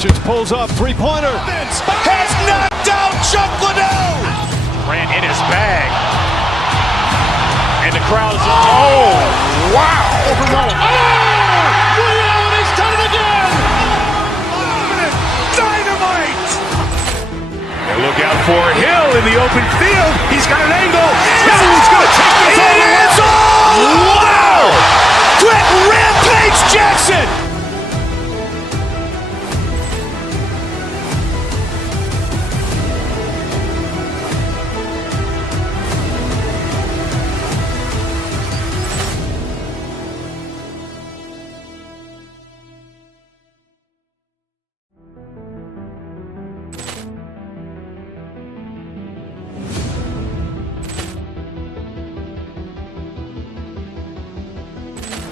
Doncic pulls up, three-pointer. Vince has knocked out Chuck Liddell. Grant in his bag. And the crowd is, oh, wow. Overall. Oh! Ray Allen has done it again. Dynamite. And look out for Hill in the open field. He's got an angle. Hill's going to take this all the way. It's all! Wow! Quick Rampage Jackson.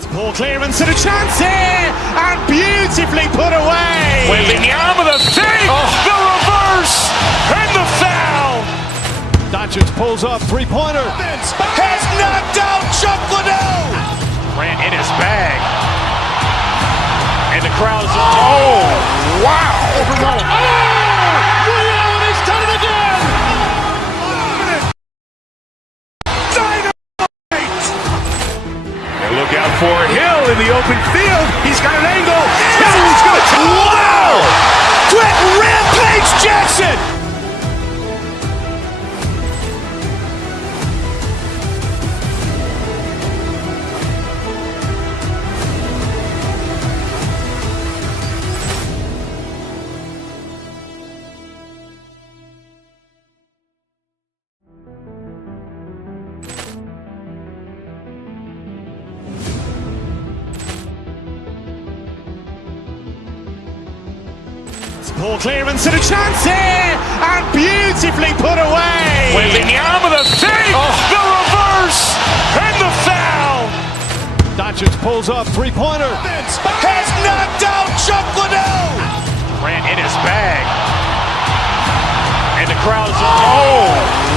Ball clearance and a chance here, and beautifully put away. Wembanyama the fake, the reverse, and the foul. Doncic pulls up, three-pointer. Vince has knocked out Chuck Liddell. Grant in his bag. And the crowd is, oh, wow. Overall. Oh! Ray Allen has done it again. Dynamite. And look out for Hill in the open field. He's got an angle. Hill's going to take. Wow! Quick Rampage Jackson. Ball clearance and a chance here, and beautifully put away. Wembanyama the fake, the reverse, and the foul. Doncic pulls up, three-pointer. Vince has knocked out Chuck Liddell. Grant in his bag. And the crowd is, oh,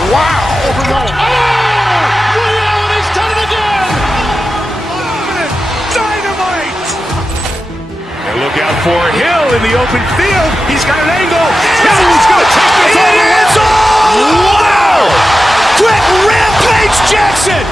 wow. Overall. Oh! Ray Allen has done it again. Dynamite. And look out for Hill in the open field. He's got an angle. Hill's going to take this all the way. It's all! Wow. Quick Rampage Jackson.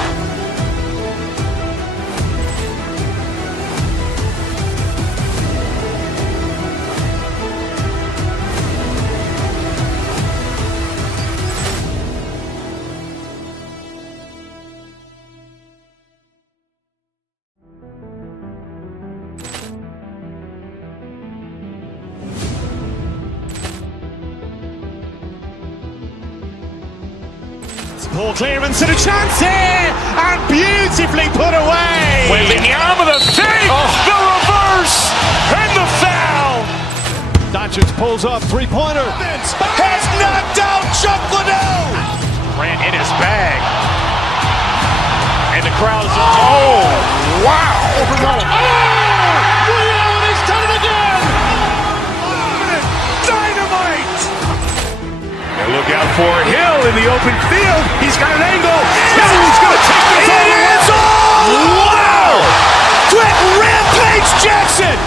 Ball clearance and a chance here, and beautifully put away. Wembanyama the fake, the reverse, and the foul. Doncic pulls up, three-pointer. Vince has knocked out Chuck Liddell. Grant in his bag. And the crowd is, oh, wow. Overall. Oh! Ray Allen has done it again. Dynamite. And look out for Hill in the open field. He's got an angle. Hill's going to take this all the way. It's all! Wow. Quick Rampage Jackson.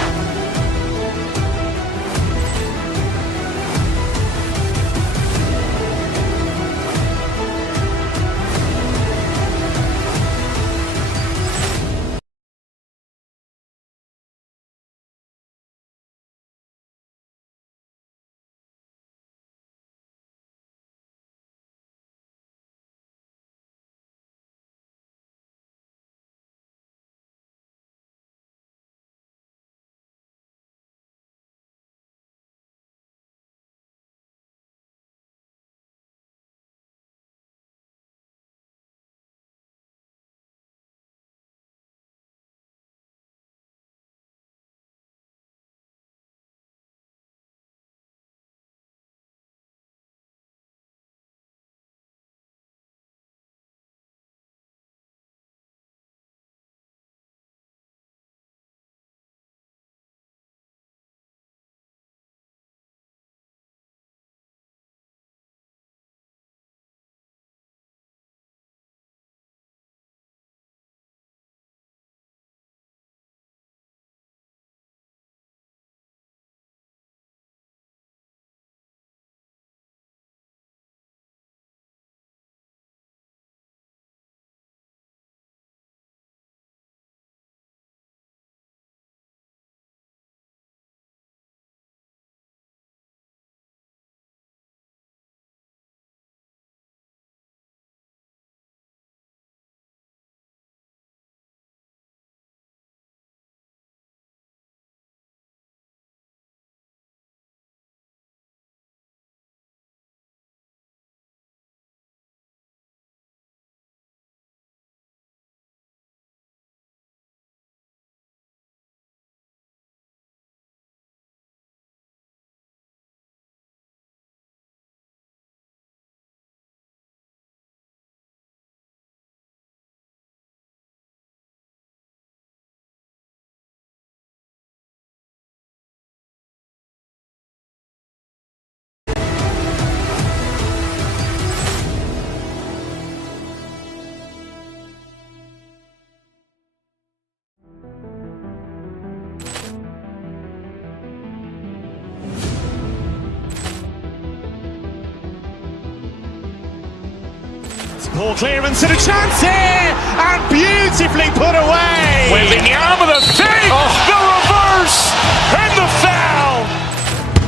Poor clearance and a chance here, and beautifully put away. With the arm of the fake, the reverse, and the foul.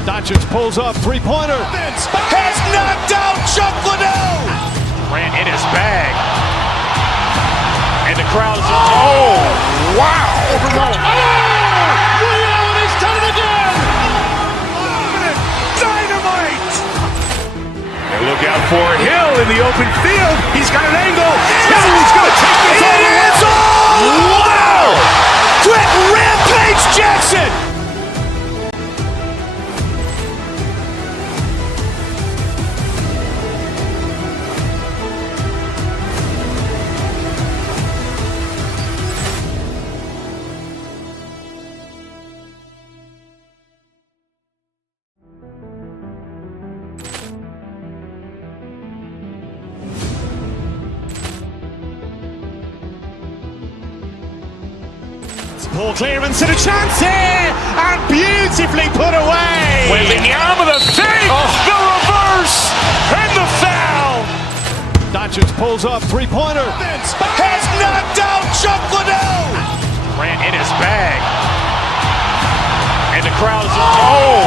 Doncic pulls up, three-pointer. Has knocked out Chuck Liddell. Ran in his bag. And the crowd is, oh, wow. Ray Allen has done it again! Dynamite. And look out for Hill in the open field. He's got an angle. He's going to take this all the way. Wow. Quick Rampage Jackson. Poor clearance and a chance here, and beautifully put away. With the arm of the fake, the reverse, and the foul. Doncic pulls up, three-pointer. Has knocked out Chuck Liddell. Ran in his bag. And the crowd is, oh,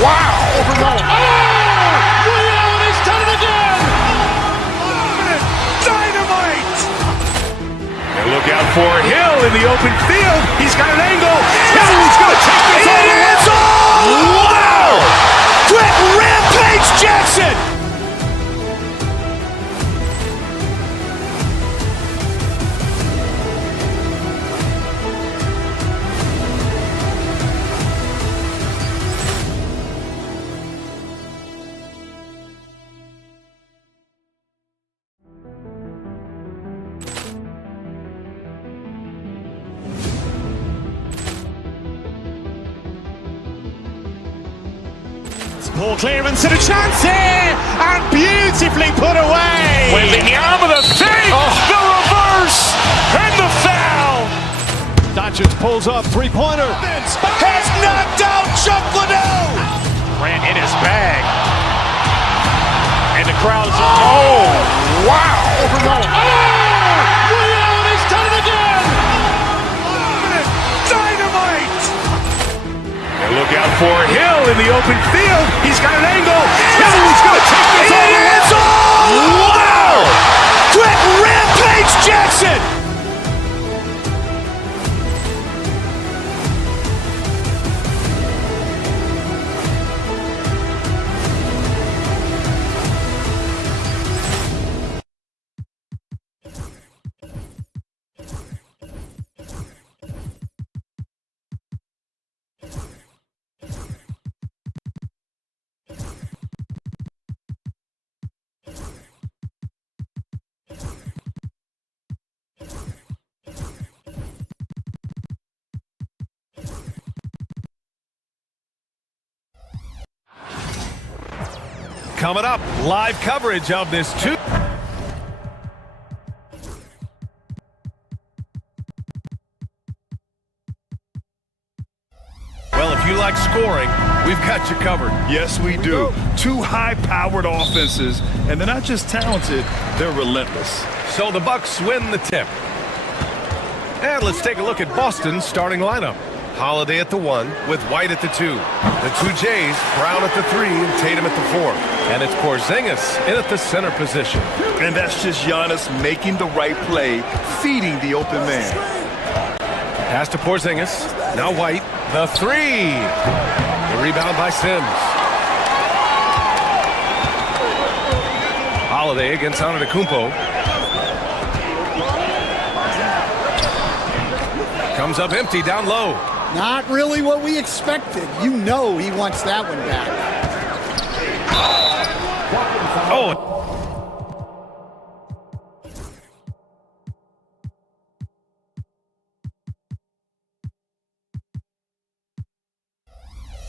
wow. Ray Allen has done it again! Dynamite. And look out for Hill in the open field. He's got an angle. He's going to take this all the way. Wow. Quick Rampage Jackson. Poor clearance and a chance here, and beautifully put away. With the arm of the fake, the reverse, and the foul. Doncic pulls up, three-pointer. Has knocked out Chuck Liddell. Ran in his bag. And the crowd is, oh, wow. Ray Allen has done it again! Dynamite. And look out for Hill in the open field. He's got an angle. He's going to take this all the way. Wow. Quick Rampage Jackson. Coming up, live coverage of this Well, if you like scoring, we've got you covered. Yes, we do. Two high-powered offenses, and they're not just talented, they're relentless. So the Bucks win the tip. And let's take a look at Boston's starting lineup. Holiday at the 1 with White at the 2. The two Jays, Brown at the 3 and Tatum at the 4. And it's Porzingis in at the center position. And that's just Giannis making the right play, feeding the open man. Pass to Porzingis. Now White. The 3. The rebound by Sims. Holiday against Antetokounmpo. Comes up empty down low. Not really what we expected. You know he wants that one back. Oh.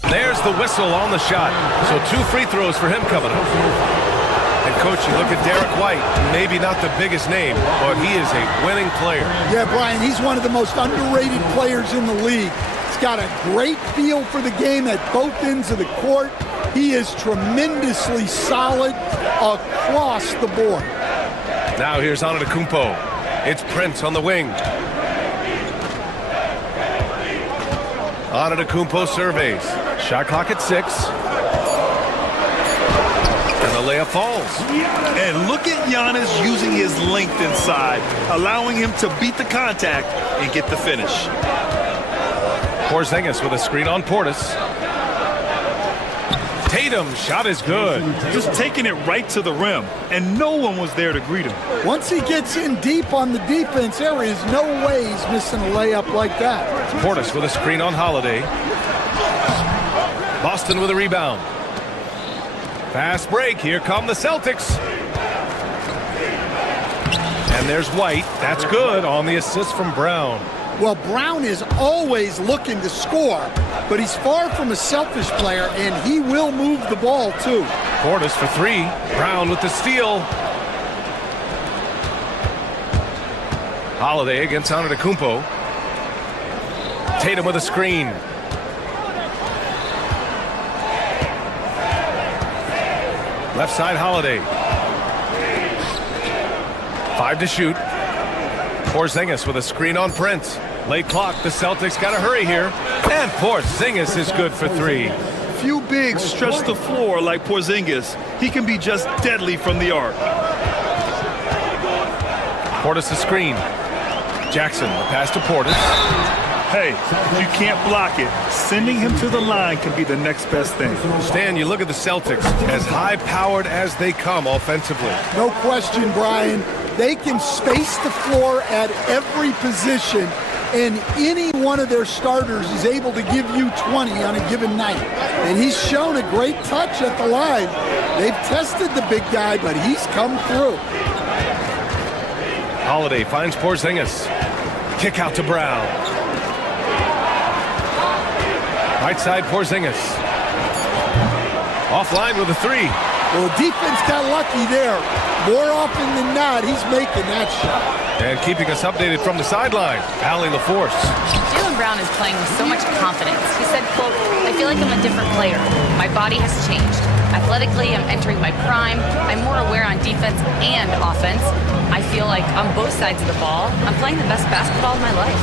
There's the whistle on the shot. So 2 free throws for him coming up. And coach, you look at Derek White, maybe not the biggest name, but he is a winning player. Yeah, Brian, he's one of the most underrated players in the league. He's got a great feel for the game at both ends of the court. He is tremendously solid across the board. Now here's Antetokounmpo. It's Prince on the wing. Antetokounmpo surveys. Shot clock at 6. And the layup falls. And look at Giannis using his length inside, allowing him to beat the contact and get the finish. Porzingis with a screen on Portis. Tatum's shot is good. Just taking it right to the rim, and no one was there to greet him. Once he gets in deep on the defense, there is no way he's missing a layup like that. Portis with a screen on Holiday. Boston with a rebound. Fast break. Here come the Celtics. And there's White. That's good on the assist from Brown. Well, Brown is always looking to score, but he's far from a selfish player, and he will move the ball, too. Portis for 3. Brown with the steal. Holiday against Antetokounmpo. Tatum with a screen. Left side, Holiday. 5 to shoot. Porzingis with a screen on Prince. Late clock, the Celtics got to hurry here. And Porzingis is good for 3. Few bigs stretch the floor like Porzingis. He can be just deadly from the arc. Portis a screen. Jackson, the pass to Portis. Hey, you can't block it. Sending him to the line can be the next best thing. Stan, you look at the Celtics, as high-powered as they come offensively. No question, Brian. They can space the floor at every position, and any one of their starters is able to give you 20 on a given night. And he's shown a great touch at the line. They've tested the big guy, but he's come through. Holiday finds Porzingis. Kick out to Brown. Right side, Porzingis. Offline with a 3. Well, defense got lucky there. More often than not, he's making that shot. And keeping us updated from the sideline, Allie LaForce. Jaylen Brown is playing with so much confidence. He said, quote, "I feel like I'm a different player. My body has changed. Athletically, I'm entering my prime. I'm more aware on defense and offense. I feel like on both sides of the ball, I'm playing the best basketball of my life."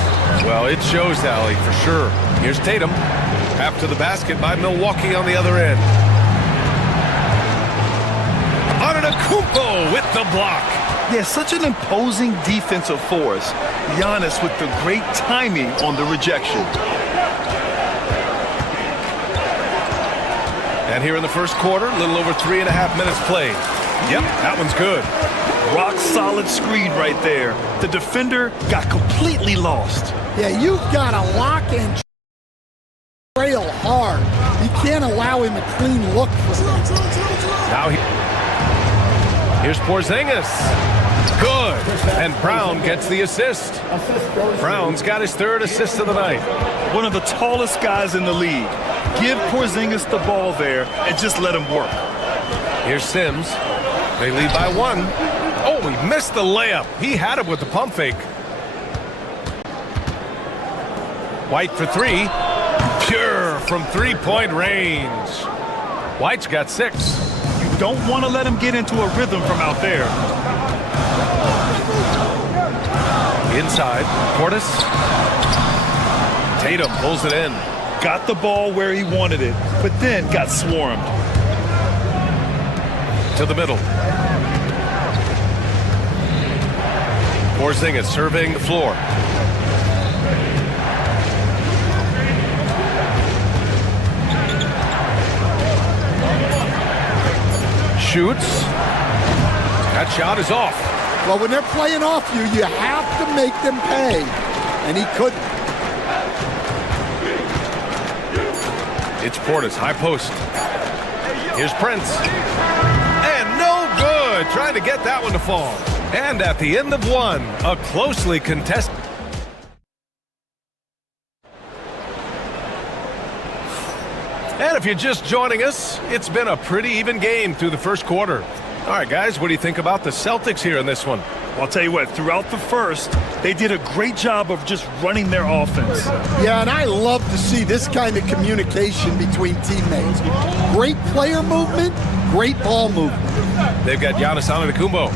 Well, it shows, Allie, for sure. Here's Tatum. After the basket by Milwaukee on the other end. Antetokounmpo with the block. Yeah, such an imposing defensive force. Giannis with the great timing on the rejection. And here in the first quarter, a little over 3.5 minutes played. Yep, that one's good. Rock solid screen right there. The defender got completely lost. Yeah, you've got to lock and trail hard. You can't allow him a clean look for that. Now here's Porzingis. Good. And Brown gets the assist. Brown's got his 3rd assist of the night. One of the tallest guys in the league. Give Porzingis the ball there and just let him work. Here's Sims. They lead by 1. Oh, he missed the layup. He had it with the pump fake. White for 3. Pure from 3-point range. White's got 6. You don't want to let him get into a rhythm from out there. Inside, Portis. Tatum pulls it in. Got the ball where he wanted it, but then got swarmed. To the middle. Porzingis surveying the floor. Shoots. That shot is off. Well, when they're playing off you, you have to make them pay. And he couldn't. It's Portis, high post. Here's Prince. And no good. Trying to get that one to fall. And at the end of 1, a closely contested. And if you're just joining us, it's been a pretty even game through the first quarter. All right, guys, what do you think about the Celtics here in this one? Well, I'll tell you what, throughout the first, they did a great job of just running their offense. Yeah, and I love to see this kind of communication between teammates. Great player movement, great ball movement. They've got Giannis Antetokounmpo.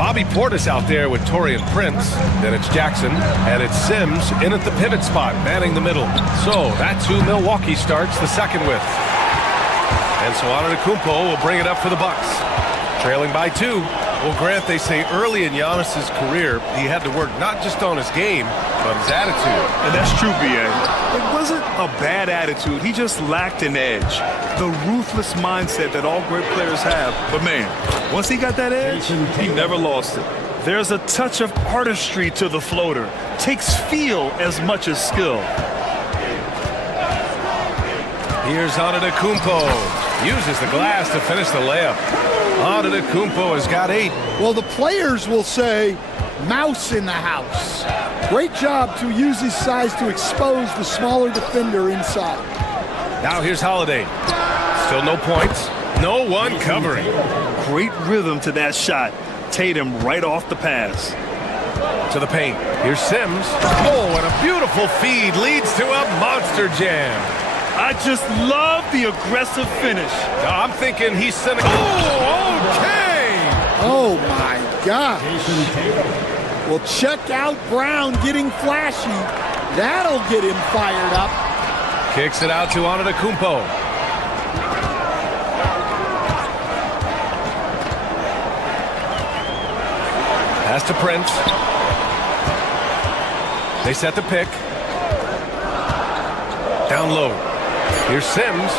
Bobby Portis out there with Torian Prince. Then it's Jackson, and it's Sims in at the pivot spot, manning the middle. So that's who Milwaukee starts the second with. And so Antetokounmpo will bring it up for the Bucks. Trailing by 2. Well, Grant, they say early in Giannis's career, he had to work not just on his game, but his attitude. And that's true, B.A. It wasn't a bad attitude. He just lacked an edge. The ruthless mindset that all great players have. But, man, once he got that edge, he never lost it. There's a touch of artistry to the floater. Takes feel as much as skill. Here's Antetokounmpo. Uses the glass to finish the layup. Antetokounmpo has got 8. Well, the players will say, mouse in the house. Great job to use his size to expose the smaller defender inside. Now here's Holiday. Still no points. No one covering. Great rhythm to that shot. Tatum right off the pass. To the paint. Here's Sims. Oh, and a beautiful feed leads to a monster jam. I just love the aggressive finish. I'm thinking he's sending. Oh, okay. Oh, my God. Well, check out Brown getting flashy. That'll get him fired up. Kicks it out to Antetokounmpo. Pass to Prince. They set the pick. Down low. Here's Sims.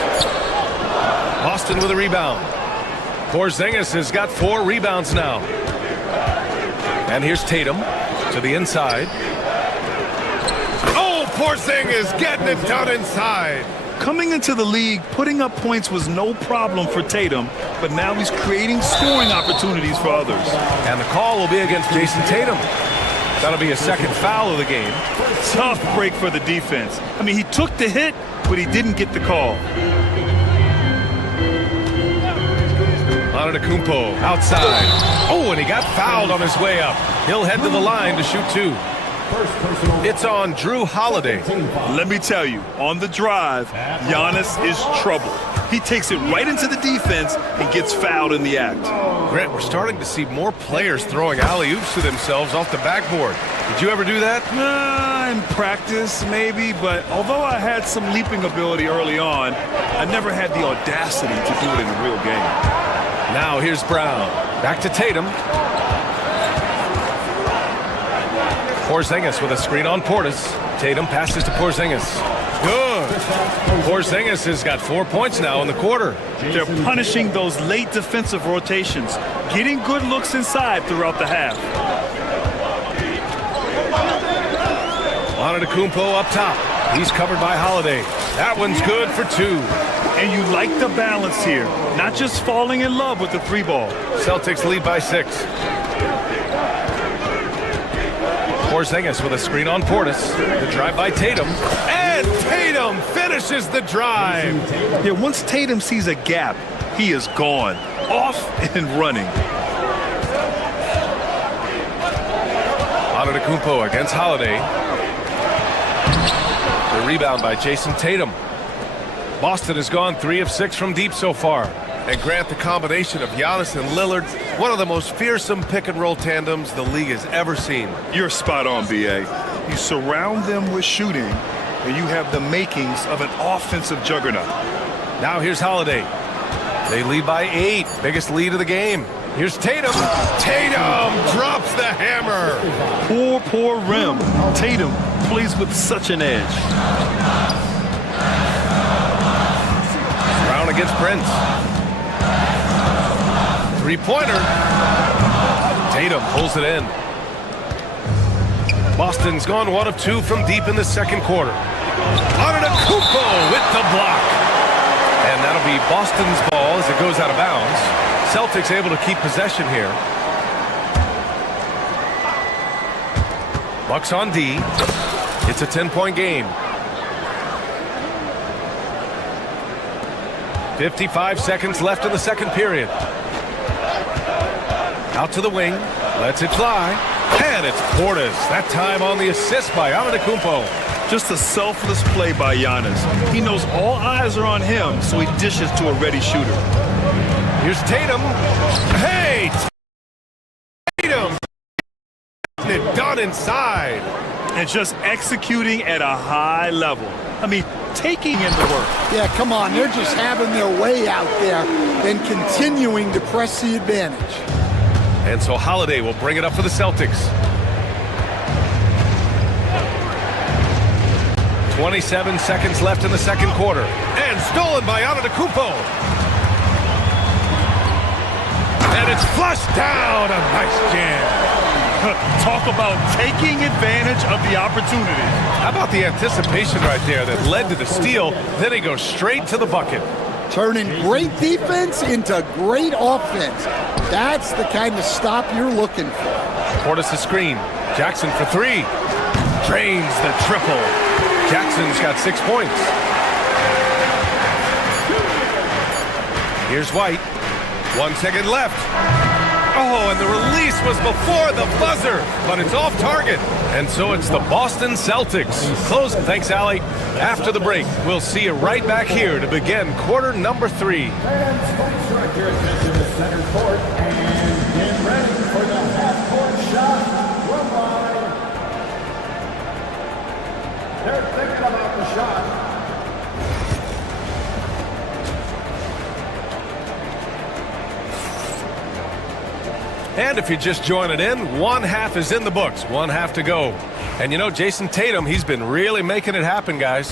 Boston with a rebound. Porzingis has got 4 rebounds now. And here's Tatum to the inside. Oh, Porzingis getting it done inside. Coming into the league, putting up points was no problem for Tatum, but now he's creating scoring opportunities for others. And the call will be against Jason Tatum. That'll be a second foul of the game. Tough break for the defense. I mean, he took the hit, but he didn't get the call. Antetokounmpo outside. Oh, and he got fouled on his way up. He'll head to the line to shoot 2. It's on Drew Holiday. Let me tell you, on the drive, Giannis is trouble. He takes it right into the defense and gets fouled in the act. Grant, we're starting to see more players throwing alley-oops to themselves off the backboard. Did you ever do that? In practice, maybe, but although I had some leaping ability early on, I never had the audacity to do it in a real game. Now here's Brown. Back to Tatum. Porzingis with a screen on Portis. Tatum passes to Porzingis. Good. Porzingis has got 4 points now in the quarter. They're punishing those late defensive rotations, getting good looks inside throughout the half. Antetokounmpo up top. He's covered by Holiday. That one's good for 2. And you like the balance here, not just falling in love with the 3-ball. Celtics lead by 6. Porzingis with a screen on Portis. The drive by Tatum. And Tatum finishes the drive. Yeah, once Tatum sees a gap, he is gone. Off and running. Antetokounmpo against Holiday. The rebound by Jason Tatum. Boston has gone 3 of 6 from deep so far. And Grant, the combination of Giannis and Lillard, one of the most fearsome pick-and-roll tandems the league has ever seen. You're spot on, B.A. You surround them with shooting, and you have the makings of an offensive juggernaut. Now here's Holiday. They lead by 8. Biggest lead of the game. Here's Tatum. Tatum drops the hammer. Poor rim. Tatum plays with such an edge. Brown against Prince. 3-pointer. Tatum pulls it in. Boston's gone 1 of 2 from deep in the second quarter. Antetokounmpo with the block. And that'll be Boston's ball as it goes out of bounds. Celtics able to keep possession here. Bucks on D. It's a 10-point game. 55 seconds left in the second period. Out to the wing. Lets it fly. And it's Portis. That time on the assist by Antetokounmpo. Just a selfless play by Giannis. He knows all eyes are on him, so he dishes to a ready shooter. Here's Tatum. Hey! Tatum inside. And just executing at a high level. I mean, taking in the work. Yeah, come on. They're just having their way out there and continuing to press the advantage. And so Holiday will bring it up for the Celtics. 27 seconds left in the second quarter. And stolen by Antetokounmpo. And it's flushed down. A nice jam. Talk about taking advantage of the opportunity. How about the anticipation right there that led to the steal? Then he goes straight to the bucket. Turning great defense into great offense. That's the kind of stop you're looking for. Portis the screen. Jackson for three. Drains the triple. Jackson's got 6 points. Here's White. 1 second left. Oh, and the release was before the buzzer, but it's off target. And so it's the Boston Celtics. Close. Thanks, Allie. After the break, we'll see you right back here to begin quarter number 3. Fans, folks, right here attention to center court and get ready for the half-court shot. They're thinking about the shot. And if you're just joining in, one half is in the books, one half to go. And you know, Jason Tatum, he's been really making it happen, guys.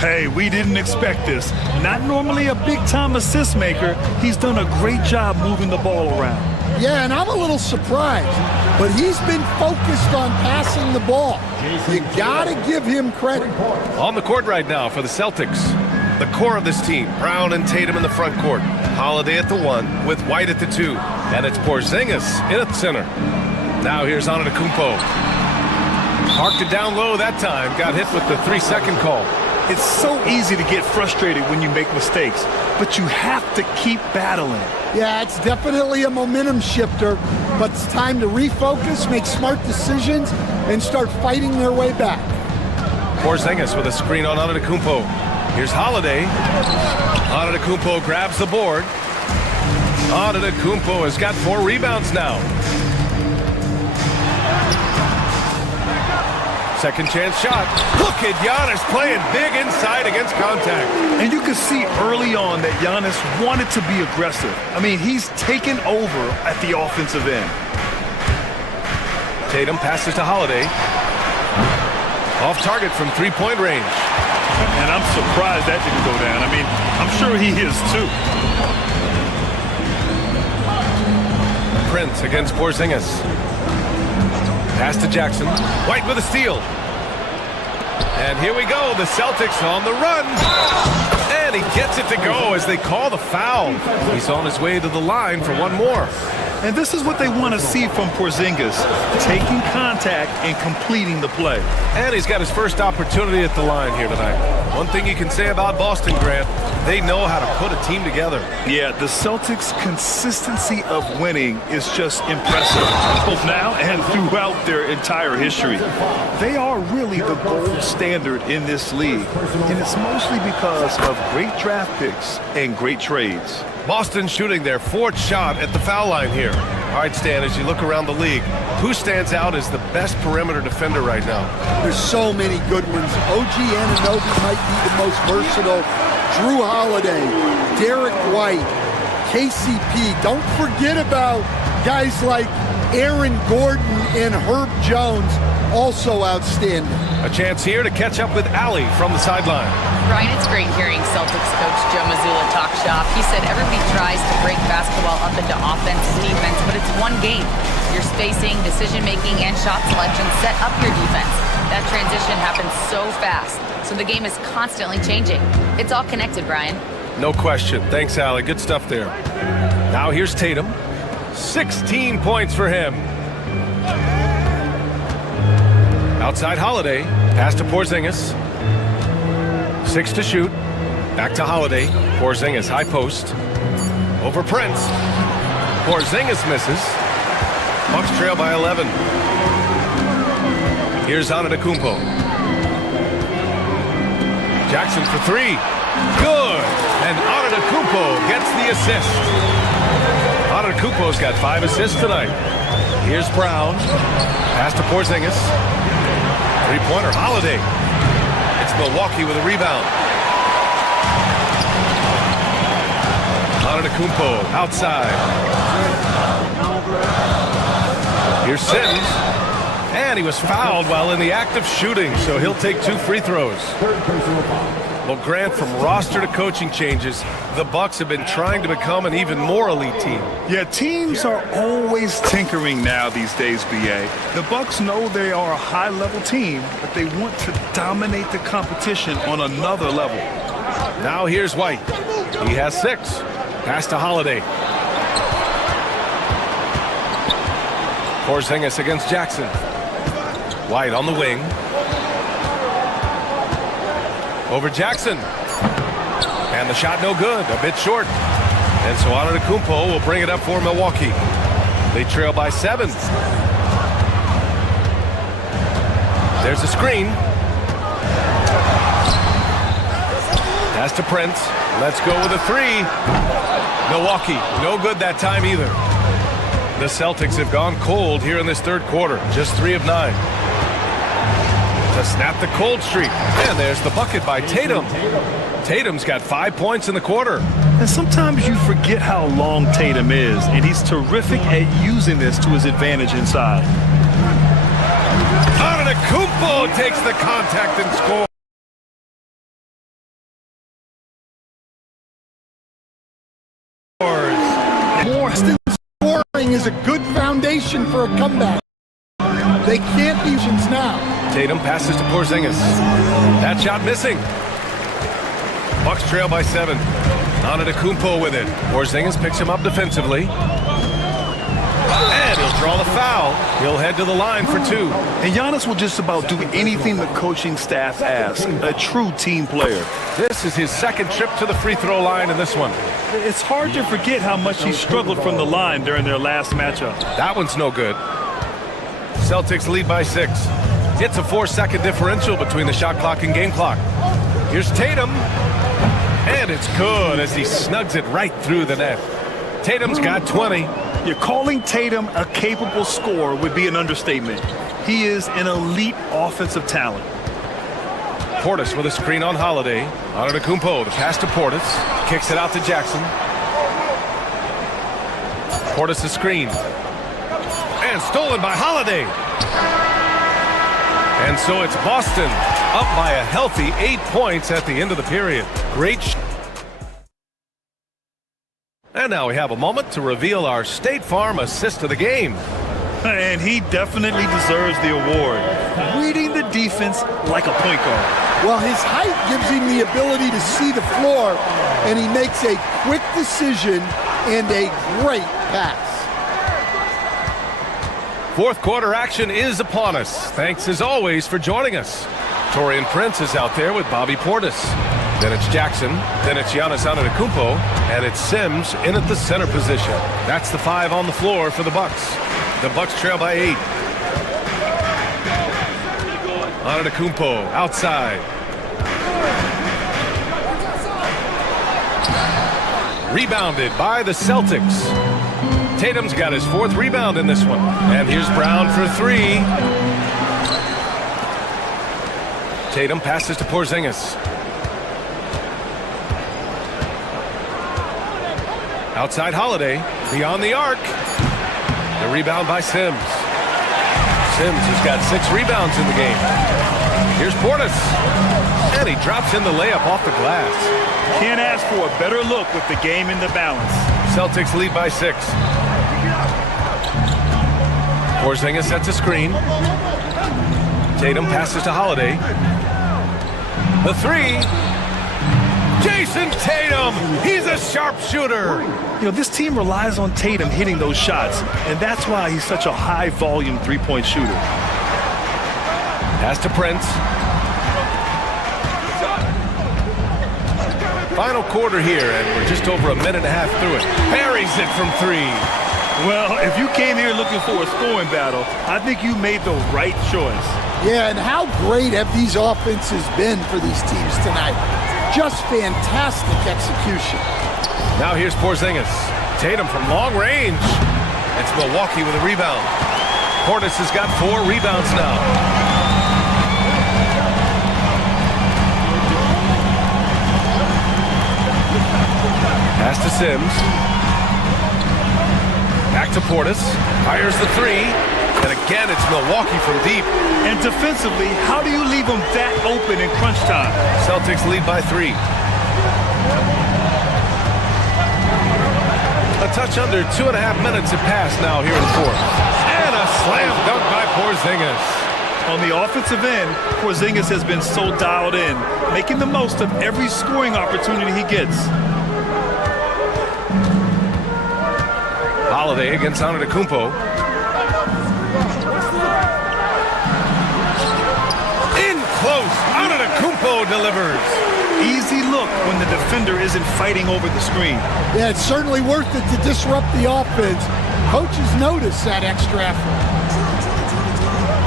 Hey, we didn't expect this. Not normally a big-time assist maker. He's done a great job moving the ball around. Yeah, and I'm a little surprised, but he's been focused on passing the ball. You gotta give him credit. On the court right now for the Celtics. The core of this team, Brown and Tatum in the front court. Holiday at the 1 with White at the 2. And it's Porzingis in at the center. Now here's Antetokounmpo. Parked it down low that time. Got hit with the 3-second call. It's so easy to get frustrated when you make mistakes, but you have to keep battling. Yeah, it's definitely a momentum shifter, but it's time to refocus, make smart decisions, and start fighting their way back. Porzingis with a screen on Antetokounmpo. Here's Holiday. Antetokounmpo grabs the board. Antetokounmpo has got 4 rebounds now. Second chance shot. Look at Giannis playing big inside against contact. And you can see early on that Giannis wanted to be aggressive. I mean, he's taken over at the offensive end. Tatum passes to Holiday. Off target from 3-point range. And I'm surprised that didn't go down. I mean, I'm sure he is too. Prince against Porzingis. Pass to Jackson. White with a steal. And here we go. The Celtics on the run. And he gets it to go as they call the foul. He's on his way to the line for one more. And this is what they want to see from Porzingis, taking contact and completing the play. And he's got his first opportunity at the line here tonight. One thing you can say about Boston, Grant, they know how to put a team together. Yeah, the Celtics' consistency of winning is just impressive, both now and throughout their entire history. They are really the gold standard in this league, and it's mostly because of great draft picks and great trades. Boston shooting their 4th shot at the foul line here. All right, Stan, as you look around the league, who stands out as the best perimeter defender right now? There's so many good ones. OG Anunoby might be the most versatile. Drew Holiday, Derek White, KCP. Don't forget about guys like Aaron Gordon and Herb Jones, also outstanding. A chance here to catch up with Allie from the sideline. Brian, it's great hearing Celtics coach Joe Mazzulla talk shop. He said everybody tries to break basketball up into offense, defense, but it's one game. Your spacing, decision-making, and shot selection set up your defense. That transition happens so fast, so the game is constantly changing. It's all connected, Brian. No question. Thanks, Allie. Good stuff there. Now here's Tatum. 16 points for him. Outside Holiday. Pass to Porzingis. 6 to shoot. Back to Holiday. Porzingis, high post. Over Prince. Porzingis misses. Bucks trail by 11. Here's Antetokounmpo. Jackson for 3. Good. And Antetokounmpo gets the assist. Antetokounmpo's got 5 assists tonight. Here's Brown. Pass to Porzingis. Three-pointer, Holiday. It's Milwaukee with a rebound. Antetokounmpo outside. Here's Sims. And he was fouled while in the act of shooting, so he'll take 2 free throws. Well, Grant, from roster to coaching changes, the Bucks have been trying to become an even more elite team. Yeah, teams are always tinkering now these days, BA. The Bucks know they are a high-level team, but they want to dominate the competition on another level. Now here's White. He has 6. Pass to Holiday. Porzingis against Jackson. White on the wing. Over Jackson. And the shot no good, a bit short. And so Antetokounmpo will bring it up for Milwaukee. They trail by 7. There's a screen. Pass to Prince. Let's go with a 3. Milwaukee, no good that time either. The Celtics have gone cold here in this third quarter. Just 3 of 9. To snap the cold streak. And there's the bucket by Tatum. Tatum's got 5 points in the quarter. And sometimes you forget how long Tatum is, and he's terrific at using this to his advantage inside. Antetokounmpo takes the contact and scores. More scoring is a good foundation for a comeback. They can't be now. Tatum passes to Porzingis. That shot missing. Bucks trail by 7. Antetokounmpo with it. Porzingis picks him up defensively. And he'll draw the foul. He'll head to the line for 2. And Giannis will just about do anything the coaching staff asks. A true team player. This is his second trip to the free throw line in this one. It's hard to forget how much he struggled from the line during their last matchup. That one's no good. Celtics lead by 6. It's a 4-second differential between the shot clock and game clock. Here's Tatum. And it's good as he snugs it right through the net. Tatum's got 20. You're calling Tatum a capable scorer would be an understatement. He is an elite offensive talent. Portis with a screen on Holiday. Antetokounmpo, the pass to Portis. Kicks it out to Jackson. Portis a screen. And stolen by Holiday. And so it's Boston up by a healthy 8 points at the end of the period. Great. And now we have a moment to reveal our State Farm assist of the game. And he definitely deserves the award. Reading the defense like a point guard. Well, his height gives him the ability to see the floor, and he makes a quick decision and a great pass. Fourth quarter action is upon us. Thanks as always for joining us. Taurean Prince is out there with Bobby Portis. Then it's Jackson. Then it's Giannis Antetokounmpo. And it's Sims in at the center position. That's the 5 on the floor for the Bucks. The Bucks trail by 8. Antetokounmpo outside. Rebounded by the Celtics. Tatum's got his 4th rebound in this one. And here's Brown for 3. Tatum passes to Porzingis. Outside Holiday. Beyond the arc. The rebound by Sims. Sims has got 6 rebounds in the game. Here's Portis. And he drops in the layup off the glass. Can't ask for a better look with the game in the balance. Celtics lead by 6. Porzingis sets a screen. Tatum passes to Holiday. The 3. Jason Tatum! He's a sharpshooter! You know, this team relies on Tatum hitting those shots, and that's why he's such a high-volume three-point shooter. Pass to Prince. Final quarter here, and we're just over a minute and a half through it. Buries it from 3. Well, if you came here looking for a scoring battle, I think you made the right choice. Yeah, and how great have these offenses been for these teams tonight? Just fantastic execution. Now here's Porzingis. Tatum from long range. It's Milwaukee with a rebound. Portis has got 4 rebounds now. Pass to Sims. Back to Portis. Fires the 3. And again, it's Milwaukee from deep. And defensively, how do you leave them that open in crunch time? Celtics lead by 3. A touch under 2.5 minutes have passed now here in the fourth. And a slam dunk by Porzingis. On the offensive end, Porzingis has been so dialed in, making the most of every scoring opportunity he gets. Holiday against Antetokounmpo. In close, Antetokounmpo delivers. Easy look when the defender isn't fighting over the screen. Yeah, it's certainly worth it to disrupt the offense. Coaches notice that extra effort.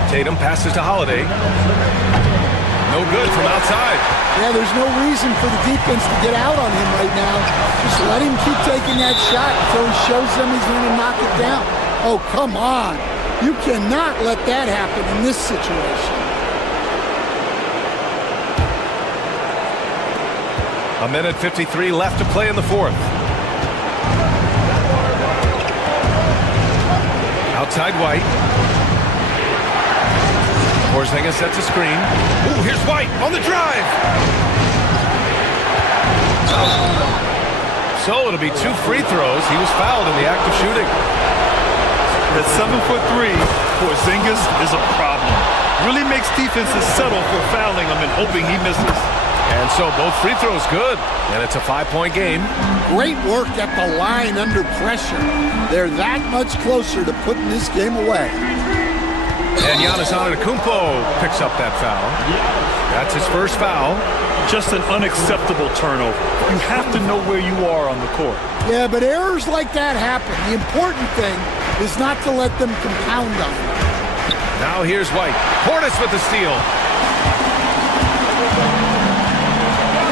Tatum passes to Holiday. No good from outside. Yeah, there's no reason for the defense to get out on him right now. Just let him keep taking that shot until he shows them he's going to knock it down. Oh, come on. You cannot let that happen in this situation. A minute 53 left to play in the fourth. Outside White. Porzingis sets a screen. Ooh, here's White on the drive. So it'll be 2 free throws. He was fouled in the act of shooting. At 7'3", Porzingis is a problem. Really makes defenses settle for fouling him and hoping he misses. And so both free throws good. And it's a 5-point game. Great work at the line under pressure. They're that much closer to putting this game away. And Giannis Antetokounmpo picks up that foul. That's his first foul. Just an unacceptable turnover. You have to know where you are on the court. Yeah, but errors like that happen. The important thing is not to let them compound on it. Now here's White. Portis with the steal.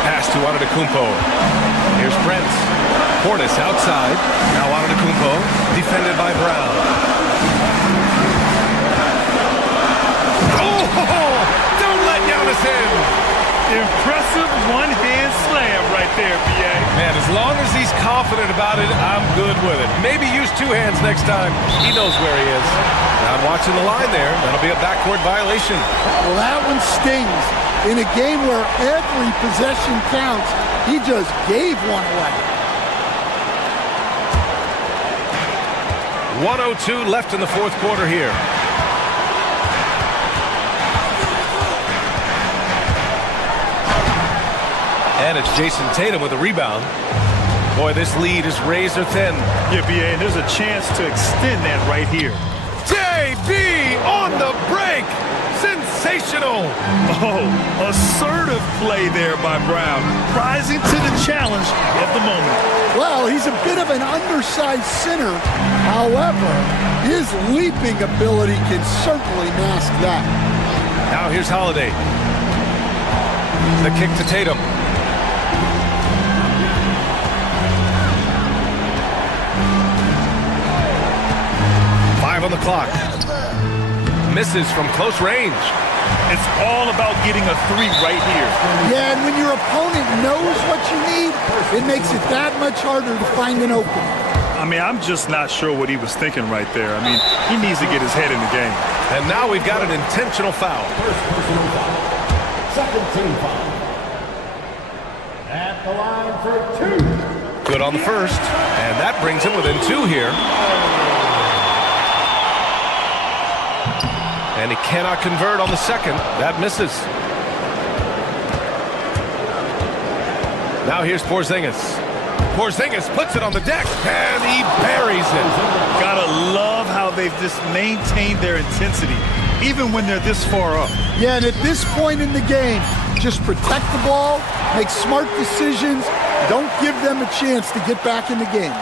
Pass to Antetokounmpo. Here's Brent. Portis outside. Now Antetokounmpo. Defended by Brown. Oh! Don't let Giannis in! Impressive one-hand slam right there, B.A. Man, as long as he's confident about it, I'm good with it. Maybe use 2 hands next time. He knows where he is. I'm watching the line there. That'll be a backcourt violation. Well, that one stings. In a game where every possession counts, he just gave one away. 1:02 left in the fourth quarter here. And it's Jason Tatum with a rebound. Boy, this lead is razor thin. Yeah, B.A., and there's a chance to extend that right here. JB on the break. Sensational. Oh, assertive play there by Brown, rising to the challenge of the moment. Well, he's a bit of an undersized center. However, his leaping ability can certainly mask that. Now here's Holiday. The kick to Tatum. On the clock. Misses from close range. It's all about getting a 3 right here. Yeah, and when your opponent knows what you need, it makes it that much harder to find an opening. I mean, I'm just not sure what he was thinking right there. I mean, he needs to get his head in the game. And now we've got an intentional foul. First personal foul. Second team foul. At the line for 2. Good on the first. And that brings him within 2 here. And he cannot convert on the second. That misses. Now here's Porzingis. Porzingis puts it on the deck, and he buries it. Gotta love how they've just maintained their intensity, even when they're this far up. Yeah, and at this point in the game, just protect the ball, make smart decisions, don't give them a chance to get back in the game.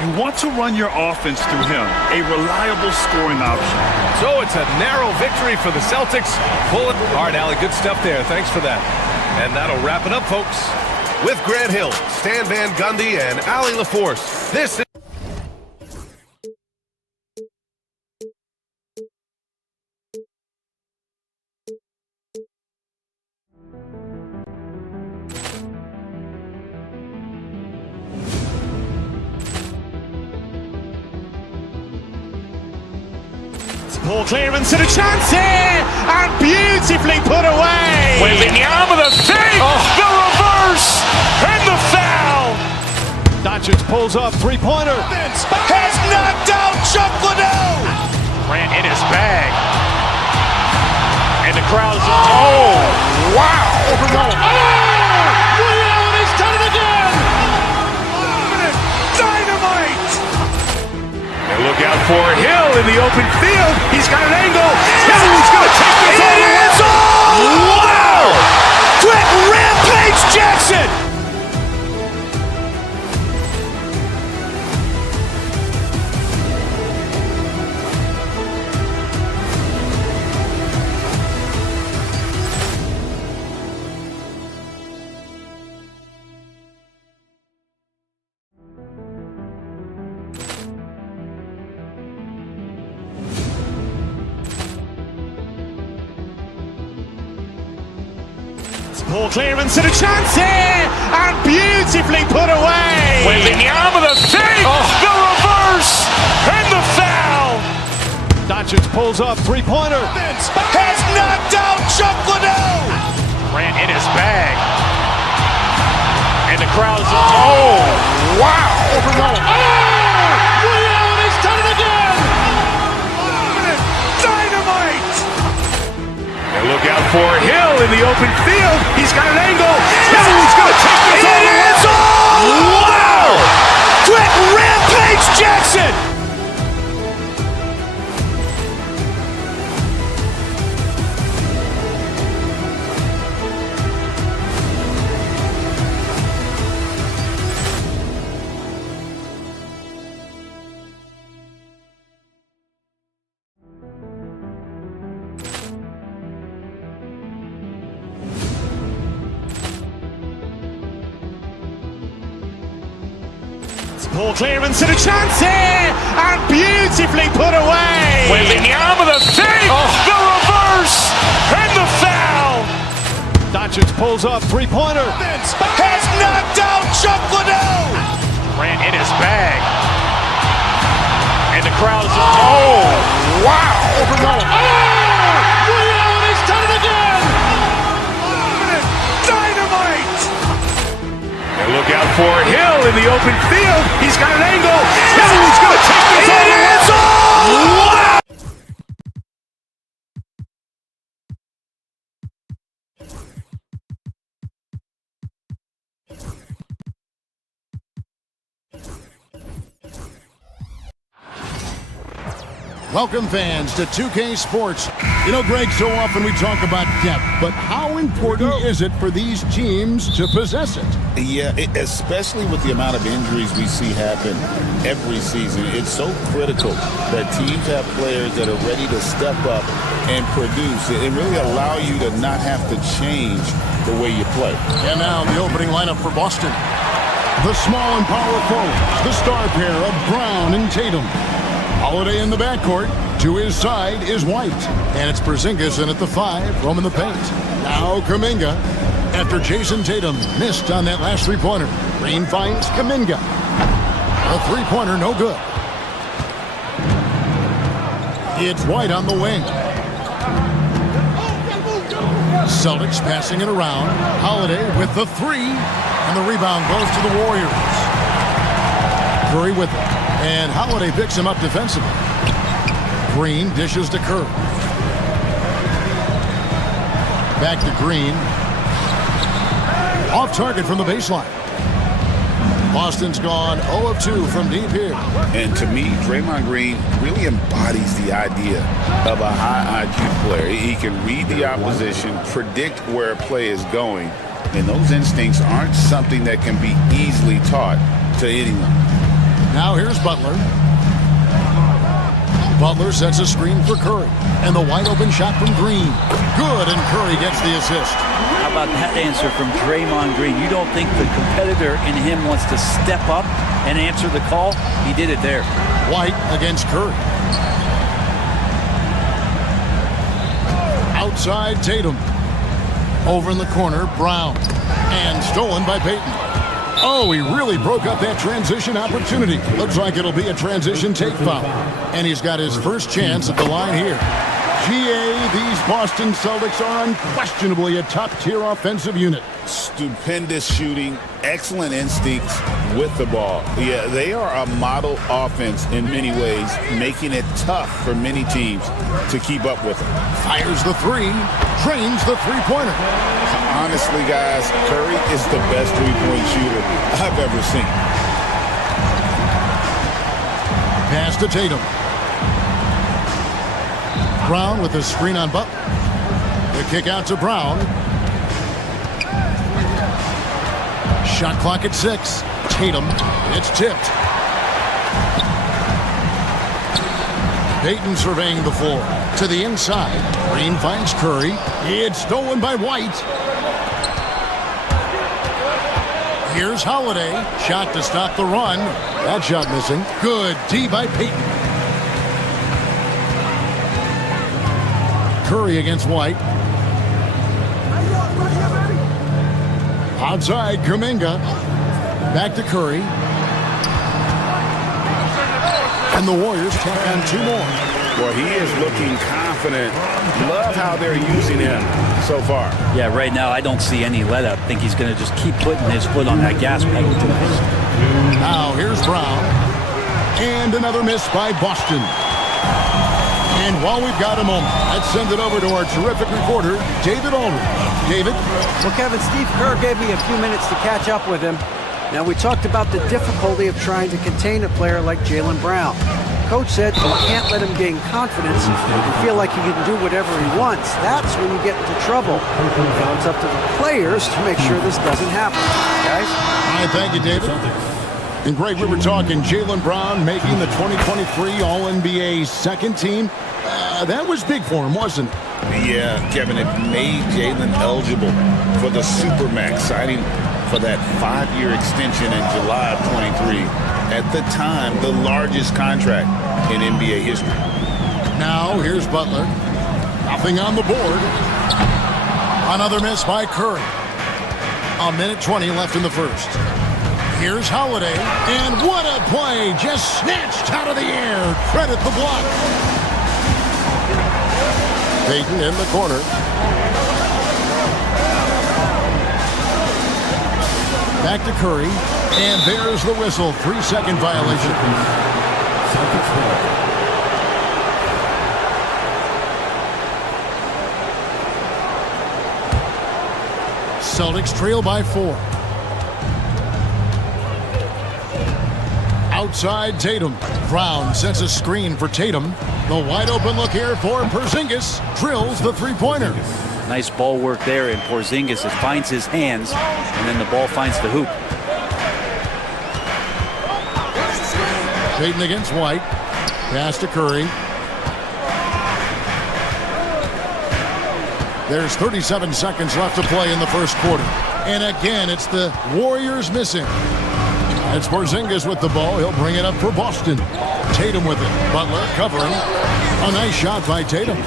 You want to run your offense through him, a reliable scoring option. So it's a narrow victory for the Celtics. Pull it hard, Allie. Good stuff there. Thanks for that. And that'll wrap it up, folks. With Grant Hill, Stan Van Gundy, and Allie LaForce, this is Poor clearance and a chance here, and beautifully put away. Wembanyama the fake, the reverse, and the foul. Doncic pulls up, three-pointer. Has knocked out Chuck Liddell. Grant in his bag. And the crowd's, oh, wow. He's done it again. Dynamite. And look out for Hill in the open field. He's got an angle. Hill's going to take this all the way. Wow. Quick rampage Jackson. Poor clearance and a chance here, and beautifully put away. Wembanyama the fake, the reverse, and the foul. Doncic pulls up, three-pointer. Has knocked out Chuck Liddell. Grant in his bag. And the crowd's, oh, wow. He's done it again. Dynamite. And look out for Hill in the open field. He's got an angle. Hill's going to take this all the way. Wow. Quick rampage Jackson. Poor clearance and a chance here, and beautifully put away. Wembanyama the fake, the reverse, and the foul. Doncic pulls up, three-pointer. Has knocked out Chuck Liddell. Grant in his bag. And the crowd's, oh, wow. He's done it again. Dynamite. And look out for Hill in the open field. He's got an angle. Hill's going to take this all the way. Wow. Welcome, fans, to 2K Sports. You know, Greg, so often we talk about depth, but how important is it for these teams to possess it? Yeah, especially with the amount of injuries we see happen every season. It's so critical that teams have players that are ready to step up and produce and really allow you to not have to change the way you play. And now the opening lineup for Boston. The small and power forwards, the star pair of Brown and Tatum. Holiday in the backcourt. To his side is White. And it's Porzingis in at the 5, roaming the paint. Now Kuminga. After Jason Tatum missed on that last three-pointer, Green finds Kuminga. A three-pointer, no good. It's White on the wing. Celtics passing it around. Holiday with the 3. And the rebound goes to the Warriors. Curry with it. And Holiday picks him up defensively. Green dishes to Curry. Back to Green. Off target from the baseline. Boston's gone 0 of 2 from deep here. And to me, Draymond Green really embodies the idea of a high IQ player. He can read the opposition, predict where a play is going, and those instincts aren't something that can be easily taught to anyone. Now here's Butler. Butler sets a screen for Curry. And the wide open shot from Green. Good, and Curry gets the assist. How about that answer from Draymond Green? You don't think the competitor in him wants to step up and answer the call? He did it there. White against Curry. Outside Tatum. Over in the corner, Brown. And stolen by Payton. Oh, he really broke up that transition opportunity. Looks like it'll be a transition take foul. And he's got his first chance at the line here. GA, these Boston Celtics are unquestionably a top-tier offensive unit. Stupendous shooting, excellent instincts with the ball. Yeah, they are a model offense in many ways, making it tough for many teams to keep up with them. Fires the three, drains the three-pointer. Honestly, guys, Curry is the best three-point shooter I've ever seen. Pass to Tatum. Brown with a screen on Butler. The kick out to Brown. Shot clock at 6. Tatum. It's tipped. Payton surveying the floor. To the inside. Green finds Curry. It's stolen by White. Here's Holiday. Shot to stop the run. That shot missing. Good D by Payton. Curry against White. Outside, Kuminga. Back to Curry. And the Warriors tack on 2 more. Well, he is looking confident. Love how they're using him so far. Yeah, right now I don't see any let up. I think he's going to just keep putting his foot on that gas pedal tonight. Now here's Brown. And another miss by Boston. And while we've got a moment, let's send it over to our terrific reporter, David Aldridge. David? Well, Kevin, Steve Kerr gave me a few minutes to catch up with him. Now, we talked about the difficulty of trying to contain a player like Jaylen Brown. Coach said you can't let him gain confidence and feel like he can do whatever he wants. That's when you get into trouble. Now it's up to the players to make sure this doesn't happen. Guys? All right, thank you, David. And Greg, we were talking Jaylen Brown making the 2023 All-NBA second team. That was big for him, wasn't it? Yeah, Kevin, it made Jaylen eligible for the Supermax, signing for that 5-year extension in July of 23. At the time, the largest contract in NBA history. Now, here's Butler. Nothing on the board. Another miss by Curry. 1:20 left in the first. Here's Holiday. And what a play! Just snatched out of the air. Credit the block. Payton in the corner. Back to Curry. And there's the whistle. 3-second violation. Celtics trail by 4. Outside Tatum. Brown sets a screen for Tatum. The wide open look here for Porzingis. Drills the three-pointer. Nice ball work there, and Porzingis, it finds his hands, and then the ball finds the hoop. Payton against White. Pass to Curry. There's 37 seconds left to play in the first quarter. And again, it's the Warriors missing. It's Porzingis with the ball. He'll bring it up for Boston. Tatum with it. Butler covering. A nice shot by Tatum.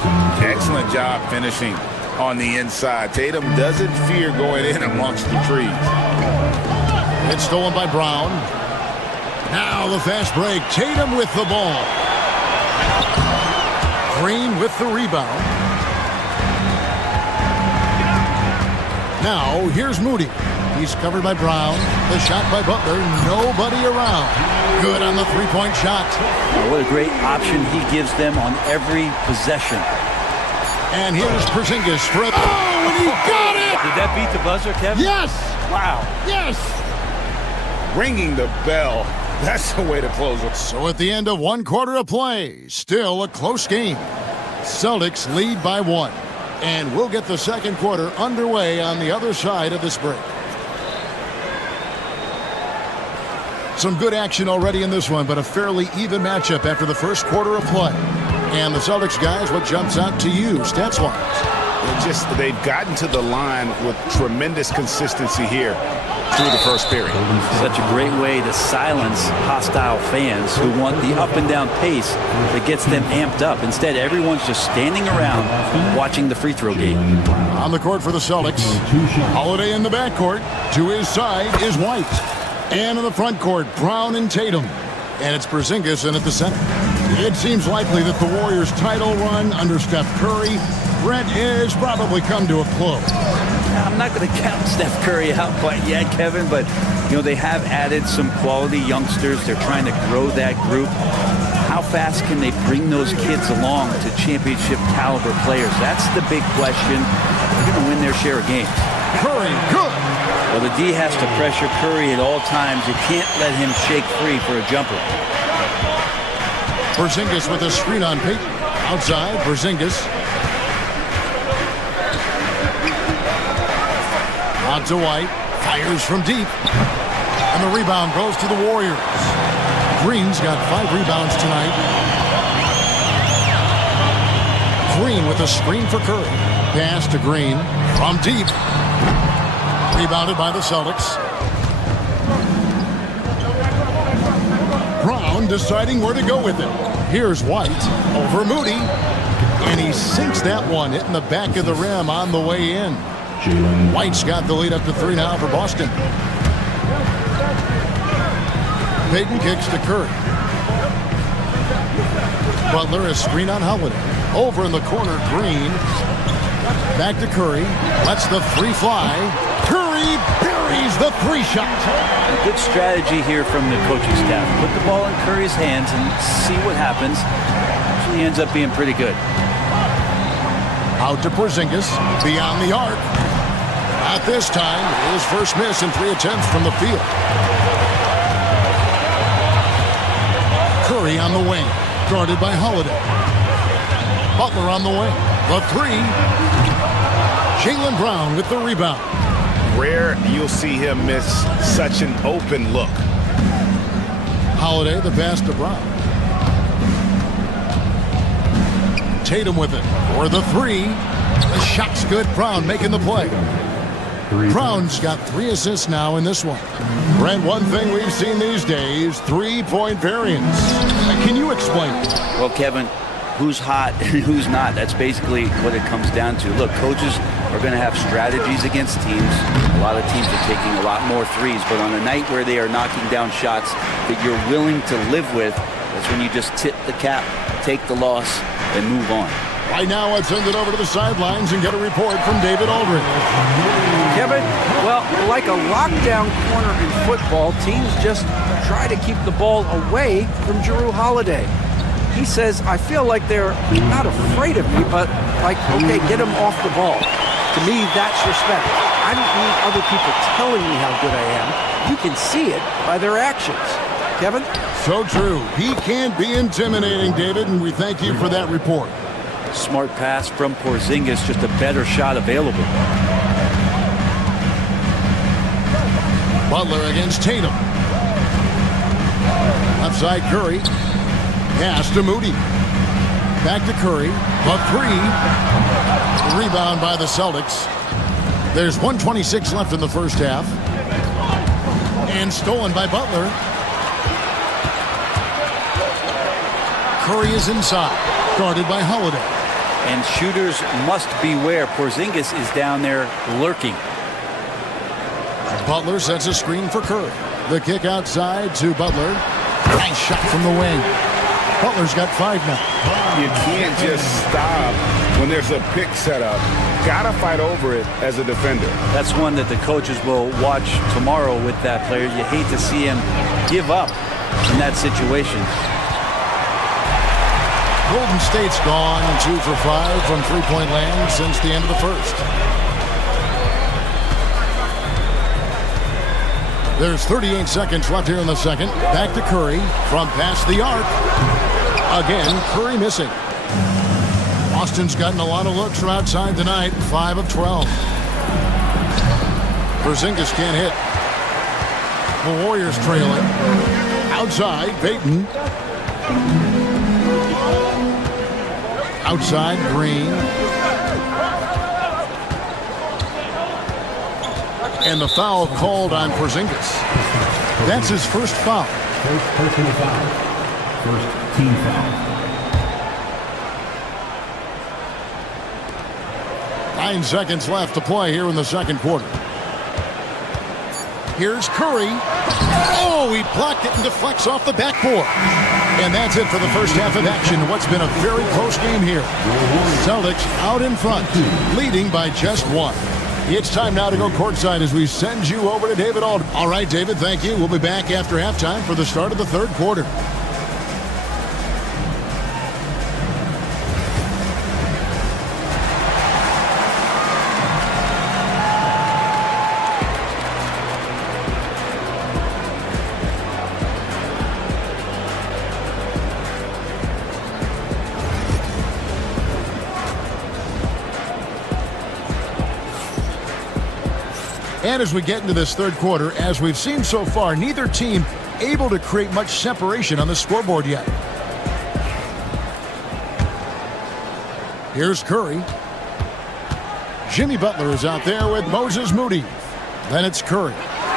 Excellent job finishing on the inside. Tatum doesn't fear going in amongst the trees. It's stolen by Brown. Now the fast break. Tatum with the ball. Green with the rebound. Now here's Moody. He's covered by Brown. The shot by Butler. Nobody around. Good on the three-point shot. Oh, what a great option he gives them on every possession. And here's Porzingis for oh, and he got it! Did that beat the buzzer, Kevin? Yes! Wow. Yes! Ringing the bell. That's the way to close it. So at the end of 1 quarter of play, still a close game. Celtics lead by 1. And we'll get the second quarter underway on the other side of this break. Some good action already in this one, but a fairly even matchup after the first quarter of play. And the Celtics guys, what jumps out to you stats-wise? They've gotten to the line with tremendous consistency here through the first period. Such a great way to silence hostile fans who want the up and down pace that gets them amped up. Instead, everyone's just standing around watching the free throw game. On the court for the Celtics, Holiday in the backcourt. To his side is White. And in the front court, Brown and Tatum. And it's Porzingis in at the center. It seems likely that the Warriors' title run under Steph Curry, Brett, is probably come to a close. I'm not going to count Steph Curry out quite yet, Kevin, but they have added some quality youngsters. They're trying to grow that group. How fast can they bring those kids along to championship caliber players? That's the big question. They're going to win their share of games. Curry, good. Well, the D has to pressure Curry at all times. You can't let him shake free for a jumper. Porzingis with a screen on Peyton. Outside, Porzingis. On to White. Fires from deep. And the rebound goes to the Warriors. Green's got 5 rebounds tonight. Green with a screen for Curry. Pass to Green from deep. Rebounded by the Celtics. Brown deciding where to go with it. Here's White over Moody. And he sinks that one, hitting the back of the rim on the way in. White's got the lead up to 3 now for Boston. Payton kicks to Curry. Butler is screen on Holiday. Over in the corner, Green. Back to Curry. Lets the 3 fly. Curry buries the 3 shot. A good strategy here from the coaching staff. Put the ball in Curry's hands and see what happens. Usually ends up being pretty good. Out to Porzingis. Beyond the arc. At this time, his first miss in 3 attempts from the field. Curry on the wing. Guarded by Holiday. Butler on the wing. The 3. Jaylen Brown with the rebound. Rare you'll see him miss such an open look. Holiday the pass to Brown. Tatum with it for the 3. The shot's good. Brown making the play. Brown's got 3 assists now in this one. Brent, one thing we've seen these days, 3-point variance. Can you explain it? Well, Kevin, who's hot and who's not, that's basically what it comes down to. Look, coaches are going to have strategies against teams. A lot of teams are taking a lot more threes, but on a night where they are knocking down shots that you're willing to live with, that's when you just tip the cap, take the loss, and move on. Right now, let's send it over to the sidelines and get a report from David Aldridge. Kevin, well, like a lockdown corner in football, teams just try to keep the ball away from Jrue Holiday. He says, I feel like they're not afraid of me, but like, okay, get him off the ball. To me, that's respect. I don't need other people telling me how good I am. You can see it by their actions. Kevin? So true. He can't be intimidating, David, and we thank you for that report. Smart pass from Porzingis, just a better shot available. Butler against Tatum. Left side Curry. Pass to Moody. Back to Curry. A 3. Rebound by the Celtics. There's 1:26 left in the first half. And stolen by Butler. Curry is inside. Guarded by Holiday. And shooters must beware. Porzingis is down there lurking. Butler sets a screen for Curry. The kick outside to Butler. Nice shot from the wing. Butler's got 5 now. You can't just stop when there's a pick set up. Gotta fight over it as a defender. That's one that the coaches will watch tomorrow with that player. You hate to see him give up in that situation. Golden State's gone 2 for 5 from 3-point land since the end of the first. There's 38 seconds left here in the second. Back to Curry from past the arc. Again, Curry missing. Boston's gotten a lot of looks from outside tonight. 5 of 12. Porzingis can't hit. The Warriors trailing. Outside, Payton. Outside, Green. And the foul called on Porzingis. That's his first foul. First personal foul. First team foul. 9 seconds left to play here in the second quarter. Here's Curry. Oh, he blocked it and deflects off the backboard. And that's it for the first half of action. What's been a very close game here. Celtics out in front, leading by just one. It's time now to go courtside as we send you over to David Aldridge. All right, David, thank you. We'll be back after halftime for the start of the third quarter. And as we get into this third quarter, as we've seen so far, neither team able to create much separation on the scoreboard yet. Here's Curry. Jimmy Butler is out there with Moses Moody. Then it's Curry.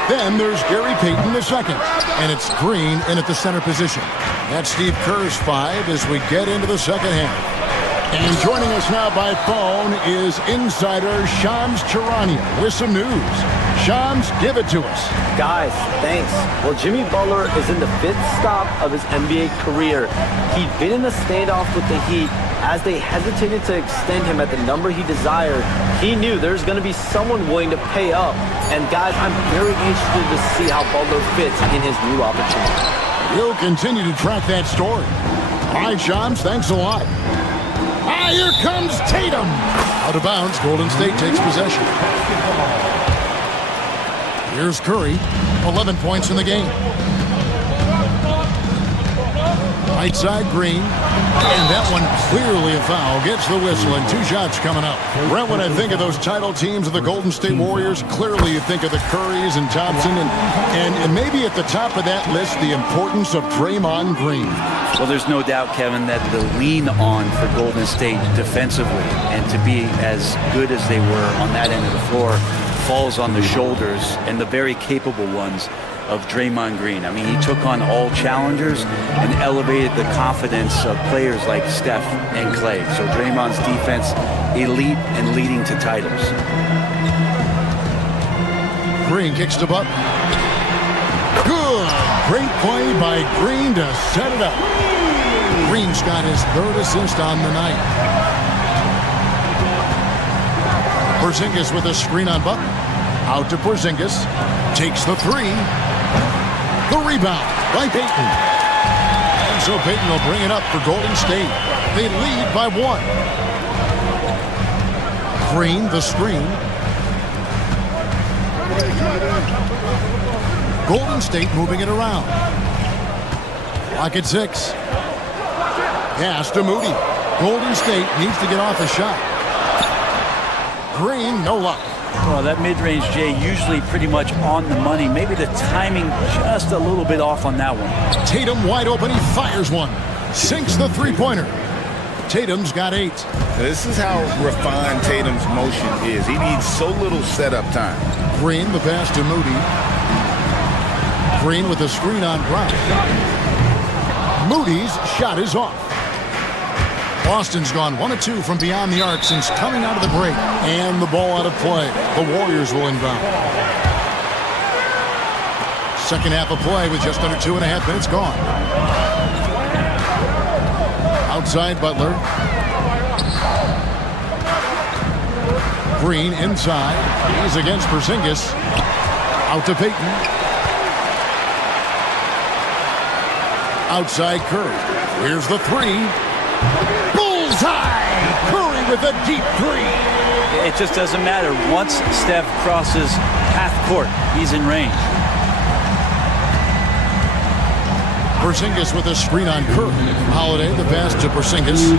Then there's Gary Payton the second. And it's Green in at the center position. That's Steve Kerr's 5 as we get into the second half. And joining us now by phone is insider Shams Charania with some news. Shams, give it to us. Guys, thanks. Well, Jimmy Butler is in the 5th stop of his NBA career. He'd been in a standoff with the Heat. As they hesitated to extend him at the number he desired, he knew there's going to be someone willing to pay up. And guys, I'm very interested to see how Butler fits in his new opportunity. We'll continue to track that story. All right, Shams, thanks a lot. Here comes Tatum. Out of bounds, Golden State takes possession. Here's Curry, 11 points in the game. Right side, Green. And that one clearly a foul. Gets the whistle and 2 shots coming up. Brent, when I think of those title teams of the Golden State Warriors, clearly you think of the Currys and Thompson. And maybe at the top of that list, the importance of Draymond Green. Well, there's no doubt, Kevin, that the lean on for Golden State defensively and to be as good as they were on that end of the floor falls on the shoulders and the very capable ones of Draymond Green. I mean, he took on all challengers and elevated the confidence of players like Steph and Clay. So Draymond's defense, elite and leading to titles. Green kicks to Butler. Good. Great play by Green to set it up. Green's got his 3rd assist on the night. Porzingis with a screen on Butler. Out to Porzingis. Takes the 3. The rebound by Payton. And so Payton will bring it up for Golden State. They lead by 1. Green, the screen. Golden State moving it around. Clock at 6. Pass to Moody. Golden State needs to get off a shot. Green, no luck. Well, that mid-range, Jay, usually pretty much on the money. Maybe the timing just a little bit off on that one. Tatum wide open. He fires one. Sinks the three-pointer. Tatum's got 8. This is how refined Tatum's motion is. He needs so little setup time. Green, the pass to Moody. Green with a screen on Brown. Moody's shot is off. Boston's gone 1 of 2 from beyond the arc since coming out of the break. And the ball out of play. The Warriors will inbound. Second half of play with just under 2.5 minutes gone. Outside Butler. Green inside. He's against Porzingis. Out to Payton. Outside Curry. Here's the 3. Bullseye! Curry with a deep 3. It just doesn't matter. Once Steph crosses half court, he's in range. Porzingis with a screen on Curry. Holiday, the pass to Porzingis.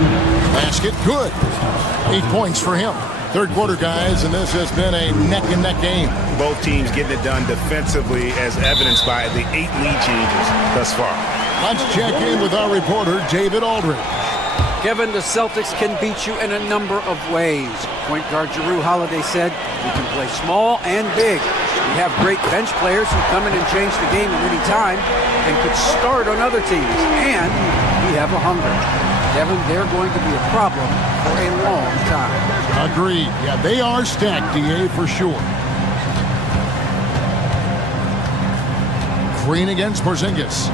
Basket, good. 8 points for him. Third quarter, guys, and this has been a neck-and-neck game. Both teams getting it done defensively, as evidenced by the 8 lead changes thus far. Let's check in with our reporter, David Aldridge. Kevin, the Celtics can beat you in a number of ways. Point guard Jrue Holiday said, "We can play small and big. We have great bench players who come in and change the game at any time and could start on other teams. And we have a hunger." Kevin, they're going to be a problem for a long time. Agreed. Yeah, they are stacked, DA, for sure. Green against Porzingis.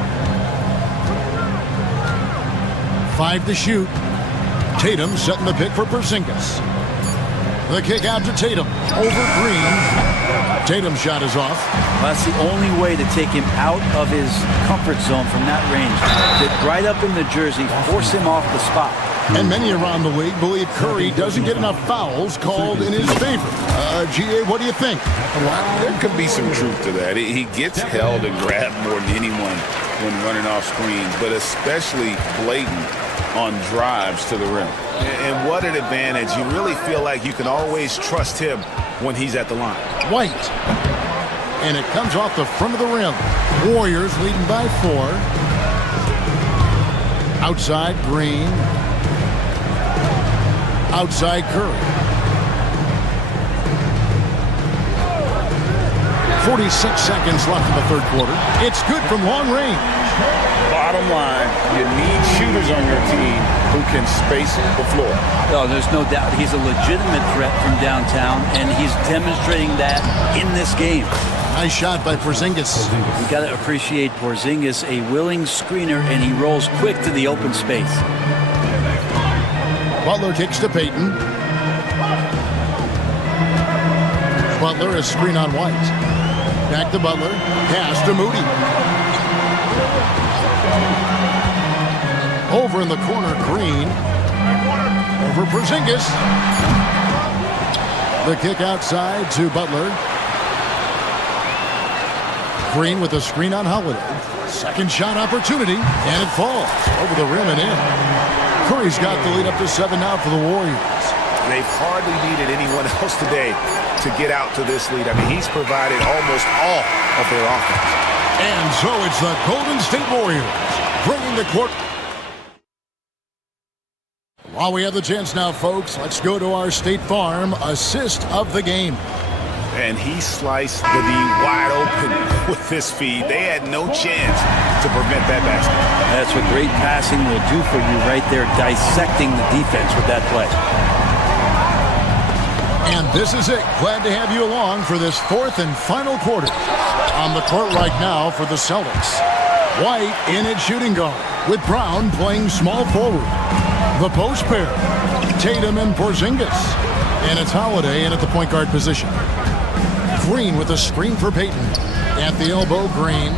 5 to shoot. Tatum setting the pick for Porzingis. The kick out to Tatum. Over Green. Tatum's shot is off. That's the only way to take him out of his comfort zone from that range. Get right up in the jersey, force him off the spot. And many around the league believe Curry doesn't get enough fouls called in his favor. GA, what do you think? Well, there could be some truth to that. He gets held and grabbed more than anyone when running off screens, but especially blatant on drives to the rim. And what an advantage. You really feel like you can always trust him when he's at the line. White. And it comes off the front of the rim. Warriors leading by 4. Outside Green. Outside Curry. 46 seconds left in the third quarter. It's good from long range. Bottom line, you need shooters on your team who can space the floor. Oh, there's no doubt he's a legitimate threat from downtown, and he's demonstrating that in this game. Nice shot by Porzingis. You got to appreciate Porzingis, a willing screener, and he rolls quick to the open space. Butler kicks to Payton. Butler, a screen on White. Back to Butler. Pass to Moody. Over in the corner, Green. Over Porzingis. The kick outside to Butler. Green with a screen on Holiday. Second shot opportunity, and it falls over the rim and in. Curry's got the lead up to 7 now for the Warriors. They've hardly needed anyone else today to get out to this lead. I mean, he's provided almost all of their offense. And so it's the Golden State Warriors bringing the court. While we have the chance now, folks, let's go to our State Farm assist of the game. And he sliced the D wide open with this feed. They had no chance to prevent that basket. That's what great passing will do for you right there, dissecting the defense with that play. And this is it. Glad to have you along for this fourth and final quarter. On the court right now for the Celtics. White in at shooting guard with Brown playing small forward. The post pair, Tatum and Porzingis. And it's Holiday in at the point guard position. Green with a screen for Payton. At the elbow, Green.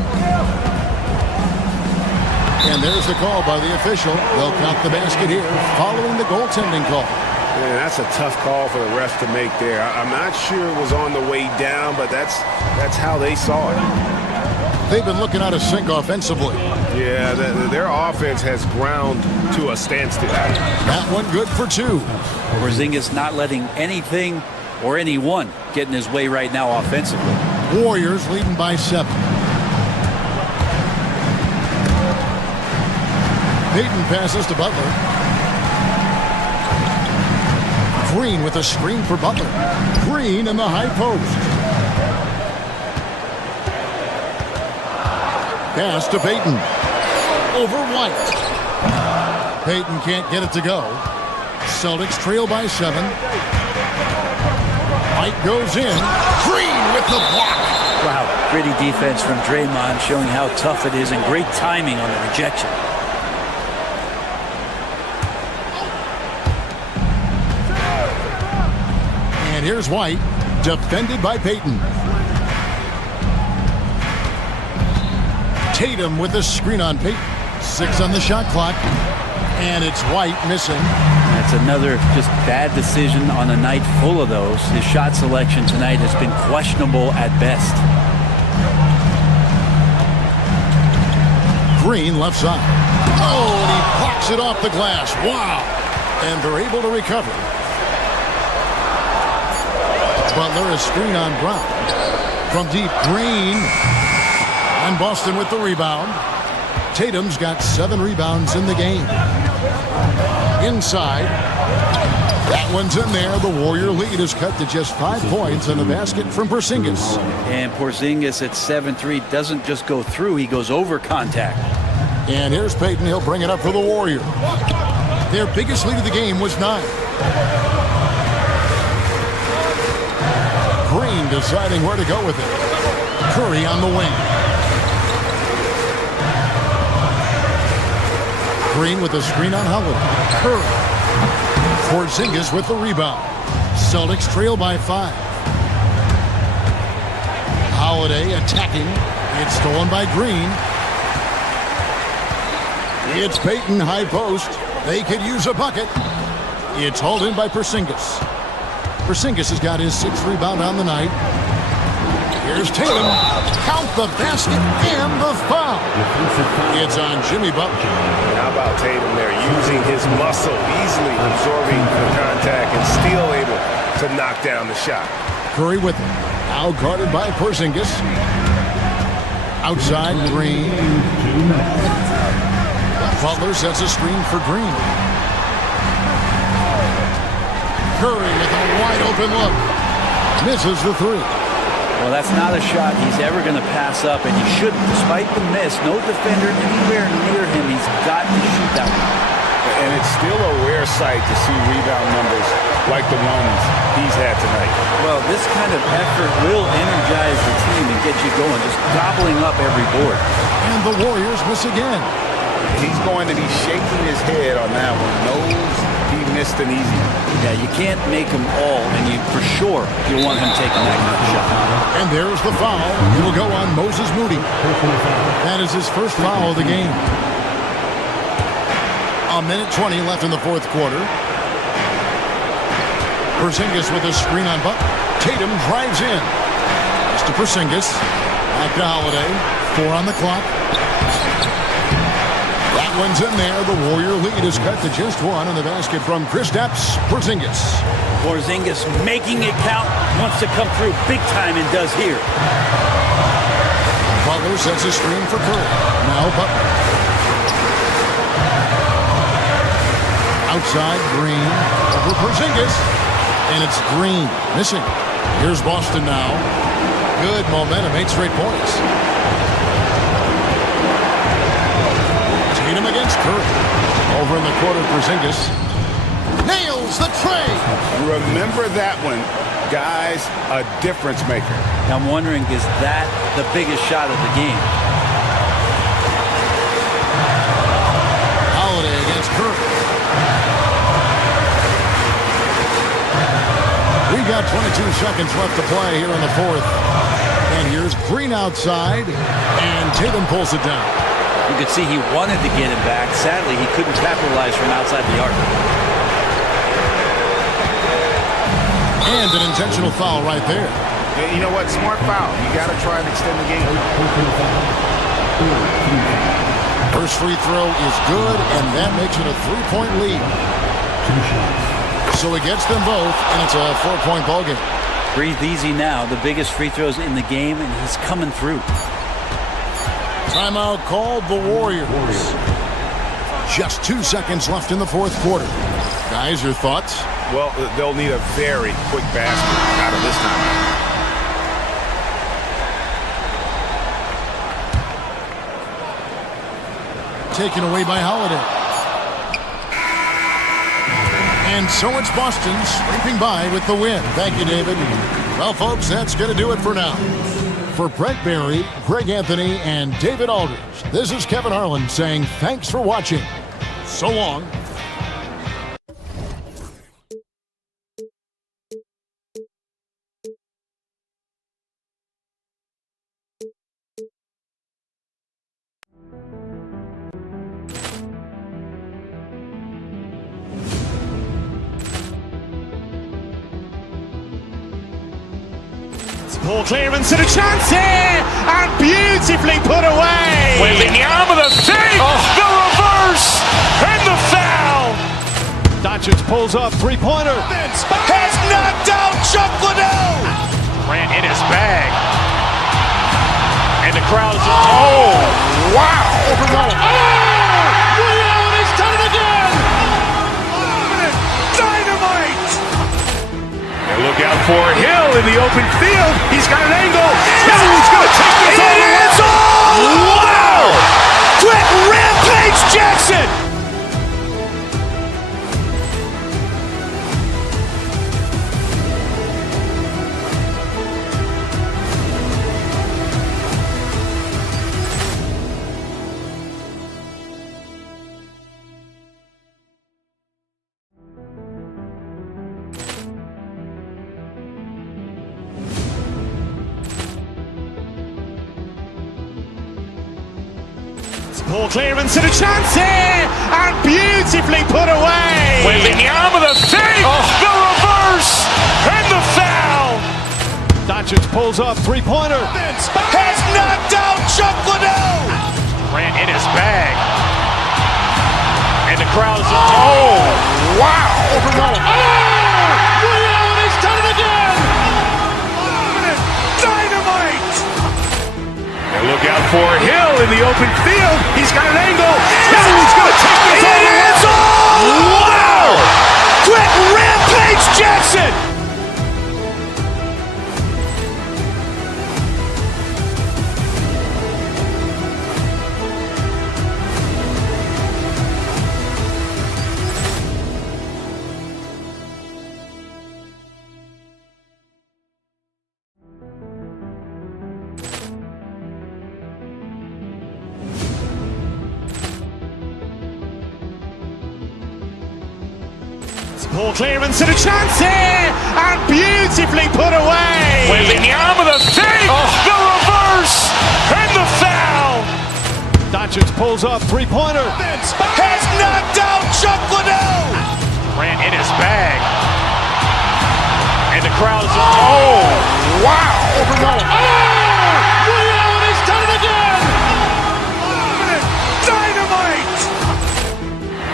And there's the call by the official. They'll count the basket here following the goaltending call. Man, that's a tough call for the refs to make there. I'm not sure it was on the way down, but that's how they saw it. They've been looking out of sync offensively. Yeah, their offense has ground to a standstill. That one good for 2. Porzingis not letting anything or anyone get in his way right now offensively. Warriors leading by 7. Payton passes to Butler. Green with a screen for Butler. Green in the high post. Pass to Payton. Over White. Payton can't get it to go. Celtics trail by 7. White goes in. Green with the block. Wow, gritty defense from Draymond, showing how tough it is, and great timing on the rejection. And here's White, defended by Payton. Tatum with a screen on Payton. 6 on the shot clock. And it's White missing. That's another just bad decision on a night full of those. His shot selection tonight has been questionable at best. Green left side. Oh, and he blocks it off the glass. Wow. And they're able to recover. Butler a screen on Brown. From deep, Green. And Boston with the rebound. Tatum's got 7 rebounds in the game. Inside. That one's in there. The Warrior lead is cut to just 5 points and a basket from Porzingis. And Porzingis at 7-3 doesn't just go through, he goes over contact. And here's Payton. He'll bring it up for the Warriors. Their biggest lead of the game was 9. Green deciding where to go with it. Curry on the wing. Green with the screen on Howard. Curry. Porzingis with the rebound. Celtics trail by 5. Holiday attacking. It's stolen by Green. It's Peyton, high post. They could use a bucket. It's hauled in by Porzingis. Porzingis has got his 6th rebound on the night. Here's Tatum. Count the basket and the foul. It's on Jimmy Butler. How about Tatum there, using his muscle, easily absorbing the contact and still able to knock down the shot. Curry with him. Now guarded by Porzingis. Outside, Green. Butler sets a screen for Green. Curry with a wide open look. Misses the 3. Well, that's not a shot he's ever going to pass up, and he shouldn't. Despite the miss, no defender anywhere near him. He's got to shoot that one. And it's still a rare sight to see rebound numbers like the ones he's had tonight. Well, this kind of effort will energize the team and get you going, just gobbling up every board. And the Warriors miss again. He's going to be shaking his head on that one. Knows he missed an easy one. Yeah, you can't make them all, and you for sure you want him taking that kind of shot. And there's the foul. It'll go on Moses Moody. That is his first foul of the game. A minute 20 left in the 4th quarter. Porzingis with a screen on Butler. Tatum drives in. It's to Porzingis. Back to Holiday. 4 on the clock. That one's in there. The Warrior lead is cut to just 1 on the basket from Kristaps Porzingis. Porzingis making it count. Wants to come through big time and does here. Butler sets a screen for Curry. Now Butler. Outside, Green. Over Porzingis. And it's Green. Missing. Here's Boston now. Good momentum. 8 straight points. Tatum against Curry. Over in the corner, Porzingis. Nails the tray. Remember that one. Guys, a difference maker. I'm wondering, is that the biggest shot of the game? Holiday against Curry. We got 22 seconds left to play here in the 4th. And here's Green outside, and Tatum pulls it down. You could see he wanted to get it back. Sadly, he couldn't capitalize from outside the arc. And an intentional foul right there. Yeah, you know what? Smart foul. You got to try and extend the game. First free throw is good, and that makes it a 3-point lead. So he gets them both, and it's a 4-point ballgame. Breathe easy now. The biggest free throws in the game, and he's coming through. Timeout called the Warriors. Just 2 seconds left in the 4th quarter. Guys, your thoughts? Well, they'll need a very quick basket out of this time. Taken away by Holiday. And so it's Boston scraping by with the win. Thank you, David. Well, folks, that's going to do it for now. For Brett Barry, Greg Anthony, and David Aldridge, this is Kevin Harlan saying thanks for watching. So long. Poor clearance and a chance here, and beautifully put away. Wembanyama the save, the reverse, and the foul. Doncic pulls up, 3-pointer. Has knocked out Chuck Liddell. Ran in his bag. And the crowd is, oh, wow. He's done it again. Dynamite. And look out for Hill in the open field. He's got an angle. Hill's going to take this all the way. Wow! Quick Rampage Jackson. Poor clearance and a chance here, and beautifully put away. Wembanyama the save, the reverse, and the foul. Doncic pulls up, three-pointer. Has knocked out Chuck Liddell. Grant in his bag. And the crowd is, oh, wow. He's done it again. Dynamite. And look out for Hill in the open field. He's got an angle. He's going to take this all the way. Wow. Quick Rampage Jackson. Poor clearance and a chance here, and beautifully put away. Wembanyama the save, the reverse, and the foul. Doncic pulls up, three-pointer. Has knocked out Chuck Liddell. Grant in his bag. And the crowd is, oh, wow. He's done it again. Dynamite.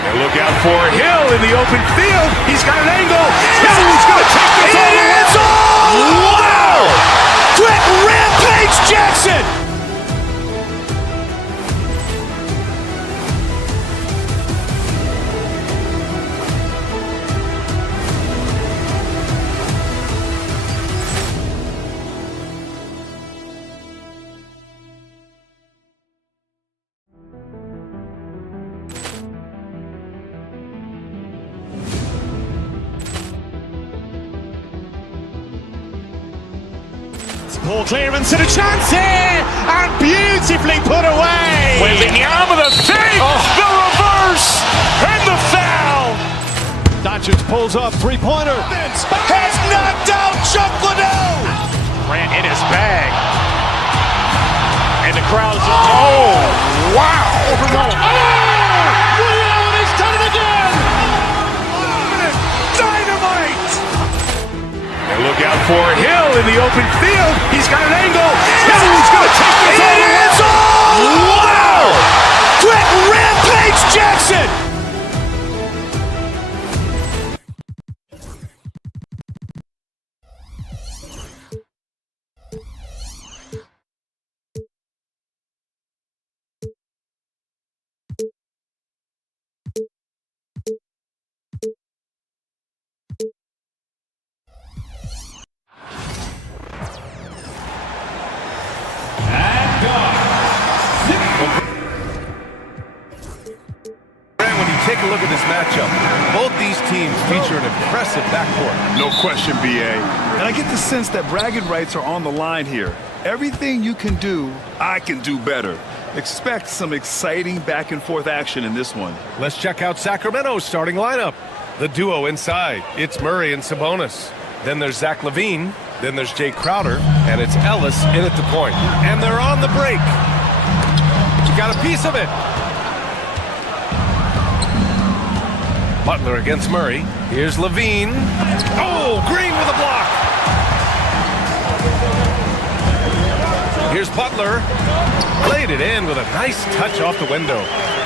And look out for Hill in the open field. He's got an angle. He's going to take this all the way. Wow. Quick Rampage Jackson. Poor clearance and a chance here, and beautifully put away. Wembanyama the save, the reverse, and the foul. Doncic pulls up, three-pointer. Has knocked out Chuck Liddell. Grant in his bag. And the crowd is, oh, wow. He's done it again. Dynamite. And look out for Hill in the open field. He's got an angle. He's going to take this all the way. Wow. Quick Rampage Jackson. When you take a look at this matchup, both these teams feature an impressive backcourt. No question, BA. And I get the sense that bragging rights are on the line here. Everything you can do, I can do better. Expect some exciting back-and-forth action in this one. Let's check out Sacramento's starting lineup. The duo inside, it's Murray and Sabonis. Then there's Zach LaVine. Then there's Jay Crowder. And it's Ellis in at the point. And they're on the break. You got a piece of it. Butler against Murray. Here's LaVine. Oh, Green with a block. Here's Butler. Played it in with a nice touch off the window.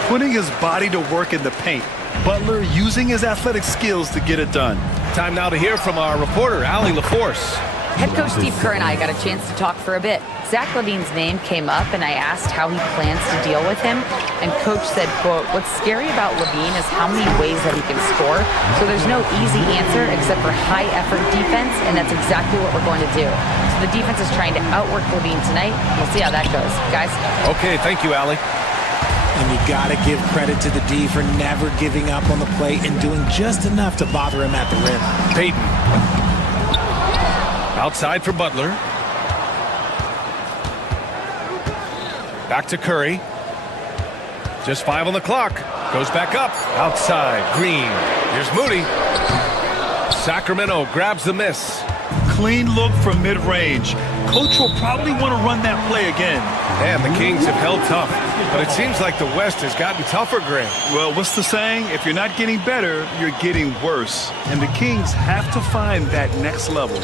Putting his body to work in the paint. Butler using his athletic skills to get it done. Time now to hear from our reporter, Allie LaForce. Head coach Steve Kerr and I got a chance to talk for a bit. Zach LaVine's name came up and I asked how he plans to deal with him. And coach said, quote, what's scary about LaVine is how many ways that he can score. So there's no easy answer except for high effort defense, and that's exactly what we're going to do. So the defense is trying to outwork LaVine tonight. We'll see how that goes. Guys? Okay, thank you, Allie. And you got to give credit to the D for never giving up on the play and doing just enough to bother him at the rim. Payton. Outside for Butler. Back to Curry. Just 5 on the clock. Goes back up. Outside. Green. Here's Moody. Sacramento grabs the miss. Clean look from mid-range. Coach will probably want to run that play again. And the Kings have held tough, but it seems like the West has gotten tougher, Grant. Well, what's the saying? If you're not getting better, you're getting worse. And the Kings have to find that next level.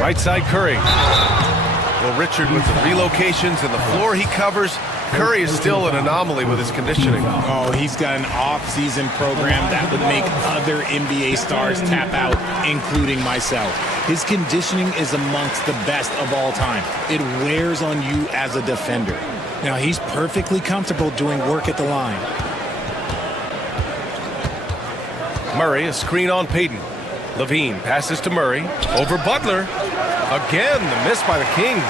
Right side, Curry. Well, Richard with the relocations and the floor he covers. Curry is still an anomaly with his conditioning. Oh, he's got an off-season program that would make other NBA stars tap out, including myself. His conditioning is amongst the best of all time. It wears on you as a defender. Now, he's perfectly comfortable doing work at the line. Murray, a screen on Payton. Levine passes to Murray. Over Butler. Again, the miss by the Kings.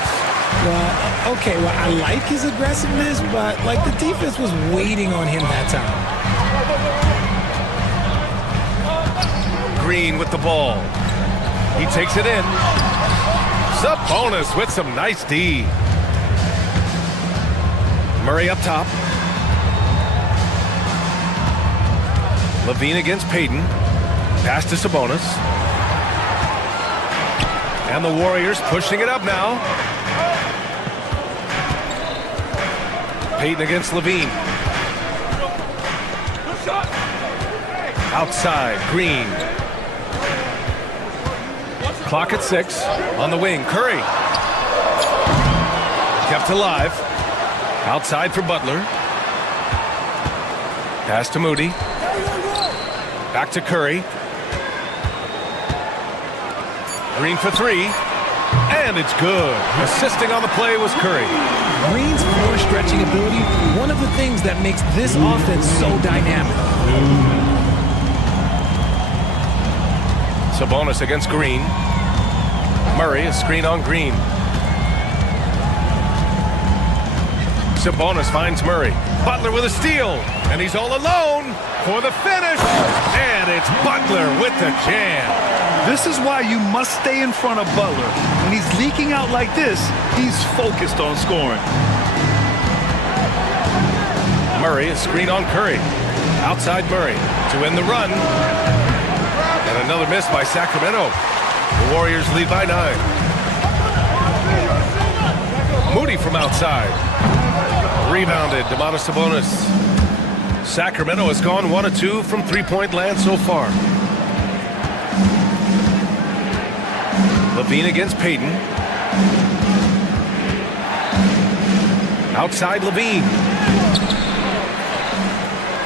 Well, okay, well, I like his aggressiveness, but, like, the defense was waiting on him that time. Green with the ball. He takes it in. Sabonis with some nice D. Murray up top. Levine against Payton. Pass to Sabonis. And the Warriors pushing it up now. Payton against Levine. Outside, Green. Clock at 6. On the wing, Curry. Kept alive. Outside for Butler. Pass to Moody. Back to Curry. Green for 3. And it's good. Assisting on the play was Curry. Green's floor stretching ability, one of the things that makes this offense so dynamic. Sabonis against Green. Murray, a screen on Green. Sabonis finds Murray. Butler with a steal. And he's all alone for the finish. And it's Butler with the jam. This is why you must stay in front of Butler. When he's leaking out like this, he's focused on scoring. Murray, a screen on Curry. Outside Murray to end the run. And another miss by Sacramento. The Warriors lead by 9. Moody from outside. Rebounded, Domantas Sabonis. Sacramento has gone 1 of 2 from three-point land so far. Levine against Payton. Outside Levine.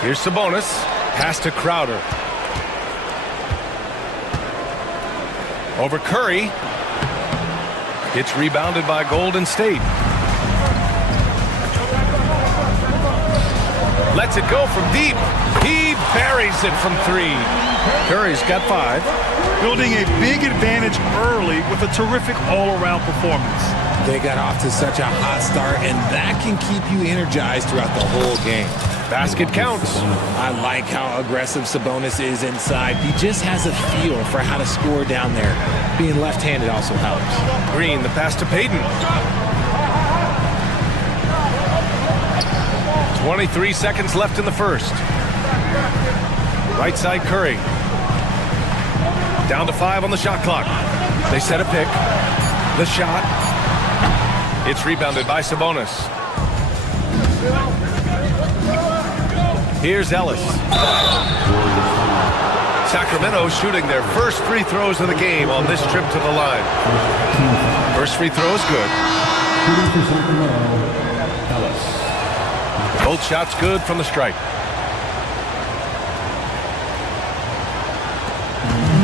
Here's Sabonis. Pass to Crowder. Over Curry. It's rebounded by Golden State. Lets it go from deep. He buries it from 3. Curry's got 5. Building a big advantage early with a terrific all-around performance. They got off to such a hot start, and that can keep you energized throughout the whole game. Basket counts. I like how aggressive Sabonis is inside. He just has a feel for how to score down there. Being left-handed also helps. Green, the pass to Payton. 23 seconds left in the first. Right side Curry. Down to 5 on the shot clock. They set a pick. The shot. It's rebounded by Sabonis. Here's Ellis. Sacramento shooting their first free throws of the game on this trip to the line. First free throw is good. Both shots good from the stripe.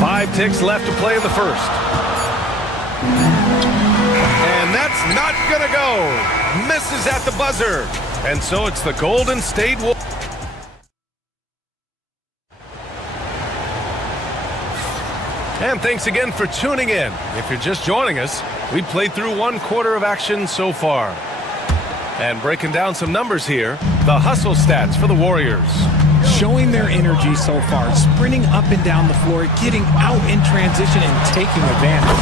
5 ticks left to play in the first. And that's not gonna go. Misses at the buzzer. And so it's the Golden State Warriors. And thanks again for tuning in. If you're just joining us, we played through 1 quarter of action so far. And breaking down some numbers here, the hustle stats for the Warriors. Showing their energy so far, sprinting up and down the floor, getting out in transition and taking advantage.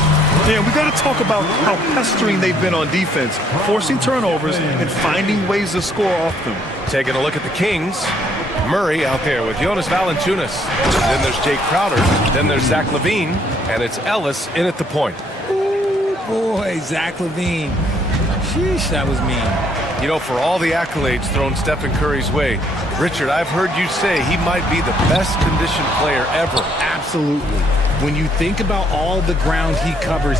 Yeah, we got to talk about how pestering they've been on defense, forcing turnovers and finding ways to score off them. Taking a look at the Kings. Murray out there with Jonas Valanciunas. Then there's Jay Crowder. Then there's Zach LaVine. And it's Ellis in at the point. Ooh, boy, Zach LaVine. Sheesh, that was mean. You know, for all the accolades thrown Stephen Curry's way, Richard, I've heard you say he might be the best conditioned player ever. Absolutely. When you think about all the ground he covers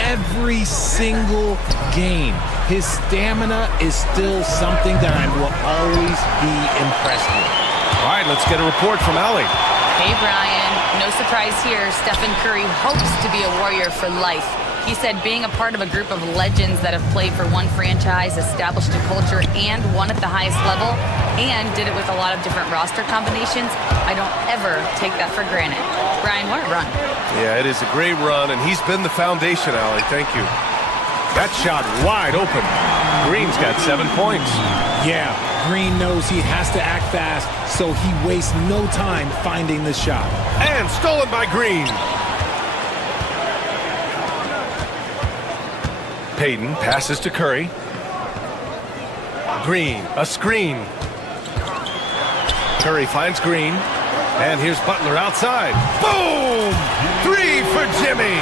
every single game, his stamina is still something that I will always be impressed with. All right, let's get a report from Allie. Hey, Brian. No surprise here. Stephen Curry hopes to be a Warrior for life. He said being a part of a group of legends that have played for one franchise, established a culture, and won at the highest level, and did it with a lot of different roster combinations, I don't ever take that for granted. Brian, what a run. Yeah, it is a great run, and he's been the foundation, Allie. Thank you. That shot wide open. Green's got 7 points. Yeah, Green knows he has to act fast, so he wastes no time finding the shot. And stolen by Green. Payton passes to Curry. Green, a screen. Curry finds Green. And here's Butler outside. Boom! 3 for Jimmy.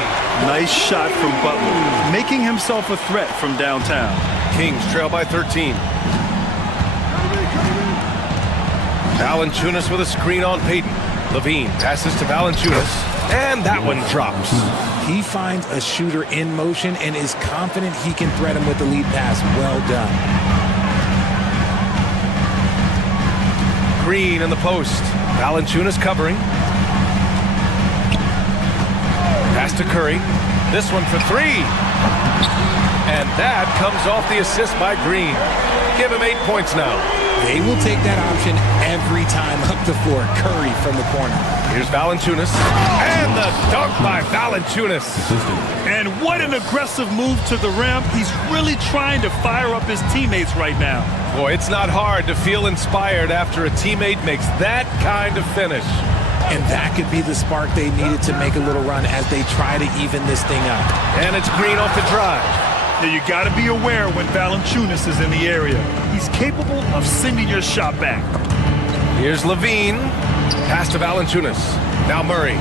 Nice shot from Butler, making himself a threat from downtown. Kings trail by 13. Valanciunas with a screen on Payton. LaVine passes to Valanciunas. And that one drops. He finds a shooter in motion and is confident he can threat him with the lead pass. Well done. Green in the post. Valanciunas covering. Pass to Curry. This one for 3. And that comes off the assist by Green. Give him 8 points now. They will take that option every time up the floor. Curry from the corner. Here's Valanciunas. And the dunk by Valanciunas. And what an aggressive move to the rim. He's really trying to fire up his teammates right now. Boy, it's not hard to feel inspired after a teammate makes that kind of finish. And that could be the spark they needed to make a little run as they try to even this thing up. And it's Green off the drive. Now you got to be aware when Valanciunas is in the area. He's capable of sending your shot back. Here's LaVine. Pass to Valanciunas. Now Murray.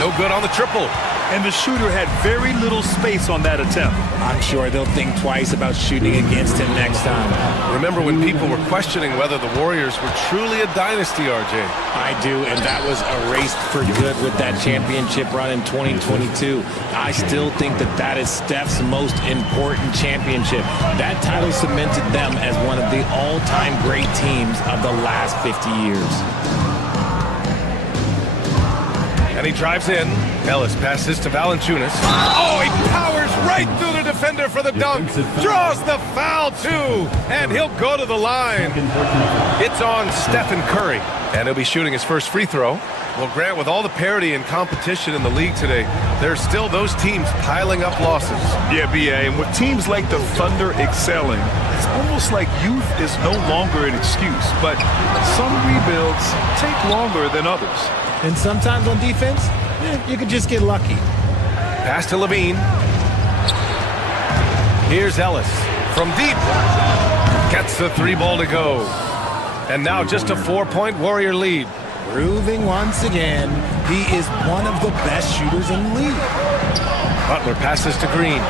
No good on the triple. And the shooter had very little space on that attempt. I'm sure they'll think twice about shooting against him next time. Remember when people were questioning whether the Warriors were truly a dynasty, RJ? I do, and that was erased for good with that championship run in 2022. I still think that is Steph's most important championship. That title cemented them as one of the all-time great teams of the last 50 years. And he drives in. Ellis passes to Valanciunas. Oh, he powers right through the defender for the dunk. Draws the foul, too. And he'll go to the line. It's on Stephen Curry. And he'll be shooting his first free throw. Well, Grant, with all the parity and competition in the league today, there's still those teams piling up losses. Yeah, B.A., and with teams like the Thunder excelling, it's almost like youth is no longer an excuse. But some rebuilds take longer than others. And sometimes on defense, you could just get lucky. Pass to LaVine. Here's Ellis from deep. Gets the 3 ball to go. And now just a 4-point Warrior lead. Proving once again, he is one of the best shooters in the league. Butler passes to Green.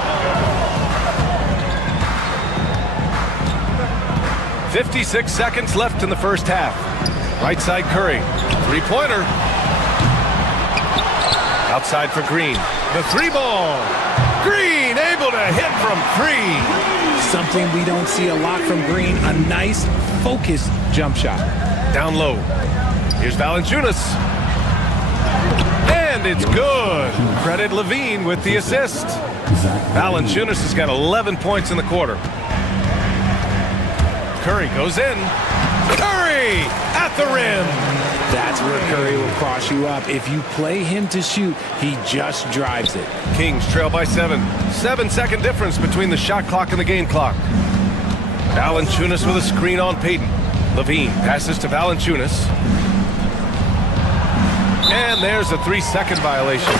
56 seconds left in the first half. Right side Curry. 3-pointer. Outside for Green. The 3 ball. Green able to hit from 3. Something we don't see a lot from Green. A nice, focused jump shot. Down low. Here's Valanciunas. And it's good. Credit LaVine with the assist. Valanciunas has got 11 points in the quarter. Curry goes in. Curry at the rim. That's where Curry will cross you up. If you play him to shoot, he just drives it. Kings trail by 7. 7-second difference between the shot clock and the game clock. Valanciunas with a screen on Payton. LaVine passes to Valanciunas. And there's a 3-second violation.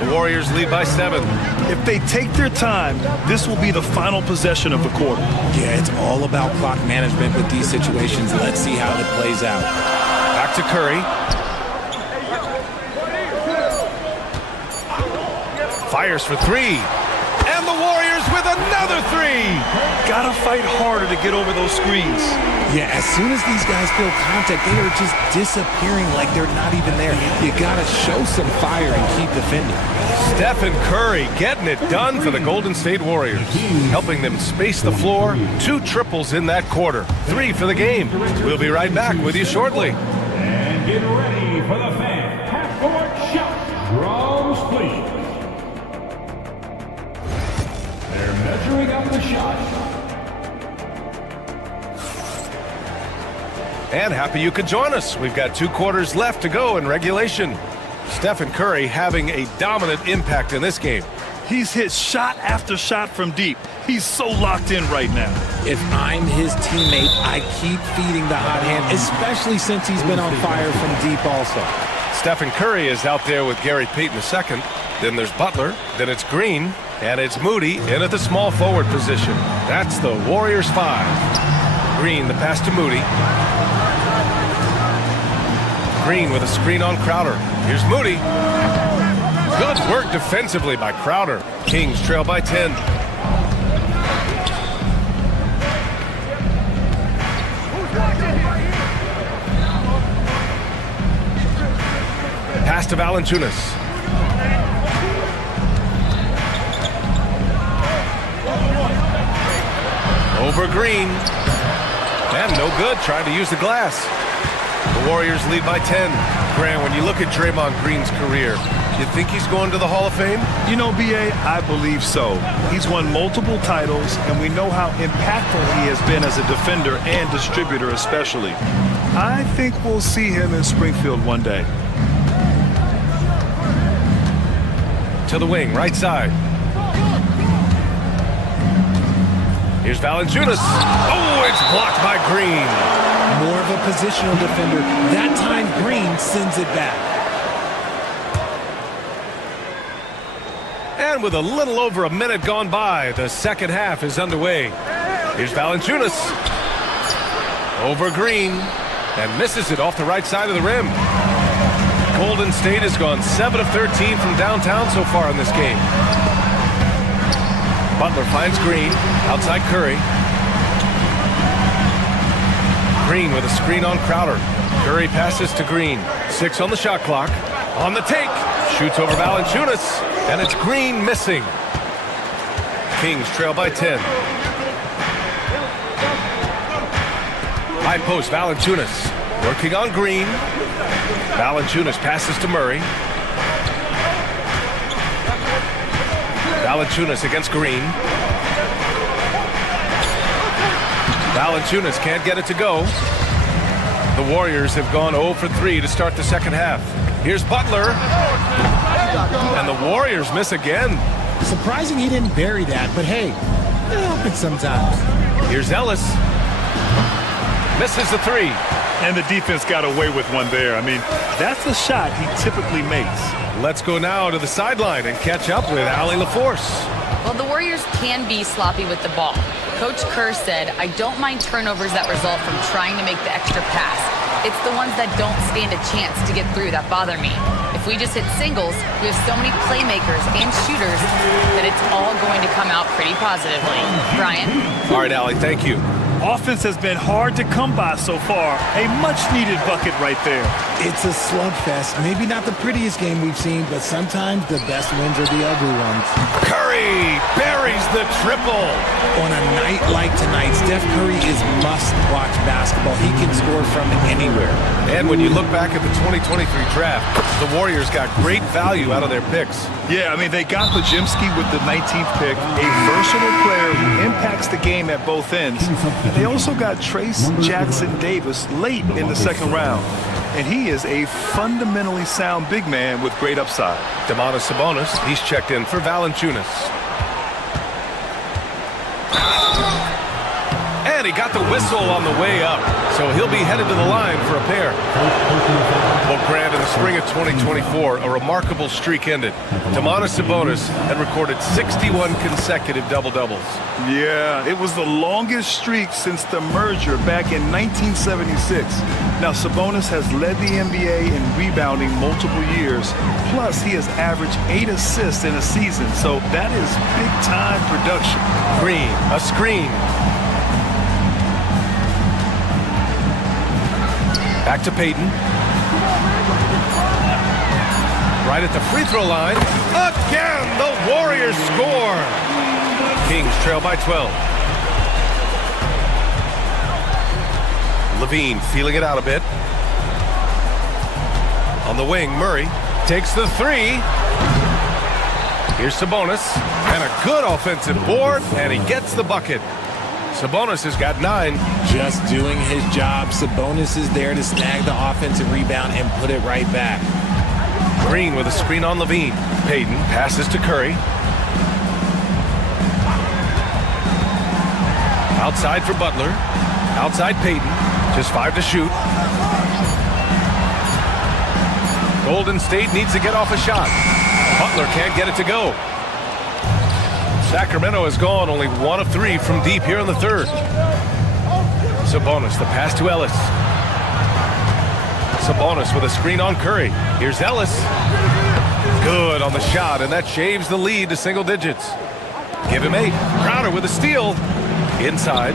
The Warriors lead by 7. If they take their time, this will be the final possession of the quarter. Yeah, it's all about clock management with these situations. Let's see how it plays out. Back to Curry. Fires for 3. And the Warriors with another 3. Gotta fight harder to get over those screens. Yeah, as soon as these guys feel contact, they are just disappearing like they're not even there. You gotta show some fire and keep defending. Stephen Curry getting it done for the Golden State Warriors, helping them space the floor. 2 triples in that quarter. 3 for the game. We'll be right back with you shortly. And get ready for the fan half-court shot. Drums, please. They're measuring up the shot. And happy you could join us. We've got 2 quarters left to go in regulation. Stephen Curry having a dominant impact in this game. He's hit shot after shot from deep. He's so locked in right now. If I'm his teammate, I keep feeding the hot hand, especially since he's been on fire from deep also. Stephen Curry is out there with Gary Payton II. Then there's Butler. Then it's Green. And it's Moody in at the small forward position. That's the Warriors 5. Green, the pass to Moody. Green with a screen on Crowder. Here's Moody. Good work defensively by Crowder. Kings trail by 10. Pass to Valanciunas. Over Green. And no good, trying to use the glass. The Warriors lead by 10. Grant, when you look at Draymond Green's career, you think he's going to the Hall of Fame? You know, B.A., I believe so. He's won multiple titles, and we know how impactful he has been as a defender and distributor especially. I think we'll see him in Springfield one day. To the wing, right side. Here's Valanciunas. Oh, it's blocked by Green. More of a positional defender. That time, Green sends it back. And with a little over a minute gone by, the second half is underway. Here's Valanciunas. Over Green. And misses it off the right side of the rim. Golden State has gone 7 of 13 from downtown so far in this game. Butler finds Green. Outside Curry. Green with a screen on Crowder. Curry passes to Green. 6 on the shot clock. On the take. Shoots over Valanciunas. And it's Green missing. Kings trail by 10. High post, Valanciunas. Working on Green. Valanciunas passes to Murray. Valanciunas against Green. Valanciunas can't get it to go. The Warriors have gone 0 for 3 to start the second half. Here's Butler. And the Warriors miss again. Surprising he didn't bury that, but hey, it happens sometimes. Here's Ellis. Misses the 3. And the defense got away with one there. I mean, that's the shot he typically makes. Let's go now to the sideline and catch up with Allie LaForce. Well, the Warriors can be sloppy with the ball. Coach Kerr said, I don't mind turnovers that result from trying to make the extra pass. It's the ones that don't stand a chance to get through that bother me. If we just hit singles, we have so many playmakers and shooters that it's all going to come out pretty positively. Brian? All right, Allie, thank you. Offense has been hard to come by so far. A much-needed bucket right there. It's a slugfest. Maybe not the prettiest game we've seen, but sometimes the best wins are the ugly ones. Curry buries the triple. On a night like tonight, Steph Curry is must-watch basketball. He can score from anywhere. And when you look back at the 2023 draft, the Warriors got great value out of their picks. Yeah, I mean, they got Pajimski with the 19th pick, a versatile player who impacts the game at both ends. They also got Trace Jackson-Davis late in the second round. And he is a fundamentally sound big man with great upside. Domantas Sabonis, he's checked in for Valanciunas. And he got the whistle on the way up, so he'll be headed to the line for a pair. Well, Grant, in the spring of 2024, a remarkable streak ended. Domantas Sabonis had recorded 61 consecutive double-doubles. Yeah, it was the longest streak since the merger back in 1976. Now, Sabonis has led the NBA in rebounding multiple years. Plus, he has averaged 8 assists in a season, so that is big-time production. Green, a screen. Back to Payton. Right at the free throw line. Again, the Warriors score. Kings trail by 12. Levine feeling it out a bit. On the wing, Murray takes the three. Here's Sabonis. And a good offensive board, and he gets the bucket. Sabonis has got 9. Just doing his job. Sabonis is there to snag the offensive rebound and put it right back. Green with a screen on Levine. Payton passes to Curry. Outside for Butler. Outside Payton. Just 5 to shoot. Golden State needs to get off a shot. Butler can't get it to go. Sacramento has gone only 1 of 3 from deep here in the third. Sabonis, the pass to Ellis. Sabonis with a screen on Curry. Here's Ellis. Good on the shot, and that shaves the lead to single digits. Give him 8. Crowder with a steal. Inside.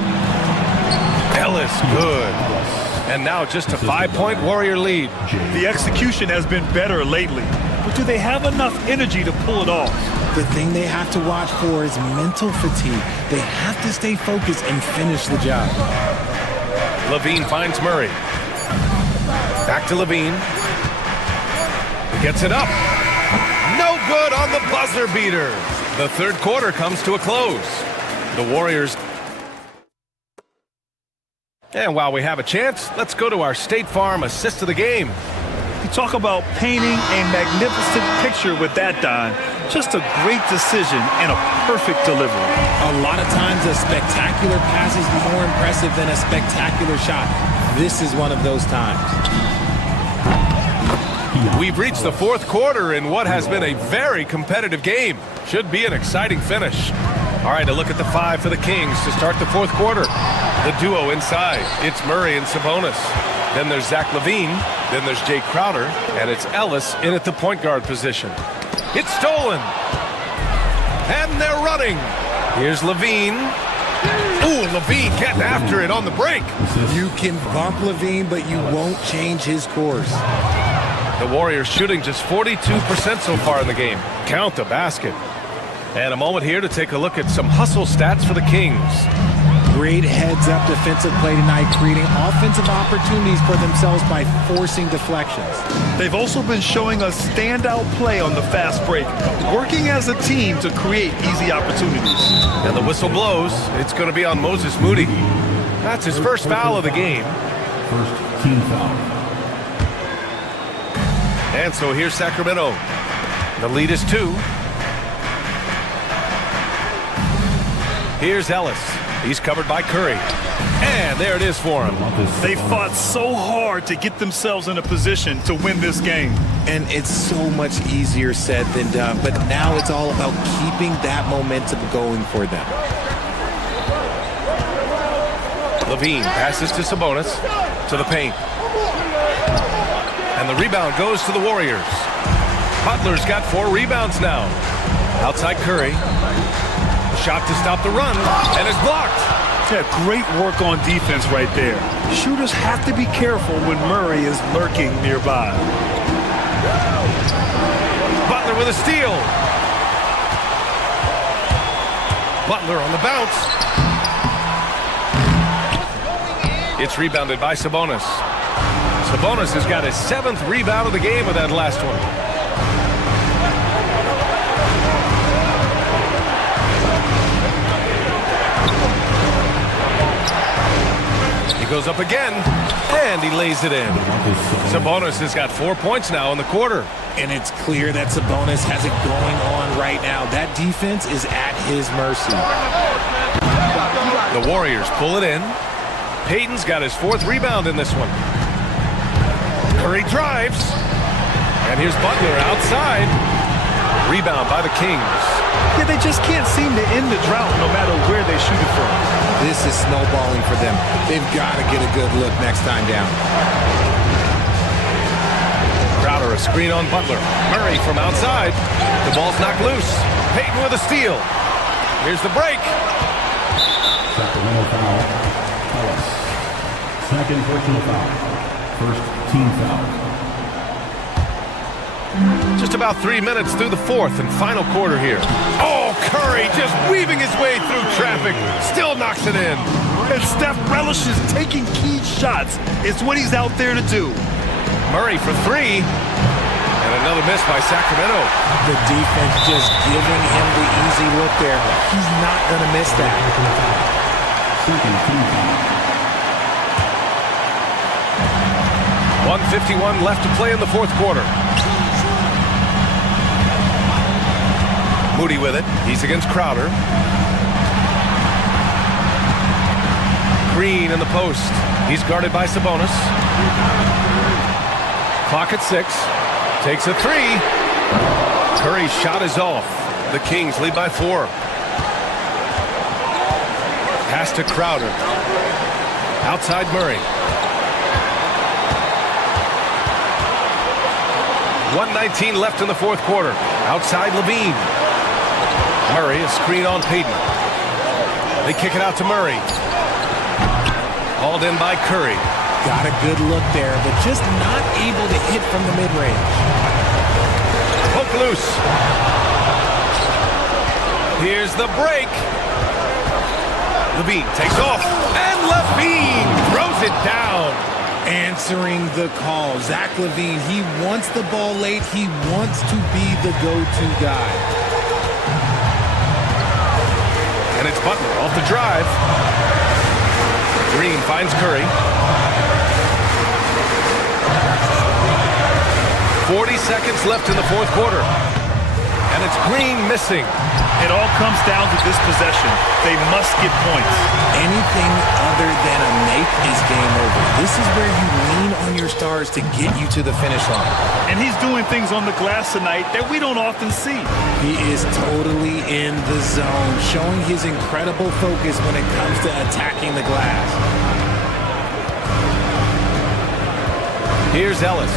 Ellis, good. And now just a 5-point Warrior lead. The execution has been better lately, but do they have enough energy to pull it off? The thing they have to watch for is mental fatigue. They have to stay focused and finish the job. Levine finds Murray. Back to Levine. He gets it up. No good on the buzzer beater. The third quarter comes to a close. The Warriors. And while we have a chance, let's go to our State Farm assist of the game. You talk about painting a magnificent picture with that, Don. Just a great decision and a perfect delivery. A lot of times a spectacular pass is more impressive than a spectacular shot. This is one of those times. We've reached the fourth quarter in what has been a very competitive game. Should be an exciting finish. All right, a look at the 5 for the Kings to start the fourth quarter. The duo inside. It's Murray and Sabonis. Then there's Zach LaVine. Then there's Jay Crowder. And it's Ellis in at the point guard position. It's stolen. And they're running. Here's LaVine. Ooh, LaVine getting after it on the break. You can bump LaVine, but you won't change his course. The Warriors shooting just 42% so far in the game. Count the basket. And a moment here to take a look at some hustle stats for the Kings. Great heads-up defensive play tonight, creating offensive opportunities for themselves by forcing deflections. They've also been showing us standout play on the fast break, working as a team to create easy opportunities. And the whistle blows. It's going to be on Moses Moody. That's his first foul of the game. First team foul. And so here's Sacramento. The lead is 2. Here's Ellis. He's covered by Curry. And there it is for him. They fought so hard to get themselves in a position to win this game. And it's so much easier said than done. But now it's all about keeping that momentum going for them. LaVine passes to Sabonis. To the paint. And the rebound goes to the Warriors. Butler's got 4 rebounds now. Outside Curry. Shot to stop the run, and it's blocked. Yeah, great work on defense right there. Shooters have to be careful when Murray is lurking nearby. Butler with a steal. Butler on the bounce. It's rebounded by Sabonis. Sabonis has got his 7th rebound of the game with that last one. Goes up again, and he lays it in. Sabonis has got 4 points now in the quarter. And it's clear that Sabonis has it going on right now. That defense is at his mercy. The Warriors pull it in. Payton's got his 4th rebound in this one. Murray drives. And here's Butler outside. Rebound by the Kings. Yeah, they just can't seem to end the drought no matter where they shoot it from. This is snowballing for them. They've got to get a good look next time down. Crowder, a screen on Butler. Murray from outside. The ball's knocked loose. Payton with a steal. Here's the break. Sacramento foul. Ellis. Second personal foul. First team foul. Just about 3 minutes through the fourth and final quarter here. Oh, Curry just weaving his way through traffic. Still knocks it in. And Steph relishes taking key shots. It's what he's out there to do. Murray for three. And another miss by Sacramento. The defense just giving him the easy look there. He's not going to miss that. Second team foul. 1:51 left to play in the fourth quarter. Moody with it. He's against Crowder. Green in the post. He's guarded by Sabonis. Clock at 6. Takes a three. Curry's shot is off. The Kings lead by 4. Pass to Crowder. Outside Murray. 1:19 left in the fourth quarter. Outside Levine. Murray, a screen on Payton. They kick it out to Murray. Hauled in by Curry. Got a good look there, but just not able to hit from the mid-range. Poke loose. Here's the break. Levine takes off. And Levine throws it down. Answering the call. Zach LaVine, he wants the ball late. He wants to be the go-to guy. And it's Butler off the drive. Green finds Curry. 40 seconds left in the fourth quarter. And it's Green missing. It all comes down to this possession. They must get points. Anything other than a make is game over. This is where you lean on your stars to get you to the finish line. And he's doing things on the glass tonight that we don't often see. He is totally in the zone, showing his incredible focus when it comes to attacking the glass. Here's Ellis.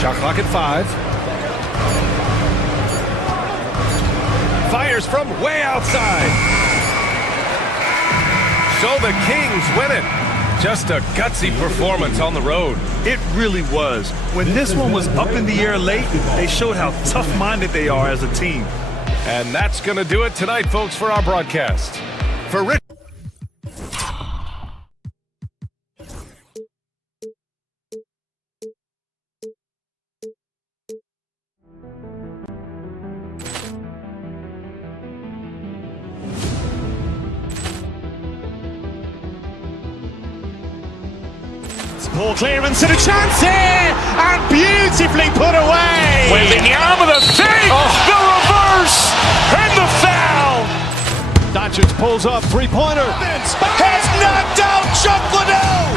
Shot clock at 5. Fires from way outside. So the Kings win it. Just a gutsy performance on the road. It really was. When this one was up in the air late, they showed how tough-minded they are as a team. And that's going to do it tonight, folks, for our broadcast. For Rich. Ball clearance and a chance here, and beautifully put away. Wembanyama the fake, the reverse, and the foul. Doncic pulls up, three-pointer. Has knocked out Chuck Liddell.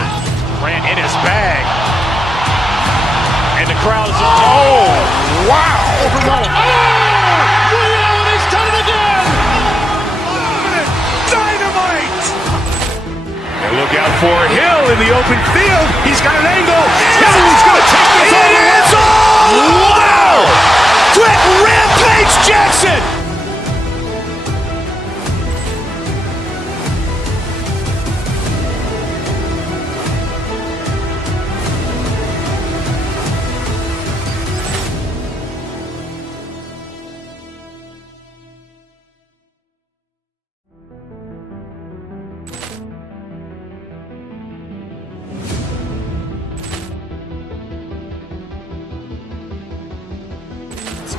Grant in his bag. And the crowd is, oh, wow. He's done it again. Dynamite. And look out for Hill in the open field. He's got an angle. He's going to take this all the way. Wow. Quick Rampage Jackson.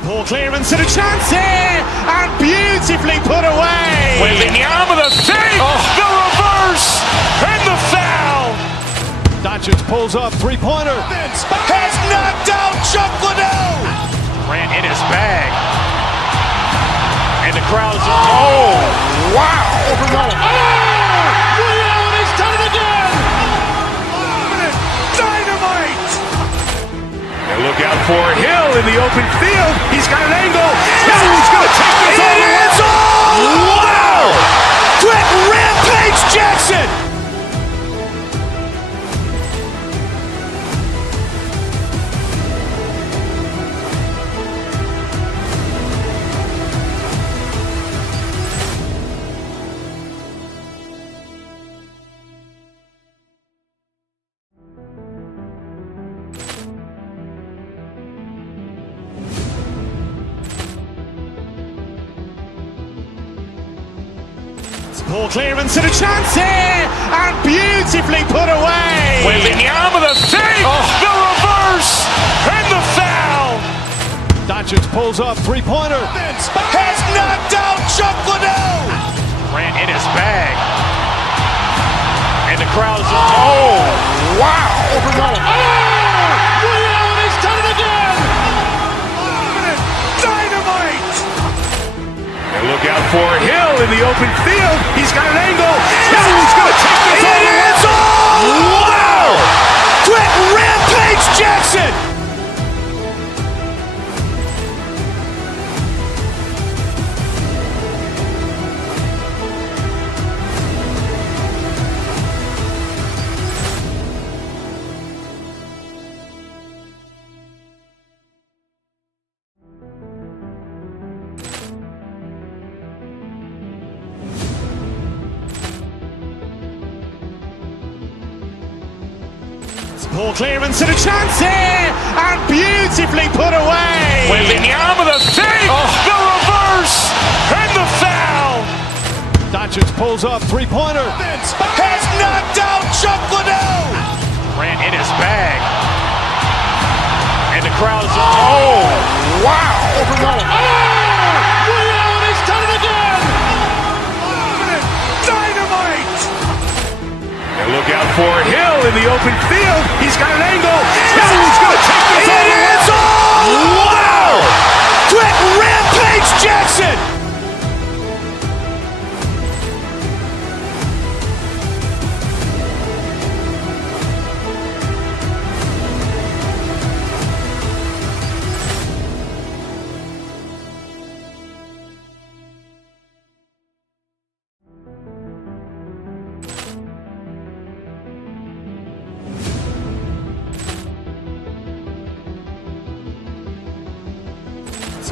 Ball clearance and a chance here, and beautifully put away. Wembanyama the fake, the reverse, and the foul. Doncic pulls up, three-pointer. Has knocked out Chuck Liddell. Grant in his bag. And the crowd is, oh, wow. He's done it again. for Hill in the open field. He's got an angle. He's going to take this all the way. Wow! Quick rampage Jackson! Poor clearance and a chance here, and beautifully put away. Wembanyama the save, the reverse, and the foul. Doncic pulls up, three-pointer. Has knocked out Chuck Liddell. Grant in his bag. And the crowd is, oh, wow. Ray Allen has done it again. Dynamite. And look out for Hill in the open field. He's got an angle. He's going to take this all the way. Wow! Quick rampage Jackson! Poor clearance and a chance here, and beautifully put away. Wembanyama the save, the reverse, and the foul. Doncic pulls up, three-pointer. Has knocked out Chuck Liddell. Grant in his bag. And the crowd is, oh, wow. Ray Allen has done it again. Dynamite. And look out for Hill in the open field. He's got an angle. He's going to take this all the way. Wow! Quick rampage Jackson!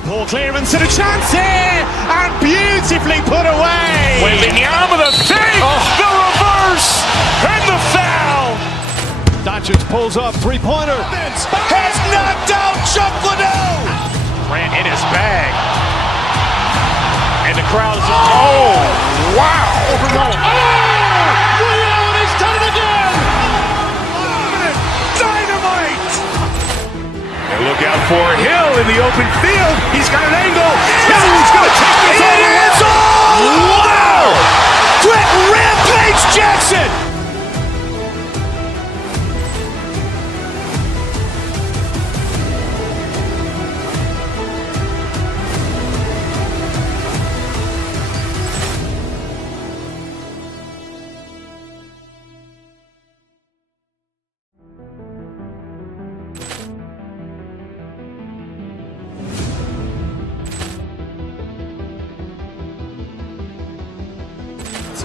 Poor clearance and a chance here, and beautifully put away. Wembanyama the save, the reverse, and the foul. Doncic pulls up, three-pointer. Has knocked out Chuck Liddell. Grant in his bag. And the crowd is, oh, wow. Ray Allen has done it again. Dynamite. And look out for Hill in the open field. He's got an angle. He's going to take this all the way. Wow! Quick rampage Jackson!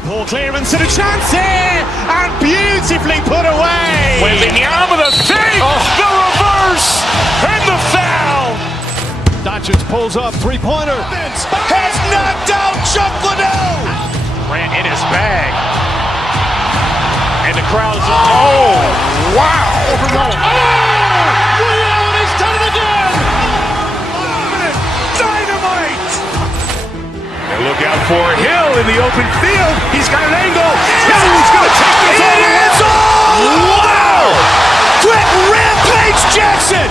Poor clearance and a chance here, and beautifully put away. Wembanyama the save, the reverse, and the foul. Doncic pulls up, three-pointer. Has knocked out Chuck Liddell. Grant in his bag. And the crowd is, oh, wow. Ray Allen has done it again. Dynamite. And look out for Hill in the open field. He's got an angle. He's going to take this all the way. Wow! Quick rampage Jackson!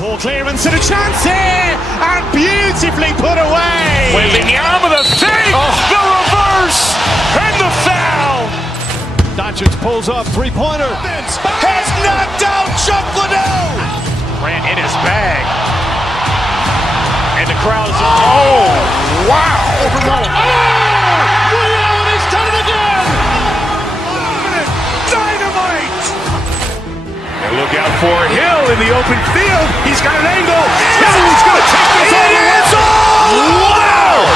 Poor clearance and a chance here, and beautifully put away. Wembanyama the fake, the reverse, and the foul. Doncic pulls up, three-pointer. Has knocked out Chuck Liddell. Ran in his bag. And the crowd is... Oh, wow. He's done it again. Dynamite. And look out for Hill in the open field. He's got an angle. Hill's going to take this all the way. Wow.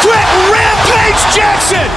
Quick Rampage Jackson.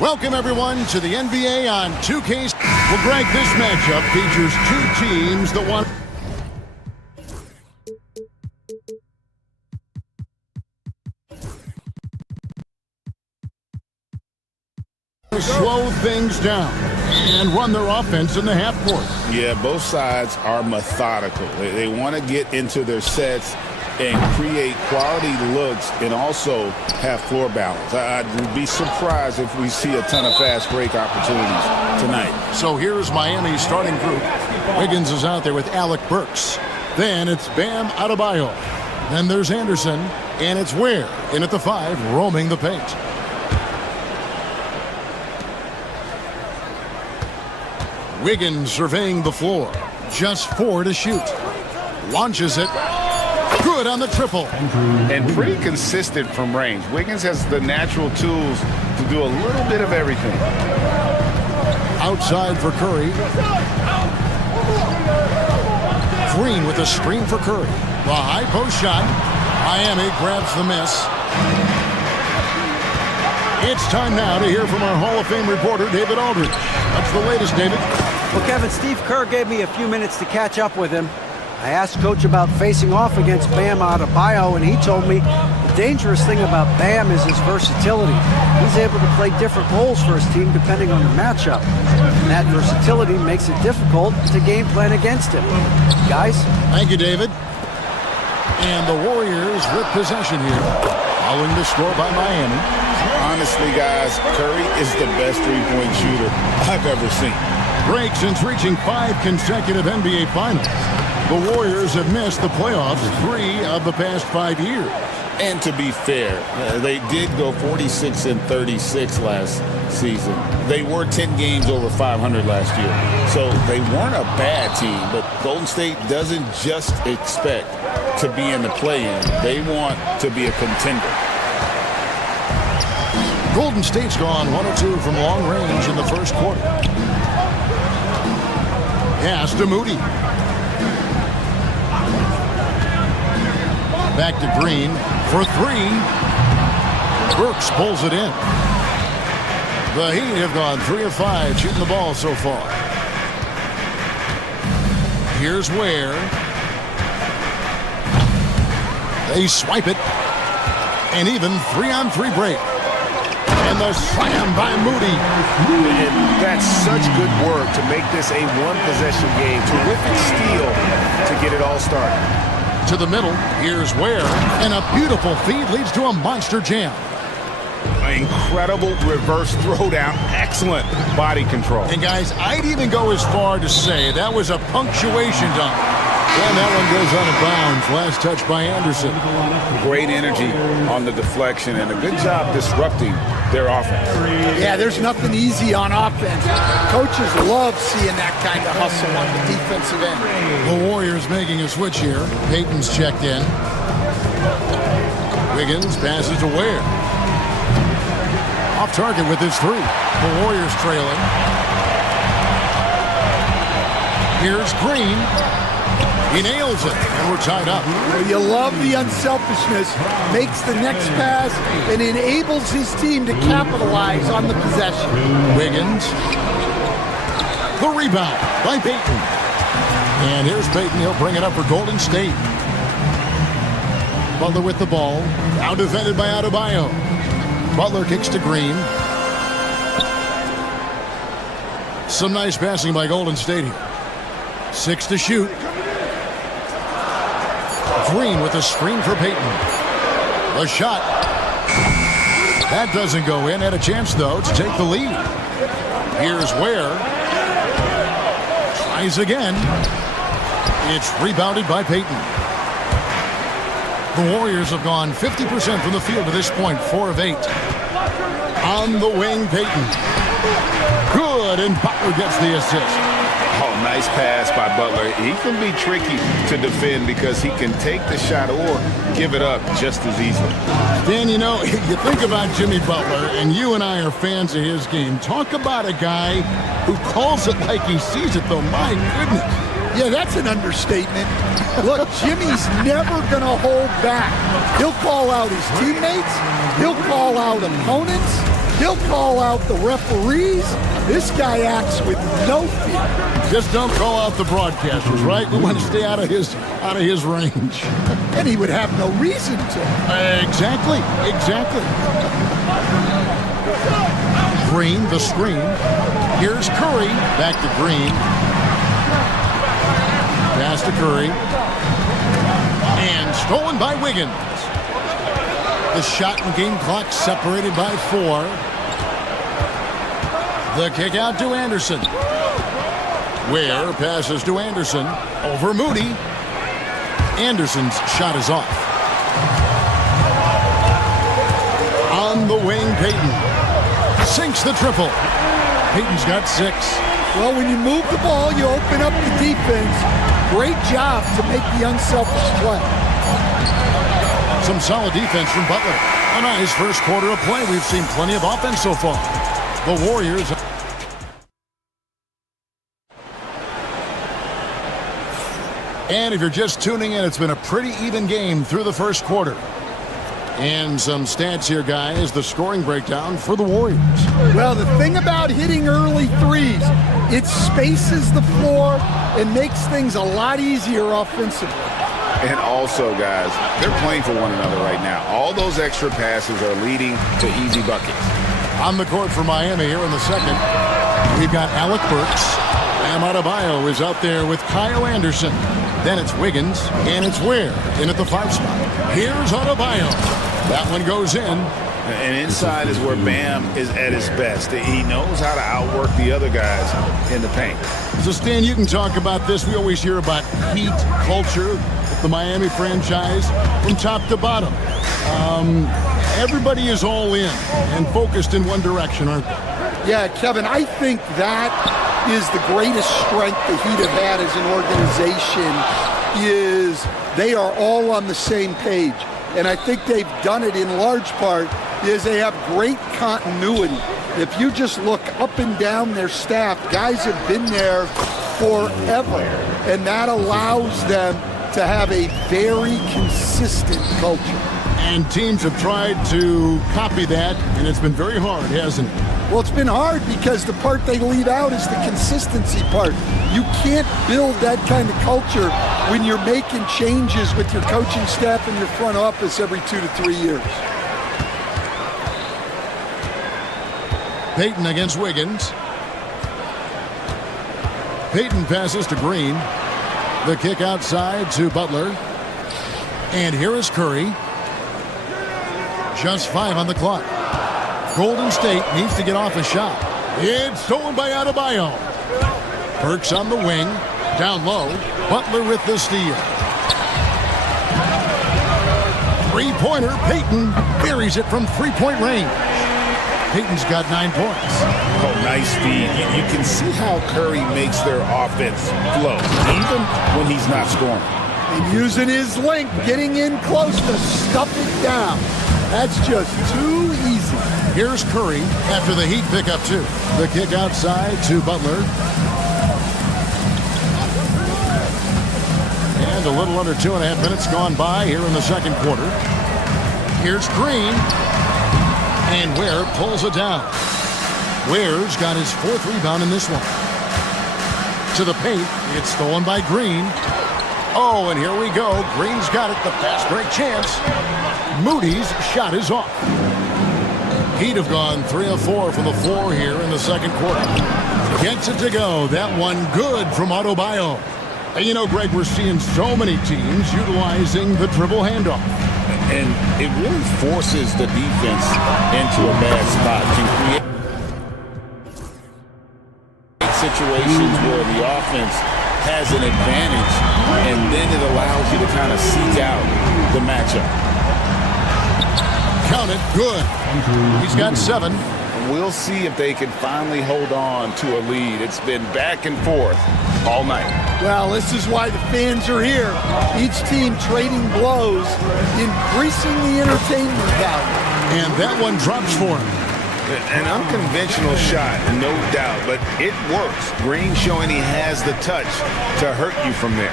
Welcome, everyone, to the NBA on 2K. Well, Greg, this matchup features two teams that want to slow things down and run their offense in the half court. Yeah, both sides are methodical. They want to get into their sets and create quality looks and also have floor balance. I'd be surprised if we see a ton of fast break opportunities tonight. So here's Miami's starting group. Wiggins is out there with Alec Burks. Then it's Bam Adebayo. Then there's Anderson, and it's Ware in at the 5, roaming the paint. Wiggins surveying the floor. Just 4 to shoot. Launches it. Good on the triple. And pretty consistent from range. Wiggins has the natural tools to do a little bit of everything. Outside for Curry. Green with a screen for Curry. The high post shot. Miami grabs the miss. It's time now to hear from our Hall of Fame reporter, David Aldridge. What's the latest, David? Well, Kevin, Steve Kerr gave me a few minutes to catch up with him. I asked Coach about facing off against Bam Adebayo, and he told me the dangerous thing about Bam is his versatility. He's able to play different roles for his team depending on the matchup. And that versatility makes it difficult to game plan against him. Guys? Thank you, David. And the Warriors with possession here, following the score by Miami. Honestly, guys, Curry is the best three-point shooter I've ever seen. Break since reaching 5 consecutive NBA Finals. The Warriors have missed the playoffs 3 of the past 5 years. And to be fair, they did go 46-36 last season. They were 10 games over 500 last year. So they weren't a bad team, but Golden State doesn't just expect to be in the play-in. They want to be a contender. Golden State's gone 1 of 2 from long range in the first quarter. Pass to Moody. Back to Green for 3. Burks pulls it in. The Heat have gone 3 of 5 shooting the ball so far. Here's Ware. They swipe it. And even 3-on-3 break. And the slam by Moody. And that's such good work to make this a one-possession game. Terrific steal to get it all started. To the middle, here's Ware, and a beautiful feed leads to a monster jam. Incredible reverse throwdown, excellent body control. And guys, I'd even go as far to say that was a punctuation dunk. And that one goes out of bounds. Last touch by Anderson. Great energy on the deflection and a good job disrupting their offense. Yeah, there's nothing easy on offense. Coaches love seeing that kind of hustle on the defensive end. The Warriors making a switch here. Payton's checked in. Wiggins passes to Ware. Off target with his 3. The Warriors trailing. Here's Green. He nails it, and we're tied up. Well, you love the unselfishness, makes the next pass, and enables his team to capitalize on the possession. Wiggins. The rebound by Payton. And here's Payton. He'll bring it up for Golden State. Butler with the ball. Now defended by Adebayo. Butler kicks to Green. Some nice passing by Golden State here. 6 to shoot. Green with a screen for Payton. The shot. That doesn't go in. Had a chance, though, to take the lead. Here's Ware. Tries again. It's rebounded by Payton. The Warriors have gone 50% from the field to this point, 4 of 8. On the wing, Payton. Good, and Butler gets the assist. Oh, nice pass by Butler. He can be tricky to defend because he can take the shot or give it up just as easily. Dan, you know, you think about Jimmy Butler, and you and I are fans of his game. Talk about a guy who calls it like he sees it, though. My goodness. Yeah, that's an understatement. Look, Jimmy's never going to hold back. He'll call out his teammates. He'll call out opponents. He'll call out the referees. This guy acts with no fear. Just don't call out the broadcasters, right? We want to stay out of his range. And he would have no reason to. Exactly. Green, the screen. Here's Curry. Back to Green. Pass to Curry. And stolen by Wiggins. The shot and game clock separated by 4. The kick out to Anderson. Ware passes to Anderson. Over Moody. Anderson's shot is off. On the wing, Payton. Sinks the triple. Payton's got 6. Well, when you move the ball, you open up the defense. Great job to make the unselfish play. Some solid defense from Butler. A nice first quarter of play. We've seen plenty of offense so far. The Warriors. And if you're just tuning in, it's been a pretty even game through the first quarter. And some stats here, guys. The scoring breakdown for the Warriors. Well, the thing about hitting early threes, it spaces the floor and makes things a lot easier offensively. And also, guys, they're playing for one another right now. All those extra passes are leading to easy buckets. On the court for Miami here in the second, we've got Alec Burks. Bam Adebayo is out there with Kyle Anderson. Then it's Wiggins, and it's Ware in at the 5 spot. Here's Adebayo. That one goes in. And inside is where Bam is at his best. He knows how to outwork the other guys in the paint. So, Stan, you can talk about this. We always hear about heat culture, the Miami franchise, from top to bottom. Everybody is all in and focused in one direction, aren't they? Yeah, Kevin, I think that is the greatest strength the Heat have had as an organization, is they are all on the same page. And I think they've done it in large part is they have great continuity. If you just look up and down their staff, guys have been there forever. And that allows them to have a very consistent culture. And teams have tried to copy that, and it's been very hard, hasn't it? Well, it's been hard because the part they leave out is the consistency part. You can't build that kind of culture when you're making changes with your coaching staff and your front office every 2 to 3 years. Payton against Wiggins. Payton passes to Green. The kick outside to Butler. And here is Curry. Just 5 on the clock. Golden State needs to get off a shot. It's stolen by Adebayo. Burks on the wing. Down low. Butler with the steal. Three-pointer. Payton buries it from three-point range. Payton's got 9 points. Oh, nice feed. You can see how Curry makes their offense flow, even when he's not scoring. And using his length, getting in close to stuff it down. That's just too easy. Here's Curry after the Heat pick up 2. The kick outside to Butler. a little under 2.5 minutes gone by here in the second quarter. Here's Green. And Ware pulls it down. Ware's got his 4th rebound in this one. To the paint. It's stolen by Green. Oh, and here we go. Green's got it. The fast break chance. Moody's shot is off. He'd have gone 3 of 4 from the floor here in the second quarter. Gets it to go. That one good from Adebayo. And you know, Greg, we're seeing so many teams utilizing the dribble handoff. And it really forces the defense into a bad spot. Can create situations where the offense has an advantage, and then it allows you to kind of seek out the matchup. Count it. Good. He's got 7. We'll see if they can finally hold on to a lead. It's been back and forth all night. Well, this is why the fans are here. Each team trading blows, increasing the entertainment value. And that one drops for him. An unconventional shot, no doubt, but it works. Green showing he has the touch to hurt you from there.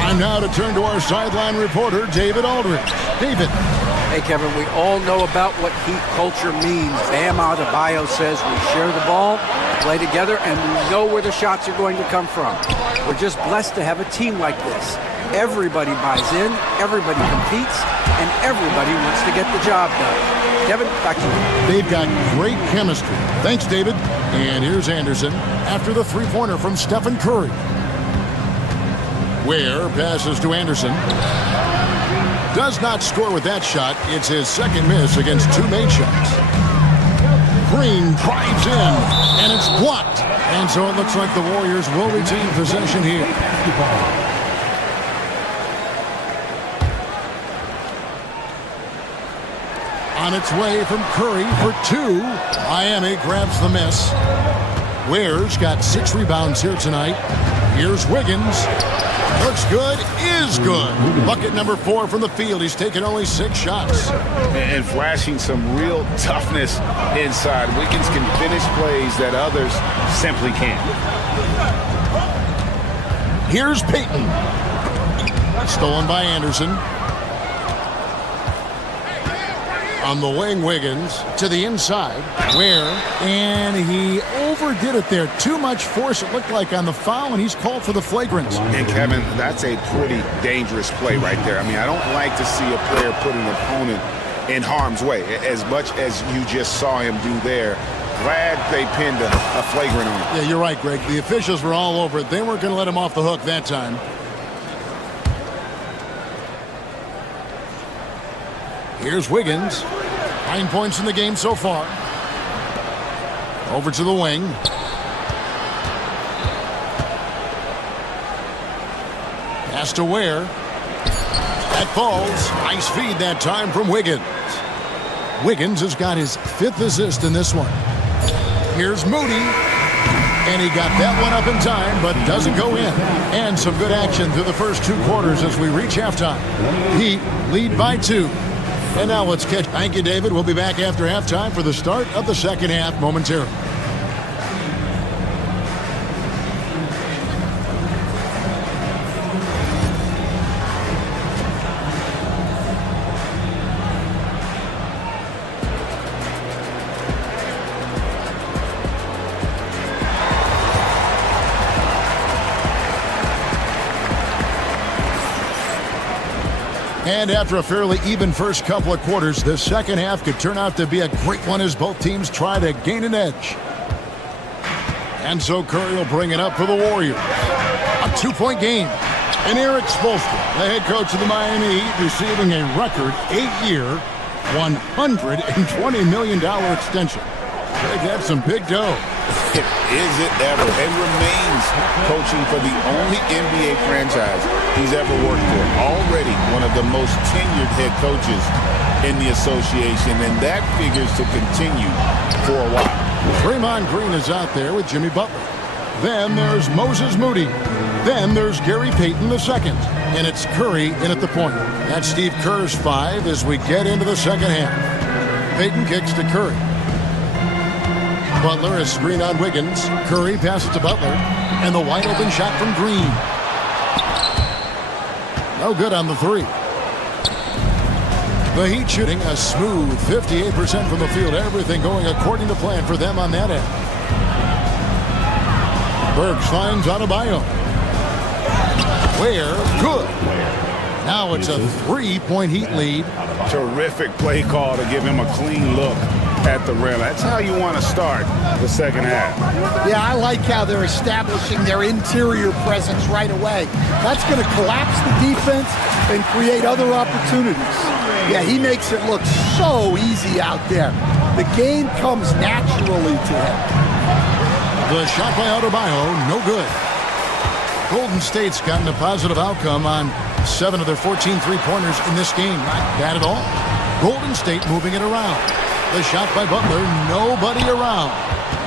Time now to turn to our sideline reporter, David Aldridge. David. Hey, Kevin, we all know about what Heat culture means. Bam Adebayo says we share the ball, play together, and we know where the shots are going to come from. We're just blessed to have a team like this. Everybody buys in, everybody competes, and everybody wants to get the job done. Kevin, back to you. They've got great chemistry. Thanks, David. And here's Anderson after the three-pointer from Stephen Curry. Ware passes to Anderson. Does not score with that shot. It's his second miss against 2 made shots. Green drives in, and it's blocked. And so it looks like the Warriors will retain possession here. On its way from Curry for 2. Miami grabs the miss. Ware's got 6 rebounds here tonight. Here's Wiggins. Looks good, is good. Bucket number 4 from the field. He's taken only 6 shots. And flashing some real toughness inside. Wiggins can finish plays that others simply can't. Here's Payton. Stolen by Anderson. On the wing, Wiggins to the inside. Ware, and he overdid it there. Too much force, it looked like, on the foul, and he's called for the flagrant. And Kevin, that's a pretty dangerous play right there. I mean, I don't like to see a player put an opponent in harm's way, as much as you just saw him do there. Glad they pinned a flagrant on him. Yeah, you're right, Greg. The officials were all over it. They weren't going to let him off the hook that time. Here's Wiggins. 9 points in the game so far. Over to the wing. Pass to Ware. That falls. Nice feed that time from Wiggins. Wiggins has got his 5th assist in this one. Here's Moody. And he got that one up in time, but doesn't go in. And some good action through the first 2 quarters as we reach halftime. Heat lead by 2. And now let's catch. Thank you, David. We'll be back after halftime for the start of the second half momentarily. And after a fairly even first couple of quarters, the second half could turn out to be a great one as both teams try to gain an edge. And so Curry will bring it up for the Warriors. A 2-point game. And Eric Spoelstra, the head coach of the Miami Heat, receiving a record 8-year, $120 million extension. Greg, that's some big dough. Is it ever, and remains coaching for the only NBA franchise he's ever worked for. Already one of the most tenured head coaches in the association, and that figures to continue for a while. Draymond Green is out there with Jimmy Butler. Then there's Moses Moody. Then there's Gary Payton II. And it's Curry in at the point. That's Steve Kerr's 5 as we get into the second half. Payton kicks to Curry. Butler is screen on Wiggins. Curry passes to Butler. And the wide open shot from Green. No good on the three. The Heat shooting a smooth 58% from the field. Everything going according to plan for them on that end. Bergs finds Adebayo. Where? Good. Now it's a 3-point Heat lead. Terrific play call to give him a clean look at the rim. That's how you want to start the second half. Yeah, I like how they're establishing their interior presence right away. That's going to collapse the defense and create other opportunities. Yeah, he makes it look so easy out there. The game comes naturally to him. The shot by Adebayo, no good. Golden State's gotten a positive outcome on 7 of their 14 three-pointers in this game. Not bad at all. Golden State moving it around. The shot by Butler, nobody around.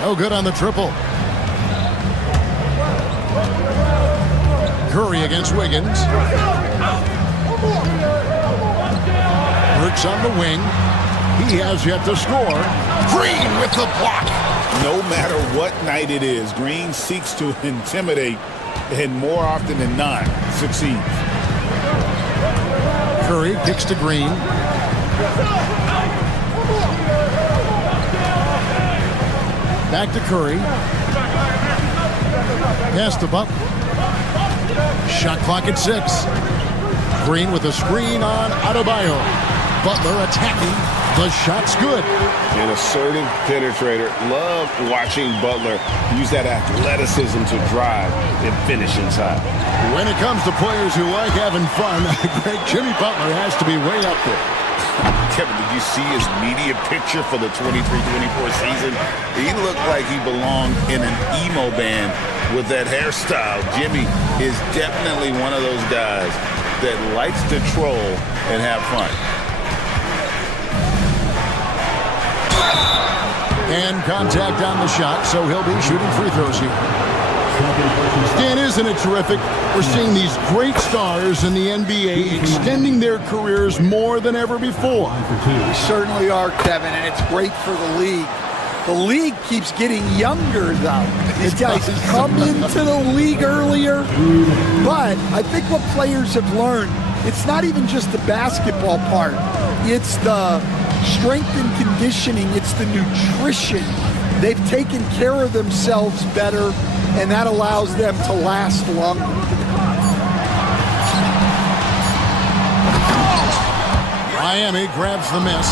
No good on the triple. Curry against Wiggins. Burks on the wing. He has yet to score. Green with the block. No matter what night it is, Green seeks to intimidate and more often than not succeeds. Curry kicks to Green. Back to Curry. Pass to Butler. Shot clock at 6. Green with a screen on Adebayo. Butler attacking. The shot's good. An assertive penetrator. Love watching Butler use that athleticism to drive and finish inside. When it comes to players who like having fun, great Jimmy Butler has to be way up there. Kevin, did you see his media picture for the 23-24 season? He looked like he belonged in an emo band with that hairstyle. Jimmy is definitely one of those guys that likes to troll and have fun. And contact on the shot, so he'll be shooting free throws here. Dan, isn't it terrific? We're seeing these great stars in the NBA extending their careers more than ever before. We certainly are, Kevin, and it's great for the league. The league keeps getting younger, though. These guys come into the league earlier, but I think what players have learned, it's not even just the basketball part. It's the strength and conditioning. It's the nutrition. They've taken care of themselves better, and that allows them to last longer. Miami grabs the miss.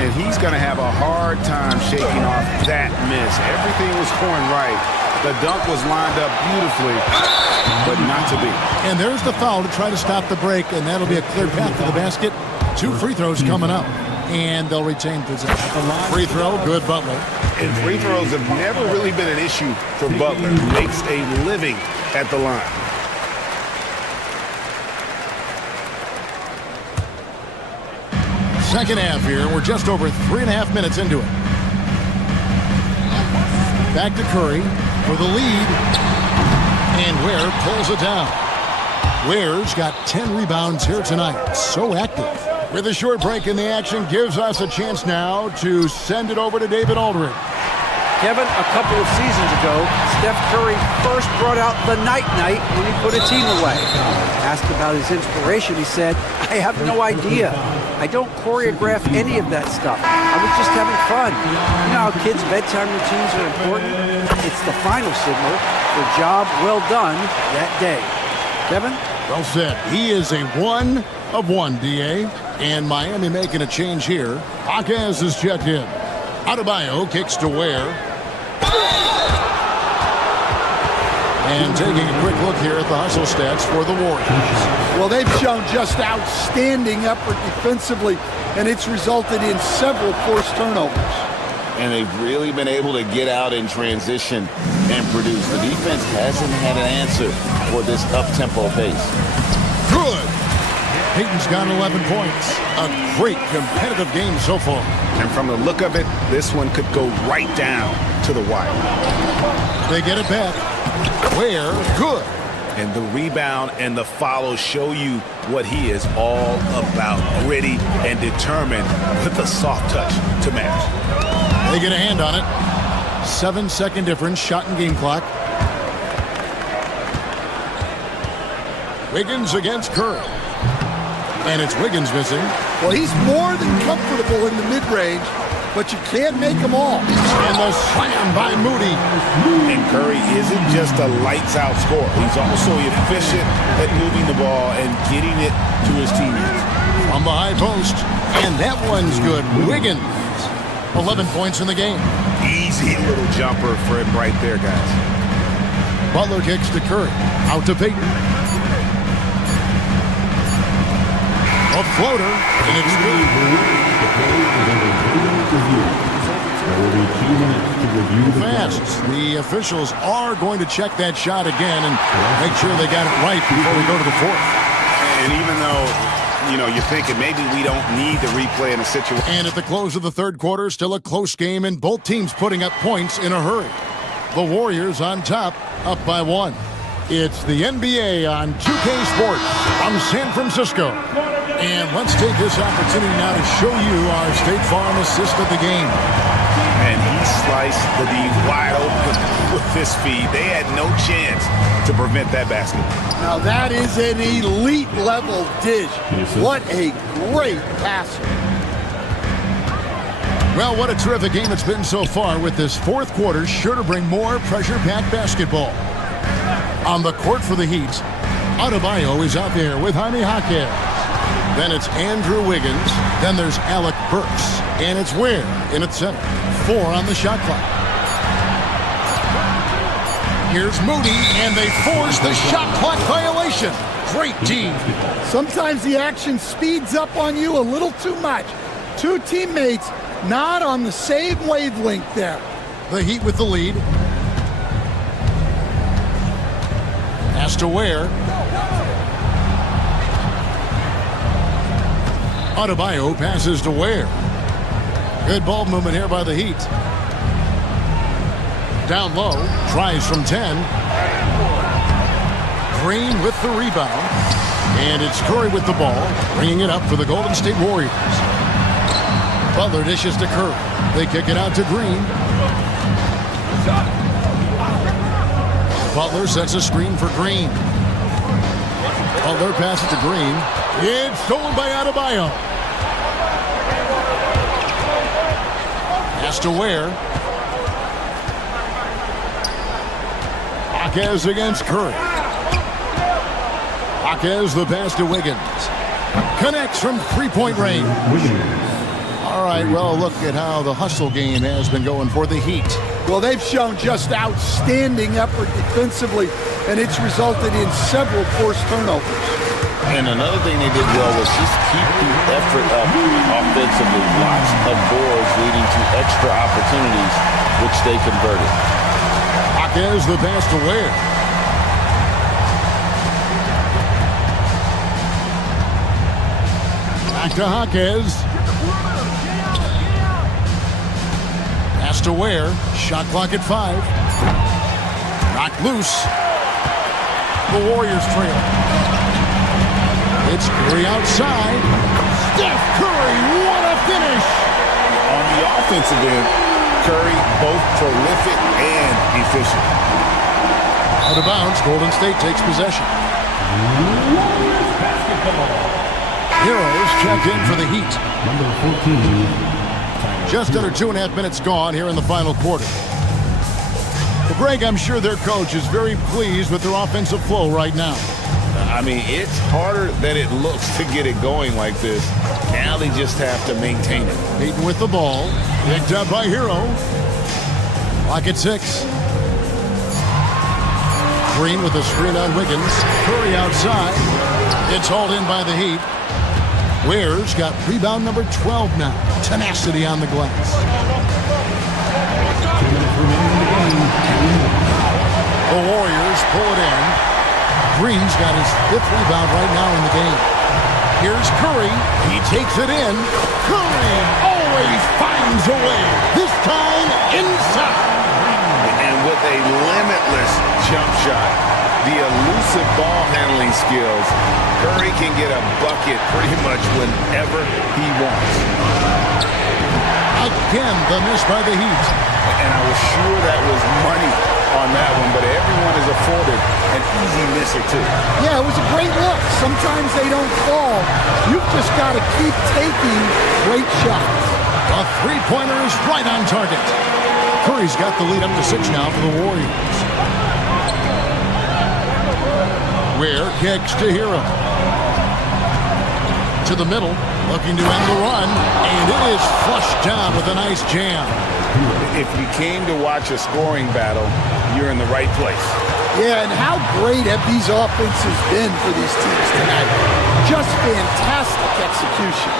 And he's going to have a hard time shaking off that miss. Everything was going right. The dunk was lined up beautifully, but not to be. And there's the foul to try to stop the break, and that'll be a clear path to the basket. 2 free throws coming up, and they'll retain possession. Free throw, good Butler. And free throws have never really been an issue for Butler. Makes a living at the line. Second half here. We're just over 3.5 minutes into it. Back to Curry for the lead. And Ware pulls it down. Ware's got 10 rebounds here tonight. So active. With a short break in the action, gives us a chance now to send it over to David Aldridge. Kevin, a couple of seasons ago, Steph Curry first brought out the night-night when he put a team away. Asked about his inspiration, he said, I have no idea. I don't choreograph any of that stuff. I was just having fun. You know how kids' bedtime routines are important? It's the final signal for a job well done that day. Kevin? Well said. He is a 1 of 1, D.A. And Miami making a change here. Hawkins is checked in. Adebayo kicks to Ware. And taking a quick look here at the hustle stats for the Warriors. Well, they've shown just outstanding effort defensively, and it's resulted in several forced turnovers. And they've really been able to get out in transition and produce. The defense hasn't had an answer for this up-tempo pace. Good. Peyton's got 11 points. A great competitive game so far. And from the look of it, this one could go right down to the wire. They get it back. Ware, good. And the rebound and the follow show you what he is all about. Gritty and determined with a soft touch to match. They get a hand on it. 7-second difference, shot and game clock. Wiggins against Curry. And it's Wiggins missing. Well, he's more than comfortable in the mid-range, but you can't make them all. And the slam by Moody. And Curry isn't just a lights-out scorer. He's also efficient at moving the ball and getting it to his teammates. From the high post. And that one's good. Wiggins. 11 points in the game. Easy little jumper for him right there, guys. Butler kicks to Curry. Out to Payton. A floater, and it's good. Fast. The officials are going to check that shot again and make sure they got it right before we go to the fourth. And even though, you're thinking maybe we don't need the replay in a situation. And at the close of the third quarter, still a close game, and both teams putting up points in a hurry. The Warriors on top, up by 1. It's the NBA on 2K Sports from San Francisco. And let's take this opportunity now to show you our State Farm assist of the game. And he sliced the D wide open with his feed. They had no chance to prevent that basket. Now that is an elite level dish. What a great passer. Well, what a terrific game it's been so far, with this fourth quarter sure to bring more pressure-packed basketball. On the court for the Heat, Adebayo is out there with Jaime Jaquez. Then it's Andrew Wiggins. Then there's Alec Burks. And it's Ware in at center. 4 on the shot clock. Here's Moody, and they force the shot clock violation. Great team. Sometimes the action speeds up on you a little too much. Two teammates not on the same wavelength there. The Heat with the lead. Has to Ware. Adebayo passes to Ware. Good ball movement here by the Heat. Down low, tries from 10. Green with the rebound. And it's Curry with the ball, bringing it up for the Golden State Warriors. Butler dishes to Curry. They kick it out to Green. Butler sets a screen for Green. Butler passes to Green. It's stolen by Adebayo. Has to Ware. Jaquez against Curry. Jaquez the pass to Wiggins. Connects from three-point range. All right, well, look at how the hustle game has been going for the Heat. Well, they've shown just outstanding effort defensively, and it's resulted in several forced turnovers. And another thing they did well was just keep the effort up offensively. Lots of boards leading to extra opportunities, which they converted. Jaquez the pass to Ware. Back to Jaquez. Pass to Ware. Shot clock at 5. Knocked loose. The Warriors trail. It's Curry outside. Steph Curry, what a finish! On the offensive end, Curry both prolific and efficient. Out of bounds, Golden State takes possession. Heroes checked in for the Heat. Number 14. Just under 2.5 minutes gone here in the final quarter. Well, Greg, I'm sure their coach is very pleased with their offensive flow right now. I mean, it's harder than it looks to get it going like this. Now they just have to maintain it. Payton with the ball. Picked up by Hero. Clock at 6. Green with a screen on Wiggins. Curry outside. It's hauled in by the Heat. Ware's got rebound number 12 now. Tenacity on the glass. The Warriors pull it in. Green's got his 5th rebound right now in the game. Here's Curry. He takes it in. Curry always finds a way. This time inside. And with a limitless jump shot, the elusive ball handling skills, Curry can get a bucket pretty much whenever he wants. Again, the miss by the Heat. And I was sure that was money on that one, but everyone is afforded an easy miss or two. Yeah, it was a great look. Sometimes they don't fall. You've just got to keep taking great shots. A three-pointer is right on target. Curry's got the lead up to 6 now for the Warriors. Ware kicks to Hero. To the middle, looking to end the run, and it is flushed down with a nice jam. If you came to watch a scoring battle, you're in the right place. Yeah, and how great have these offenses been for these teams tonight? Just fantastic execution.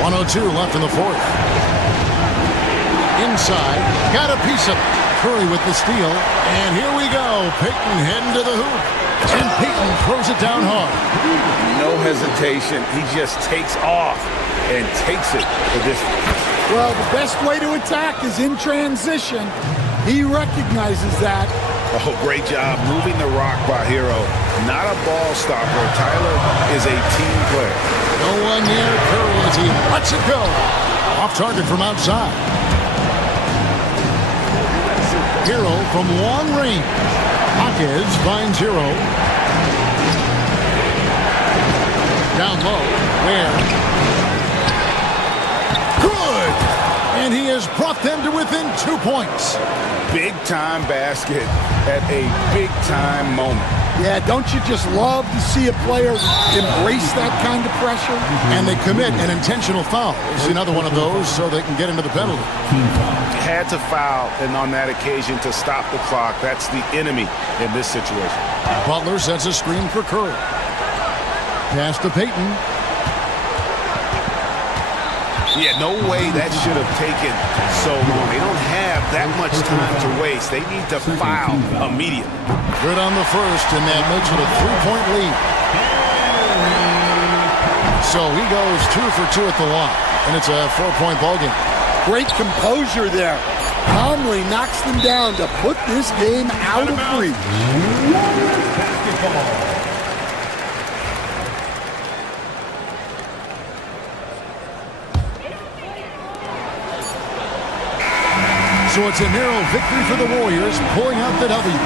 1:02 left in the fourth. Inside, got a piece of Curry with the steal, and here we go. Payton heading to the hoop, and Payton throws it down hard. No hesitation. He just takes off and takes it the distance. Well, the best way to attack is in transition. He recognizes that. Oh, great job moving the rock by Hero. Not a ball stopper. Tyler is a team player. No one near Curry as he lets it go. Off target from outside. Hero from long range. Hawkins finds Hero. Down low. Ware. Good! And he has brought them to within 2 points. Big-time basket at a big-time moment. Yeah, don't you just love to see a player embrace that kind of pressure? And they commit an intentional foul. It's another one of those so they can get into the penalty. Had to foul, and on that occasion to stop the clock. That's the enemy in this situation. Butler sets a screen for Curry. Pass to Payton. Yeah, no way that should have taken so long. They don't have that much time to waste. They need to foul immediately. Good on the first, and that makes it a 3-point lead. So he goes 2 for 2 at the line, and it's a 4-point ball game. Great composure there. Calmly knocks them down to put this game out of reach. So it's a narrow victory for the Warriors, pulling out the W.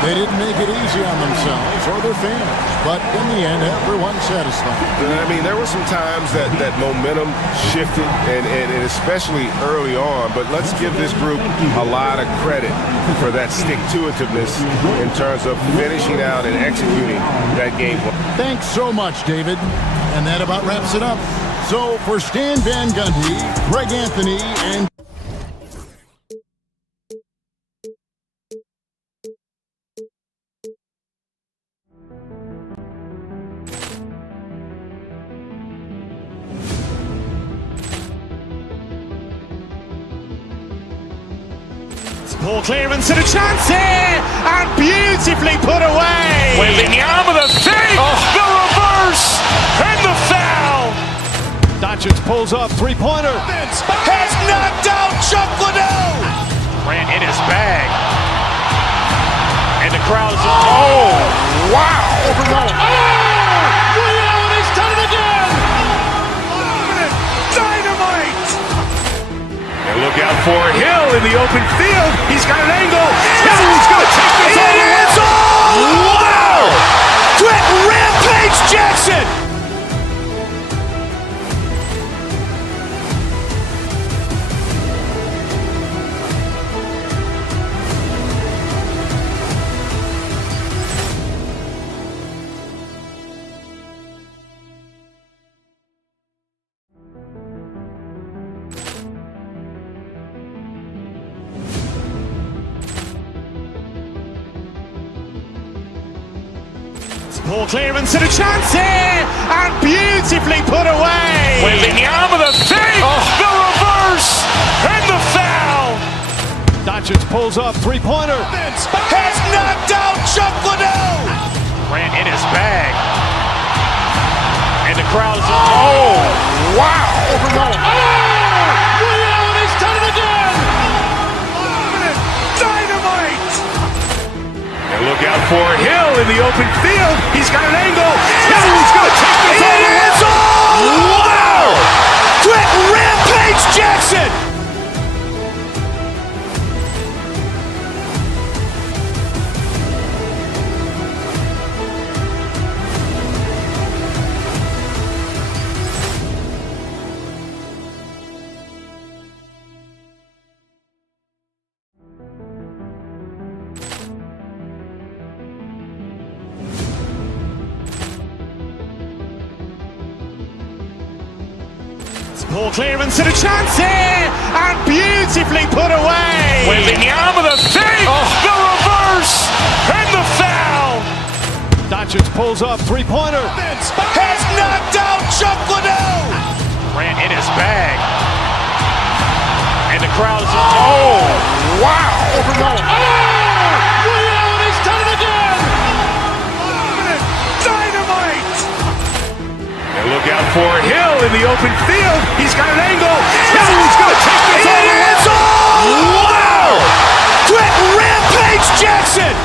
They didn't make it easy on themselves or their fans, but in the end, everyone's satisfied. I mean, there were some times that momentum shifted, and especially early on, but let's give this group a lot of credit for that stick-to-itiveness in terms of finishing out and executing that game plan. Thanks so much, David. And that about wraps it up. So for Stan Van Gundy, Greg Anthony, and Poor clearance and a chance here, and beautifully put away. Wembanyama the fake, the reverse, and the foul. Doncic pulls up, three-pointer. Has knocked out Chuck Liddell. Ran in his bag. And the crowd is... Oh, wow. He's done it again. Dynamite. And look out for Hill in the open field. He's got an angle. Hill's going to take this all the way. Wow! Quick Rampage Jackson. Poor clearance and a chance here, and beautifully put away. Wembanyama the fake, the reverse, and the foul. Doncic pulls up, three-pointer. Has knocked out Chuck Liddell. Ran in his bag. And the crowd is... Oh, wow. He's done it again. Dynamite. And look out for Hill in the open field. He's got an angle. Hill's going to take this all the way. Wow! Quick Rampage Jackson. Poor clearance and a chance here, and beautifully put away. Wembanyama the save, the reverse, and the foul. Doncic pulls up, three-pointer. Has knocked out Chuck Liddell. Ran in his bag. And the crowd is, oh, wow. He's done it again. Dynamite. And look out for Hill in the open field. He's got an angle. Hill's going to take this all the way. Wow. Quick rampage Jackson.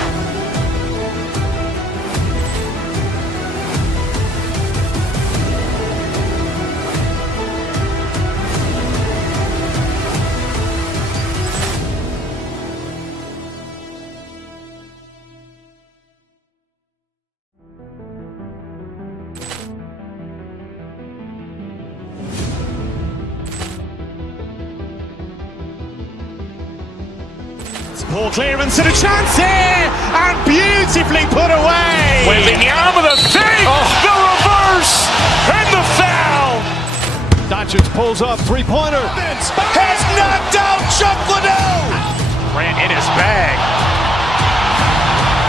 Poor clearance and a chance here, and beautifully put away. Wembanyama the save, the reverse, and the foul. Doncic pulls up, three-pointer. Has knocked out Chuck Liddell. Ran in his bag.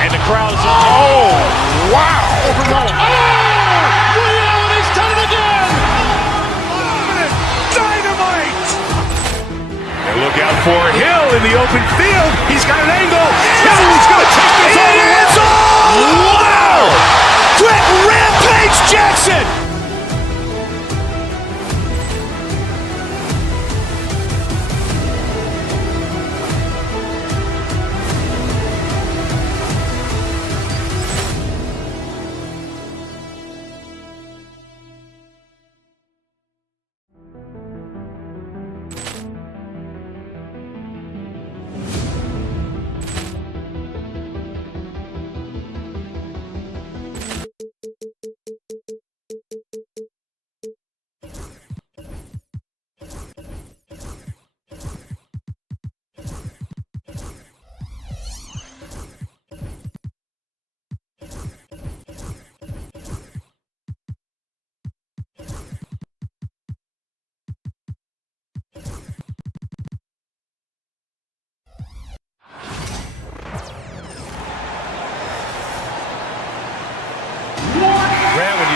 And the crowd is, oh, wow. He's done it again. Dynamite. And look out for Hill in the open field. He's got an angle. Hill's going to take this all the way. Wow. Quick rampage Jackson.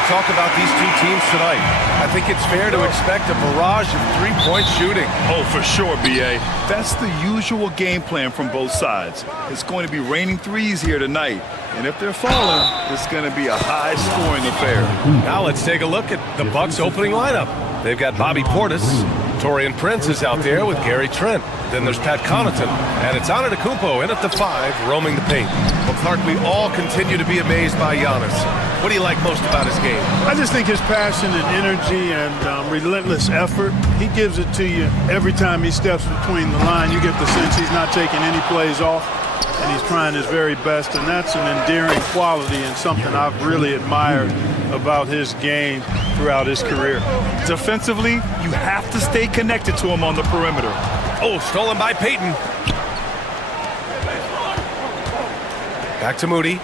Talk about these two teams tonight. I think it's fair to expect a barrage of three-point shooting. Oh, for sure, B.A. That's the usual game plan from both sides. It's going to be raining threes here tonight. And if they're falling, it's going to be a high-scoring affair. Now let's take a look at the Bucks' opening lineup. They've got Bobby Portis. Torian Prince is out there with Gary Trent. Then there's Pat Connaughton. And it's Antetokounmpo in at the 5, roaming the paint. Well, Clark, we all continue to be amazed by Giannis. What do you like most about his game? I just think his passion and energy and relentless effort. He gives it to you every time he steps between the line. You get the sense he's not taking any plays off, and he's trying his very best, and that's an endearing quality and something I've really admired about his game throughout his career. Defensively, you have to stay connected to him on the perimeter. Oh, stolen by Peyton. Back to Moody.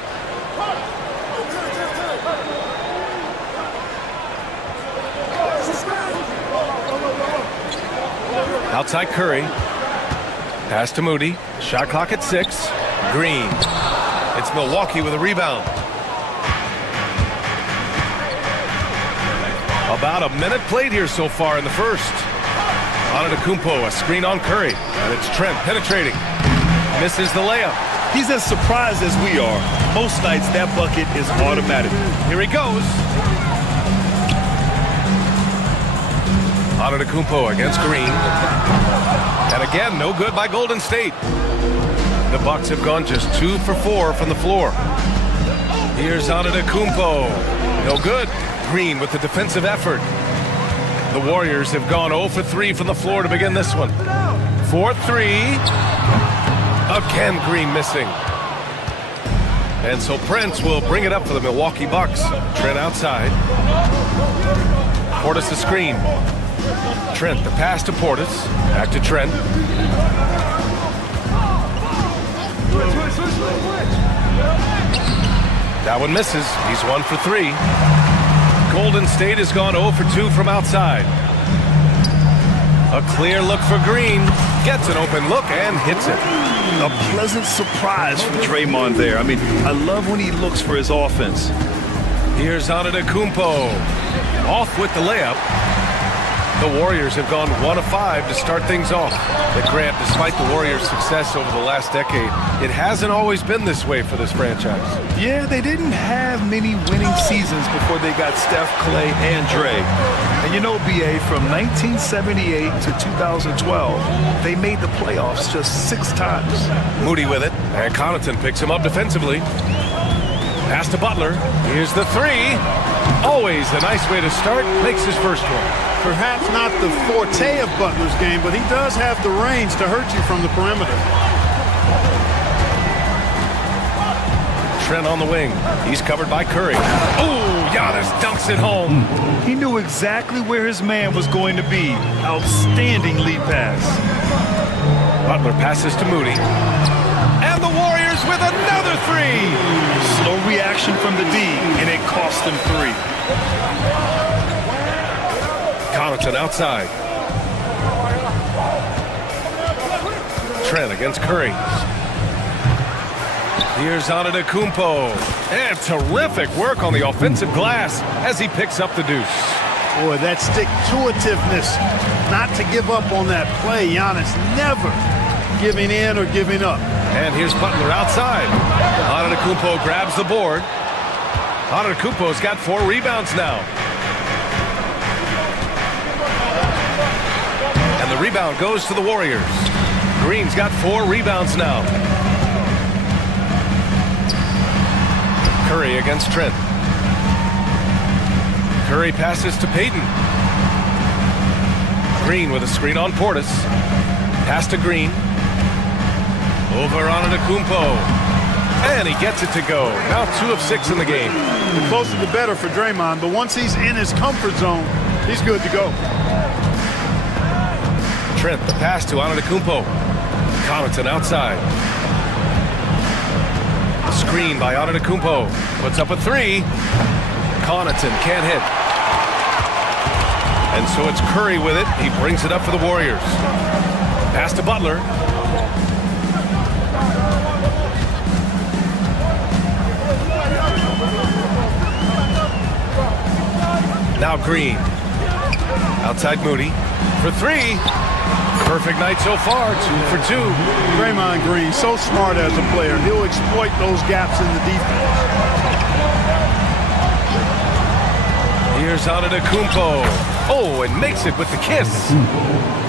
Outside Curry. Pass to Moody. Shot clock at 6. Green. It's Milwaukee with a rebound. About a minute played here so far in the first. Antetokounmpo, a screen on Curry. And it's Trent penetrating. Misses the layup. He's as surprised as we are. Most nights that bucket is automatic. Here he goes. Antetokounmpo against Green. And again, no good by Golden State. The Bucks have gone just 2 for 4 from the floor. Here's Antetokounmpo. No good. Green with the defensive effort. The Warriors have gone 0 for 3 from the floor to begin this one. 4-3. Again, Green missing. And so Prince will bring it up for the Milwaukee Bucks. Trent outside. Portis the screen. Trent, the pass to Portis. Back to Trent. That one misses. He's 1 for 3. Golden State has gone 0 for 2 from outside. A clear look for Green. Gets an open look and hits it. A pleasant surprise from Draymond there. I mean, I love when he looks for his offense. Here's Antetokounmpo. Off with the layup. The Warriors have gone 1 of 5 to start things off. But Grant, despite the Warriors' success over the last decade, it hasn't always been this way for this franchise. Yeah, they didn't have many winning seasons before they got Steph, Clay, and Dre. And you know, BA, from 1978 to 2012, they made the playoffs just 6 times. Moody with it, and Connaughton picks him up defensively. Pass to Butler. Here's the 3. Always a nice way to start. Makes his first one. Perhaps not the forte of Butler's game, but he does have the range to hurt you from the perimeter. Trent on the wing. He's covered by Curry. Oh, Giannis dunks it home. He knew exactly where his man was going to be. Outstanding lead pass. Butler passes to Moody. And the Warriors with another 3. Slow reaction from the D, and it cost them 3. Connaughton outside. Trent against Curry. Here's Antetokounmpo. And terrific work on the offensive glass as he picks up the deuce. Boy, that stick-to-itiveness, not to give up on that play. Giannis never giving in or giving up. And here's Butler outside. Antetokounmpo grabs the board. Antetokounmpo's got 4 rebounds now. And the rebound goes to the Warriors. Green's got 4 rebounds now. Curry against Trent. Curry passes to Payton. Green with a screen on Portis. Pass to Green. Over Antetokounmpo. And he gets it to go. Now 2 of 6 in the game. The closer the better for Draymond, but once he's in his comfort zone, he's good to go. Trent, the pass to Antetokounmpo. Connaughton outside. The screen by Antetokounmpo. Puts up a 3. Connaughton can't hit. And so it's Curry with it. He brings it up for the Warriors. Pass to Butler. Now Green. Outside Moody. For 3. Perfect night so far, 2 for 2. Draymond Green, so smart as a player. He'll exploit those gaps in the defense. Here's Antetokounmpo. Oh, and makes it with the kiss.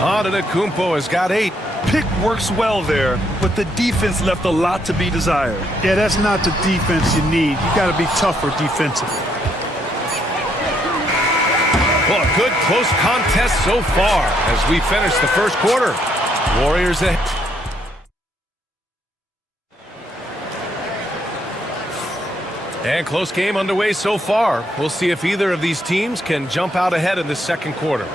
Antetokounmpo has got 8. Pick works well there, but the defense left a lot to be desired. Yeah, that's not the defense you need. You got to be tougher defensively. Well, a good close contest so far as we finish the first quarter. Warriors ahead. And close game underway so far. We'll see if either of these teams can jump out ahead in this second quarter.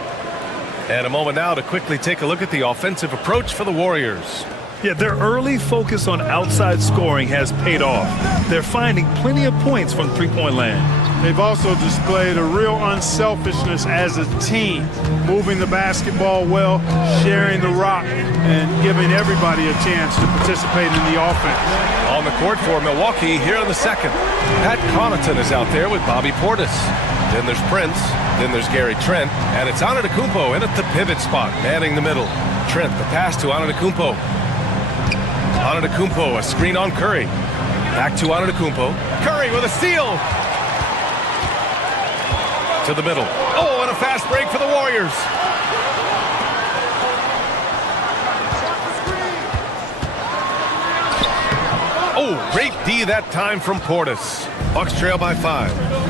And a moment now to quickly take a look at the offensive approach for the Warriors. Yeah, their early focus on outside scoring has paid off. They're finding plenty of points from three-point land. They've also displayed a real unselfishness as a team, moving the basketball well, sharing the rock, and giving everybody a chance to participate in the offense. On the court for Milwaukee here in the second. Pat Connaughton is out there with Bobby Portis. Then there's Prince. Then there's Gary Trent. And it's Antetokounmpo in at the pivot spot, manning the middle. Trent, the pass to Antetokounmpo. Antetokounmpo, a screen on Curry. Back to Antetokounmpo. Curry with a steal. To the middle. Oh, and a fast break for the Warriors. Oh, great D that time from Portis. Bucks trail by 5.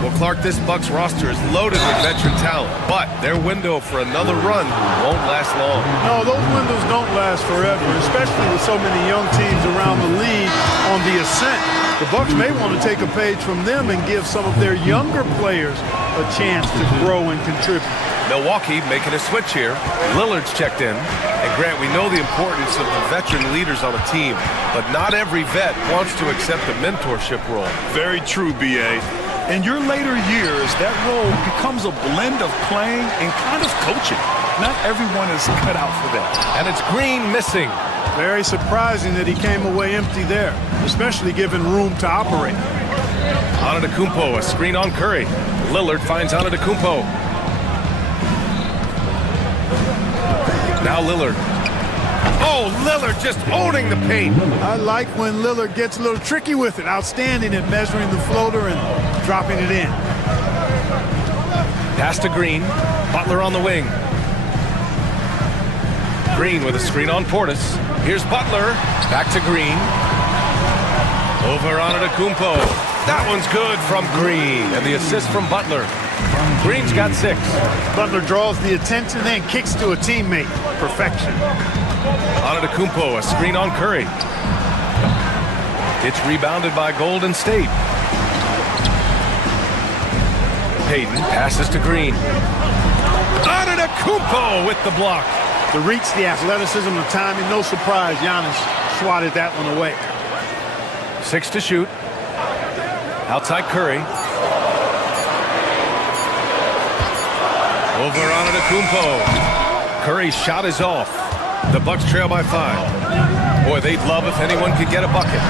Well, Clark, this Bucks roster is loaded with veteran talent, but their window for another run won't last long. No, those windows don't last forever, especially with so many young teams around the league on the ascent. The Bucks may want to take a page from them and give some of their younger players a chance to grow and contribute. Milwaukee making a switch here. Lillard's checked in. And Grant, we know the importance of the veteran leaders on a team, but not every vet wants to accept a mentorship role. Very true, B.A. In your later years, that role becomes a blend of playing and kind of coaching. Not everyone is cut out for that. And it's Green missing. Very surprising that he came away empty there, especially given room to operate. Antetokounmpo, a screen on Curry. Lillard finds Antetokounmpo. Now Lillard. Oh, Lillard just owning the paint. I like when Lillard gets a little tricky with it. Outstanding at measuring the floater and dropping it in. Pass to Green. Butler on the wing. Green with a screen on Portis. Here's Butler. Back to Green. Over Antetokounmpo. That one's good from Green. And the assist from Butler. Green's got 6. Butler draws the attention, then kicks to a teammate. Perfection. Antetokounmpo, a screen on Curry. It's rebounded by Golden State. Payton passes to Green. Antetokounmpo with the block. The reach, the athleticism, the timing, no surprise Giannis swatted that one away. 6 to shoot. Outside Curry. Over Antetokounmpo. Curry's shot is off. The Bucks trail by 5. Boy, they'd love if anyone could get a bucket.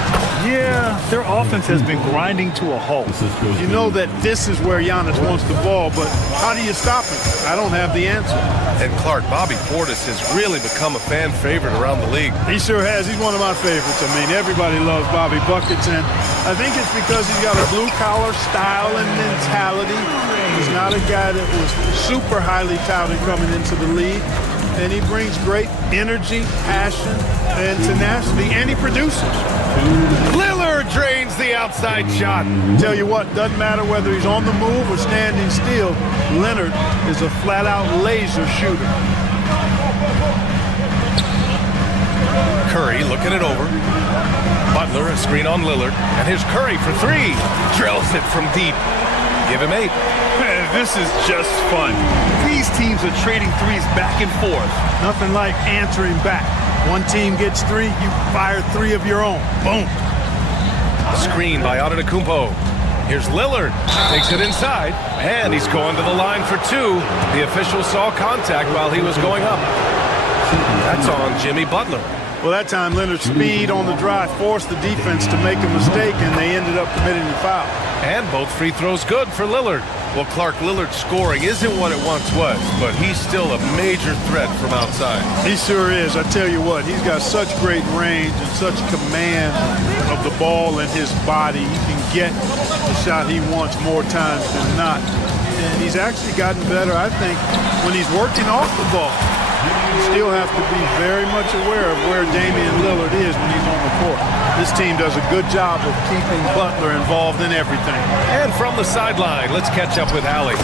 Yeah, their offense has been grinding to a halt. You know that this is where Giannis wants the ball, but how do you stop him? I don't have the answer. And Clark, Bobby Portis has really become a fan favorite around the league. He sure has. He's one of my favorites. I mean, everybody loves Bobby Buckets, and I think it's because he's got a blue-collar style and mentality. He's not a guy that was super highly touted coming into the league. And he brings great energy, passion, and tenacity, and he produces. Lillard drains the outside shot. Tell you what, doesn't matter whether he's on the move or standing still, Leonard is a flat-out laser shooter. Curry looking it over. Butler, a screen on Lillard. And here's Curry for 3. Drills it from deep. Give him 8. Man, this is just fun. These teams are trading threes back and forth. Nothing like answering back. One team gets 3, you fire 3 of your own. Boom. Screen by Antetokounmpo. Here's Lillard. Takes it inside. And he's going to the line for 2. The official saw contact while he was going up. That's on Jimmy Butler. Well, that time Leonard's speed on the drive forced the defense to make a mistake, and they ended up committing the foul. And both free throws good for Lillard. Well, Clark, Lillard's scoring isn't what it once was, but he's still a major threat from outside. He sure is. I tell you what, he's got such great range and such command of the ball and his body. He can get the shot he wants more times than not. And he's actually gotten better, I think, when he's working off the ball. You still have to be very much aware of where Damian Lillard is when he's on the court. This team does a good job of keeping Butler involved in everything. And from the sideline, let's catch up with Allie.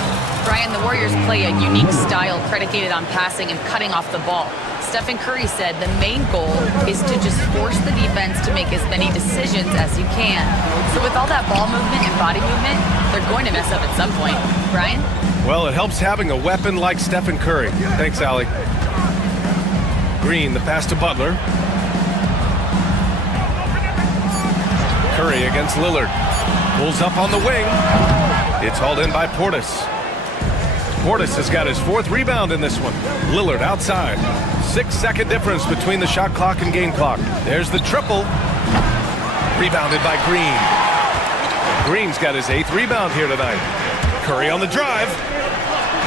Brian, the Warriors play a unique style predicated on passing and cutting off the ball. Stephen Curry said the main goal is to just force the defense to make as many decisions as you can. So with all that ball movement and body movement, they're going to mess up at some point. Brian? Well, it helps having a weapon like Stephen Curry. Thanks, Allie. Green, the pass to Butler. Curry against Lillard. Pulls up on the wing. It's hauled in by Portis. Portis has got his 4th rebound in this one. Lillard outside. 6-second difference between the shot clock and game clock. There's the triple. Rebounded by Green. Green's got his 8th rebound here tonight. Curry on the drive.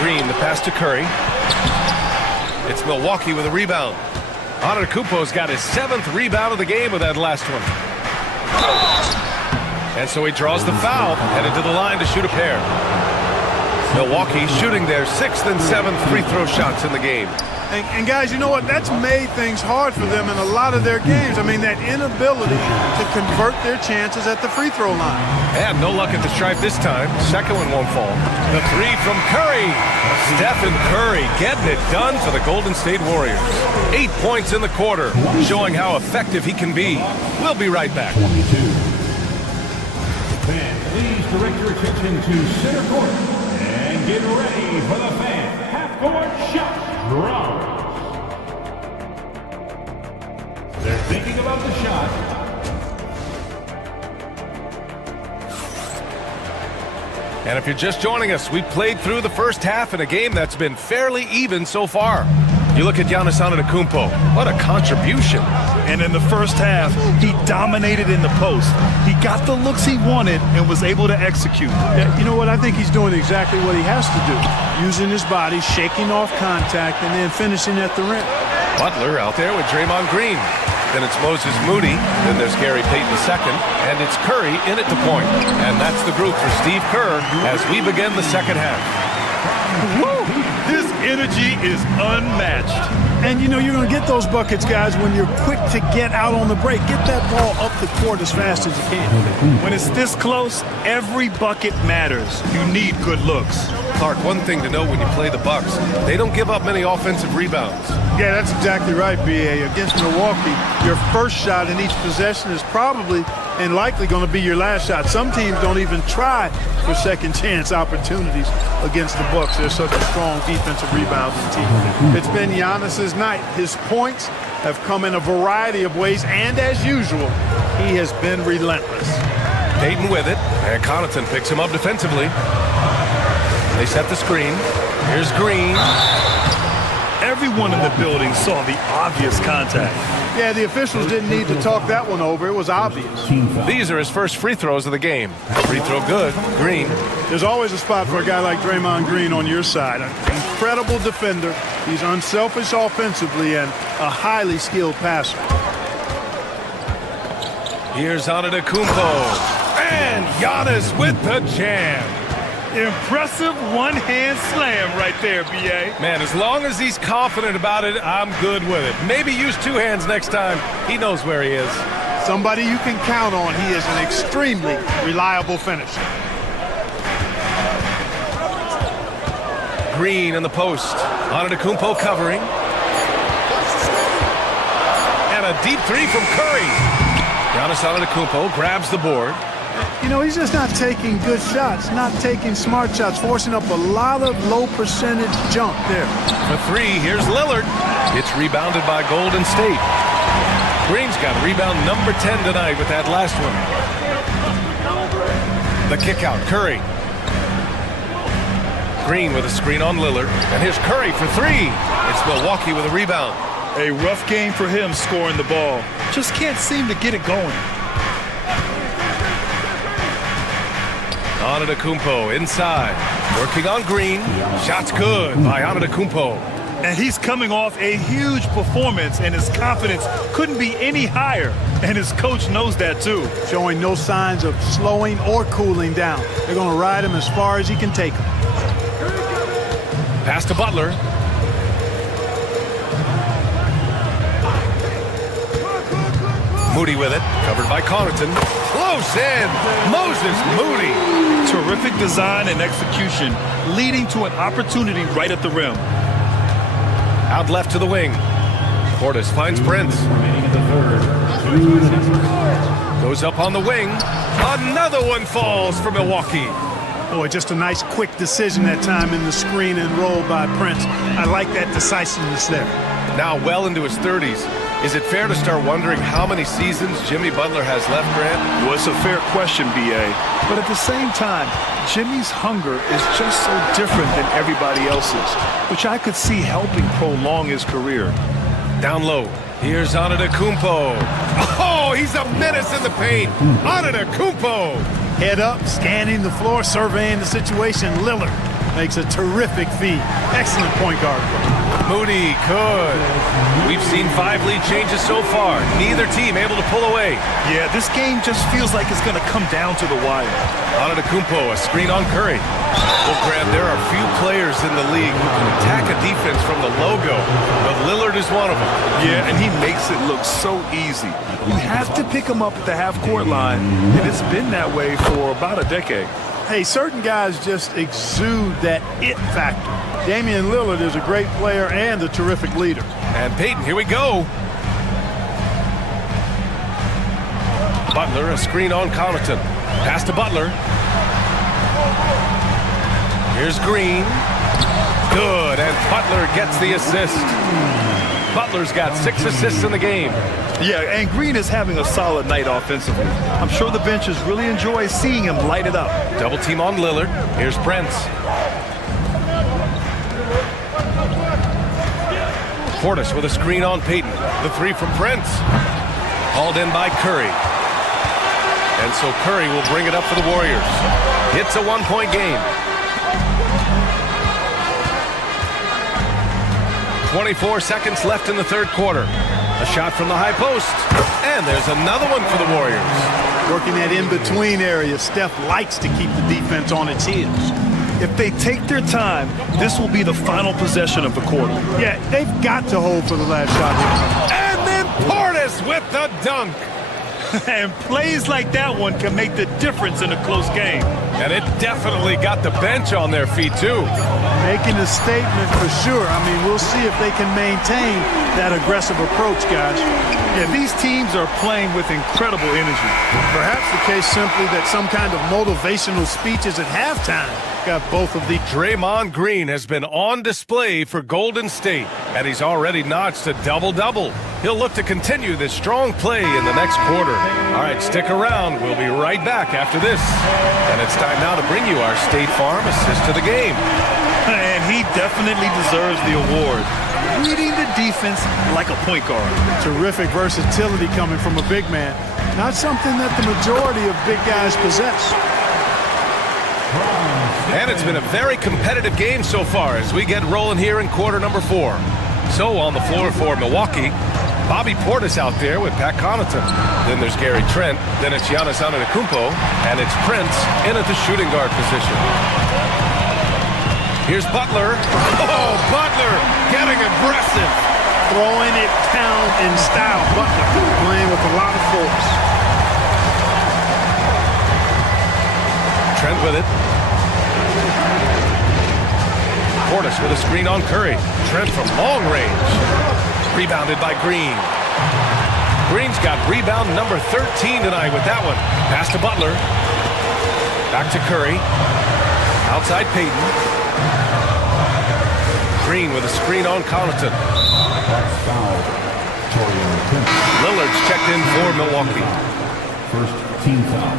Green, the pass to Curry. It's Milwaukee with a rebound. Antetokounmpo's got his 7th rebound of the game with that last one. And so he draws the foul, headed to the line to shoot a pair. Milwaukee shooting their 6th and 7th free throw shots in the game. And guys, you know what? That's made things hard for them in a lot of their games. I mean, that inability to convert their chances at the free throw line. And no luck at the stripe this time. Second one won't fall. The 3 from Curry. Stephen Curry getting it done for the Golden State Warriors. 8 points in the quarter, showing how effective he can be. We'll be right back. Fans, please direct your attention to center court and get ready for the fan half-court shot drawers. They're thinking about the shot. And if you're just joining us, we've played through the first half in a game that's been fairly even so far. You look at Giannis Antetokounmpo, what a contribution. And in the first half, he dominated in the post. He got the looks he wanted and was able to execute. Yeah, you know what? I think he's doing exactly what he has to do. Using his body, shaking off contact, and then finishing at the rim. Butler out there with Draymond Green. Then it's Moses Moody. Then there's Gary Payton II. And it's Curry in at the point. And that's the group for Steve Kerr as we begin the second half. Woo! His energy is unmatched. And you know you're going to get those buckets, guys, when you're quick to get out on the break. Get that ball up the court as fast as you can. When it's this close, every bucket matters. You need good looks. Clark, one thing to know when you play the Bucks, they don't give up many offensive rebounds. Yeah, that's exactly right, B.A. Against Milwaukee, your first shot in each possession is probably and likely going to be your last shot. Some teams don't even try for second chance opportunities against the Bucks. They're such a strong defensive rebounding team. It's been Giannis's night. His points have come in a variety of ways, and as usual, he has been relentless. Payton with it, and Connaughton picks him up defensively. They set the screen. Here's Green. Everyone in the building saw the obvious contact. Yeah, the officials didn't need to talk that one over. It was obvious. These are his first free throws of the game. Free throw good. Green. There's always a spot for a guy like Draymond Green on your side. An incredible defender. He's unselfish offensively and a highly skilled passer. Here's Antetokounmpo. And Giannis with the jam. Impressive one-hand slam right there, B.A. Man, as long as he's confident about it, I'm good with it. Maybe use two hands next time. He knows where he is. Somebody you can count on. He is an extremely reliable finisher. Green in the post. Antetokounmpo covering. And a deep three from Curry. Giannis Antetokounmpo grabs the board. You know, he's just not taking good shots, not taking smart shots, forcing up a lot of low percentage jump there. For three, here's Lillard. It's rebounded by Golden State. Green's got rebound number 10 tonight with that last one. The kick out, Curry. Green with a screen on Lillard. And here's Curry for three. It's Milwaukee with a rebound. A rough game for him scoring the ball. Just can't seem to get it going. Antetokounmpo inside, working on Green. Shot's good by Antetokounmpo. And he's coming off a huge performance, and his confidence couldn't be any higher. And his coach knows that too. Showing no signs of slowing or cooling down. They're going to ride him as far as he can take him. Pass to Butler. Moody with it, covered by Connaughton. Close in, Moses Moody. Terrific design and execution, leading to an opportunity right at the rim. Out left to the wing. Portis finds Prince. Goes up on the wing. Another one falls for Milwaukee. Boy, just a nice quick decision that time in the screen and roll by Prince. I like that decisiveness there. Now well into his 30s. Is it fair to start wondering how many seasons Jimmy Butler has left, Grant? Well, it's a fair question, B.A. But at the same time, Jimmy's hunger is just so different than everybody else's, which I could see helping prolong his career. Down low. Here's Antetokounmpo. Oh, he's a menace in the paint. Antetokounmpo. Head up, scanning the floor, surveying the situation. Lillard makes a terrific feed. Excellent point guard play. Moody could. We've seen 5 lead changes so far. Neither team able to pull away. Yeah, this game just feels like it's going to come down to the wire. Antetokounmpo, a screen on Curry. Well, Graham, there are few players in the league who can attack a defense from the logo, but Lillard is one of them. Yeah, and he makes it look so easy. You have to pick him up at the half-court line, and it's been that way for about a decade. Hey, certain guys just exude that it factor. Damian Lillard is a great player and a terrific leader. And Payton, here we go. Butler, a screen on Connaughton. Pass to Butler. Here's Green. Good, and Butler gets the assist. Butler's got 6 assists in the game. Yeah, and Green is having a solid night offensively. I'm sure the benches really enjoy seeing him light it up. Double team on Lillard. Here's Prince. Portis with a screen on Payton. The 3 from Prince. Hauled in by Curry. And so Curry will bring it up for the Warriors. It's a 1-point game. 24 seconds left in the third quarter. A shot from the high post. And there's another one for the Warriors. Working that in-between area, Steph likes to keep the defense on its heels. If they take their time, this will be the final possession of the quarter. Yeah, they've got to hold for the last shot here. And then Portis with the dunk. And plays like that one can make the difference in a close game. And it definitely got the bench on their feet, too. Making a statement for sure. I mean, we'll see if they can maintain that aggressive approach, guys. Yeah, these teams are playing with incredible energy. Perhaps the case simply that some kind of motivational speeches at halftime got both of the... Draymond Green has been on display for Golden State, and he's already notched a double-double. He'll look to continue this strong play in the next quarter. All right, stick around. We'll be right back after this. And it's time now to bring you our State Farm assist to the game. And he definitely deserves the award. Reading the defense like a point guard. Terrific versatility coming from a big man. Not something that the majority of big guys possess. And it's been a very competitive game so far as we get rolling here in quarter number 4. So on the floor for Milwaukee, Bobby Portis out there with Pat Connaughton. Then there's Gary Trent. Then it's Giannis Antetokounmpo. And it's Prince in at the shooting guard position. Here's Butler. Oh, Butler getting aggressive. Throwing it down in style. Butler playing with a lot of force. Trent with it. Portis with a screen on Curry. Trent from long range. Rebounded by Green. Green's got rebound number 13 tonight with that one. Pass to Butler. Back to Curry. Outside Payton. Green with a screen on Connaughton. Lillard's checked in for Milwaukee. First team foul.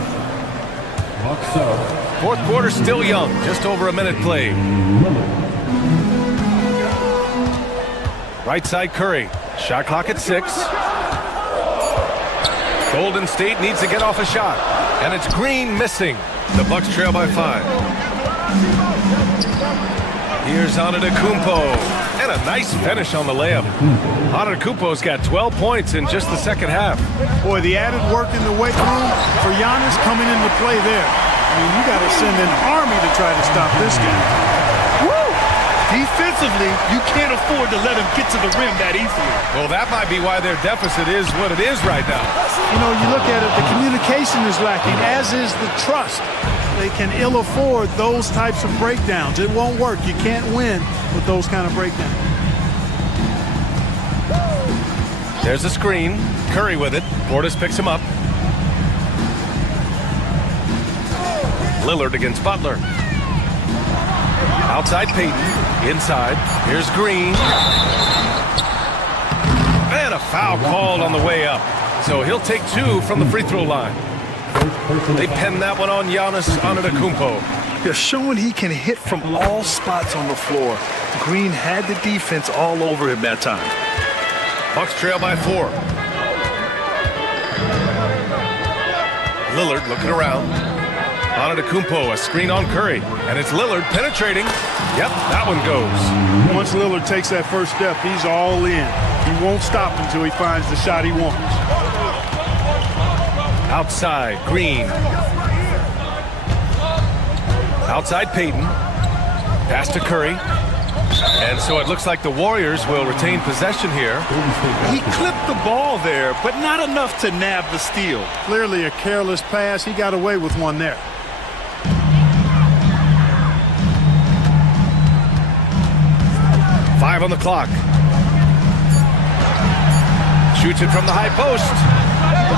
Bucks up. Fourth quarter still young. Just over a minute played. Right side Curry. Shot clock at 6. Golden State needs to get off a shot. And it's Green missing. The Bucks trail by 5. Here's Antetokounmpo. And a nice finish on the layup. Antetokounmpo's got 12 points in just the second half. Boy, the added work in the weight room for Giannis coming into play there. I mean, you got to send an army to try to stop this guy. Defensively, you can't afford to let him get to the rim that easily. Well, that might be why their deficit is what it is right now. You know, you look at it, the communication is lacking, as is the trust. They can ill afford those types of breakdowns. It won't work. You can't win with those kind of breakdowns. There's a screen. Curry with it. Portis picks him up. Lillard against Butler. Outside Payton. Inside. Here's Green. And a foul called on the way up. So he'll take 2 from the free throw line. They pen that one on Giannis Antetokounmpo. They're showing he can hit from all spots on the floor. Green had the defense all over him that time. Bucks trail by 4. Lillard looking around. Antetokounmpo, a screen on Curry. And it's Lillard penetrating. Yep, that one goes. Once Lillard takes that first step, he's all in. He won't stop until he finds the shot he wants. Outside, Green. Outside, Payton. Pass to Curry. And so it looks like the Warriors will retain possession here. He clipped the ball there, but not enough to nab the steal. Clearly a careless pass. He got away with one there. Five on the clock. Shoots it from the high post.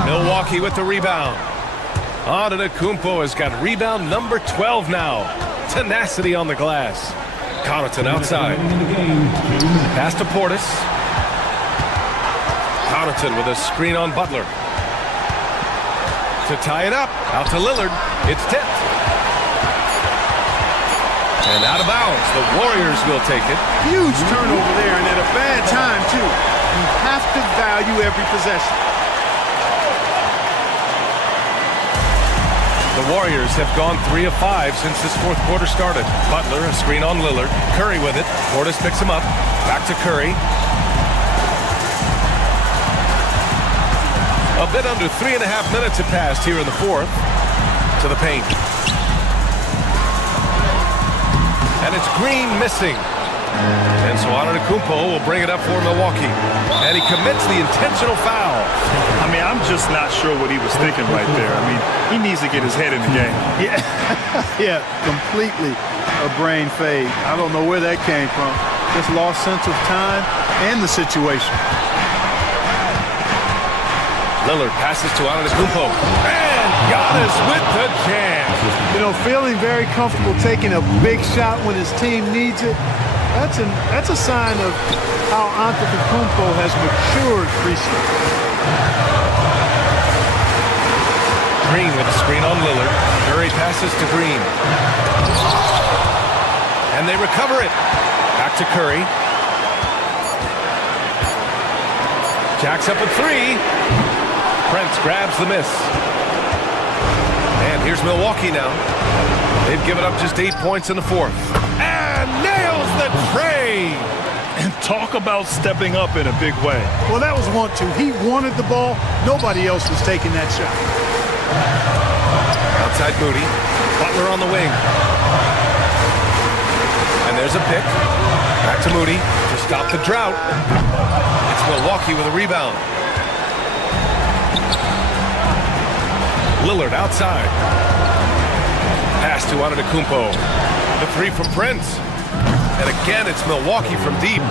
Milwaukee with the rebound. Antetokounmpo has got rebound number 12 now. Tenacity on the glass. Connaughton outside. Pass to Portis. Connaughton with a screen on Butler. To tie it up, out to Lillard. It's tipped. And out of bounds. The Warriors will take it. Huge turnover there, and at a bad time, too. You have to value every possession. The Warriors have gone 3 of 5 since this fourth quarter started. Butler, a screen on Lillard. Curry with it. Portis picks him up. Back to Curry. A bit under 3.5 minutes have passed here in the fourth. To the paint. And it's Green missing. And so Antetokounmpo will bring it up for Milwaukee. And he commits the intentional foul. I mean, I'm just not sure what he was thinking right there. I mean, he needs to get his head in the game. Yeah, yeah, completely a brain fade. I don't know where that came from. Just lost sense of time and the situation. Lillard passes to Antetokounmpo. And Giannis with the jam. You know, feeling very comfortable taking a big shot when his team needs it. That's a sign of how Antetokounmpo has matured recently. Green with a screen on Lillard. Curry passes to Green. And they recover it. Back to Curry. Jacks up a 3. Prince grabs the miss. And here's Milwaukee now. They've given up just 8 points in the fourth. And nails the tray. And talk about stepping up in a big way. Well, that was 1-2. He wanted the ball. Nobody else was taking that shot. Outside Moody. Butler on the wing. And there's a pick. Back to Moody to stop the drought. It's Milwaukee with a rebound. Lillard outside. Pass to Antetokounmpo. The 3 from Prince. And again, it's Milwaukee from deep.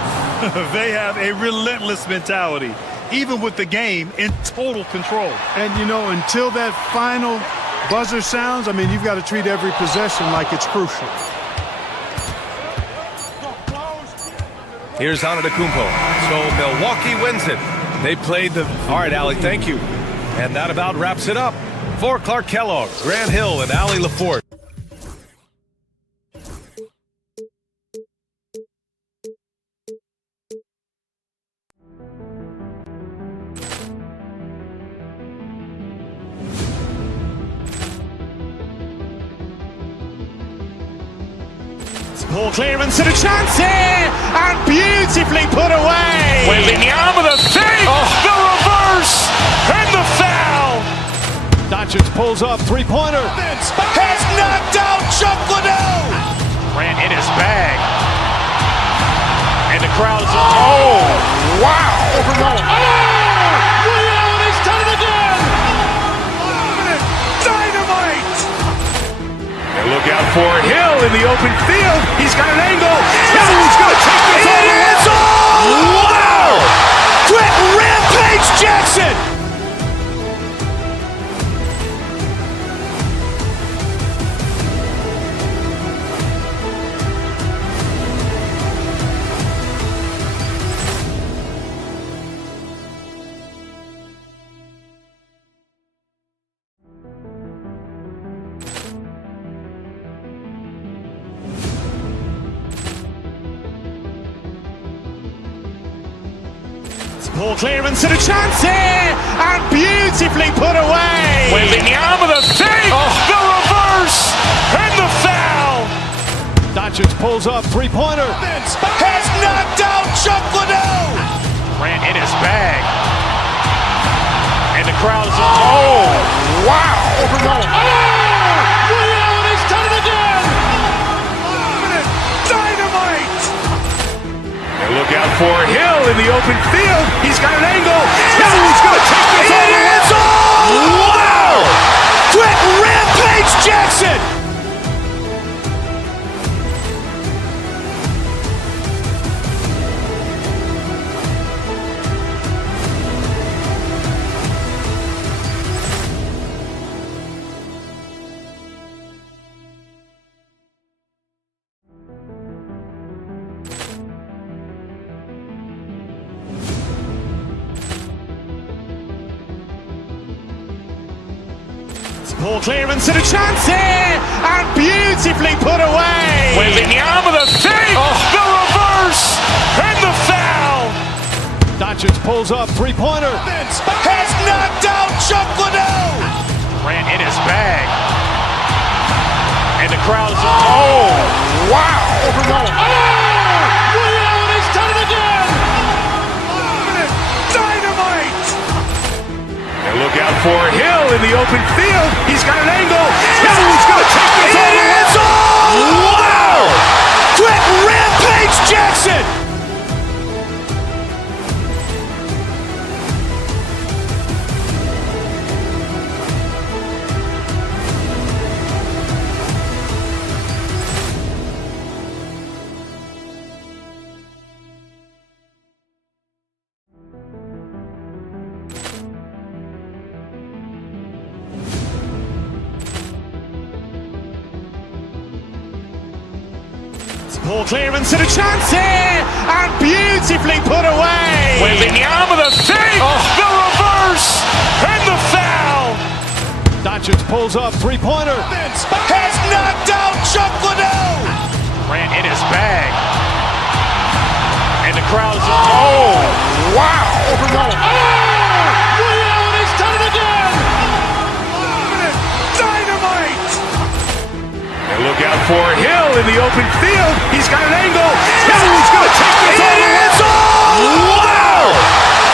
They have a relentless mentality, even with the game in total control. And, you know, until that final buzzer sounds, I mean, you've got to treat every possession like it's crucial. Here's Antetokounmpo. So Milwaukee wins it. They played the... All right, Allie, thank you. And that about wraps it up. For Clark Kellogg, Grant Hill, and Allie LaForte. Ball clearance and a chance here, and beautifully put away. Wembanyama the save, the reverse, and the foul. Doncic pulls up, three-pointer. Has knocked out Chuck Liddell. Ran in his bag. And the crowd is... Oh, wow. He's done it again. Dynamite. And look out for Hill in the open field. He's got an angle. He's going to take this all the way. Wow. Quick Rampage Jackson. Ball clearance and a chance here, and beautifully put away. Wembanyama the save, the reverse, and the foul. Doncic pulls up, three-pointer. Has knocked out Chuck Liddell. Ran in his bag. And the crowd is... Oh, wow. He's done it again. Dynamite. And look out for Hill in the open field. He's got an angle. He's going to take this all the way. Wow. Quick Rampage Jackson. Poor clearance and a chance here, and beautifully put away. Wembanyama the fake, the reverse, and the foul. Doncic pulls up, three-pointer. Has knocked out Chuck Liddell. Grant in his bag. And the crowd is, oh, wow. Ray Allen has done it again. Dynamite. And look out for Hill in the open field. He's got an angle. He's going to take this all the way. Wow. Quick Rampage Jackson. Poor clearance and a chance here, and beautifully put away. Wembanyama the fake, the reverse, and the foul. Doncic pulls up, three-pointer. Has knocked out Chuck Liddell. Grant in his bag. And the crowd is, oh, wow. Ray Allen has done it again. Dynamite. And look out for Hill in the open field. He's got an angle. He's going to take this all the way. Wow.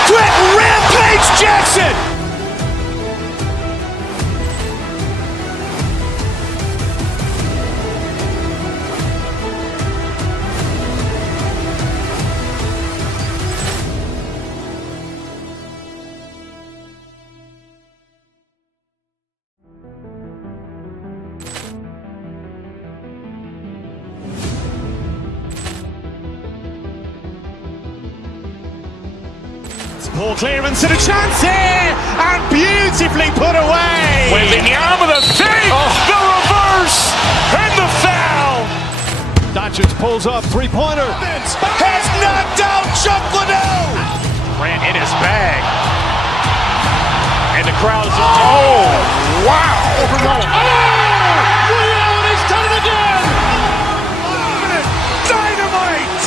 Quick Rampage Jackson. Poor clearance and a chance here, and beautifully put away. Wembanyama the fake, the reverse, and the foul. Doncic pulls up, three-pointer. Has knocked out Chuck Liddell. Grant in his bag. And the crowd is, oh, wow. Ray Allen has done it again. Dynamite.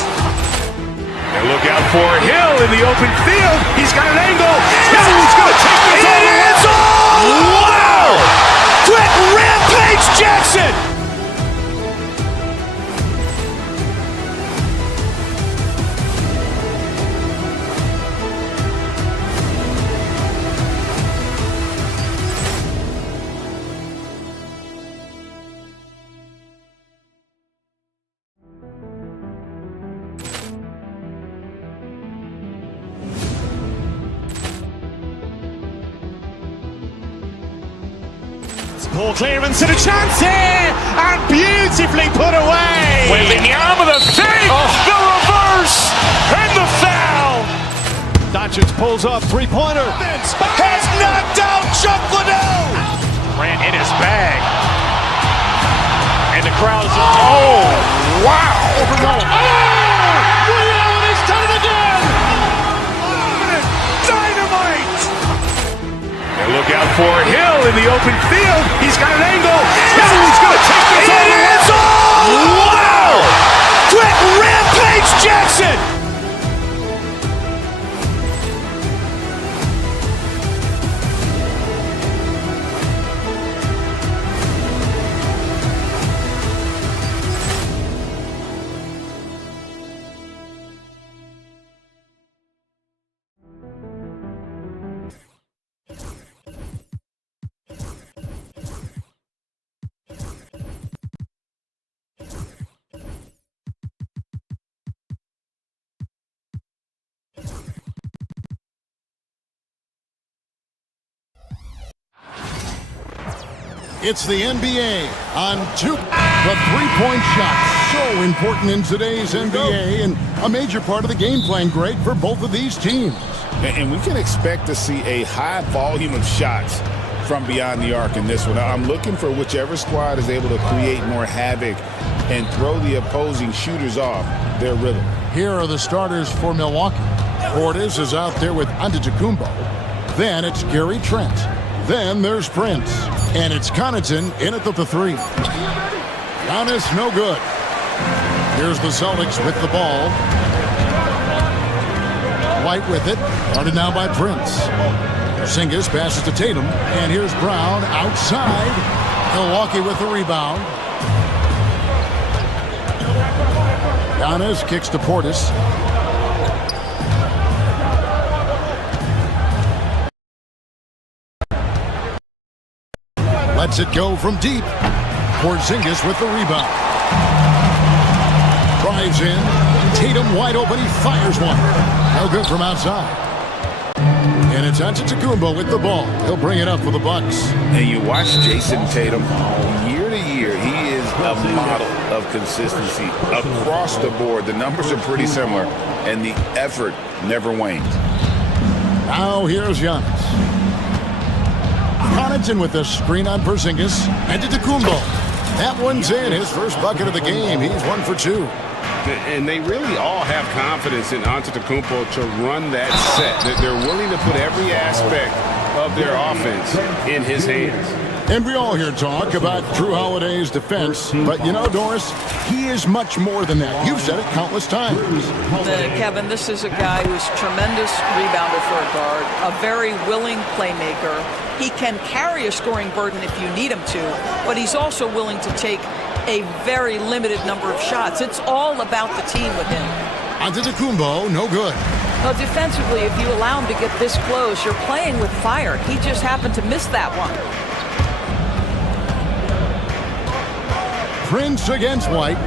And look out for Hill in the open field. He's got an angle. He's going to take this all the way. Wow. Quick Rampage Jackson. Poor clearance and a chance here, and beautifully put away. Wembanyama the fake, the reverse, and the foul. Doncic pulls up, three-pointer. Has knocked out Chuck Liddell. Grant in his bag. And the crowd is, oh, wow. Ray Allen has done it again. Dynamite. And look out for Hill in the open field. He's got an angle. He's going to take this all the way. Wow. Quick Rampage Jackson. It's the NBA on Juke. The three-point shot, so important in today's NBA and a major part of the game plan, Greg, for both of these teams. And we can expect to see a high volume of shots from beyond the arc in this one. I'm looking for whichever squad is able to create more havoc and throw the opposing shooters off their rhythm. Here are the starters for Milwaukee. Portis is out there with Antetokounmpo. Then it's Gary Trent. Then there's Prince. And it's Connaughton in at the 3. Giannis, no good. Here's the Celtics with the ball. White with it. Guarded now by Prince. Porzingis passes to Tatum. And here's Brown outside. Milwaukee with the rebound. Giannis kicks to Portis. Lets it go from deep. Porzingis with the rebound. Drives in. Tatum wide open. He fires one. No good from outside. And it's Antetokounmpo with the ball. He'll bring it up for the Bucks. And you watch Jason Tatum year to year. He is a model of consistency across the board. The numbers are pretty similar, and the effort never wanes. Now here's Giannis. Connaughton with the screen on Porzingis. Antetokounmpo. That one's in. His first bucket of the game. He's 1 for 2. And they really all have confidence in Antetokounmpo to run that set. That they're willing to put every aspect of their offense in his hands. And we all hear talk about Drew Holiday's defense, but you know, Doris, he is much more than that. You've said it countless times. Kevin, this is a guy who's a tremendous rebounder for a guard, a very willing playmaker. He can carry a scoring burden if you need him to, but he's also willing to take a very limited number of shots. It's all about the team with him. Antetokounmpo, no good. Well, defensively, if you allow him to get this close, you're playing with fire. He just happened to miss that one. Prince against White.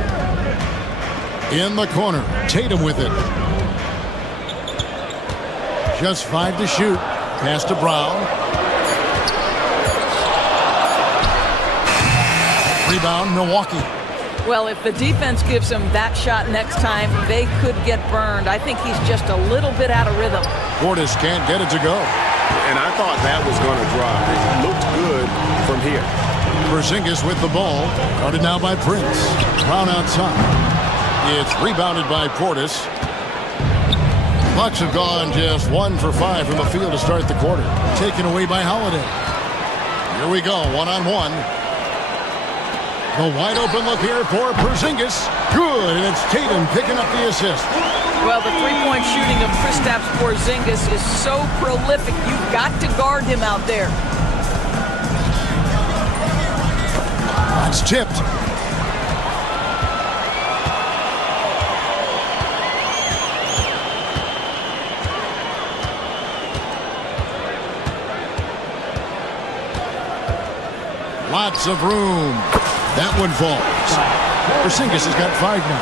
In the corner. Tatum with it. Just 5 to shoot. Pass to Brown. Rebound, Milwaukee. Well, if the defense gives him that shot next time, they could get burned. I think he's just a little bit out of rhythm. Portis can't get it to go. And I thought that was going to drop. It looked good from here. Porzingis with the ball. Guarded now by Prince. Brown outside. It's rebounded by Portis. Bucks have gone just 1 for 5 from the field to start the quarter. Taken away by Holiday. Here we go, one-on-one. The wide open look here for Porzingis. Good, and it's Tatum picking up the assist. Well, the three-point shooting of Kristaps Porzingis is so prolific. You've got to guard him out there. That's tipped. Lots of room. That one falls. Porzingis has got 5 now.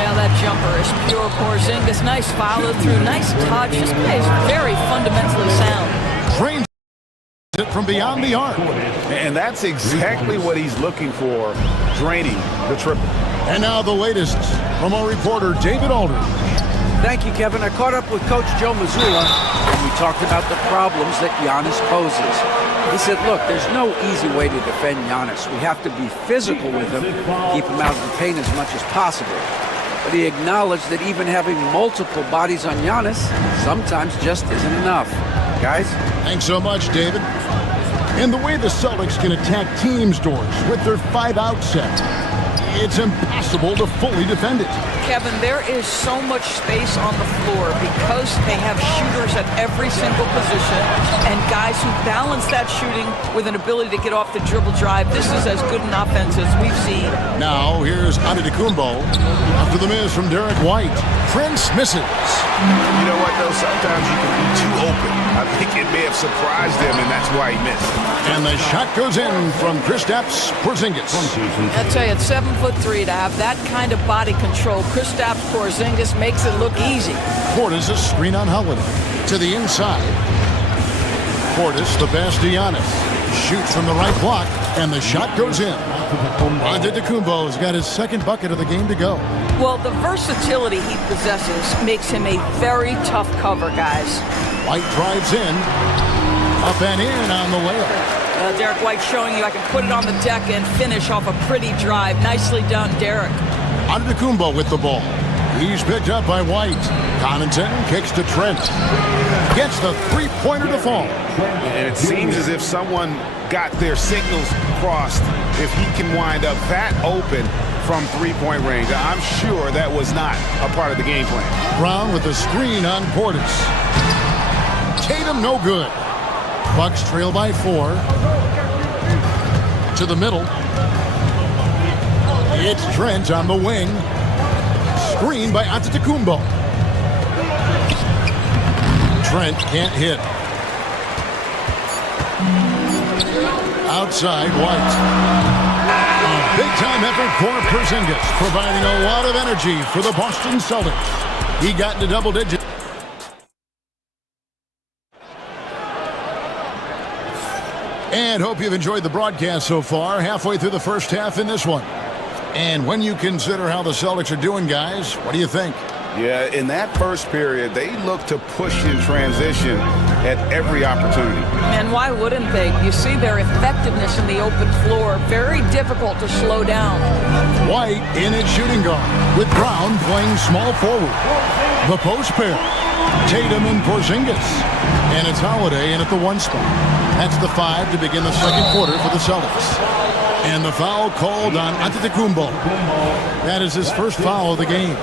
Yeah, that jumper is pure Porzingis. Nice follow through. Nice touch. This play is very fundamentally sound. Drains it from beyond the arc. And that's exactly what he's looking for, draining the triple. And now the latest from our reporter, David Aldridge. Thank you, Kevin. I caught up with Coach Joe Mazzulla, and we talked about the problems that Giannis poses. He said, look, there's no easy way to defend Giannis. We have to be physical with him, keep him out of the paint as much as possible. But he acknowledged that even having multiple bodies on Giannis sometimes just isn't enough. Guys? Thanks so much, David. And the way the Celtics can attack teams, Doors, with their 5-out set, it's impossible to fully defend it. Kevin, there is so much space on the floor because they have shooters at every single position and guys who balance that shooting with an ability to get off the dribble drive. This is as good an offense as we've seen. Now here's Antetokounmpo after the miss from Derek White. Prince misses. You know what, though? Sometimes you can be too open. I think it may have surprised him, and that's why he missed. And the shot goes in from Kristaps Porzingis. I tell you, at 7'3", to have that kind of body control, Kristaps Porzingis makes it look easy. Portis a screen on Holiday to the inside. Portis the pass to Giannis. Shoots from the right block, and the shot goes in. Antetokounmpo's got his second bucket of the game to go. Well, the versatility he possesses makes him a very tough cover, guys. White drives in. Up and in on the layup. Derek White showing you I can put it on the deck and finish off a pretty drive. Nicely done, Derek. Antetokounmpo with the ball. He's picked up by White. Connaughton kicks to Trent. Gets the three-pointer to fall. And it seems as if someone got their signals crossed if he can wind up that open from three-point range. I'm sure that was not a part of the game plan. Brown with the screen on Portis. Tatum no good. Bucks trail by 4. To the middle. It's Trent on the wing. Screen by Antetokounmpo. Trent can't hit. Outside, White. A big-time effort for Porzingis, providing a lot of energy for the Boston Celtics. He got into double digits. And hope you've enjoyed the broadcast so far. Halfway through the first half in this one. And when you consider how the Celtics are doing, guys, what do you think? Yeah, in that first period, they looked to push in transition at every opportunity. And why wouldn't they? You see their effectiveness in the open floor. Very difficult to slow down. White in at shooting guard, with Brown playing small forward. The post pair, Tatum and Porzingis. And it's Holiday in at the 1 spot. That's the 5 to begin the second quarter for the Celtics. And the foul called on Antetokounmpo. That is his first foul of the game.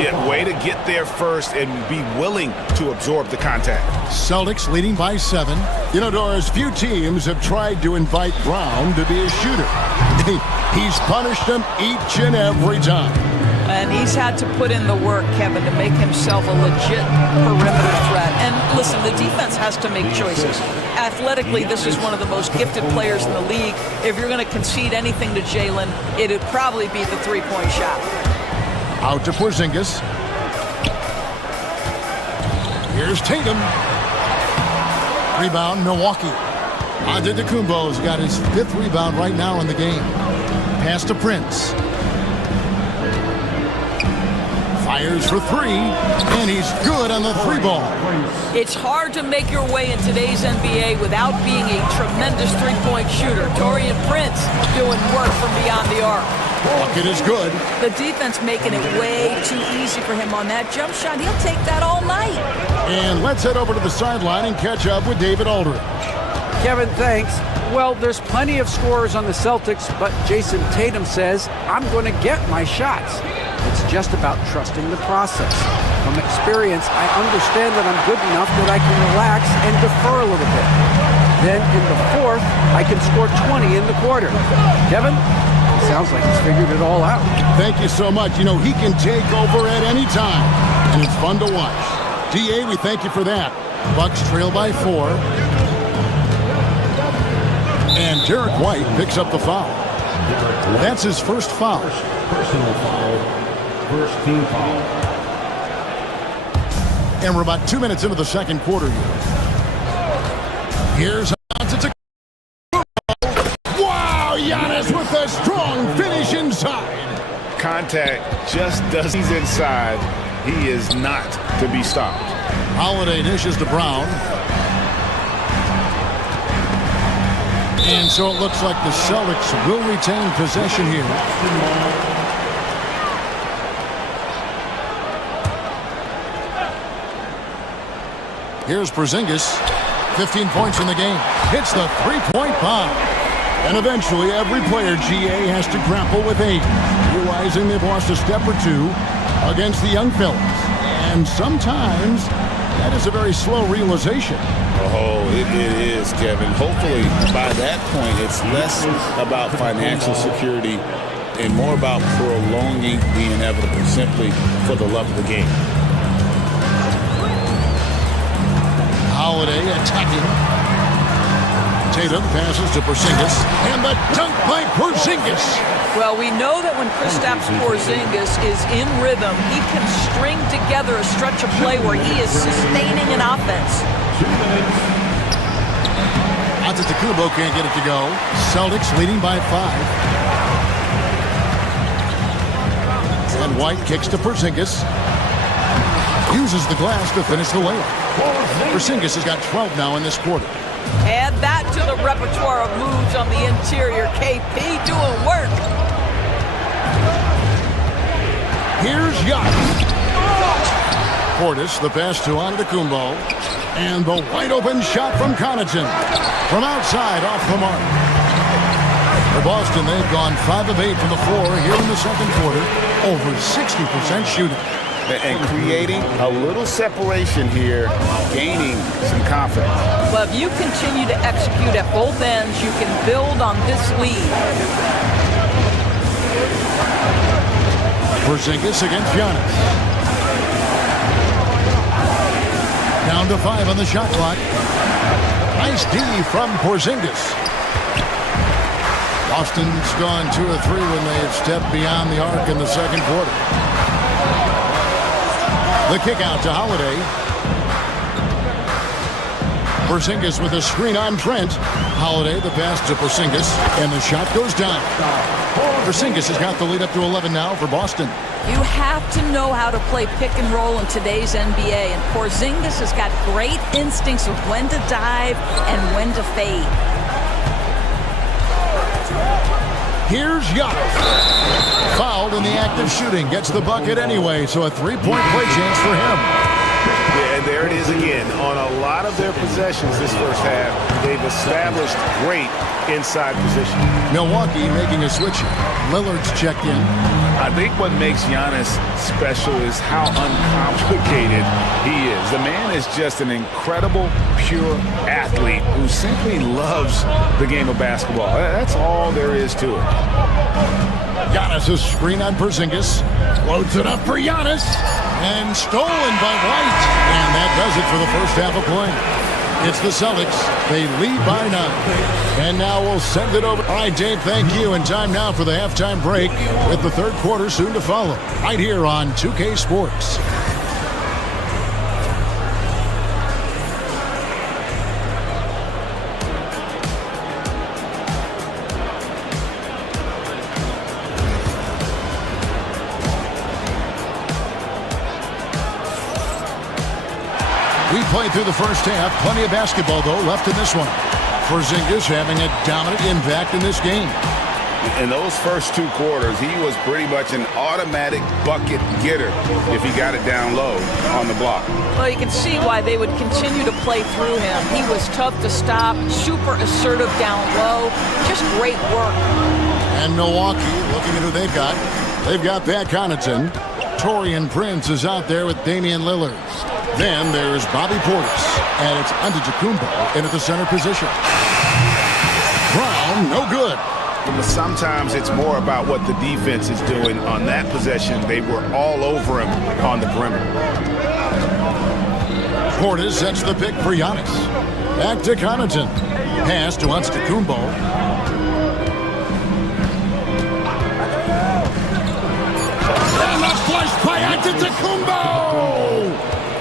Yeah, way to get there first and be willing to absorb the contact. Celtics leading by 7. You know, Doris, few teams have tried to invite Brown to be a shooter. He's punished them each and every time. And he's had to put in the work, Kevin, to make himself a legit perimeter threat. And listen, the defense has to make choices. Athletically, this is one of the most gifted players in the league. If you're going to concede anything to Jalen, it'd probably be the three-point shot. Out to Porzingis. Here's Tatum. Rebound, Milwaukee. Antetokounmpo's got his 5th rebound right now in the game. Pass to Prince. Fires for 3, and he's good on the 3-ball. It's hard to make your way in today's NBA without being a tremendous three-point shooter. Taurean Prince doing work from beyond the arc. Bucket is good. The defense making it way too easy for him on that jump shot. He'll take that all night. And let's head over to the sideline and catch up with David Aldridge. Kevin, thanks. Well, there's plenty of scorers on the Celtics, but Jason Tatum says, I'm going to get my shots. It's just about trusting the process. From experience, I understand that I'm good enough that I can relax and defer a little bit. Then in the 4th, I can score 20 in the quarter. Kevin, sounds like he's figured it all out. Thank you so much. You know, he can take over at any time, and it's fun to watch. DA, we thank you for that. Bucks trail by 4. And Derek White picks up the foul. That's his first foul. Personal foul. First team foul. And we're about 2 minutes into the second quarter here. Here's Antetokounmpo. Wow, Giannis with a strong finish inside. Contact just does. He's inside. He is not to be stopped. Holiday dishes to Brown. And so it looks like the Celtics will retain possession here. Here's Porzingis, 15 points in the game. Hits the three-point bomb. And eventually, every player, GA, has to grapple with age, realizing they've lost a step or two against the young fellas. And sometimes, that is a very slow realization. Oh, it is, Kevin. Hopefully, by that point, it's less about financial security and more about prolonging the inevitable, simply for the love of the game. Holiday attacking. Tatum passes to Porzingis, and the dunk by Porzingis. Well, we know that when Kristaps Porzingis is in rhythm, he can string together a stretch of play where he is sustaining an offense. Antetokounmpo can't get it to go. Celtics leading by 5. And White kicks to Porzingis. Uses the glass to finish the layup. Porzingis has got 12 now in this quarter. Add that to the repertoire of moves on the interior. KP doing work. Here's Giannis. Portis, the pass to Antetokounmpo. And the wide-open shot from Connaughton. From outside, off the mark. For Boston, they've gone 5 of 8 from the floor here in the second quarter. Over 60% shooting. And creating a little separation here, gaining some confidence. Well, if you continue to execute at both ends, you can build on this lead. Porzingis against Giannis. Down to 5 on the shot clock. Nice D from Porzingis. Boston's gone 2 of 3 when they've stepped beyond the arc in the second quarter. The kick out to Holiday. Porzingis with a screen on Trent. Holiday the pass to Porzingis, and the shot goes down. Porzingis has got the lead up to 11 now for Boston. You have to know how to play pick and roll in today's NBA, and Porzingis has got great instincts of when to dive and when to fade. Here's Giannis. Fouled in the act of shooting. Gets the bucket anyway, so a three-point play chance for him. Yeah, and there it is again. On a lot of their possessions this first half, they've established great inside position. Milwaukee making a switch. Lillard's checked in. I think what makes Giannis special is how uncomplicated he is. The man is just an incredible, pure athlete who simply loves the game of basketball. That's all there is to it. Giannis' screen on Porzingis. Loads it up for Giannis. And stolen by White. And that does it for the first half of play. It's the Celtics. They lead by 9. And now we'll send it over. All right, Dave, thank you. And time now for the halftime break with the third quarter soon to follow. Right here on 2K Sports. We played through the first half. Plenty of basketball, though, left in this one. Porzingis having a dominant impact in this game. In those first 2 quarters, he was pretty much an automatic bucket getter if he got it down low on the block. Well, you can see why they would continue to play through him. He was tough to stop, super assertive down low. Just great work. And Milwaukee, looking at who they've got. They've got Pat Connaughton. Taurean Prince is out there with Damian Lillard. Then there's Bobby Portis, and it's Antetokounmpo in at the center position. Brown, no good. But sometimes it's more about what the defense is doing on that possession. They were all over him on the perimeter. Portis sets the pick for Giannis. Back to Connaughton. Pass to Antetokounmpo. And the flush by Antetokounmpo!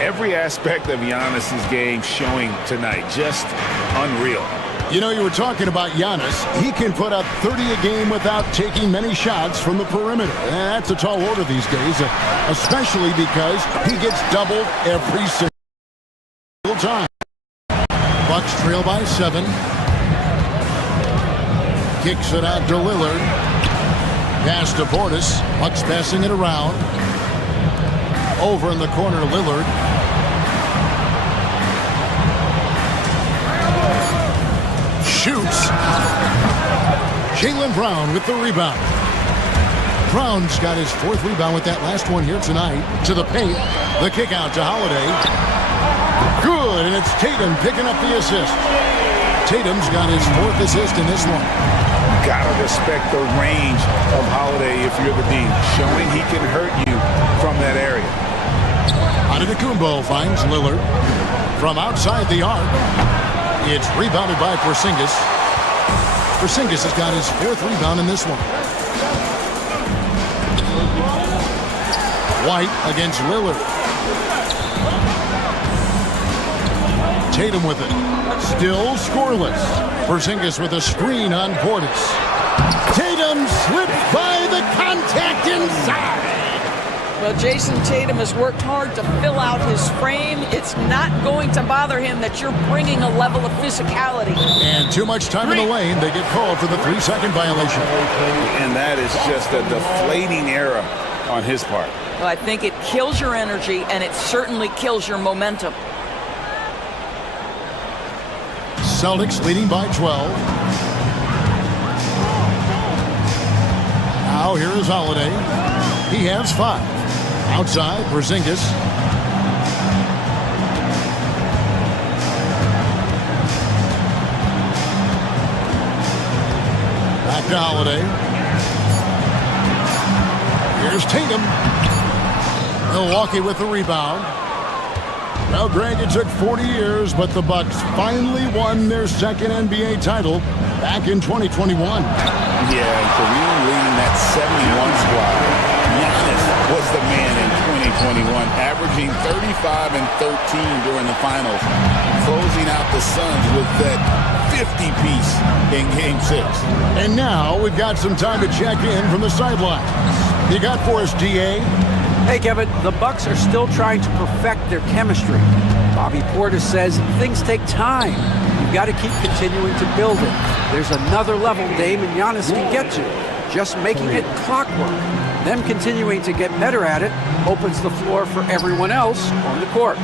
Every aspect of Giannis's game showing tonight, just unreal. You know, you were talking about Giannis. He can put up 30 a game without taking many shots from the perimeter. And that's a tall order these days, especially because he gets doubled every single time. Bucks trail by 7. Kicks it out to Lillard. Pass to Portis. Bucks passing it around. Over in the corner, Lillard. Shoots. Jaylen Brown with the rebound. Brown's got his 4th rebound with that last one here tonight. To the paint. The kick out to Holiday. Good, and it's Tatum picking up the assist. Tatum's got his 4th assist in this one. Gotta respect the range of Holiday if you're the D, showing he can hurt you from that area. Antetokounmpo finds Lillard from outside the arc. It's rebounded by Porzingis. Porzingis has got his 4th rebound in this one. White against Lillard. Tatum with it. Still scoreless. Porzingis with a screen on Portis. Tatum slipped by the contact inside. Well, Jason Tatum has worked hard to fill out his frame. It's not going to bother him that you're bringing a level of physicality. And too much time in the lane. They get called for the 3-second violation. And that is just a deflating era on his part. Well, I think it kills your energy, and it certainly kills your momentum. Celtics leading by 12. Now here is Holiday. He has 5. Outside, Porzingis. Back to Holiday. Here's Tatum. Milwaukee with the rebound. Well, Greg, it took 40 years, but the Bucks finally won their second NBA title back in 2021. Yeah, Kareem leading that 71 squad. Giannis was the man in 2021, averaging 35 and 13 during the finals, closing out the Suns with that 50-piece in Game 6. And now we've got some time to check in from the sidelines. You got for us, DA? Hey, Kevin, the Bucks are still trying to perfect their chemistry. Bobby Portis says things take time. You've got to keep continuing to build it. There's another level Dame and Giannis can get to. Just making it clockwork. Them continuing to get better at it opens the floor for everyone else on the court.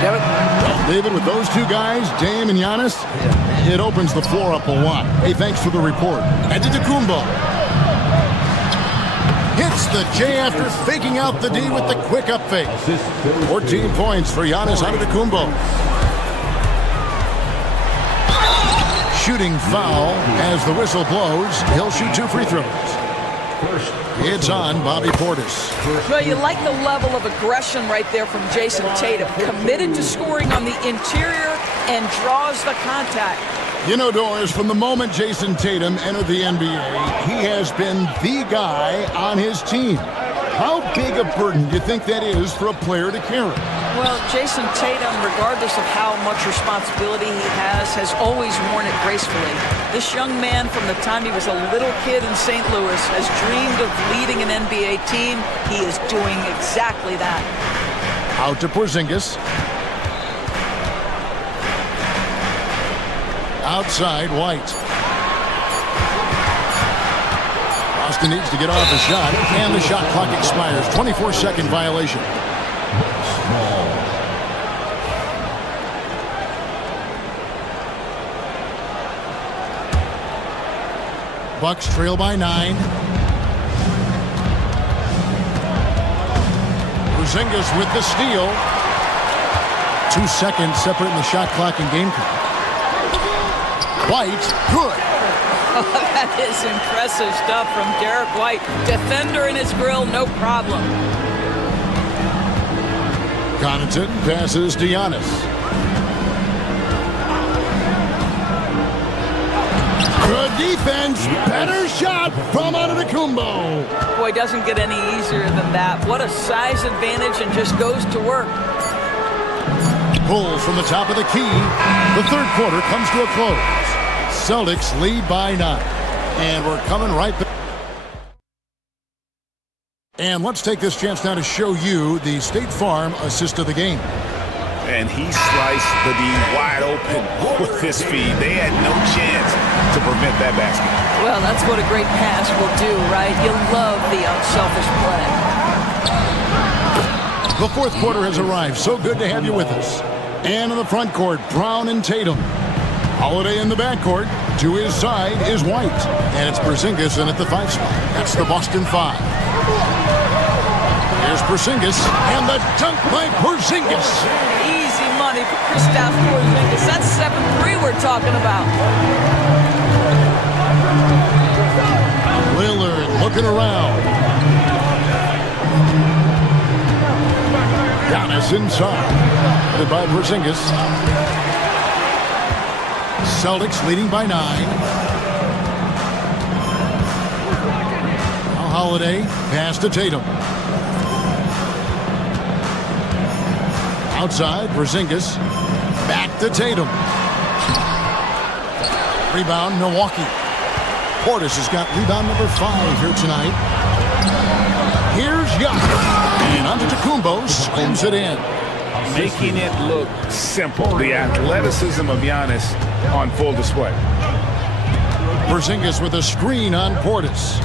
Kevin? Well, David, with those two guys, Dame and Giannis, it opens the floor up a lot. Hey, thanks for the report. Antetokounmpo hits the J after faking out the D with the quick up fake. 14 points for Giannis Antetokounmpo. Shooting foul as the whistle blows. He'll shoot 2 free throws. It's on Bobby Portis. Well, you like the level of aggression right there from Jason Tatum. Committed to scoring on the interior and draws the contact. You know, Doris, from the moment Jason Tatum entered the NBA, he has been the guy on his team. How big a burden do you think that is for a player to carry? Well, Jason Tatum, regardless of how much responsibility he has always worn it gracefully. This young man, from the time he was a little kid in St. Louis, has dreamed of leading an NBA team. He is doing exactly that. Out to Porzingis. Outside, White. Boston needs to get off a shot, and the shot clock expires. 24-second violation. Bucks trail by 9. Porzingis with the steal. 2 seconds separating the shot clock and game clock. White, good. Oh, that is impressive stuff from Derek White. Defender in his grill, no problem. Connaughton passes to Giannis. Good defense. Better shot from Antetokounmpo. Boy, doesn't get any easier than that. What a size advantage, and just goes to work. Pulls from the top of the key. The third quarter comes to a close. Celtics lead by 9. And we're coming right back. And let's take this chance now to show you the State Farm assist of the game. And he sliced the D wide open with his feet. They had no chance to prevent that basket. Well, that's what a great pass will do, right? You love the unselfish play. The fourth quarter has arrived. So good to have you with us. And in the front court, Brown and Tatum. Holiday in the backcourt. To his side is White. And it's Porzingis in at the 5 spot. That's the Boston 5. Here's Porzingis. And the dunk by Porzingis. Easy money for Kristaps Porzingis. That's 7-3 we're talking about. Lillard looking around. Giannis inside. Headed by Porzingis. Celtics leading by 9. Now Holiday, pass to Tatum. Outside, Porzingis. Back to Tatum. Rebound, Milwaukee. Portis has got rebound number 5 here tonight. Here's Giannis. And Antetokounmpo slams it in. Making it look simple. The athleticism of Giannis on full display. Porzingis with a screen on Portis.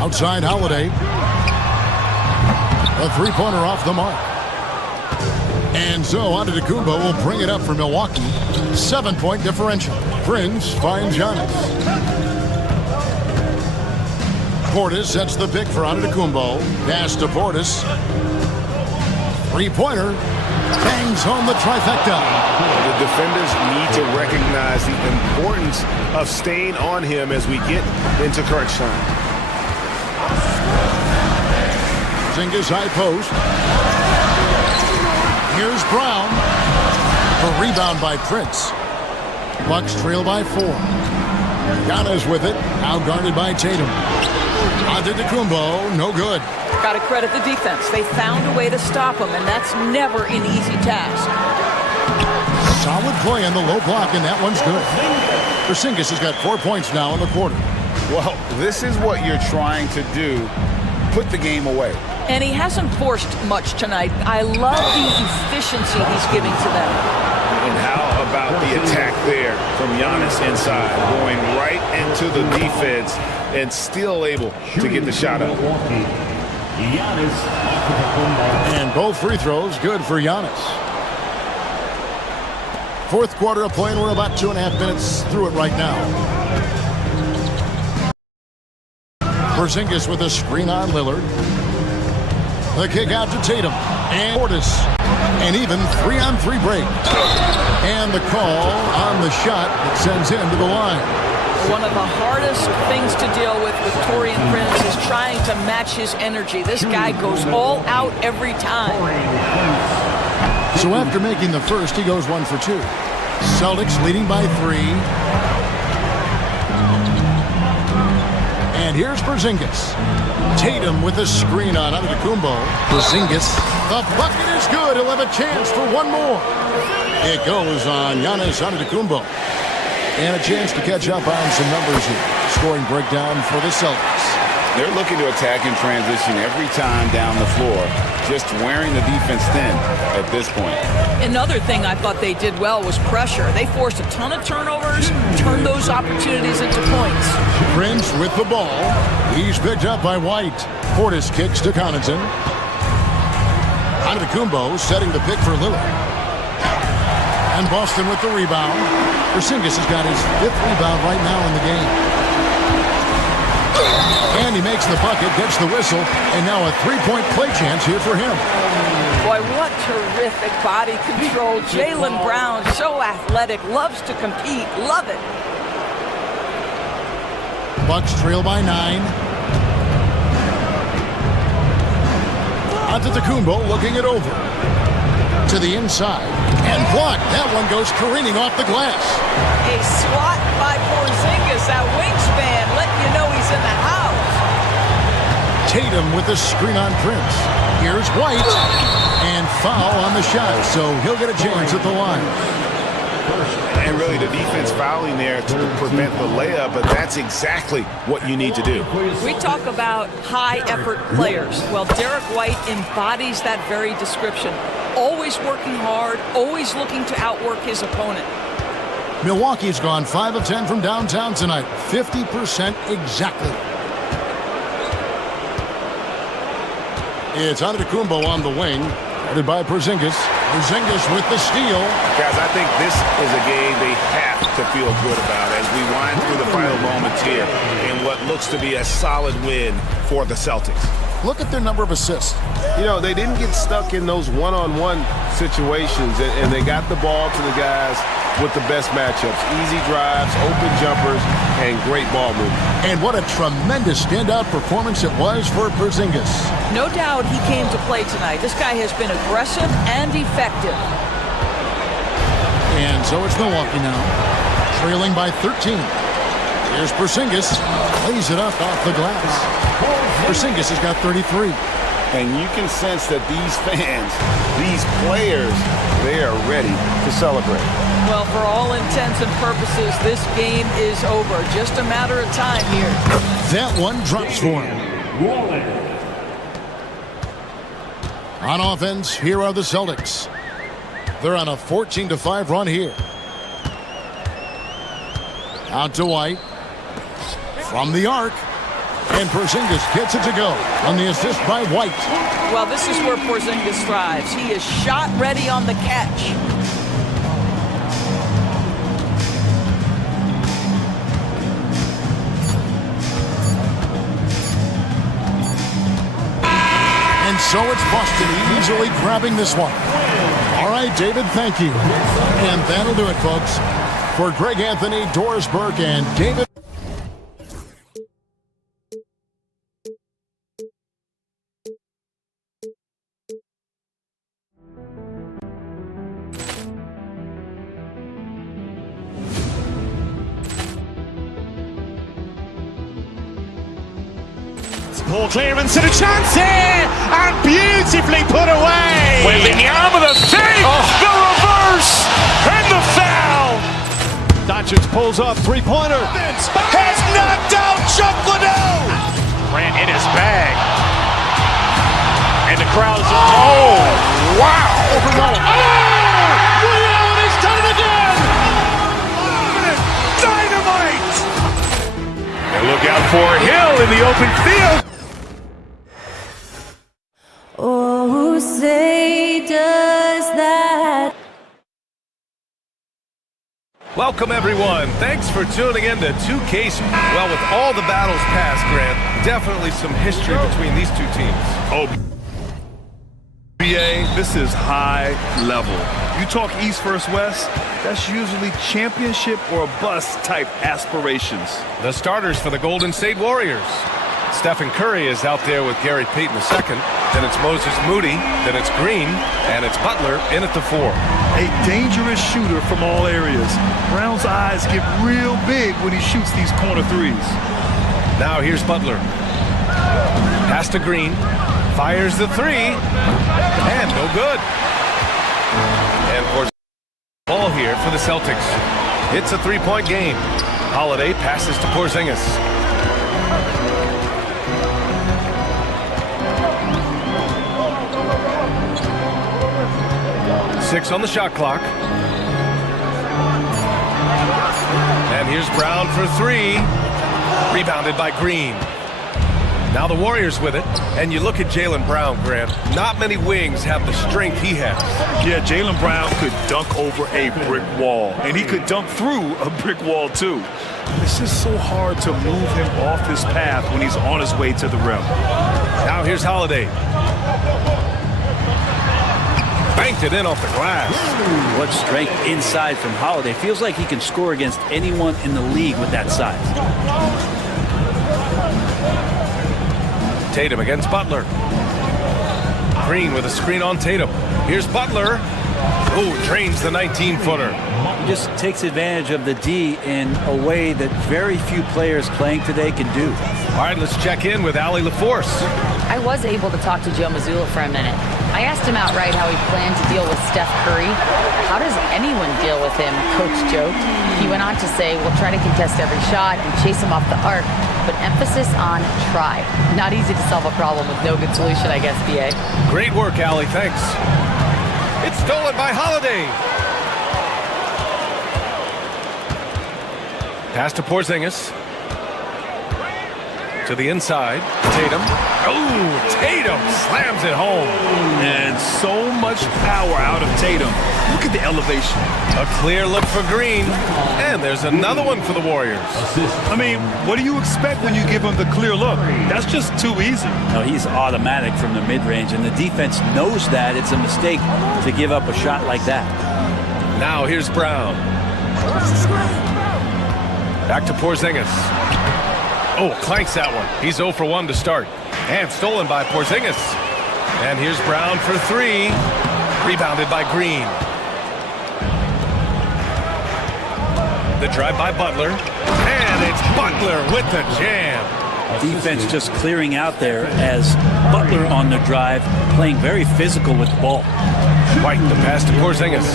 Outside Holiday. A three-pointer off the mark. And so Antetokounmpo will bring it up for Milwaukee. 7-point differential. Prince finds Giannis. Portis sets the pick for Antetokounmpo. Pass to Portis. Three-pointer. Bangs home the trifecta. The defenders need to recognize the importance of staying on him as we get into crunch time. Porzingis high post. Here's Brown. The rebound by Prince. Bucks trail by 4. Giannis with it. Now guarded by Tatum. Antetokounmpo, no good. Got to credit the defense. They found a way to stop him, and that's never an easy task. Solid play on the low block, and that one's good. Porzingis has got 4 points now in the quarter. Well, this is what you're trying to do. Put the game away. And he hasn't forced much tonight. I love the efficiency he's giving to them. And how about the attack there from Giannis inside, going right into the defense and still able to get the shot up. And both free throws good for Giannis. Fourth quarter of play, and we're about 2.5 minutes through it right now. Porzingis with a screen on Lillard. The kick out to Tatum and Portis. An even 3-on-3 break. And the call on the shot that sends him to the line. One of the hardest things to deal with Taurean Prince is trying to match his energy. This guy goes all out every time. So after making the first, he goes 1 for 2. Celtics leading by 3. And here's Porzingis. Tatum with a screen on Antetokounmpo. Porzingis. The bucket is good. He'll have a chance for one more. It goes on Giannis Antetokounmpo. And a chance to catch up on some numbers here. Scoring breakdown for the Celtics. They're looking to attack in transition every time down the floor, just wearing the defense thin at this point. Another thing I thought they did well was pressure. They forced a ton of turnovers, turned those opportunities into points. Prince with the ball. He's picked up by White. Portis kicks to Connaughton. Antetokounmpo setting the pick for Lillard. And Boston with the rebound. Porzingis has got his 5th rebound right now in the game. And he makes the bucket, gets the whistle, and now a 3-point play chance here for him. Boy, what terrific body control. Jaylen Brown, so athletic, loves to compete, love it. Bucks trail by 9. Antetokounmpo looking it over. To the inside. And blocked. That one goes careening off the glass. A swat by Porzingis. That wingspan letting you know he's in the house. Tatum with the screen on Prince. Here's White. And foul on the shot. So he'll get a chance at the line. And really the defense fouling there to prevent the layup, but that's exactly what you need to do. We talk about high-effort players. Well, Derek White embodies that very description. Always working hard, always looking to outwork his opponent. Milwaukee's gone 5 of 10 from downtown tonight. 50% exactly. It's Antetokounmpo on the wing. Headed by Porzingis. Porzingis with the steal. Guys, I think this is a game they have to feel good about as we wind through the final moments here in what looks to be a solid win for the Celtics. Look at their number of assists. You know, they didn't get stuck in those one-on-one situations, and they got the ball to the guys with the best matchups. Easy drives, open jumpers, and great ball movement. And what a tremendous standout performance it was for Porzingis. No doubt he came to play tonight. This guy has been aggressive and effective. And so it's Milwaukee now, trailing by 13. Here's Porzingis, lays it up off the glass. Porzingis has got 33. And you can sense that these fans, these players, they are ready to celebrate. Well, for all intents and purposes, this game is over. Just a matter of time here. That one drops for him. On offense, here are the Celtics. They're on a 14-5 run here. Out to White. From the arc. And Porzingis gets it to go on the assist by White. Well, this is where Porzingis thrives. He is shot ready on the catch. And so it's Boston easily grabbing this one. All right, David, thank you. And that'll do it, folks. For Greg Anthony, Doris Burke, and David. Poor clearance and a chance here, and beautifully put away. Wembanyama the save, the reverse, and the foul. Doncic pulls up, three-pointer. Has knocked out Chuck Liddell. Grant in his bag. And the crowd is, oh, wow. He's done it again. Dynamite. And look out for Hill in the open field. Oh, say does that. Welcome, everyone. Thanks for tuning in to 2K. Well, with all the battles past, Grant, definitely some history between these two teams. Oh, NBA, this is high level. You talk East versus West, that's usually championship or bust type aspirations. The starters for the Golden State Warriors. Stephen Curry is out there with Gary Payton II. Then it's Moses Moody. Then it's Green. And it's Butler in at the 4. A dangerous shooter from all areas. Brown's eyes get real big when he shoots these corner threes. Now here's Butler. Pass to Green. Fires the 3. And no good. And for ball here for the Celtics. It's a 3-point game. Holiday passes to Porzingis. 6 on the shot clock. And here's Brown for 3. Rebounded by Green. Now the Warriors with it. And you look at Jaylen Brown, Grant. Not many wings have the strength he has. Yeah, Jaylen Brown could dunk over a brick wall. And he could dunk through a brick wall, too. It's just so hard to move him off his path when he's on his way to the rim. Now here's Holiday. Banked it in off the glass. What strength inside from Holiday. Feels like he can score against anyone in the league with that size. Tatum against Butler. Green with a screen on Tatum. Here's Butler. Oh, drains the 19-footer. He just takes advantage of the D in a way that very few players playing today can do. All right, let's check in with Allie LaForce. I was able to talk to Joe Mazzulla for a minute. I asked him outright how he planned to deal with Steph Curry. How does anyone deal with him, Coach joked. He went on to say, we'll try to contest every shot and chase him off the arc, but emphasis on try. Not easy to solve a problem with no good solution, I guess, BA. Great work, Allie, thanks. It's stolen by Holiday. Pass to Porzingis. To the inside, Tatum. Oh, Tatum slams it home. And so much power out of Tatum. Look at the elevation. A clear look for Green. And there's another one for the Warriors. I mean, what do you expect when you give him the clear look? That's just too easy. No, he's automatic from the mid-range, and the defense knows that it's a mistake to give up a shot like that. Now here's Brown. Back to Porzingis. Oh, clanks that one. He's 0 for 1 to start. And stolen by Porzingis. And here's Brown for 3. Rebounded by Green. The drive by Butler. And it's Butler with the jam. Defense just clearing out there as Butler on the drive, playing very physical with the ball. White, the pass to Porzingis.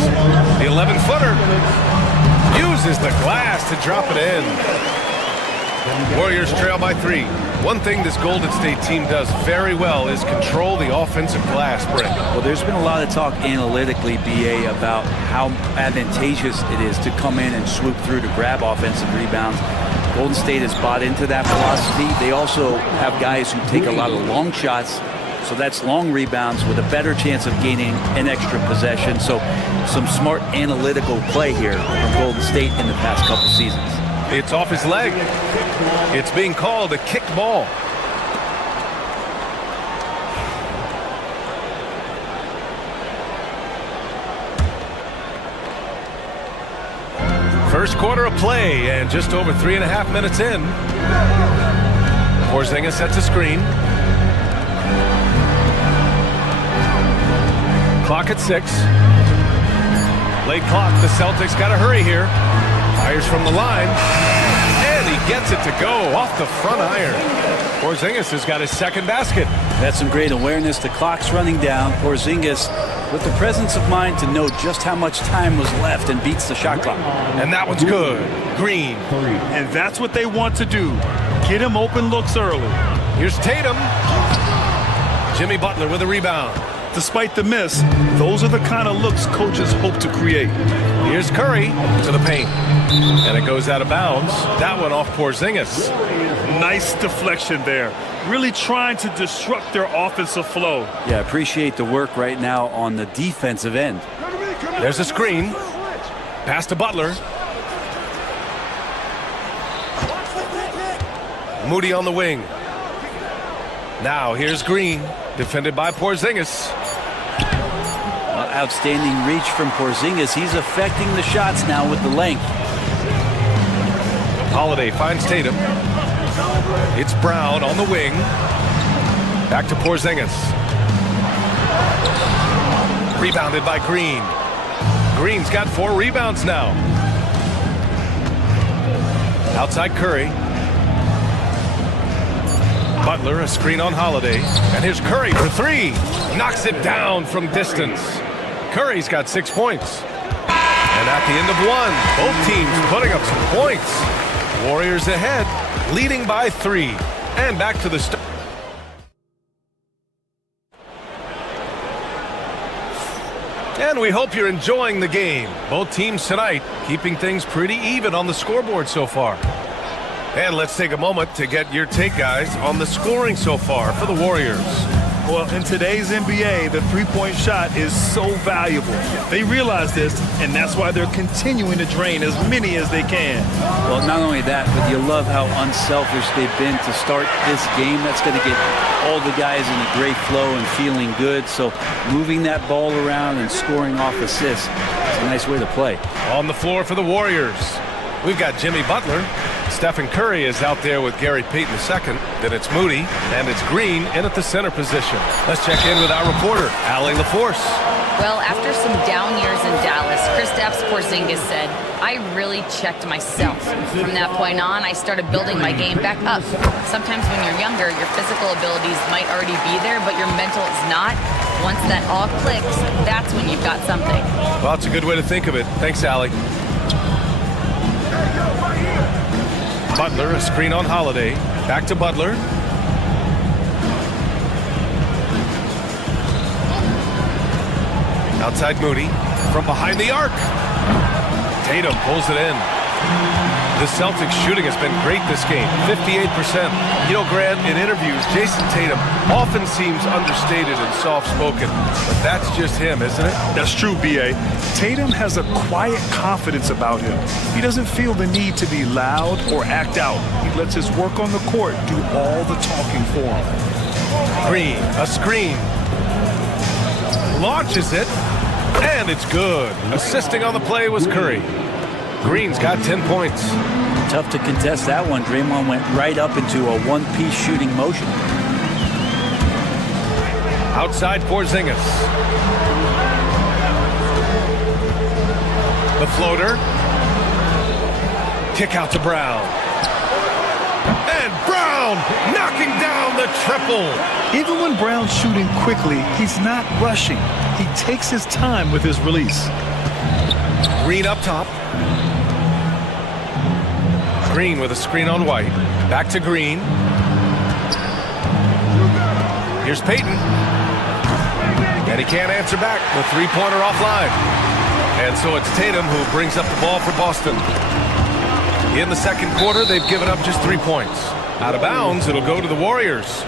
The 11-footer. Uses the glass to drop it in. Warriors trail by 3. One thing this Golden State team does very well is control the offensive glass, Brent. Well, there's been a lot of talk analytically, BA, about how advantageous it is to come in and swoop through to grab offensive rebounds. Golden State has bought into that philosophy. They also have guys who take a lot of long shots, so that's long rebounds with a better chance of gaining an extra possession. So some smart analytical play here from Golden State in the past couple seasons. It's off his leg. It's being called a kicked ball. First quarter of play, and just over 3.5 minutes in. Porzingis sets a screen. Clock at 6. Late clock. The Celtics got to hurry here. Fires from the line, and he gets it to go off the front iron. Porzingis has got his second basket. That's some great awareness. The clock's running down. Porzingis with the presence of mind to know just how much time was left and beats the shot clock. And that one's good. Green. And that's what they want to do. Get him open looks early. Here's Tatum. Jimmy Butler with a rebound. Despite the miss, those are the kind of looks coaches hope to create. Here's Curry to the paint. And it goes out of bounds. That one off Porzingis. Nice deflection there. Really trying to disrupt their offensive flow. Yeah, appreciate the work right now on the defensive end. There's a screen. Pass to Butler. Moody on the wing. Now here's Green, defended by Porzingis. Outstanding reach from Porzingis. He's affecting the shots now with the length. Holiday finds Tatum. It's Brown on the wing. Back to Porzingis. Rebounded by Green. Green's got 4 rebounds now. Outside Curry. Butler, a screen on Holiday. And here's Curry for 3. Knocks it down from distance. Curry's got 6 points. And at the end of 1, both teams putting up some points. Warriors ahead, leading by 3. And back to the start. And we hope you're enjoying the game. Both teams tonight keeping things pretty even on the scoreboard so far. And let's take a moment to get your take, guys, on the scoring so far for the Warriors. Well, in today's NBA, the three-point shot is so valuable. They realize this, and that's why they're continuing to drain as many as they can. Well, not only that, but you love how unselfish they've been to start this game. That's going to get all the guys in a great flow and feeling good. So moving that ball around and scoring off assists is a nice way to play. On the floor for the Warriors, we've got Jimmy Butler. Stephen Curry is out there with Gary Payton II. Then it's Moody, and it's Green in at the center position. Let's check in with our reporter, Allie LaForce. Well, after some down years in Dallas, Kristaps Porzingis said, I really checked myself. From that point on, I started building my game back up. Sometimes when you're younger, your physical abilities might already be there, but your mental is not. Once that all clicks, that's when you've got something. Well, that's a good way to think of it. Thanks, Allie. Butler, a screen on Holiday. Back to Butler. Outside Moody. From behind the arc. Tatum pulls it in. The Celtics shooting has been great this game, 58%. You know, Grant, in interviews, Jason Tatum often seems understated and soft-spoken, but that's just him, isn't it? That's true, B.A. Tatum has a quiet confidence about him. He doesn't feel the need to be loud or act out. He lets his work on the court do all the talking for him. Green, a screen. Launches it, and it's good. Assisting on the play was Curry. Green's got 10 points. Tough to contest that one. Draymond went right up into a one-piece shooting motion. Outside Porzingis. The floater. Kick out to Brown. And Brown knocking down the triple. Even when Brown's shooting quickly, he's not rushing. He takes his time with his release. Green up top. Green with a screen on White. Back to Green. Here's Payton. And he can't answer back. The three-pointer offline. And so it's Tatum who brings up the ball for Boston. In the second quarter, they've given up just 3 points. Out of bounds, it'll go to the Warriors.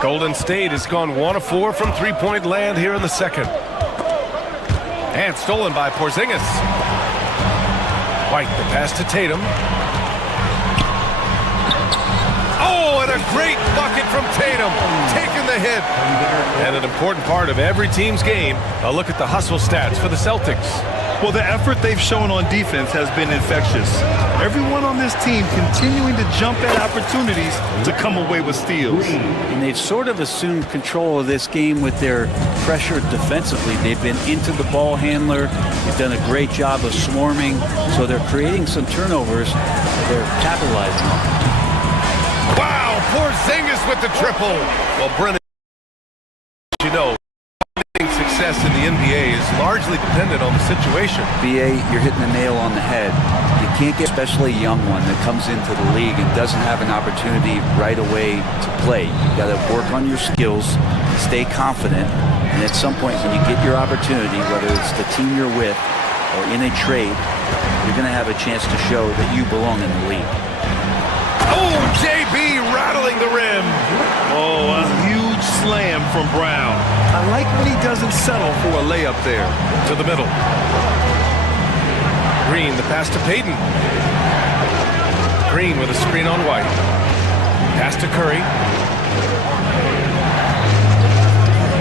Golden State has gone 1 of 4 from three-point land here in the second. And stolen by Porzingis. White, the pass to Tatum. Oh, and a great bucket from Tatum, taking the hit. And an important part of every team's game, a look at the hustle stats for the Celtics. Well, the effort they've shown on defense has been infectious. Everyone on this team continuing to jump at opportunities to come away with steals. And they've sort of assumed control of this game with their pressure defensively. They've been into the ball handler. They've done a great job of swarming. So they're creating some turnovers. They're capitalizing on. Wow, Porzingis with the triple. Well, Brennan, you know, success in the NBA is largely dependent on the situation. BA, you're hitting the nail on the head. You can't get, especially a young one that comes into the league and doesn't have an opportunity right away to play. You got to work on your skills, stay confident, and at some point when you get your opportunity, whether it's the team you're with or in a trade, you're going to have a chance to show that you belong in the league. Oh, JB rattling the rim. Oh, a huge slam from Brown. I like when he doesn't settle for a layup there. To the middle. Green, the pass to Payton. Green with a screen on White. Pass to Curry.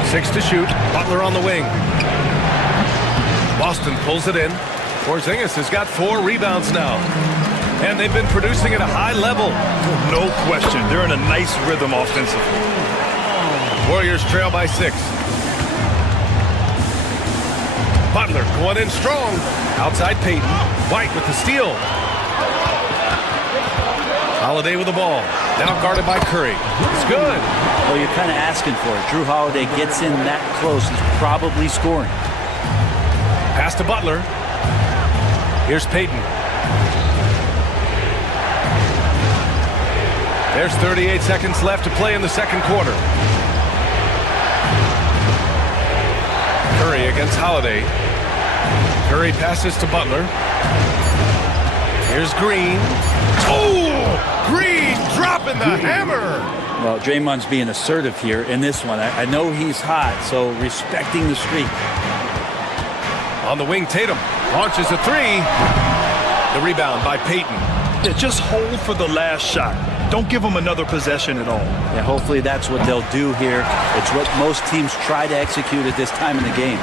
6 to shoot. Butler on the wing. Boston pulls it in. Porzingis has got 4 rebounds now. And they've been producing at a high level. No question. They're in a nice rhythm offensively. Warriors trail by 6. Butler going in strong. Outside Payton. White with the steal. Holiday with the ball. Now guarded by Curry. It's good. Well, you're kind of asking for it. Drew Holiday gets in that close. He's probably scoring. Pass to Butler. Here's Payton. There's 38 seconds left to play in the second quarter. Curry against Holiday. Curry passes to Butler. Here's Green. Oh! Green dropping the hammer! Well, Draymond's being assertive here in this one. I know he's hot, so respecting the streak. On the wing, Tatum launches a 3. The rebound by Payton. Yeah, just hold for the last shot. Don't give them another possession at all. Yeah, hopefully that's what they'll do here. It's what most teams try to execute at this time in the game.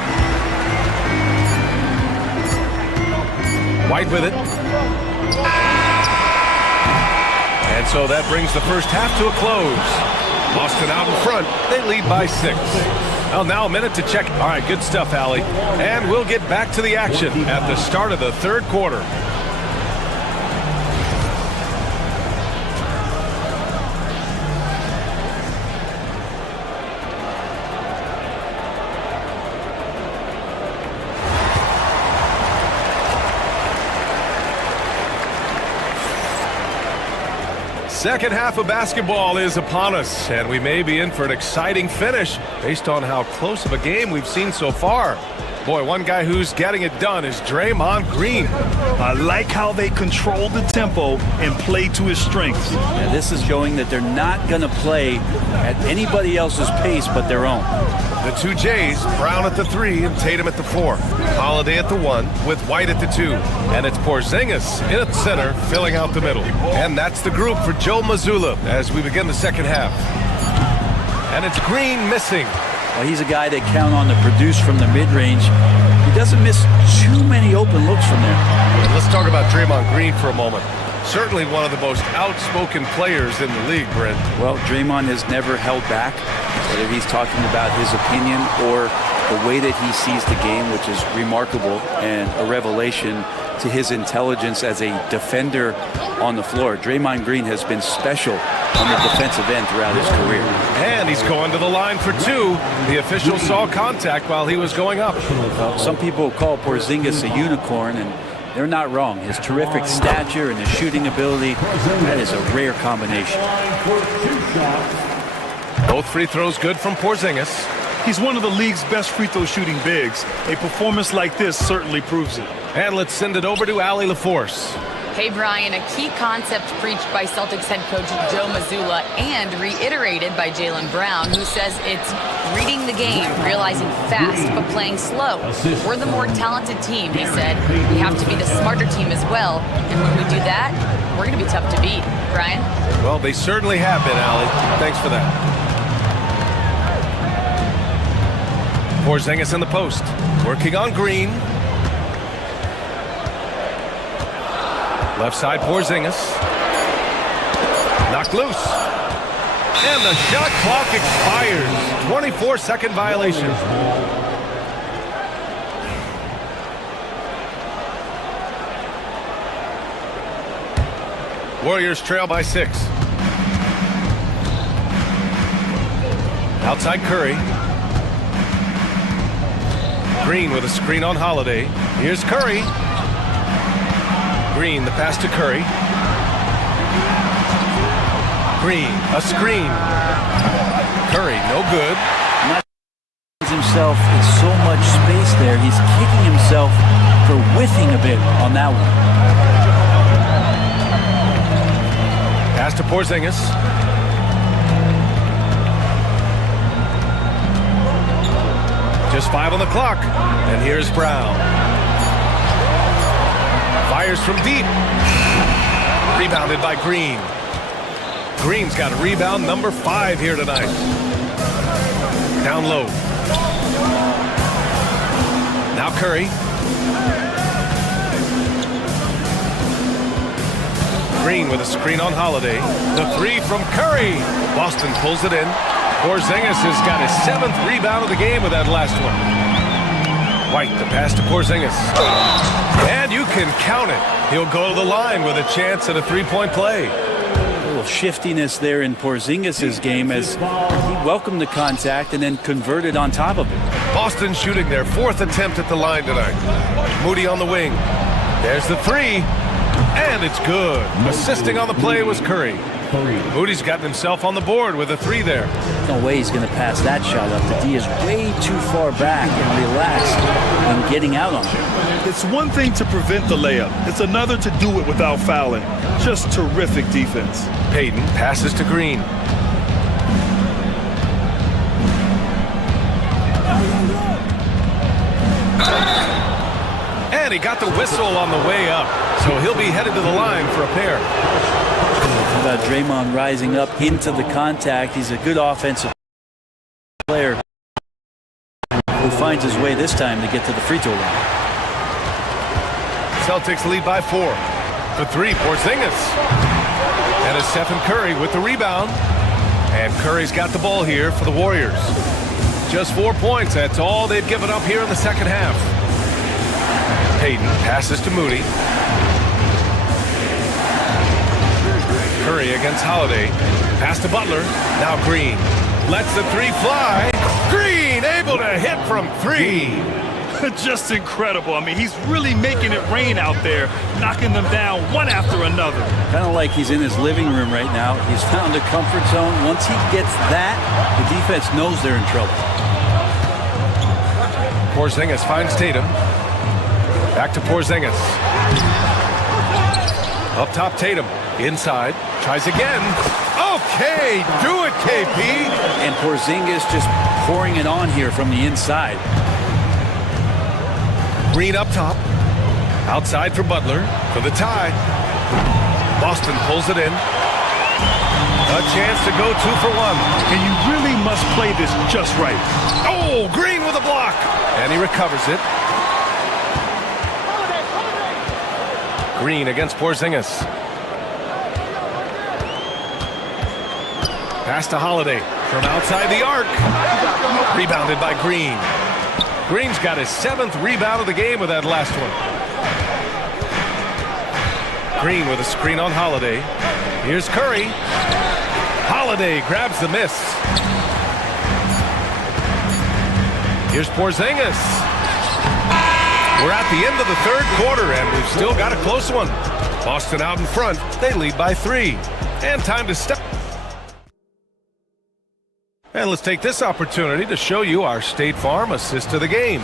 White with it. And so that brings the first half to a close. Boston out in front. They lead by 6. Well, now a minute to check. All right, good stuff, Allie. And we'll get back to the action at the start of the third quarter. Second half of basketball is upon us, and we may be in for an exciting finish based on how close of a game we've seen so far. Boy, one guy who's getting it done is Draymond Green. I like how they control the tempo and play to his strengths. Yeah, this is showing that they're not going to play at anybody else's pace but their own. The 2 J's, Brown at the 3 and Tatum at the 4. Holiday at the 1 with White at the 2. And it's Porzingis in at center, filling out the middle. And that's the group for Joe Mazzulla as we begin the second half. And it's Green missing. Well, he's a guy they count on to produce from the mid-range. He doesn't miss too many open looks from there. Let's talk about Draymond Green for a moment. Certainly one of the most outspoken players in the league, Brent. Well, Draymond has never held back, whether he's talking about his opinion or the way that he sees the game, which is remarkable and a revelation to his intelligence as a defender on the floor. Draymond Green has been special on the defensive end throughout his career. And he's going to the line for 2. The official saw contact while he was going up. Well, some people call Porzingis a unicorn, and they're not wrong. His terrific stature and his shooting ability, that is a rare combination. Both free throws good from Porzingis. He's one of the league's best free throw shooting bigs. A performance like this certainly proves it. And let's send it over to Allie LaForce. Hey, Brian, a key concept preached by Celtics head coach Joe Mazzulla and reiterated by Jaylen Brown, who says it's reading the game, realizing fast but playing slow. We're the more talented team, he said. We have to be the smarter team as well, and when we do that, we're going to be tough to beat. Brian? Well, they certainly have been, Allie. Thanks for that. Porzingis in the post, working on Green. Left side, Porzingis. Knocked loose. And the shot clock expires. 24-second violation. Warriors trail by 6. Outside Curry. Green with a screen on Holiday. Here's Curry. Green, the pass to Curry. Green, a screen. Curry, no good. Himself in so much space there. He's kicking himself for whiffing a bit on that one. Pass to Porzingis. Just 5 on the clock. And here's Brown. Fires from deep. Rebounded by Green. Green's got a rebound number 5 here tonight. Down low. Now Curry. Green with a screen on Holiday. The 3 from Curry. Boston pulls it in. Porzingis has got his 7th rebound of the game with that last one. White, the pass to Porzingis. And you can count it. He'll go to the line with a chance at a 3-point play. A little shiftiness there in Porzingis' game as he welcomed the contact and then converted on top of it. Boston shooting their 4th attempt at the line tonight. Moody on the wing. There's the 3. And it's good. Assisting on the play was Curry. Moody's gotten himself on the board with a 3 there. No way he's going to pass that shot up. The D is way too far back and relaxed when getting out on it. It's one thing to prevent the layup. It's another to do it without fouling. Just terrific defense. Payton passes to Green. And he got the whistle on the way up. So he'll be headed to the line for a pair. How about Draymond rising up into the contact? He's a good offensive player who finds his way this time to get to the free throw line. Celtics lead by 4. The 3, Porzingis. And it's Stephen Curry with the rebound. And Curry's got the ball here for the Warriors. Just 4 points. That's all they've given up here in the second half. Payton passes to Moody. Curry against Holiday. Pass to Butler. Now Green. Lets the 3 fly. Green able to hit from 3. Just incredible. I mean, he's really making it rain out there, knocking them down one after another. Kind of like he's in his living room right now. He's found a comfort zone. Once he gets that, the defense knows they're in trouble. Porzingis finds Tatum. Back to Porzingis. Up top, Tatum. Inside. Tries again. Okay, do it, KP. And Porzingis just pouring it on here from the inside. Green up top. Outside for Butler. For the tie. Boston pulls it in. A chance to go 2 for 1. And you really must play this just right. Oh, Green with a block. And he recovers it. Green against Porzingis. Pass to Holiday from outside the arc. Rebounded by Green. Green's got his 7th rebound of the game with that last one. Green with a screen on Holiday. Here's Curry. Holiday grabs the miss. Here's Porzingis. We're at the end of the 3rd quarter, and we've still got a close one. Boston out in front. They lead by 3. And time to step. And let's take this opportunity to show you our State Farm assist of the game.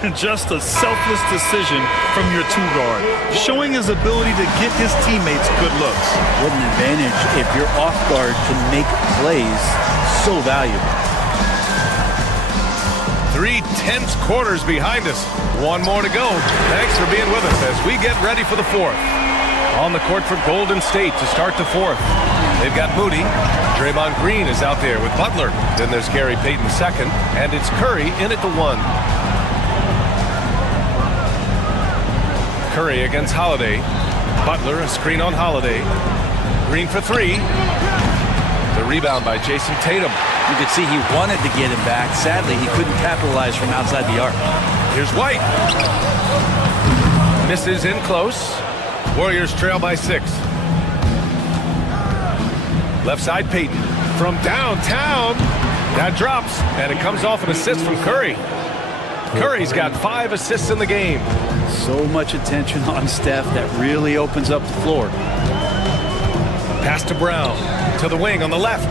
And just a selfless decision from your two-guard, showing his ability to get his teammates good looks. What an advantage if your off guard can make plays so valuable. 3 tense quarters behind us. One more to go. Thanks for being with us as we get ready for the fourth. On the court for Golden State to start the fourth. They've got Moody. Draymond Green is out there with Butler. Then there's Gary Payton second, and it's Curry in at the 1. Curry against Holiday. Butler, a screen on Holiday. Green for 3. The rebound by Jason Tatum. You could see he wanted to get him back. Sadly, he couldn't capitalize from outside the arc. Here's White. Misses in close. Warriors trail by 6. Left side, Payton. From downtown. That drops, and it comes off an assist from Curry. Curry's got 5 assists in the game. So much attention on Steph that really opens up the floor. Pass to Brown. To the wing on the left.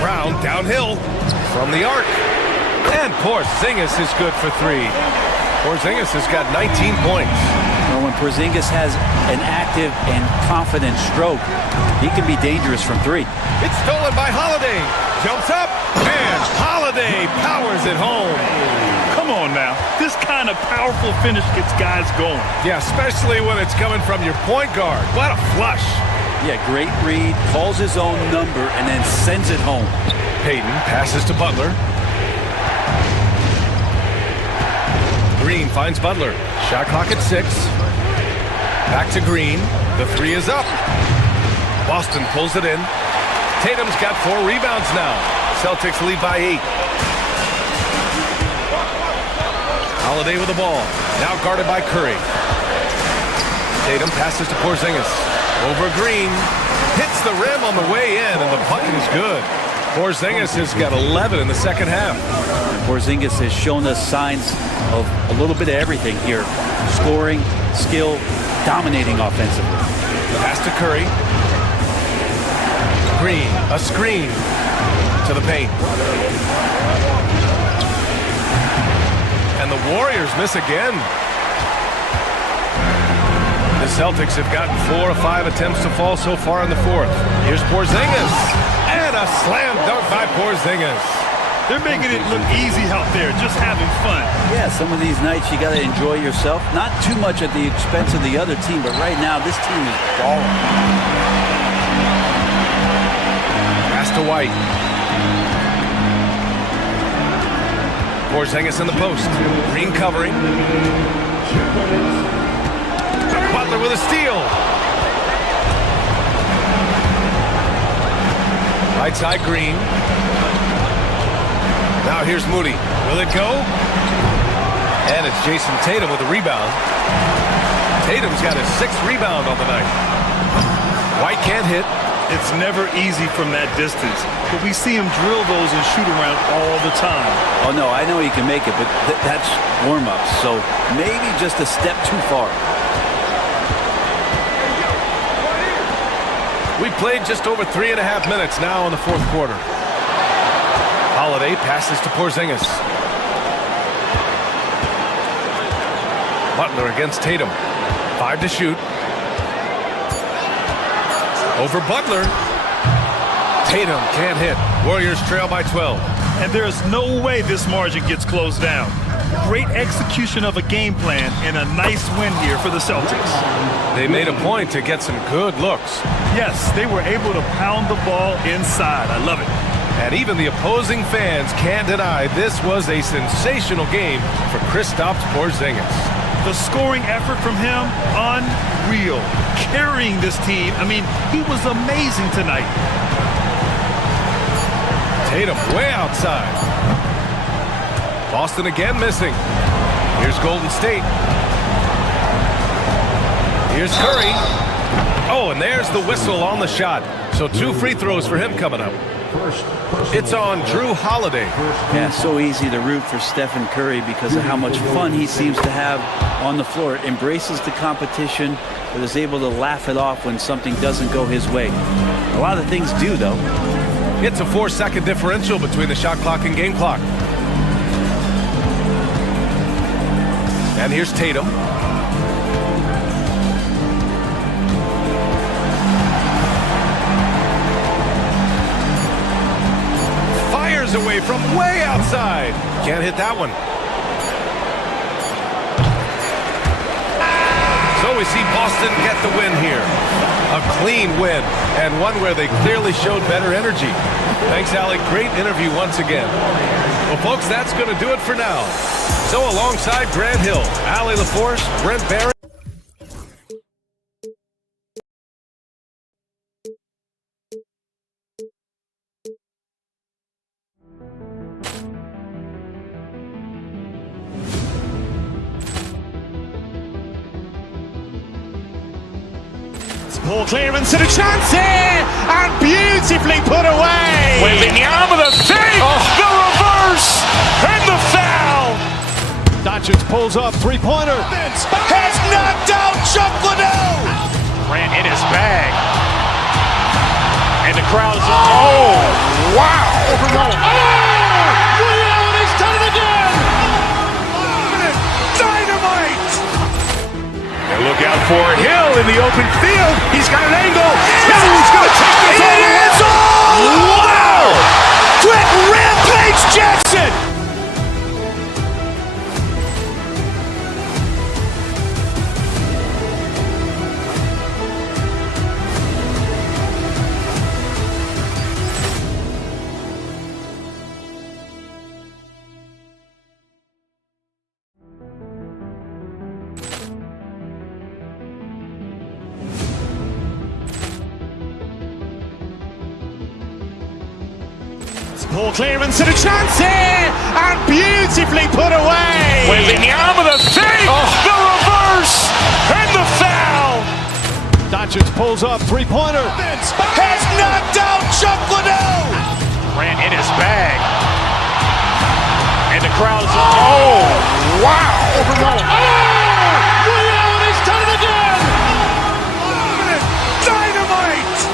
Brown downhill from the arc. And Porzingis is good for 3. Porzingis has got 19 points. Well, when Porzingis has an active and confident stroke, he can be dangerous from 3. It's stolen by Holiday. Jumps up, and Holiday powers it home. Come on now. This kind of powerful finish gets guys going. Yeah, especially when it's coming from your point guard. What a flush. Yeah, great read, calls his own number, and then sends it home. Payton passes to Butler. Green finds Butler. Shot clock at 6. Back to Green. The 3 is up. Boston pulls it in. Tatum's got 4 rebounds now. Celtics lead by 8. Holiday with the ball. Now guarded by Curry. Tatum passes to Porzingis. Over Green. Hits the rim on the way in, and the bucket is good. Porzingis has got 11 in the second half. Porzingis has shown us signs of a little bit of everything here. Scoring, skill, dominating offensively. Pass to Curry. Green, a screen to the paint. And the Warriors miss again. The Celtics have gotten 4 of 5 attempts to fall so far in the fourth. Here's Porzingis. And a slam dunk by Porzingis. They're making it look easy out there, just having fun. Yeah, some of these nights you got to enjoy yourself. Not too much at the expense of the other team, but right now this team is balling. Pass to White. Porzingis in the post. Green covering. Butler with a steal. Right side, Green. Now here's Moody. Will it go? And it's Jason Tatum with the rebound. Tatum's got his 6th rebound on the night. White can't hit. It's never easy from that distance, but we see him drill those and shoot around all the time. Oh, no, I know he can make it, but that's warm-ups, so maybe just a step too far. We played just over 3.5 minutes now in the fourth quarter. Holiday passes to Porzingis. Butler against Tatum. 5 to shoot. Over Butler. Tatum can't hit. Warriors trail by 12. And there's no way this margin gets closed down. Great execution of a game plan and a nice win here for the Celtics. They made a point to get some good looks. Yes, they were able to pound the ball inside. I love it. And even the opposing fans can't deny this was a sensational game for Kristaps Porzingis. The scoring effort from him, unreal. Carrying this team, I mean, he was amazing tonight. Tatum way outside. Boston again missing. Here's Golden State. Here's Curry. Oh, and there's the whistle on the shot. So 2 free throws for him coming up. It's on Drew Holiday. Yeah, so easy to root for Stephen Curry because of how much fun he seems to have on the floor. Embraces the competition, but is able to laugh it off when something doesn't go his way. A lot of things do, though. It's a 4-second differential between the shot clock and game clock. And here's Tatum. Fires away from way outside. Can't hit that one. So we see Boston get the win here. A clean win, and one where they clearly showed better energy. Thanks, Alec. Great interview once again. Well, folks, that's going to do it for now. So alongside Grant Hill, Allie LaForce, Brent Barrett. Poor clearance and a chance here, and beautifully put away. Wembanyama the save, the reverse, and the foul. Doncic pulls up, three-pointer. Has knocked out Chuck Liddell. Grant in his bag. And the crowd is, oh, wow. He's done it again. Dynamite. And look out for Hill in the open field. He's got an angle. Hill's going to take this all the way. Wow! Quick Rampage Jackson. Poor clearance and a chance here, and beautifully put away. Wembanyama the save, the reverse, and the foul. Doncic pulls up, three-pointer. Has knocked out Chuck Liddell. Grant in his bag. And the crowd is, oh, wow. He's done it again. Dynamite.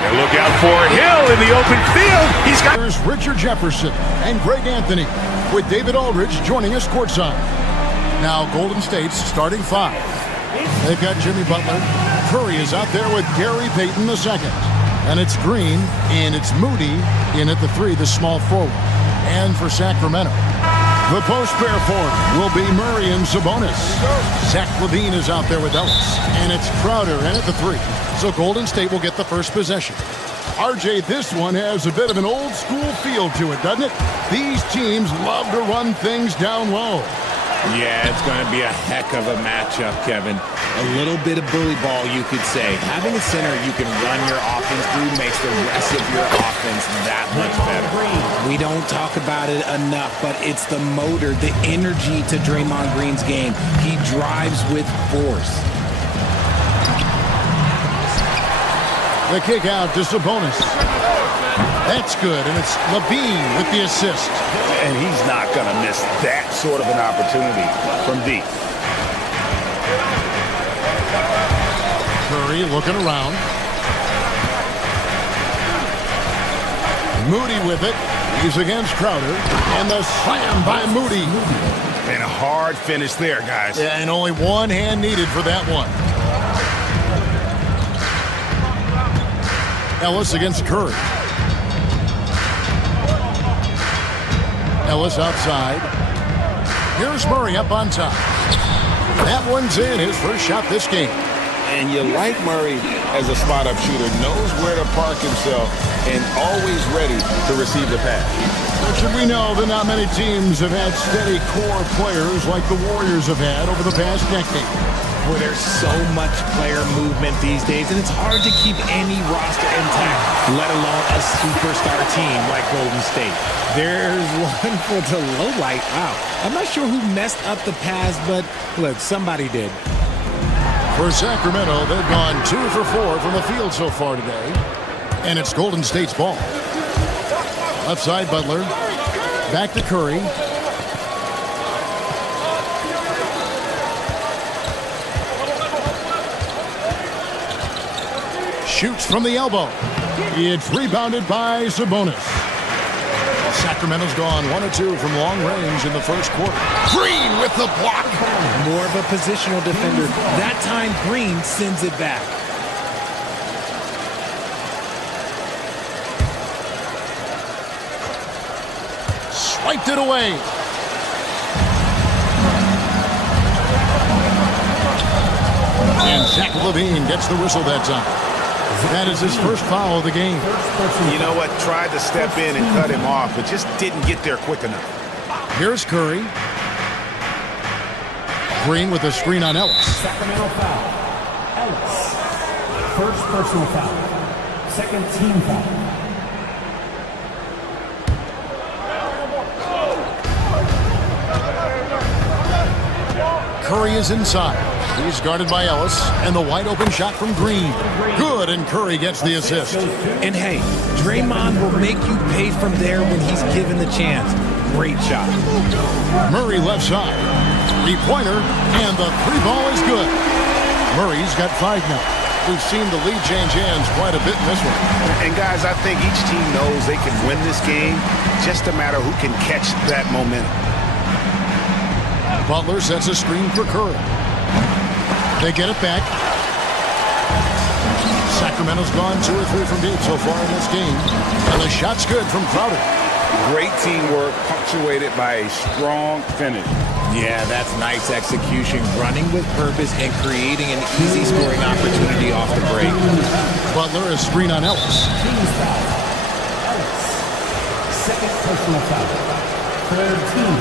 And look out for Hill in the open field. He's got Richard Jefferson and Greg Anthony, with David Aldridge joining us courtside. Now Golden State's starting five. They've got Jimmy Butler. Curry is out there with Gary Payton II. And it's Green, and it's Moody in at the three, the small forward. And for Sacramento, the post pair forward will be Murray and Sabonis. Zach LaVine is out there with Ellis, and it's Crowder in at the three. So Golden State will get the first possession. RJ, this one has a bit of an old school feel to it, doesn't it? These teams love to run things down low. Yeah, it's going to be a heck of a matchup, Kevin. A little bit of bully ball, you could say. Having a center you can run your offense through makes the rest of your offense that much better. We don't talk about it enough, but it's the motor, the energy to Draymond Green's game. He drives with force. The kick out to Sabonis. That's good, and it's LaVine with the assist. And he's not going to miss that sort of an opportunity from deep. Curry looking around. Moody with it. He's against Crowder. And the slam by Moody. And a hard finish there, guys. Yeah, and only one hand needed for that one. Ellis against Curry. Ellis outside. Here's Murray up on top. That one's in, his first shot this game. And you like Murray as a spot-up shooter, knows where to park himself, and always ready to receive the pass. Should we know that not many teams have had steady core players like the Warriors have had over the past decade? Well, there's so much player movement these days, and it's hard to keep any roster intact, let alone a superstar team like Golden State. There's one for the low light. Wow. I'm not sure who messed up the pass, but look, somebody did. For Sacramento, they've gone 2 for 4 from the field so far today. And it's Golden State's ball. Left side, Butler. Back to Curry. Shoots from the elbow. It's rebounded by Sabonis. Sacramento's gone 1 of 2 from long range in the first quarter. Green with the block. More of a positional defender. That time, Green sends it back. Swiped it away. And Zach LaVine gets the whistle that time. That is his first foul of the game. You know what? Tried to step in and cut him off, but just didn't get there quick enough. Here's Curry. Green with a screen on Ellis. Sacramento foul. Ellis. First personal foul. Second team foul. Curry is inside. He's guarded by Ellis, and the wide open shot from Green. Good, and Curry gets the assist. And hey, Draymond will make you pay from there when he's given the chance. Great shot. Murray left side. Three-pointer, and the three ball is good. Murray's got 5 now. We've seen the lead change hands quite a bit in this one. And guys, I think each team knows they can win this game. Just a matter who can catch that momentum. Butler sets a screen for Curry. They get it back. Sacramento's gone 2 or 3 from deep so far in this game. And the shot's good from Crowder. Great teamwork punctuated by a strong finish. Yeah, that's nice execution. Running with purpose and creating an easy scoring opportunity off the break. Butler is screen on Ellis. Ellis. Second personal foul. Third team.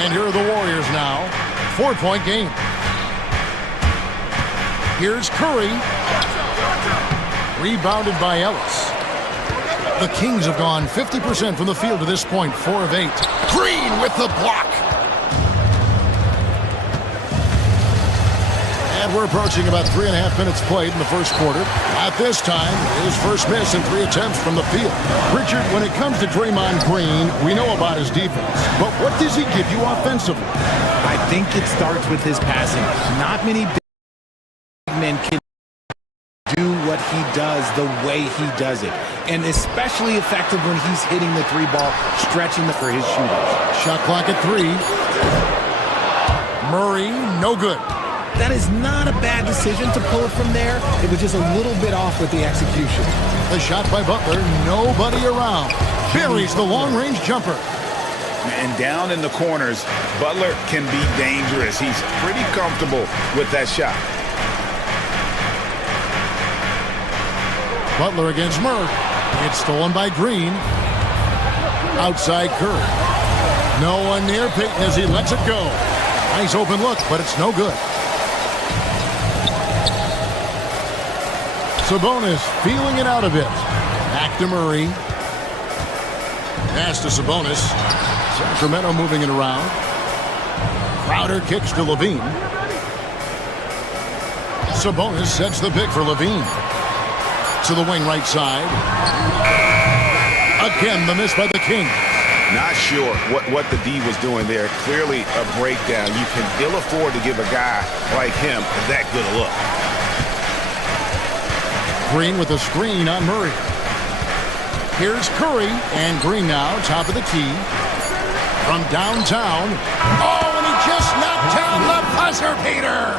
And here are the Warriors now. 4-point game. Here's Curry. Rebounded by Ellis. The Kings have gone 50% from the field to this point, 4 of 8. Green with the block. And we're approaching about 3.5 minutes played in the first quarter. At this time, his first miss in 3 attempts from the field. Richard, when it comes to Draymond Green, we know about his defense. But what does he give you offensively? I think it starts with his passing. Not many big men can do what he does the way he does it. And especially effective when he's hitting the 3 ball, stretching for his shooters. Shot clock at 3. Murray, no good. That is not a bad decision to pull it from there. It was just a little bit off with the execution. The shot by Butler, nobody around. Buries the long-range jumper. And down in the corners, Butler can be dangerous. He's pretty comfortable with that shot. Butler against Murray. It's stolen by Green. Outside Curry. No one near Payton as he lets it go. Nice open look, but it's no good. Sabonis feeling it out a bit. Back to Murray. Pass to Sabonis. Sacramento moving it around. Crowder kicks to LaVine. Sabonis sets the pick for LaVine. To the wing right side. Again, the miss by the Kings. Not sure what the D was doing there. Clearly a breakdown. You can ill afford to give a guy like him that good a look. Green with a screen on Murray. Here's Curry, and Green now, top of the key. From downtown. Oh, and he just knocked down the buzzer beater.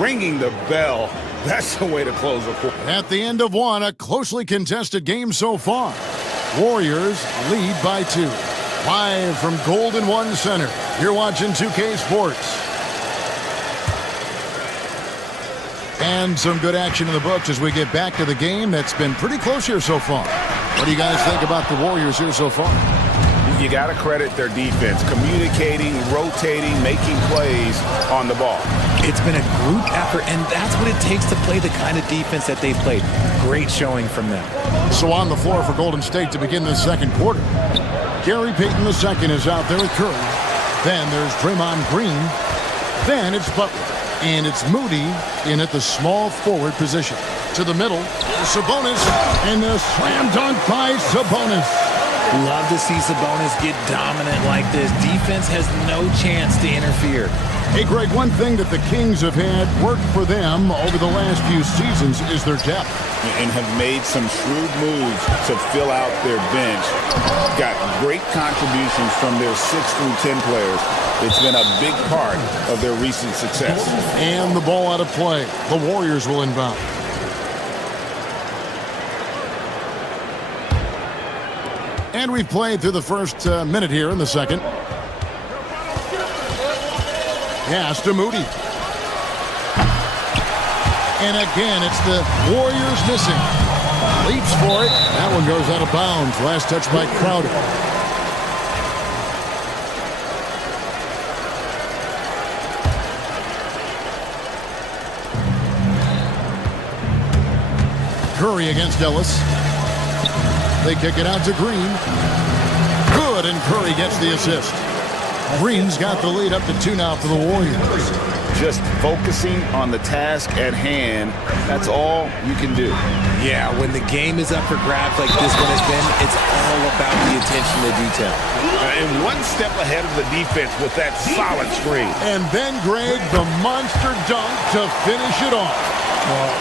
Ringing the bell. That's the way to close the quarter. At the end of one, a closely contested game so far. Warriors lead by 2. Live from Golden One Center, you're watching 2K Sports. And some good action in the books as we get back to the game that's been pretty close here so far. What do you guys think about the Warriors here so far? You got to credit their defense, communicating, rotating, making plays on the ball. It's been a group effort, and that's what it takes to play the kind of defense that they've played. Great showing from them. So on the floor for Golden State to begin the second quarter. Gary Payton II is out there with Curry. Then there's Draymond Green. Then it's Butler. And it's Moody in at the small forward position. To the middle, Sabonis, and the slam dunk by Sabonis. Love to see Sabonis get dominant like this. Defense has no chance to interfere. Hey, Greg, one thing that the Kings have had work for them over the last few seasons is their depth. And have made some shrewd moves to fill out their bench. Got great contributions from their 6 through 10 players. It's been a big part of their recent success. And the ball out of play. The Warriors will inbound. And we've played through the first minute here in the second. Pass to Moody. And again, it's the Warriors missing. Leaps for it. That one goes out of bounds. Last touch by Crowder. Curry against Ellis. They kick it out to Green. Good, and Curry gets the assist. Green's got the lead up to 2 now for the Warriors. Just focusing on the task at hand, that's all you can do. Yeah, when the game is up for grabs like this one has been, it's all about the attention to detail. And one step ahead of the defense with that solid screen. And then, Greg, the monster dunk to finish it off. Well,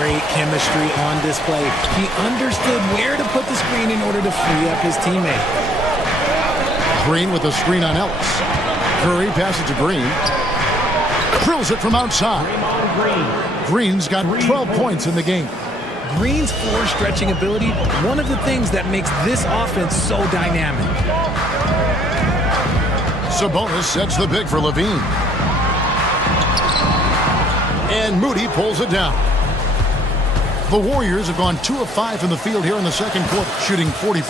great chemistry on display. He understood where to put the screen in order to free up his teammate. Green with a screen on Ellis. Curry passes to Green. Drills it from outside. Green's got 12 points in the game. Green's floor stretching ability, one of the things that makes this offense so dynamic. Sabonis sets the big for Levine. And Moody pulls it down. The Warriors have gone 2 of 5 from the field here in the second quarter, shooting 40%.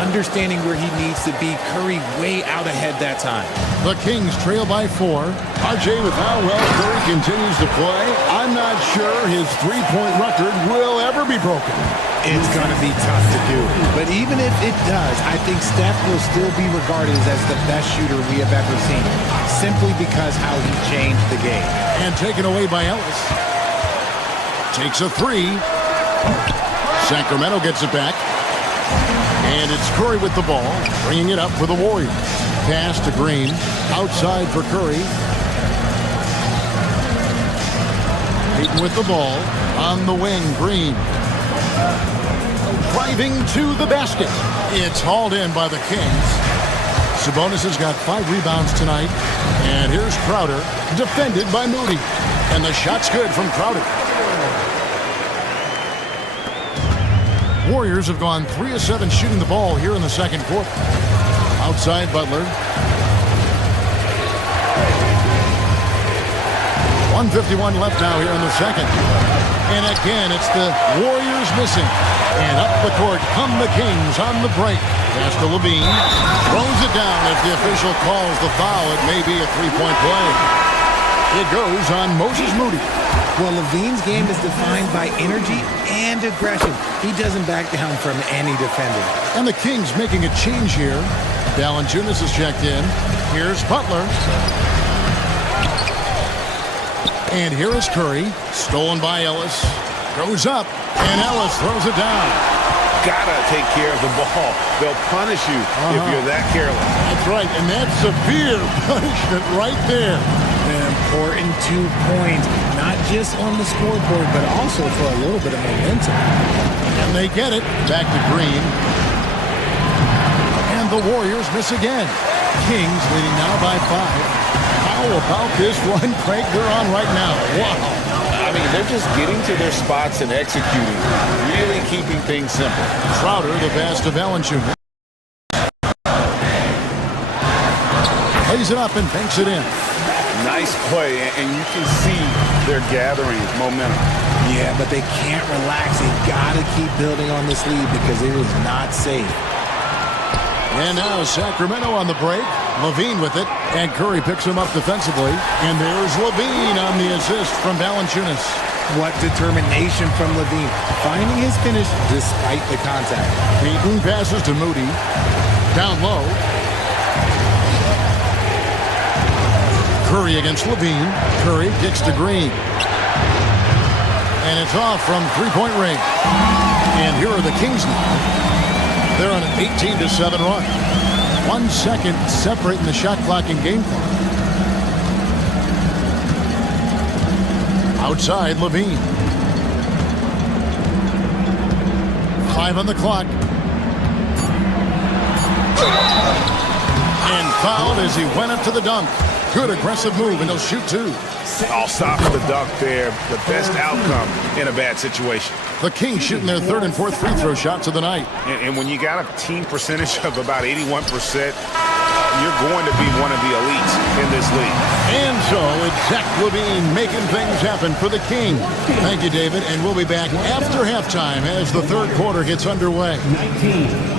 Understanding where he needs to be, Curry way out ahead that time. The Kings trail by 4. RJ, with how well Curry continues to play, I'm not sure his three-point record will ever be broken. It's going to be tough to do. But even if it does, I think Steph will still be regarded as the best shooter we have ever seen, simply because how he changed the game. And taken away by Ellis. Takes a 3. Sacramento gets it back. And it's Curry with the ball, bringing it up for the Warriors. Pass to Green. Outside for Curry. Peyton with the ball. On the wing, Green. Driving to the basket. It's hauled in by the Kings. Sabonis has got 5 rebounds tonight. And here's Crowder, defended by Moody. And the shot's good from Crowder. Warriors have gone 3 of 7 shooting the ball here in the second quarter. Outside Butler. 1:51 left now here in the second. And again, it's the Warriors missing. And up the court come the Kings on the break. Pass to Levine. Throws it down as the official calls the foul. It may be a 3-point play. It goes on Moses Moody. Well, Levine's game is defined by energy and aggression. He doesn't back down from any defender. And the Kings making a change here. Valanciunas is checked in. Here's Butler. And here is Curry. Stolen by Ellis. Goes up. And Ellis throws it down. Gotta take care of the ball. They'll punish you if you're that careless. That's right. And that's severe punishment right there. An important 2 points, not just on the scoreboard, but also for a little bit of momentum. And they get it. Back to Green. And the Warriors miss again. Kings leading now by 5. How about this one, Craig? They're on right now. Wow. I mean, they're just getting to their spots and executing, really keeping things simple. Crowder, the pass to Valanciunas. Lays it up and banks it in. Nice play, and you can see they're gathering momentum. Yeah, but they can't relax. They've got to keep building on this lead because it is not safe. And now Sacramento on the break. Levine with it, and Curry picks him up defensively. And there's Levine on the assist from Valanciunas. What determination from Levine, finding his finish despite the contact. Peyton passes to Moody. Down low. Curry against Levine. Curry kicks to Green. And it's off from three-point range. And here are the Kings now. They're on an 18-7 run. 1 second separating the shot clock and game clock. Outside, Levine. 5 on the clock. And fouled as he went up to the dunk. Good aggressive move, and he'll shoot two. All stops the dunk there. The best outcome in a bad situation. The Kings shooting their third and fourth free throw shots of the night. And when you got a team percentage of about 81%, you're going to be one of the elites in this league. And so it's Zach LaVine making things happen for the Kings. Thank you, David, and we'll be back after halftime as the third quarter gets underway. 19.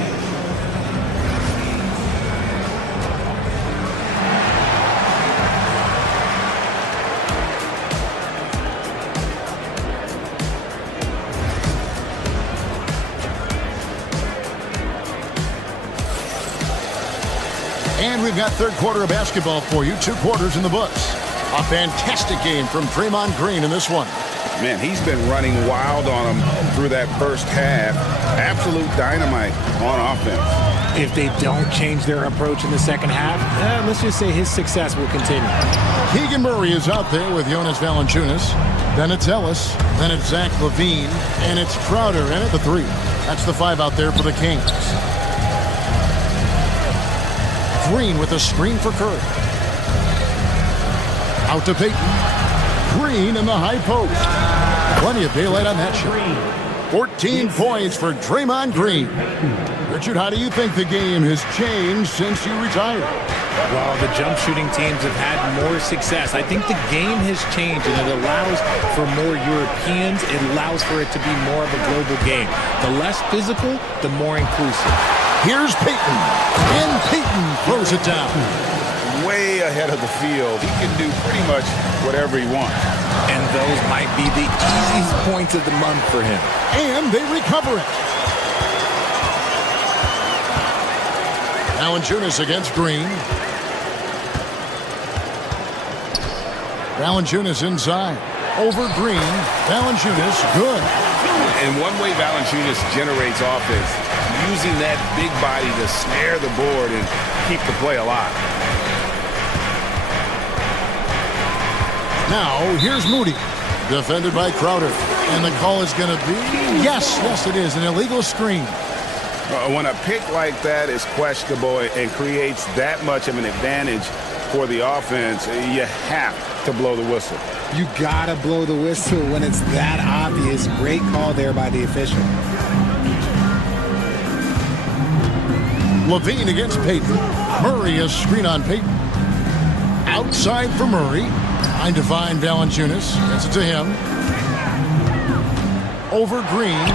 And we've got third quarter of basketball for you. 2 quarters in the books. A fantastic game from Draymond Green in this one. Man, he's been running wild on him through that first half. Absolute dynamite on offense. If they don't change their approach in the second half, let's just say his success will continue. Keegan Murray is out there with Jonas Valanciunas. Then it's Ellis. Then it's Zach LaVine. And it's Crowder in at the 3. That's the 5 out there for the Kings. Green with a screen for Curry. Out to Payton. Green in the high post. Plenty of daylight on that shot. 14 points for Draymond Green. Richard, how do you think the game has changed since you retired? Well, the jump shooting teams have had more success. I think the game has changed, and it allows for more Europeans. It allows for it to be more of a global game. The less physical, the more inclusive. Here's Payton, and Payton throws it down. Way ahead of the field. He can do pretty much whatever he wants. And those might be the easiest points of the month for him. And they recover it. Valanciunas against Green. Valanciunas inside. Over Green. Valanciunas, good. And one way Valanciunas generates offense, using that big body to snare the board and keep the play alive. Now, here's Moody. Defended by Crowder. And the call is going to be, yes, it is, an illegal screen. When a pick like that is questionable and creates that much of an advantage for the offense, you have to blow the whistle. You gotta blow the whistle when it's that obvious. Great call there by the official. LaVine against Payton. Murray a screen on Payton. Outside for Murray. Trying to find Valanciunas. Gets it to him. Over Green.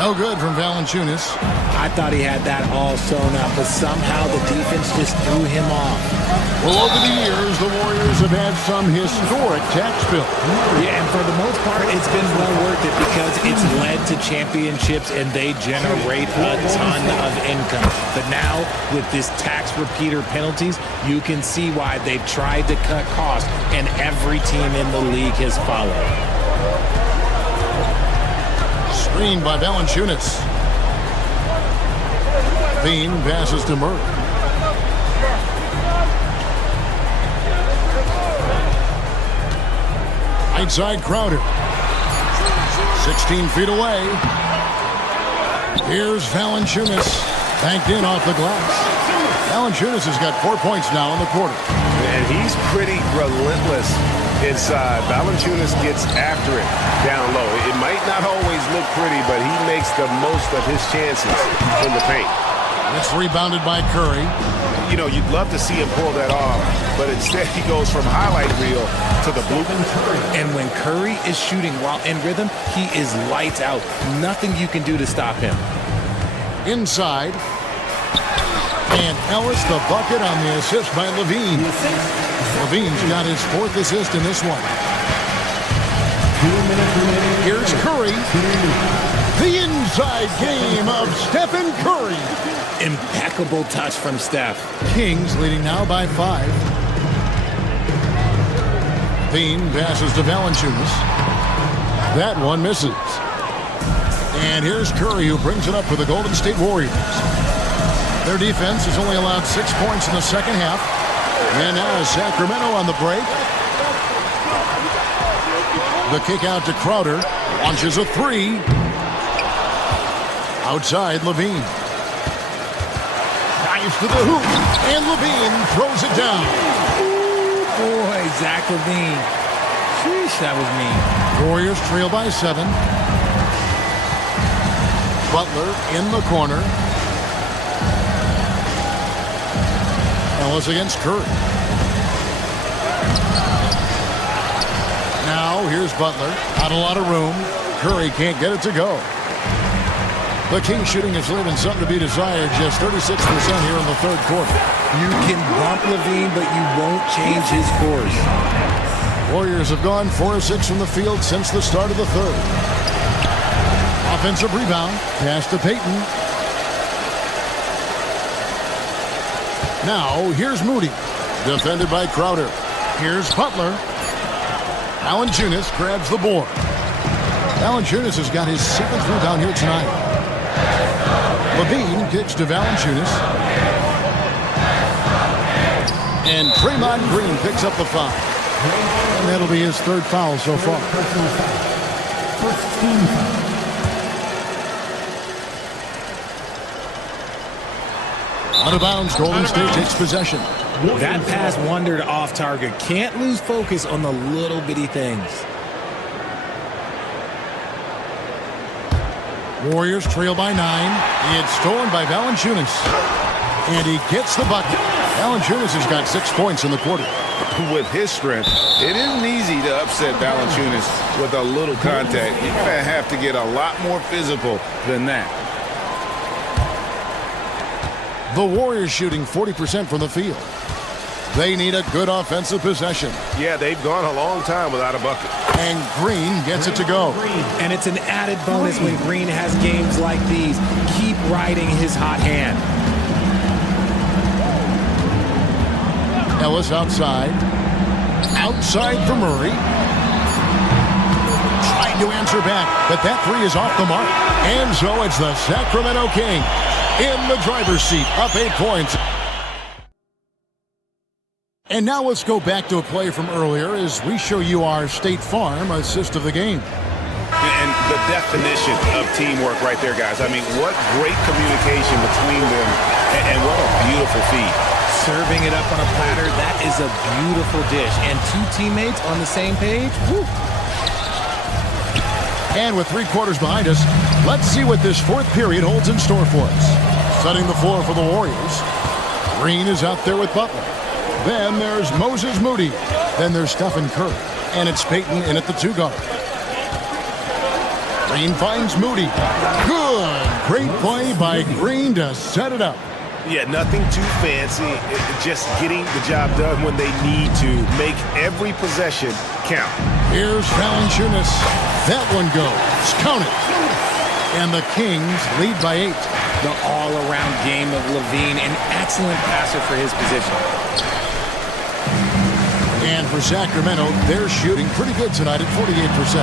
No good from Valanciunas. I thought he had that all sewn up, but somehow the defense just threw him off. Well, over the years, the Warriors have had some historic tax bills. Yeah, and for the most part, it's been well worth it because it's led to championships and they generate a ton of income. But now, with this tax repeater penalties, you can see why they've tried to cut costs, and every team in the league has followed. Screened by Valanciunas. Bean passes to Murray. Right side Crowder. 16 feet away. Here's Valanciunas. Banked in off the glass. Valanciunas has got 4 points now in the quarter. And he's pretty relentless inside. Valanciunas gets after it down low. It might not always look pretty, but he makes the most of his chances in the paint. It's rebounded by Curry. You know, you'd love to see him pull that off, but instead he goes from highlight reel to the blue. And when Curry is shooting while in rhythm, he is lights out. Nothing you can do to stop him. Inside. And Ellis the bucket on the assist by LaVine. LaVine's got his 4th assist in this one. 2 minutes remaining. Here's Curry. The inside game of Stephen Curry. Impeccable touch from Steph. Kings leading now by 5. Levine passes to Valanciunas. That one misses. And here's Curry, who brings it up for the Golden State Warriors. Their defense has only allowed 6 points in the second half. And now Sacramento on the break. The kick out to Crowder. Launches a three. Outside, Levine. Dives to the hoop. And Levine throws it down. Boy, Zach Levine. Sheesh, that was mean. Warriors trail by 7. Butler in the corner. Ellis against Curry. Now here's Butler. Not a lot of room. Curry can't get it to go. The Kings shooting is leaving something to be desired. Just 36% here in the third quarter. You can bump Levine, but you won't change his course. Warriors have gone 4 of 6 from the field since the start of the third. Offensive rebound. Pass to Payton. Now, here's Moody. Defended by Crowder. Here's Butler. Valanciunas grabs the board. Valanciunas has got his 7th rebound here tonight. Levine kicks to Valanciunas. And Draymond Green picks up the foul. And that'll be his 3rd foul so far. First team foul. Out of bounds, Golden State takes possession. That pass wandered off target. Can't lose focus on the little bitty things. Warriors trail by 9. It's stolen by Valanciunas. And he gets the bucket. Valanciunas has got 6 points in the quarter. With his strength, it isn't easy to upset Valanciunas with a little contact. You're going to have to get a lot more physical than that. The Warriors shooting 40% from the field. They need a good offensive possession. Yeah, they've gone a long time without a bucket. And Green gets it to go. And it's an added bonus when Green has games like these. Keep riding his hot hand. Ellis outside. Outside for Murray. Trying to answer back, but that three is off the mark. And so it's the Sacramento Kings in the driver's seat, up 8 points. And now let's go back to a play from earlier as we show you our State Farm assist of the game. And the definition of teamwork right there, guys. I mean, what great communication between them, and what a beautiful feed. Serving it up on a platter, that is a beautiful dish. And 2 teammates on the same page, woo. And with 3 quarters behind us, let's see what this 4th period holds in store for us. Setting the floor for the Warriors. Green is out there with Butler. Then there's Moses Moody. Then there's Stephen Curry. And it's Payton in at the 2 guard. Green finds Moody. Good. Great play by Green to set it up. Yeah, nothing too fancy. Just getting the job done when they need to. Make every possession count. Here's Valanciunas. That one goes. Count it. And the Kings lead by 8. The all-around game of Levine, an excellent passer for his position. And for Sacramento, they're shooting pretty good tonight at 48%.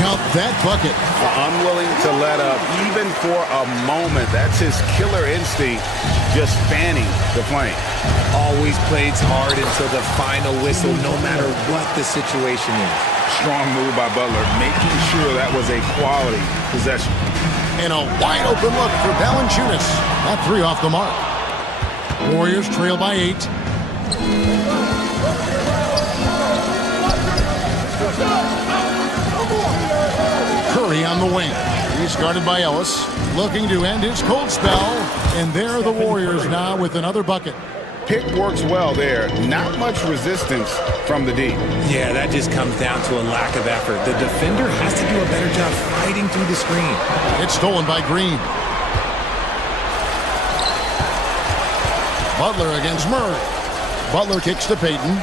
Count that bucket. Unwilling to let up, even for a moment. That's his killer instinct, just fanning the flame. Always plays hard until the final whistle, no matter what the situation is. Strong move by Butler, making sure that was a quality possession. And a wide open look for Valanciunas. That 3 off the mark. Warriors trail by 8. Curry on the wing. He's guarded by Ellis. Looking to end his cold spell. And there are the Warriors now with another bucket. Pick works well there. Not much resistance from the D. Yeah, that just comes down to a lack of effort. The defender has to do a better job fighting through the screen. It's stolen by Green. Butler against Murray. Butler kicks to Payton.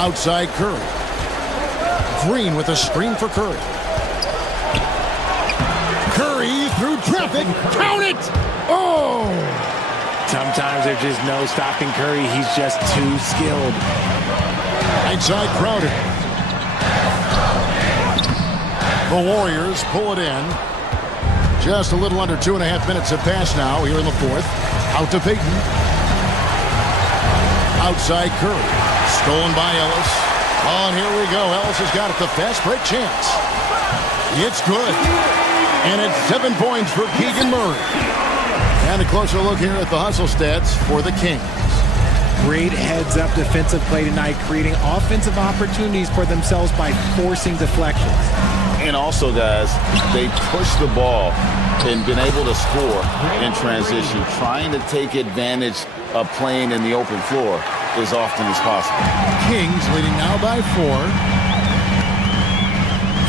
Outside Curry. Green with a screen for Curry. Curry through traffic. Count it! Oh! Sometimes there's just no stopping Curry. He's just too skilled. Right side Crowder. The Warriors pull it in. Just a little under 2.5 minutes have passed now here in the fourth. Out to Peyton. Outside Curry. Stolen by Ellis. Oh, and here we go. Ellis has got it. The fast break chance. It's good. And it's 7 points for Keegan Murray. And a closer look here at the hustle stats for the Kings. Great heads-up defensive play tonight, creating offensive opportunities for themselves by forcing deflections. And also, guys, they push the ball and been able to score in transition, trying to take advantage of playing in the open floor as often as possible. Kings leading now by 4.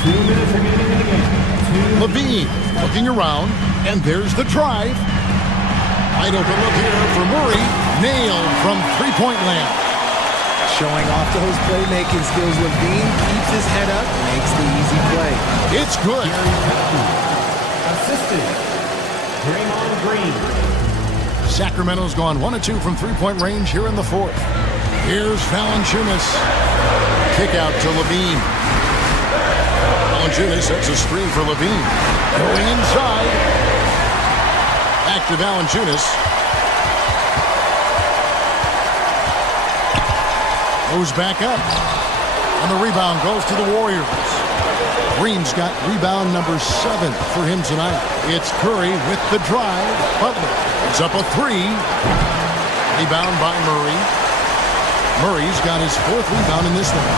2 minutes remaining in the game. Levine looking around, and there's the drive. Wide open look here for Murray. Nailed from three-point land. Showing off those playmaking skills, Levine keeps his head up, makes the easy play. It's good. Assistant, Draymond Green. Sacramento's gone 1 of 2 from three-point range here in the fourth. Here's Valanciunas. Kick out to Levine. Valanciunas sets a screen for Levine. Going inside. Back to Valanciunas. Moves back up. And the rebound goes to the Warriors. Green's got rebound number 7 for him tonight. It's Curry with the drive. Butler is up a 3. Rebound by Murray. Murray's got his 4th rebound in this one.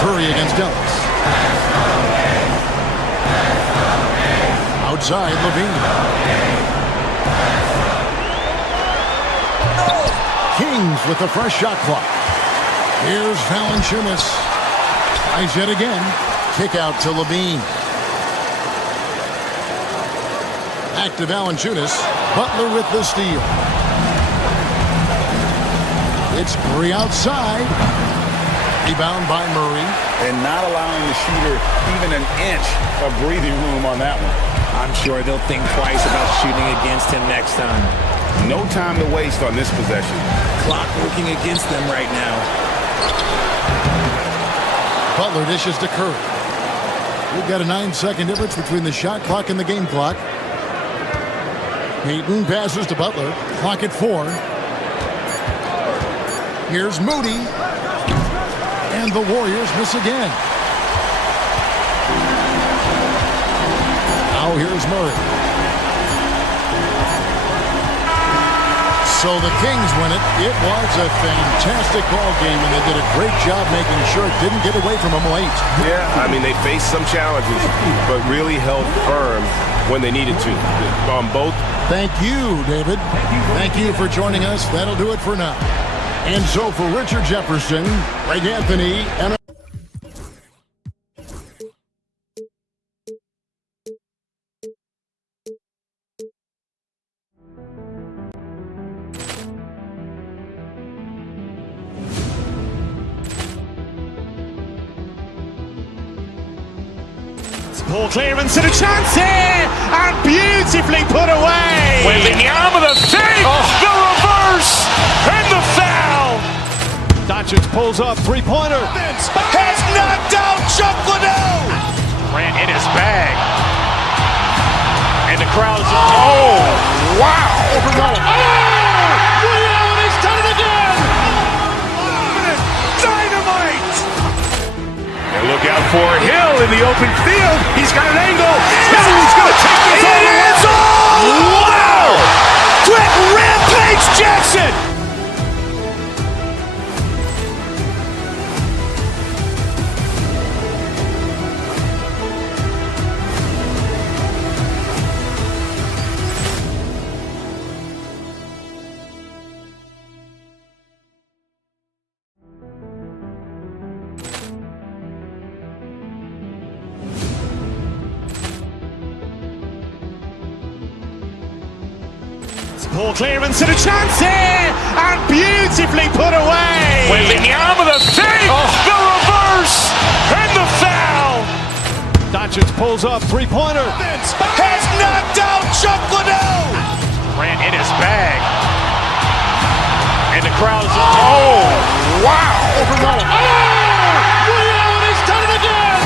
Curry against Ellis. Outside Levine. Kings with the fresh shot clock. Here's Valanciunas. Tries yet again. Kick out to Levine. Back to Valanciunas. Butler with the steal. It's Murray outside. Rebound by Murray. And not allowing the shooter even an inch of breathing room on that one. I'm sure they'll think twice about shooting against him next time. No time to waste on this possession. Clock working against them right now. Butler dishes to Curry. We've got a 9-second difference between the shot clock and the game clock. Peyton passes to Butler. Clock at 4. Here's Moody. And the Warriors miss again. Now here's Murray. So the Kings win it. It was a fantastic ball game, and they did a great job making sure it didn't get away from them late. Yeah, I mean, they faced some challenges, but really held firm when they needed to on both. Thank you, David. Thank you for joining us. That'll do it for now. And so for Richard Jefferson, Greg Anthony, and Ball clearance and a chance here, and beautifully put away. Wembanyama the fake, the reverse, and the foul. Doncic pulls up, three-pointer. Has knocked out Chuck Liddell. Ran in his bag. And the crowd is, oh, wow. Reality's done it again. Dynamite. And look out for Hill in the open field. He's got an angle. He's going to take this all the way. Wow. Quick rampage Jackson. Ball clearance and a chance here, and beautifully put away. Wembanyama the fake, the reverse, and the foul. Doncic pulls up, three-pointer. Has knocked out Chuck crowd's oh, wow! Overrun. He's done it again!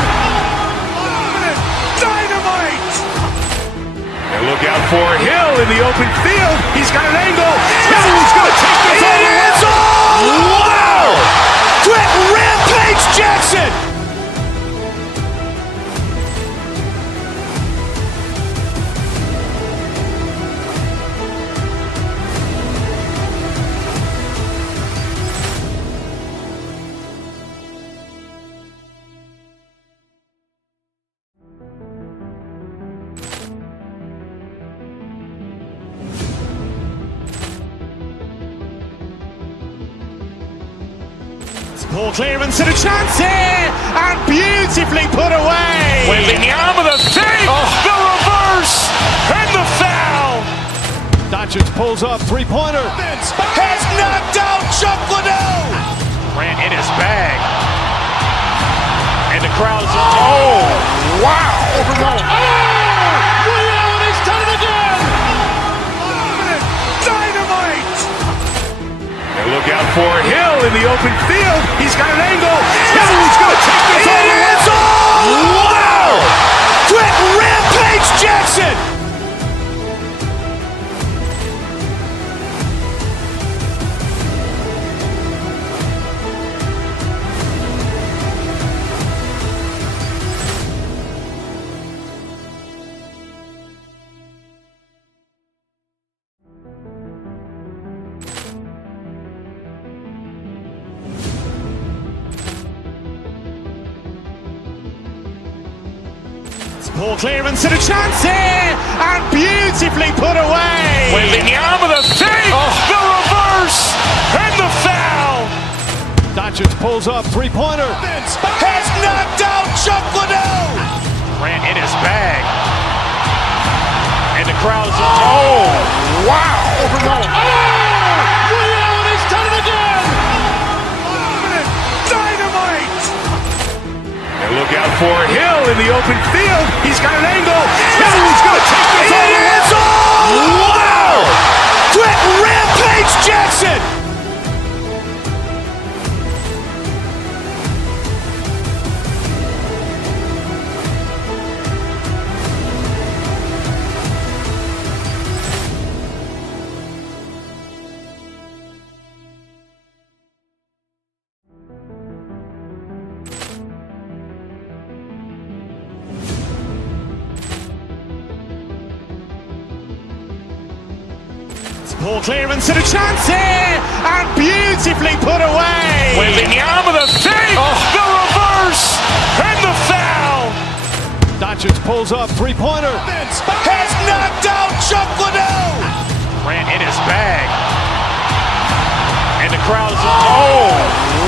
Dynamite! And look out for Hill in the open field. He's got an angle. Hill's going to take this all the way. Wow! Quick Rampage Jackson! Poor clearance and a chance here, and beautifully put away. Wembanyama the save, the reverse, and the foul. Doncic pulls up, three-pointer. Has knocked out Chuck Liddell. Ran in his bag. And the crowd's oh, wow. Overrun. He's done it again. Dynamite. And look out for Hill in the open field. He's got an angle. Hill's going to take this all the way. Wow! Quick Rampage Jackson! Poor clearance and a chance here, and beautifully put away. Wembanyama the save, the reverse, and the foul. Doncic pulls up, three-pointer. Has knocked out Chuck Liddell. Ran in his bag. And the crowd's oh, wow. Overrun. He's done it again. Dynamite. And look out for Hill in the open field. He's got an angle. Hill's going to take this all the way. Wow! Quick Rampage Jackson! Poor clearance and a chance here, and beautifully put away. Wembanyama the save, the reverse, and the foul. Doncic pulls up, three-pointer. Has knocked out Chuck Liddell. Ran in his bag. And the crowd's oh,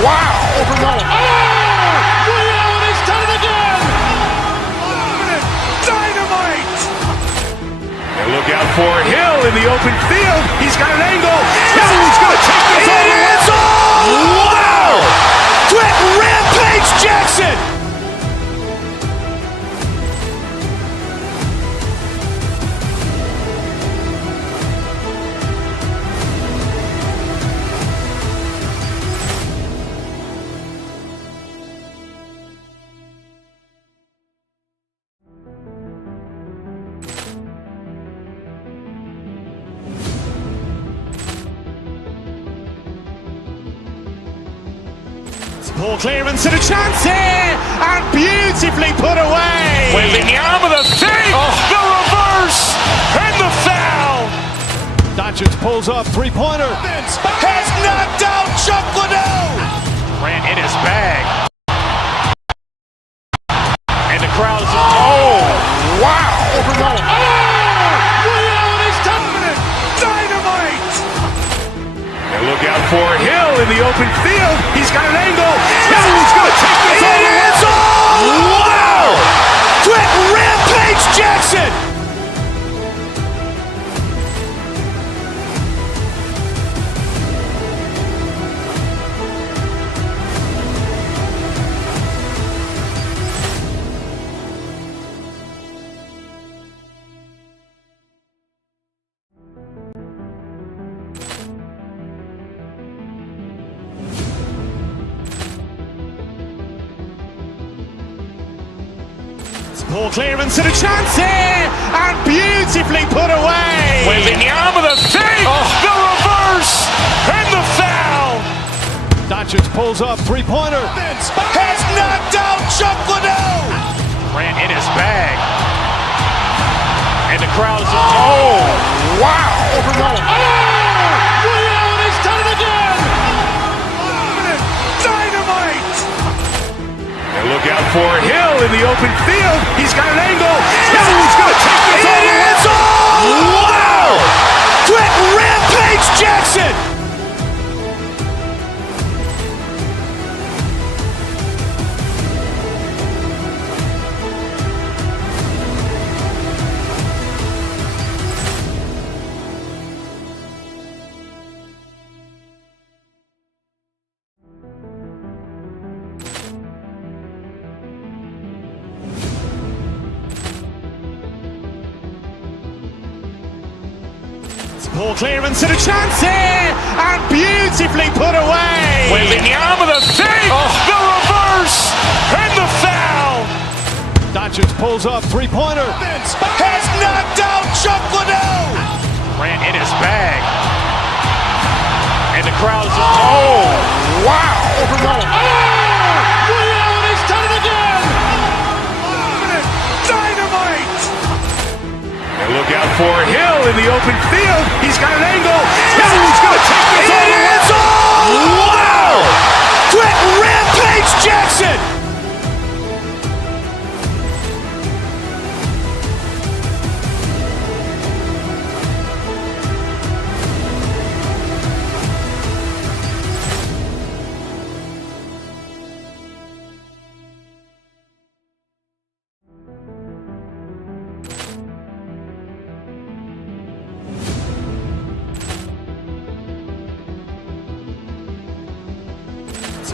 wow. Overrun. He's done it again. Dynamite. And look out for Hill in the open field. He's got an angle. Hill's going to take this all the way. Wow! Quick Rampage Jackson! Poor clearance and a chance here, and beautifully put away. Wembanyama the save, the reverse, and the foul. Doncic pulls up, three-pointer. Has knocked out Chuck Liddell. Ran in his bag. And the crowd's oh, wow. Overrun. He's done it. Dynamite. And look out for Hill in the open field. He's got an angle. Hill's going to take this all the way. Wow! Quick Rampage Jackson! Poor clearance and a chance here, and beautifully put away. Waving the arm of the fake, the reverse, and the foul. Doncic pulls up, three-pointer. Has knocked out Chuck Liddell. Ran in his bag. And the crowd's, oh, wow. He's done it again. Dynamite. And look out for Hill in the open field. He's got an angle. He's going to take this all the way. Wow! Quick Rampage Jackson. Poor clearance and a chance here, and beautifully put away. Waving the arm of the fake, the reverse, and the foul. Doncic pulls up, three-pointer. Has knocked out Chuck Liddell. Ran in his bag. And the crowd's, oh, wow. He's done it again. Dynamite. And look out for Hill in the open field. He's got an angle. He's going to take this all the way. Wow! Quick Rampage Jackson.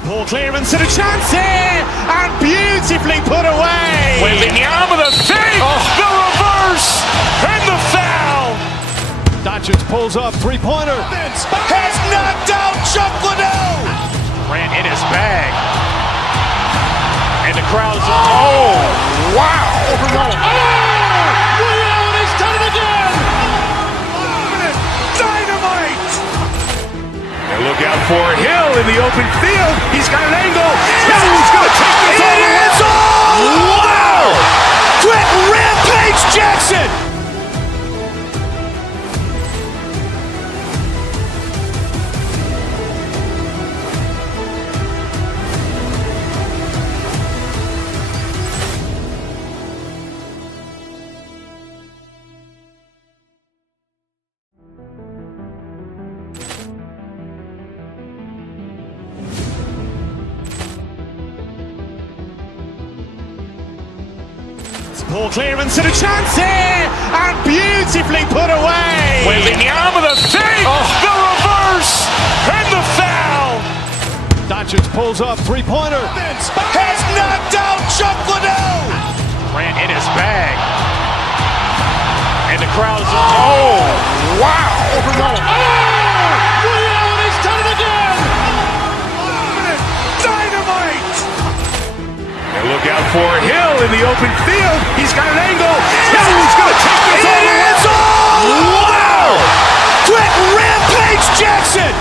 Poor clearance and a chance here, and beautifully put away. Waving the arm of the fake, the reverse, and the foul. Doncic pulls up, three-pointer. Has knocked out Chuck Liddell. Ran in his bag. And the crowd's, oh, wow. He's done it again. Dynamite. And look out for Hill in the open field. He's got an angle. He's going to take this all the way. Wow! Quick Rampage Jackson. Poor clearance and a chance here, and beautifully put away. Waving the arm of the fake, the reverse, and the foul. Doncic pulls up, three-pointer. Has knocked out Chuck Liddell. Ran in his bag. And the crowd's, oh, wow. He's done it again. Dynamite. And look out for Hill in the open field. He's got an angle. He's going to take this all the way. Wow! Quick Rampage Jackson.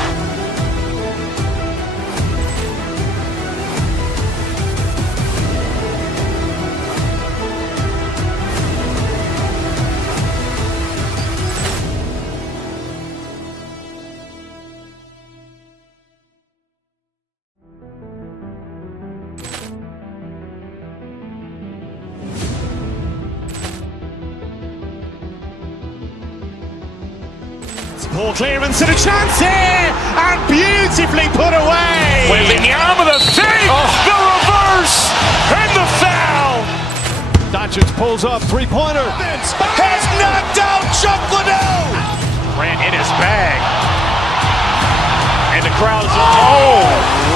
Poor clearance and a chance here, and beautifully put away. Waving the arm of the fake, the reverse, and the foul. Doncic pulls up, three-pointer. Has knocked out Chuck Liddell. Ran in his bag. And the crowd's, oh,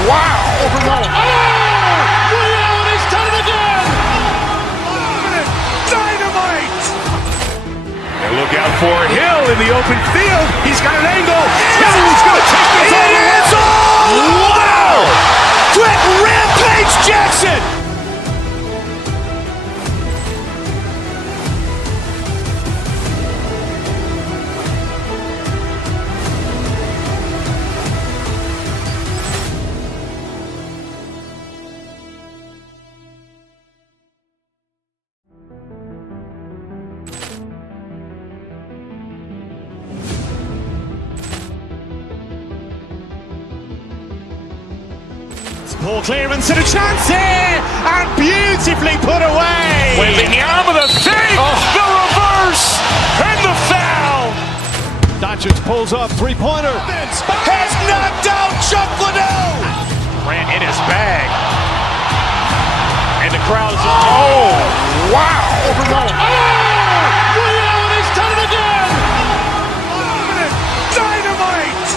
wow. He's done it again. Dynamite. And look out for Hill in the open field. He's got an angle. He's going to take this all the way. Wow! Quick Rampage Jackson. Poor clearance and a chance here, and beautifully put away. Wembanyama with a save, the reverse, and the foul. Doncic pulls up, three-pointer. Has knocked out Chuck Liddell. Ran in his bag. And the crowd is... Oh, wow. He's done it again. Dynamite.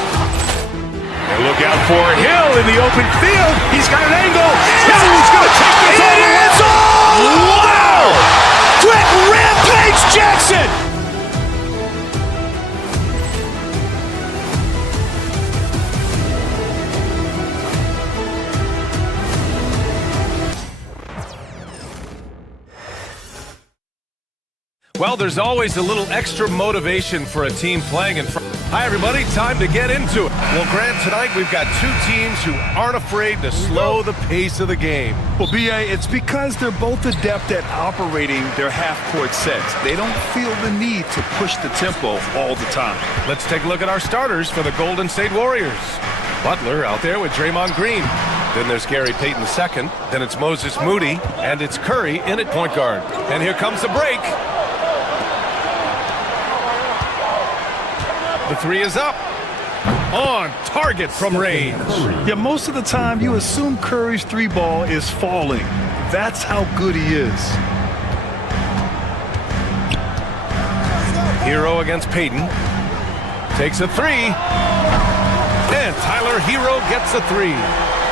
And look out for Hill in the open field. He's got an angle. Hill's going to take this all the way. Wow. Quick rampage Jackson. Well, there's always a little extra motivation for a team playing in front. Hi, everybody. Time to get into it. Well, Grant, tonight we've got two teams who aren't afraid to slow the pace of the game. Well, B.A., it's because they're both adept at operating their half-court sets. They don't feel the need to push the tempo all the time. Let's take a look at our starters for the Golden State Warriors. Butler out there with Draymond Green. Then there's Gary Payton II. Then it's Moses Moody. And it's Curry in at point guard. And here comes the break. The three is up. On target from range. Yeah, most of the time you assume Curry's three ball is falling. That's how good he is. Hero against Payton. Takes a three. And Tyler Hero gets a three.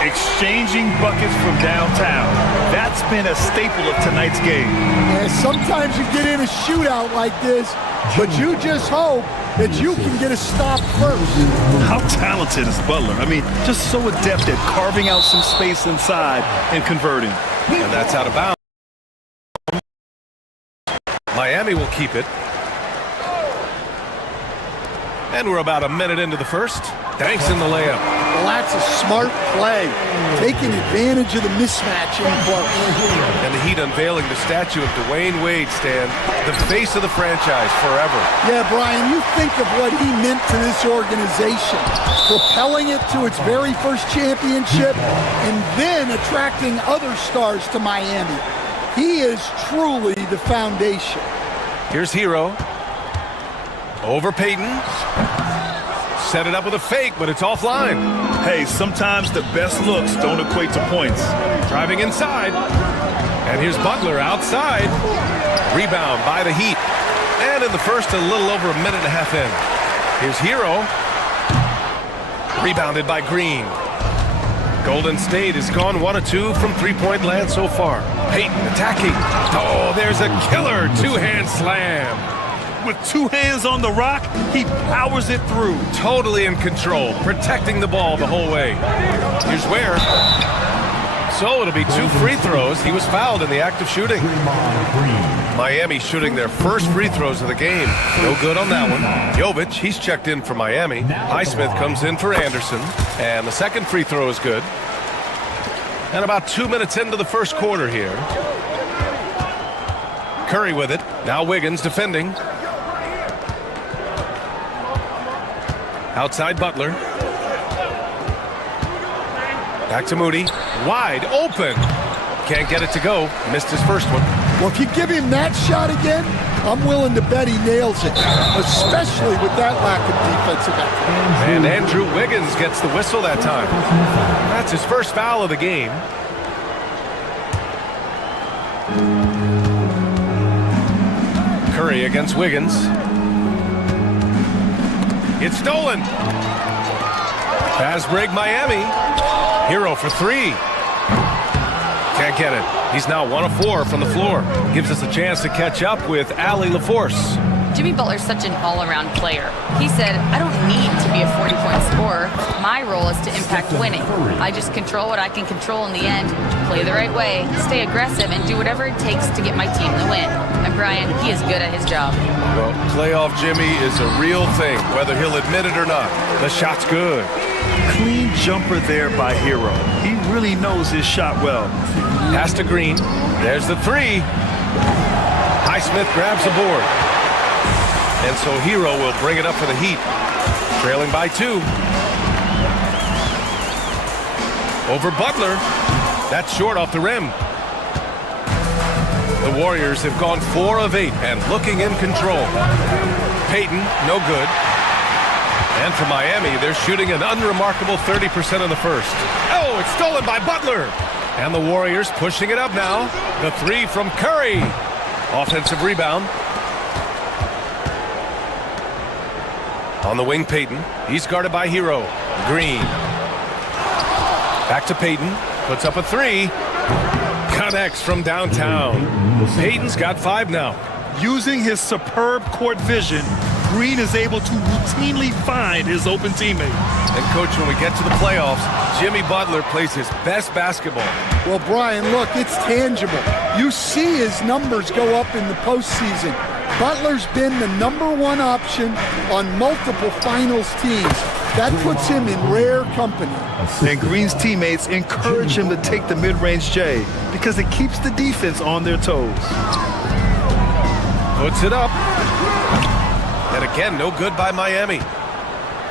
Exchanging buckets from downtown. That's been a staple of tonight's game. Yeah, sometimes you get in a shootout like this, but you just hope that you can get a stop first. How talented is Butler? I mean, just so adept at carving out some space inside and converting. And that's out of bounds. Miami will keep it. And we're about a minute into the first. Thanks in the layup. Well, that's a smart play. Taking advantage of the mismatch in play. And the Heat unveiling the statue of Dwayne Wade, Stan, the face of the franchise forever. Yeah, Brian, you think of what he meant to this organization. Propelling it to its very first championship and then attracting other stars to Miami. He is truly the foundation. Here's Hero. Over Payton. Set it up with a fake, but it's offline. Hey, sometimes the best looks don't equate to points. Driving inside. And here's Butler outside. Rebound by the Heat. And in the first, a little over a minute and a half in. Here's Hero. Rebounded by Green. Golden State has gone 1 of 2 from three-point land so far. Payton attacking. Oh, there's a killer two-hand slam. With two hands on the rock, he powers it through. Totally in control, protecting the ball the whole way. Here's Ware. So it'll be 2 free throws. He was fouled in the act of shooting. Miami shooting their first free throws of the game. No good on that one. Jovic, he's checked in for Miami. Highsmith comes in for Anderson. And the second free throw is good. And about 2 minutes into the first quarter here. Curry with it. Now Wiggins defending. Outside Butler. Back to Moody. Wide open. Can't get it to go. Missed his first one. Well, if you give him that shot again, I'm willing to bet he nails it, especially with that lack of defensive effort. And Andrew Wiggins gets the whistle that time. That's his first foul of the game. Curry against Wiggins. It's stolen. Fast break Miami. Hero for 3. Can't get it. He's now 1 of 4 from the floor. Gives us a chance to catch up with Allie LaForce. Jimmy Butler's such an all-around player. He said, I don't need to be a 40-point scorer. My role is to impact winning. I just control what I can control in the end, play the right way, stay aggressive, and do whatever it takes to get my team the win. And Brian, he is good at his job. Well, playoff Jimmy is a real thing, whether he'll admit it or not. The shot's good. Clean jumper there by Hero. He really knows his shot well. Pass to Green. There's the 3. Highsmith grabs the board. And so Hero will bring it up for the Heat. Trailing by 2. Over Butler. That's short off the rim. The Warriors have gone 4 of 8 and looking in control. Payton, no good. And for Miami, they're shooting an unremarkable 30% in the first. Oh, it's stolen by Butler. And the Warriors pushing it up now. The 3 from Curry. Offensive rebound. On the wing, Payton. He's guarded by Hero. Green. Back to Payton. Puts up a 3. Connects from downtown. Payton's got 5 now. Using his superb court vision, Green is able to routinely find his open teammate. And, Coach, when we get to the playoffs, Jimmy Butler plays his best basketball. Well, Brian, look, it's tangible. You see his numbers go up in the postseason. Butler's been the #1 option on multiple finals teams. That puts him in rare company. And Green's teammates encourage him to take the mid-range J because it keeps the defense on their toes. Puts it up. And again, no good by Miami.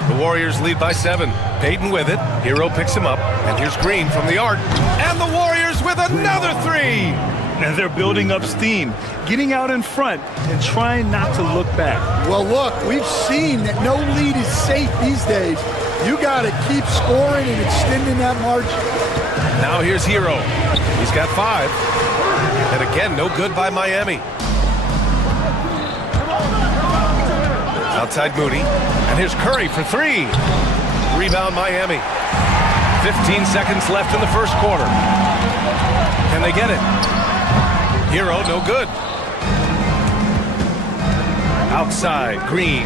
The Warriors lead by 7. Payton with it. Hero picks him up. And here's Green from the arc. And the Warriors with another 3. And they're building up steam, getting out in front and trying not to look back. Well, look, we've seen that no lead is safe these days. You got to keep scoring and extending that margin. Now here's Hero. He's got 5. And again, no good by Miami. Outside Moody. And here's Curry for 3. Rebound Miami. 15 seconds left in the first quarter. Can they get it? Hero, no good. Outside, Green.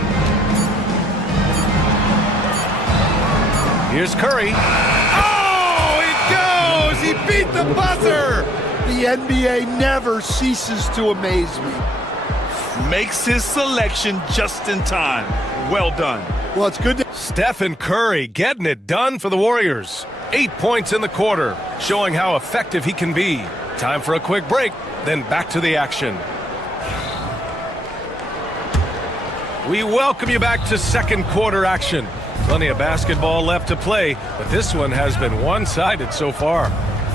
Here's Curry. Oh, it goes! He beat the buzzer! The NBA never ceases to amaze me. Makes his selection just in time. Well done. Well, it's good to... Stephen Curry getting it done for the Warriors. 8 points in the quarter, showing how effective he can be. Time for a quick break, then back to the action. We welcome you back to second quarter action. Plenty of basketball left to play, but this one has been one-sided so far.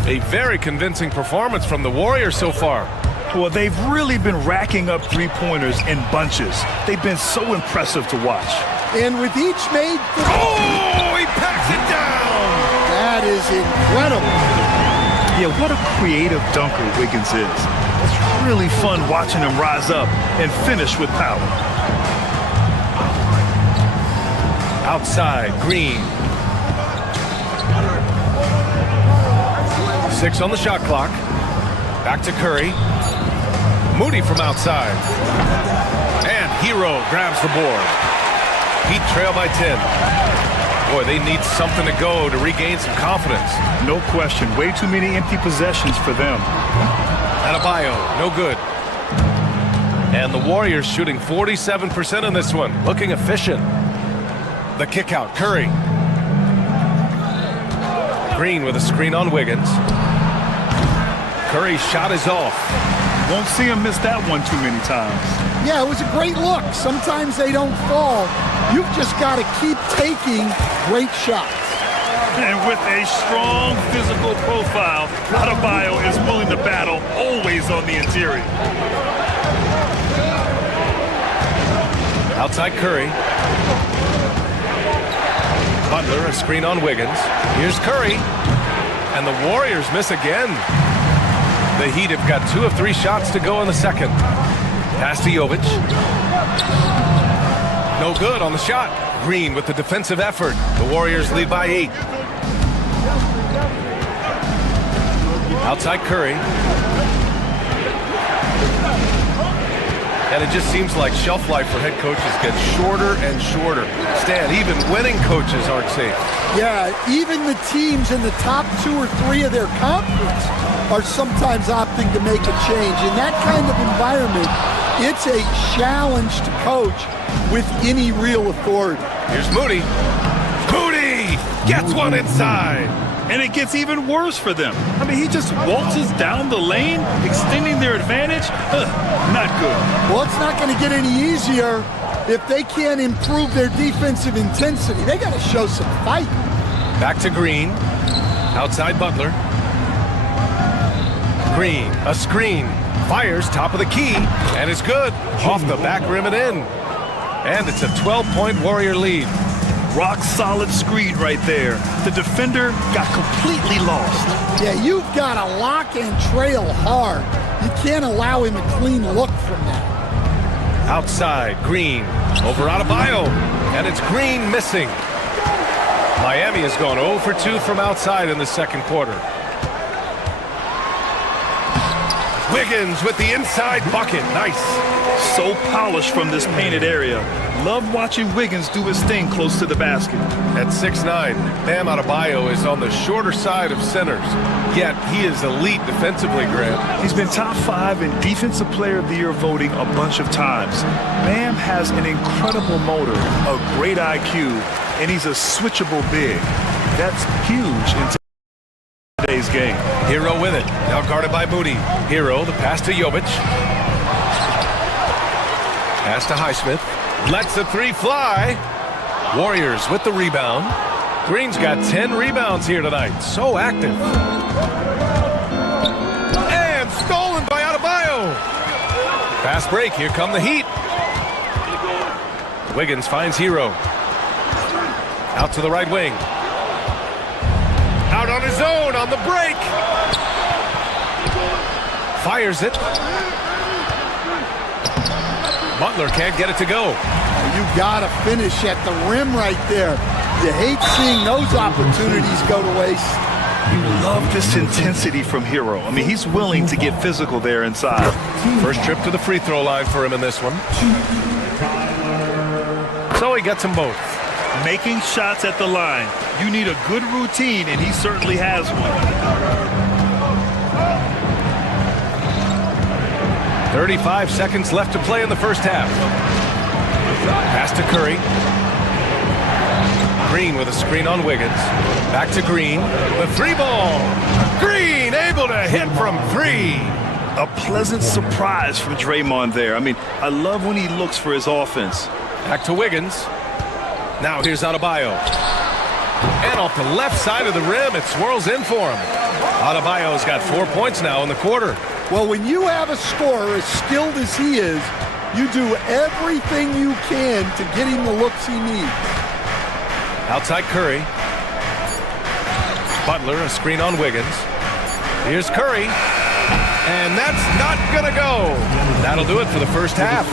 A very convincing performance from the Warriors so far. Well, they've really been racking up three-pointers in bunches. They've been so impressive to watch. And with each made... Oh, he packs it down! That is incredible. Yeah, what a creative dunker Wiggins is. It's really fun watching him rise up and finish with power. Outside, Green. 6 on the shot clock. Back to Curry. Moody from outside. And Hero grabs the board. Heat trail by 10. Boy, they need something to go to regain some confidence. No question. Way too many empty possessions for them. Adebayo, no good. And the Warriors shooting 47% in this one. Looking efficient. The kick out, Curry. Green with a screen on Wiggins. Curry's shot is off. Won't see him miss that one too many times. Yeah, it was a great look. Sometimes they don't fall. You've just got to keep taking great shots. And with a strong physical profile, Adebayo is willing to battle, always on the interior. Outside Curry. Butler, a screen on Wiggins. Here's Curry. And the Warriors miss again. The Heat have got 2 of 3 shots to go in the second. Pass to Jovic. No good on the shot. Green with the defensive effort. The Warriors lead by 8. Outside Curry. And it just seems like shelf life for head coaches gets shorter and shorter. Stan, even winning coaches aren't safe. Yeah, even the teams in the top 2 or 3 of their conference are sometimes opting to make a change. In that kind of environment, it's a challenge to coach with any real authority. Here's Moody. Moody gets one inside. And it gets even worse for them. I mean, he just waltzes down the lane, extending their advantage. Not good. Well, it's not going to get any easier if they can't improve their defensive intensity. They got to show some fight. Back to Green. Outside Butler. Green, a screen. Fires top of the key, and it's good. Off the back rim and in. And it's a 12-point Warrior lead. Rock solid screen right there. The defender got completely lost. Yeah, you've got to lock and trail hard. You can't allow him a clean look from that. Outside, Green. Over Adebayo. And it's Green missing. Miami has gone 0 for 2 from outside in the second quarter. Wiggins with the inside bucket. Nice. So polished from this painted area. Love watching Wiggins do his thing close to the basket. At 6'9", Bam Adebayo is on the shorter side of centers. Yet he is elite defensively, Grant. He's been top 5 in Defensive Player of the Year voting a bunch of times. Bam has an incredible motor, a great IQ, and he's a switchable big. That's huge in today's game. Hero with it. Now guarded by Moody. Hero, the pass to Jovic. Pass to Highsmith. Lets the three fly. Warriors with the rebound. Green's got 10 rebounds here tonight. So active. And stolen by Adebayo. Fast break. Here come the Heat. Wiggins finds Hero. Out to the right wing. Out on his own on the break. Fires it. Butler can't get it to go. You gotta finish at the rim right there. You hate seeing those opportunities go to waste. You love this intensity from Hero. I mean, he's willing to get physical there inside. First trip to the free throw line for him in this one. So he gets them both. Making shots at the line. You need a good routine, and he certainly has one. 35 seconds left to play in the first half. Pass to Curry. Green with a screen on Wiggins. Back to Green. The three ball. Green able to hit from 3. A pleasant surprise from Draymond there. I mean, I love when he looks for his offense. Back to Wiggins. Now here's Adebayo. And off the left side of the rim, it swirls in for him. Adebayo's got 4 points now in the quarter. Well, when you have a scorer as skilled as he is, you do everything you can to get him the looks he needs. Outside Curry. Butler, a screen on Wiggins. Here's Curry. And that's not going to go. That'll do it for the first half.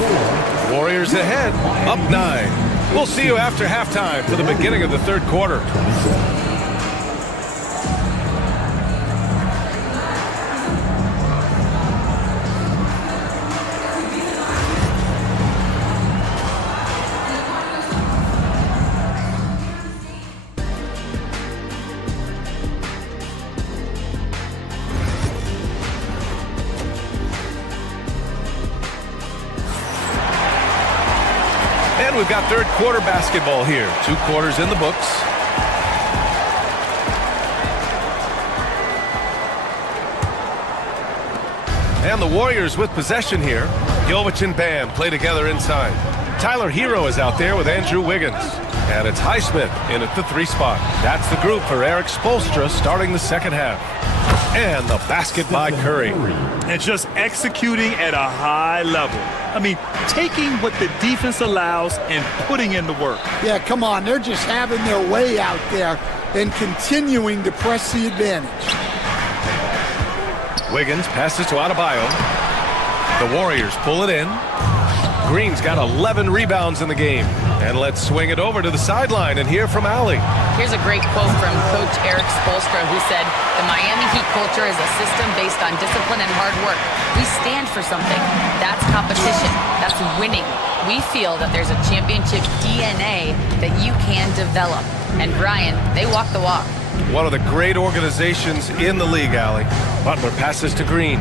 Warriors ahead, up 9. We'll see you after halftime for the beginning of the third quarter. And we've got third quarter basketball here. 2 quarters in the books. And the Warriors with possession here. Jovic and Bam play together inside. Tyler Hero is out there with Andrew Wiggins. And it's Highsmith in at the 3 spot. That's the group for Eric Spoelstra starting the second half. And the basket by Curry. And just executing at a high level. I mean, taking what the defense allows and putting in the work. Yeah, come on. They're just having their way out there and continuing to press the advantage. Wiggins passes to Adebayo. The Warriors pull it in. Green's got 11 rebounds in the game. And let's swing it over to the sideline and hear from Allie. Here's a great quote from Coach Eric Spoelstra, who said, "The Miami Heat culture is a system based on discipline and hard work. We stand for something. That's competition. That's winning. We feel that there's a championship DNA that you can develop." And Brian, they walk the walk. One of the great organizations in the league, Allie. Butler passes to Green.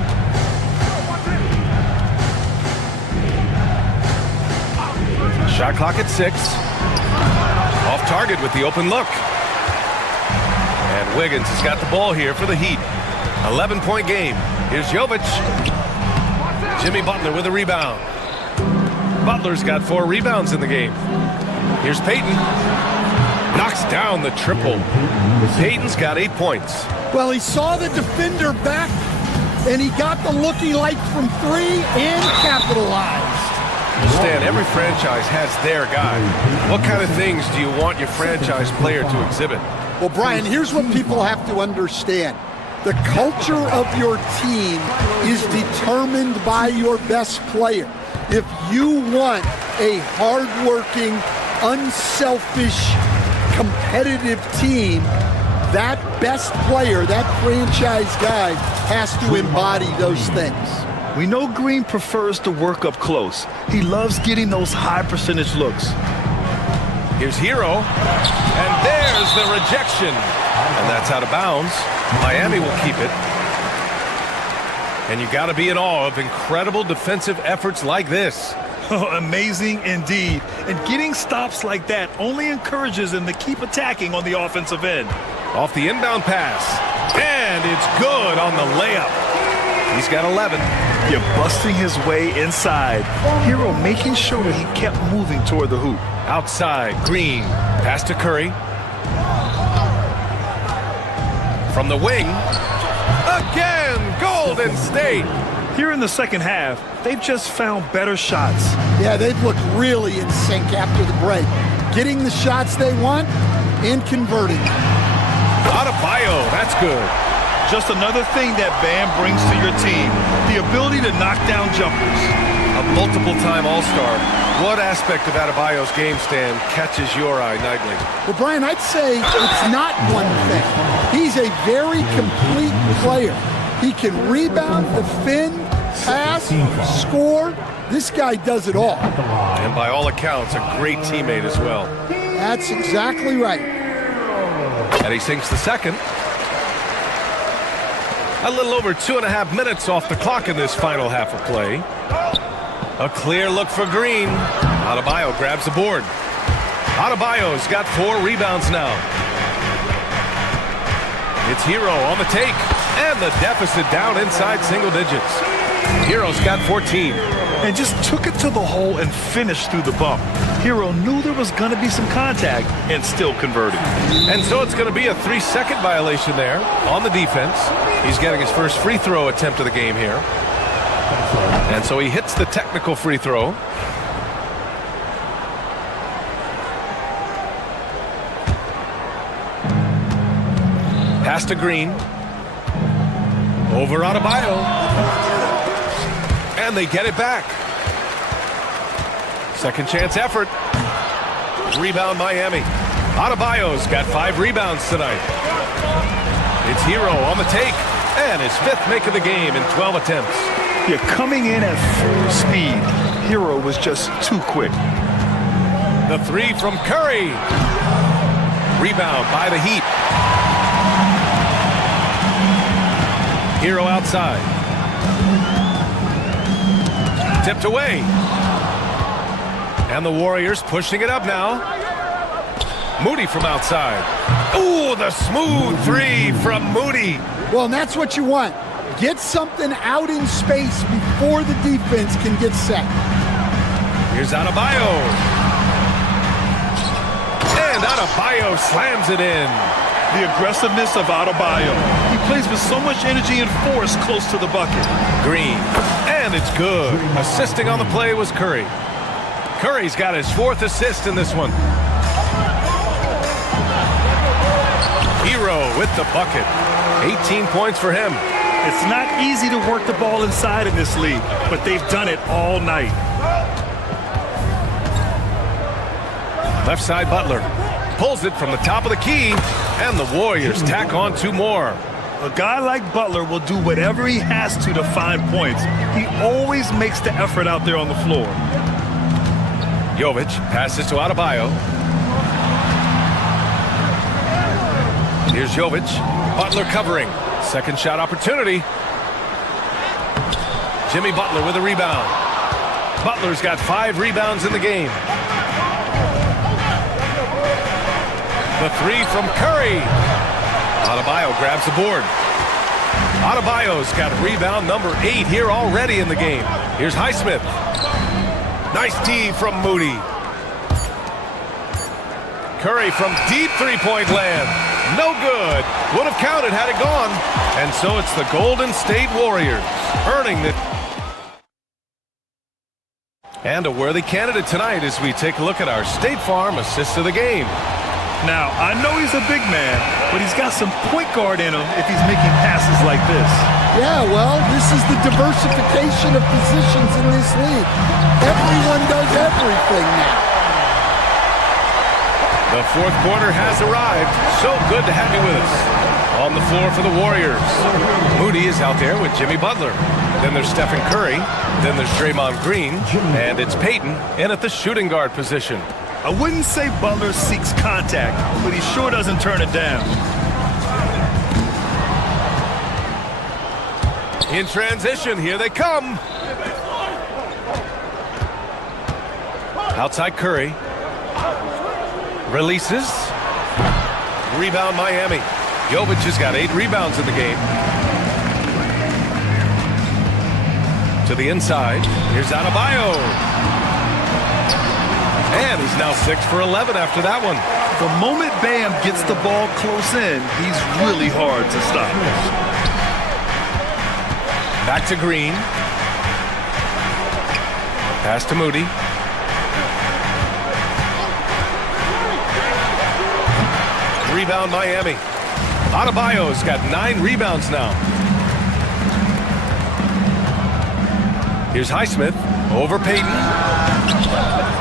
Shot clock at 6. Off target with the open look. And Wiggins has got the ball here for the Heat. 11-point game. Here's Jovic. Jimmy Butler with a rebound. Butler's got 4 rebounds in the game. Here's Payton. Knocks down the triple. Payton's got 8 points. Well, he saw the defender back, and he got the look he liked from 3 and capitalized. Stan, every franchise has their guy. What kind of things do you want your franchise player to exhibit? Well, Brian, here's what people have to understand. The culture of your team is determined by your best player. If you want a hardworking, unselfish, competitive team, that best player, that franchise guy, has to embody those things. We know Green prefers to work up close. He loves getting those high percentage looks. Here's Hero, and there's the rejection. And that's out of bounds. Miami will keep it. And you got to be in awe of incredible defensive efforts like this. Amazing indeed. And getting stops like that only encourages them to keep attacking on the offensive end. Off the inbound pass. And it's good on the layup. He's got 11. You're busting his way inside. Hero making sure that he kept moving toward the hoop. Outside, Green. Pass to Curry. From the wing. Again, Golden State. Here in the second half, they've just found better shots. Yeah, they've looked really in sync after the break. Getting the shots they want and converting. Adebayo, that's good. Just another thing that Bam brings to your team, the ability to knock down jumpers. A multiple-time All-Star. What aspect of Adebayo's game, Stan, catches your eye nightly? Well, Brian, I'd say it's not one thing. He's a very complete player. He can rebound, defend, pass, score. This guy does it all. And by all accounts, a great teammate as well. That's exactly right. And he sinks the second. A little over 2.5 minutes off the clock in this final half of play. A clear look for Green. Adebayo grabs the board. Adebayo's got 4 rebounds now. It's Hero on the take. And the deficit down inside single digits. Hero's got 14. And just took it to the hole and finished through the bump. Hero knew there was going to be some contact and still converted. And so it's going to be a 3-second violation there on the defense. He's getting his first free throw attempt of the game here. And so he hits the technical free throw. Pass to Green. Over Adebayo. And they get it back. Second chance effort. Rebound Miami. Adebayo's got 5 rebounds tonight. It's Hero on the take. And his 5th make of the game in 12 attempts. You're coming in at full speed. Hero was just too quick. The 3 from Curry. Rebound by the Heat. Hero outside. Tipped away. And the Warriors pushing it up now. Moody from outside. Ooh, the smooth 3 from Moody. Well, and that's what you want. Get something out in space before the defense can get set. Here's Adebayo. And Adebayo slams it in. The aggressiveness of Adebayo. He plays with so much energy and force close to the bucket. Green. And it's good. Assisting on the play was Curry. Curry's got his 4th assist in this one. Hero with the bucket. 18 points for him. It's not easy to work the ball inside in this league, but they've done it all night. Left side Butler. Pulls it from the top of the key, and the Warriors tack on 2 more. A guy like Butler will do whatever he has to find points. He always makes the effort out there on the floor. Jovic passes to Adebayo. Here's Jovic. Butler covering. Second shot opportunity. Jimmy Butler with a rebound. Butler's got 5 rebounds in the game. The 3 from Curry. Adebayo grabs the board. Adebayo's got rebound number 8 here already in the game. Here's Highsmith. Nice D from Moody. Curry from deep three-point land. No good. Would have counted had it gone. And so it's the Golden State Warriors earning the... And a worthy candidate tonight as we take a look at our State Farm assist of the game. Now, I know he's a big man, but he's got some point guard in him if he's making passes like this. Yeah, well, this is the diversification of positions in this league. Everyone does everything now. The fourth quarter has arrived. So good to have you with us. On the floor for the Warriors, Moody is out there with Jimmy Butler. Then there's Stephen Curry. Then there's Draymond Green. And it's Payton in at the shooting guard position. I wouldn't say Butler seeks contact, but he sure doesn't turn it down. In transition, here they come. Outside Curry. Releases. Rebound Miami. Jovic has got 8 rebounds in the game. To the inside. Here's Adebayo. And he's now 6 for 11 after that one. The moment Bam gets the ball close in, he's really hard to stop. Back to Green. Pass to Moody. Rebound Miami. Adebayo's got 9 rebounds now. Here's Highsmith over Payton.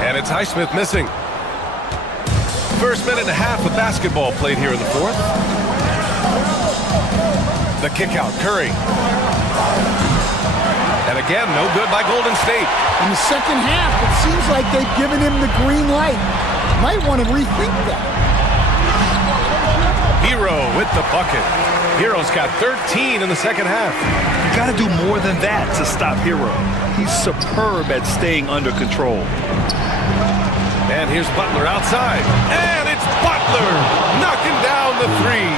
And it's Highsmith missing. First minute and a half of basketball played here in the fourth. The kick out, Curry. And again, no good by Golden State. In the second half, it seems like they've given him the green light. Might want to rethink that. Hero with the bucket. Hero's got 13 in the second half. You got to do more than that to stop Hero. He's superb at staying under control. And here's Butler outside. And it's Butler knocking down the three.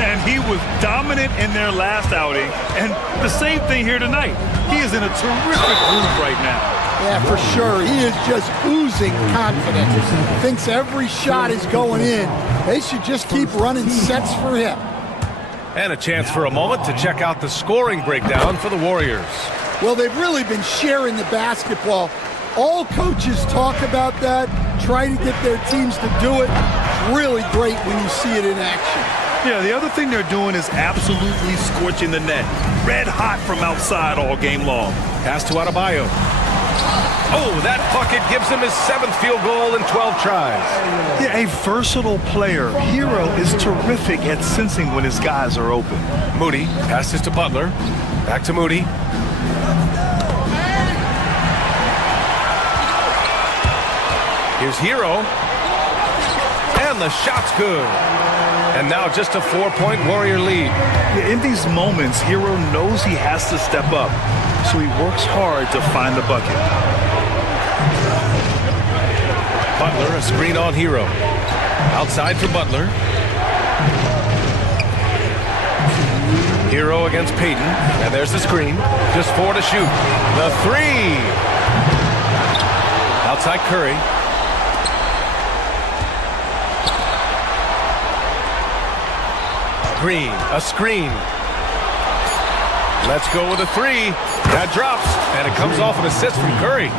And he was dominant in their last outing. And the same thing here tonight. He is in a terrific groove right now. Yeah, for sure. He is just oozing confidence. Thinks every shot is going in. They should just keep running sets for him. And a chance for a moment to check out the scoring breakdown for the Warriors. Well, they've really been sharing the basketball. All coaches talk about that, try to get their teams to do it. It's really great when you see it in action. Yeah, the other thing they're doing is absolutely scorching the net. Red hot from outside all game long. Pass to Adebayo. Oh, that bucket gives him his 7th field goal in 12 tries. Yeah, a versatile player. Hero is terrific at sensing when his guys are open. Moody passes to Butler. Back to Moody. Here's Hero. And the shot's good. And now just a 4-point Warrior lead. Yeah, in these moments, Hero knows he has to step up. So he works hard to find the bucket. Butler, a screen on Hero. Outside for Butler. Hero against Payton. And there's the screen. Just 4 to shoot. The 3. Outside Curry. Green, a screen. Let's go with a 3. That drops, and it comes off an assist from Curry.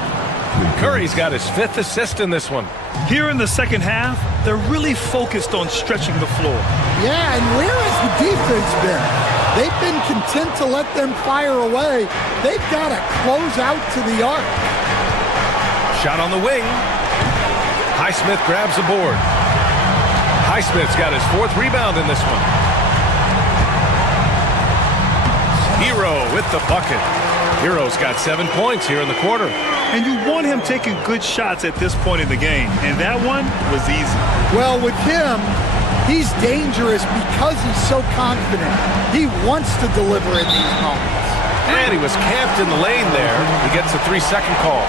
Curry's got his 5th assist in this one. Here in the second half, they're really focused on stretching the floor. Yeah, and where has the defense been? They've been content to let them fire away. They've got to close out to the arc. Shot on the wing. Highsmith grabs the board. Highsmith's got his 4th rebound in this one. Hero with the bucket. Hero's got 7 points here in the quarter. And you want him taking good shots at this point in the game. And that one was easy. Well, with him, he's dangerous because he's so confident. He wants to deliver in these moments. And he was camped in the lane there. He gets a 3-second call.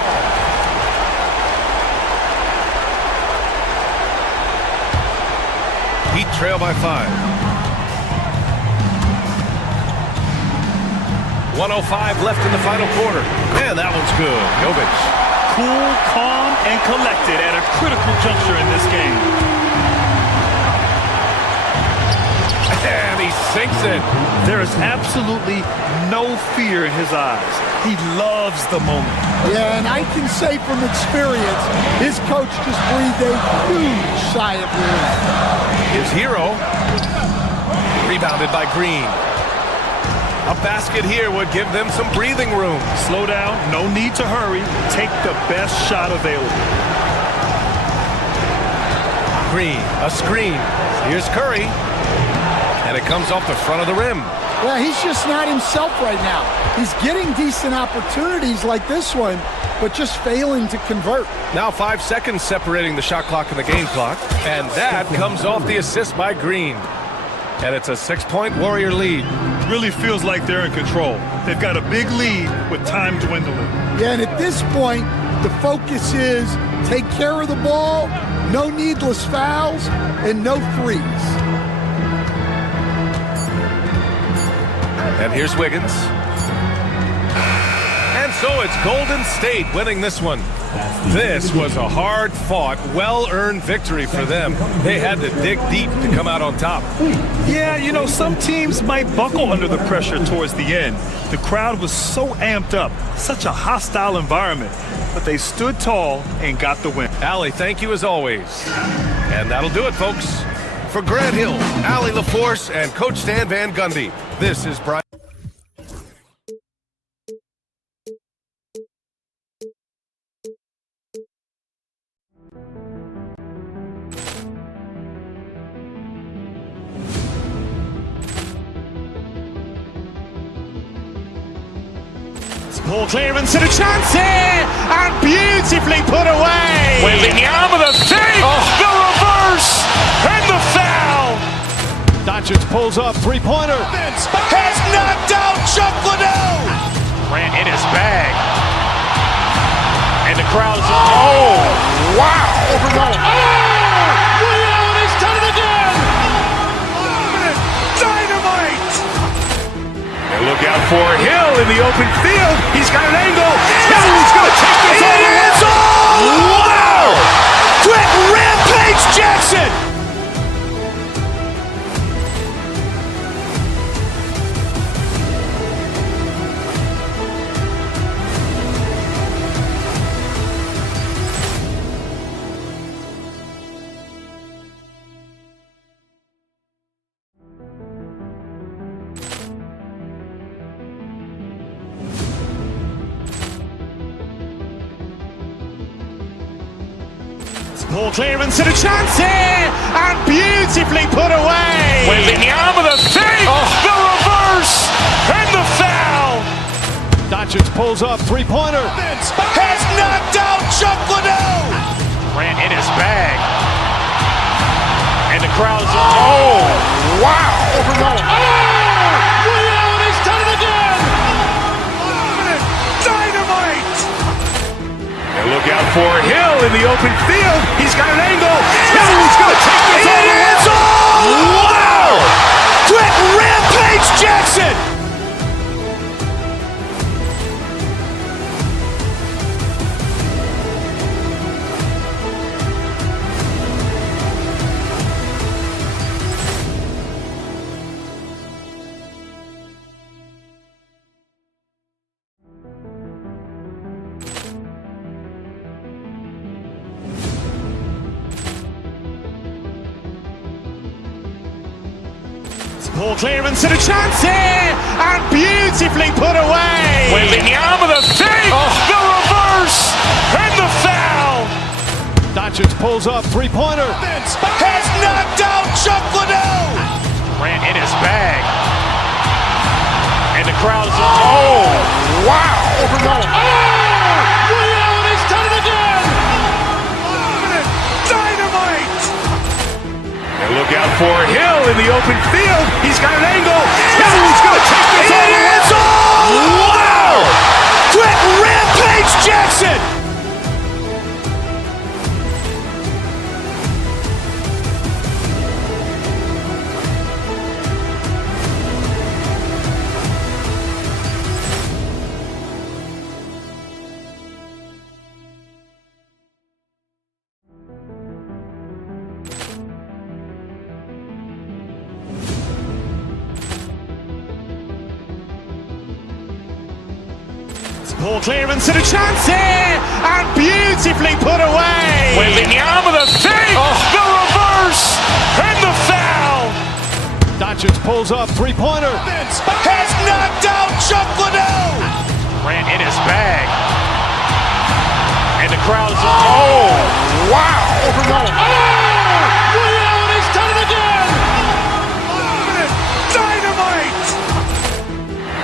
Heat trail by 5. 1:05 left in the final quarter. And that one's good. Jovic. Cool, calm, and collected at a critical juncture in this game. sinks in. There is absolutely no fear in his eyes. He loves the moment. Yeah, and I can say from experience, his coach just breathed a huge sigh of relief. His hero, rebounded by Green. A basket here would give them some breathing room. Slow down, no need to hurry. Take the best shot available. Green, a screen. Here's Curry. And it comes off the front of the rim. Yeah, he's just not himself right now. He's getting decent opportunities like this one, but just failing to convert. Now 5 seconds separating the shot clock and the game clock. And that comes off the assist by Green. And it's a 6-point Warrior lead. Really feels like they're in control. They've got a big lead with time dwindling. Yeah, and at this point, the focus is take care of the ball, no needless fouls, and no threes. And here's Wiggins. And so it's Golden State winning this one. This was a hard-fought, well-earned victory for them. They had to dig deep to come out on top. Yeah, you know, some teams might buckle under the pressure towards the end. The crowd was so amped up, such a hostile environment, but they stood tall and got the win. Allie, thank you as always. And that'll do it, folks. For Grant Hill, Allie LaForce, and Coach Stan Van Gundy, this is Brian. Ball clearance and a chance here, and beautifully put away. Wembanyama the fake, the reverse, and the foul. Doncic pulls up, three-pointer. Has knocked out Chuck Liddell. Ran in his bag. And the crowd is, oh, wow. Liddell, he's done it again. Dynamite. And look out for Hill in the open field. He's got an angle. He's going to take this all the way. Wow! Quick rampage Jackson. Ball clearance and a chance here, and beautifully put away. Wembanyama the fake, the reverse, and the foul. Doncic pulls up, three-pointer. Has knocked out Chuck Liddell. Ran in his bag. And the crowd is, oh, wow. Liddell, he's done it again. Dynamite. And look out for Hill in the open field. He's got an angle. He's going to take this all the way. Wow! Quick rampage Jackson. Ball clearance and a chance here, and beautifully put away. Wembanyama the fake, the reverse, and the foul. Doncic pulls up, three-pointer. Has knocked out Chuck Liddell. Ran in his bag. And the crowd is, oh, wow. Liddell, he's done it again. Dynamite. And look out for Hill in the open field. He's got an angle. He's going to take this all the way. Wow! Quick rampage Jackson. Poor clearance and a chance here, and beautifully put away. Wembanyama with a fake, the reverse, and the foul. Doncic pulls up, three-pointer. Has knocked out Chuck Liddell. Ran in his bag. And the crowd is, oh, wow. Overruled. Leon has done it again. Dynamite.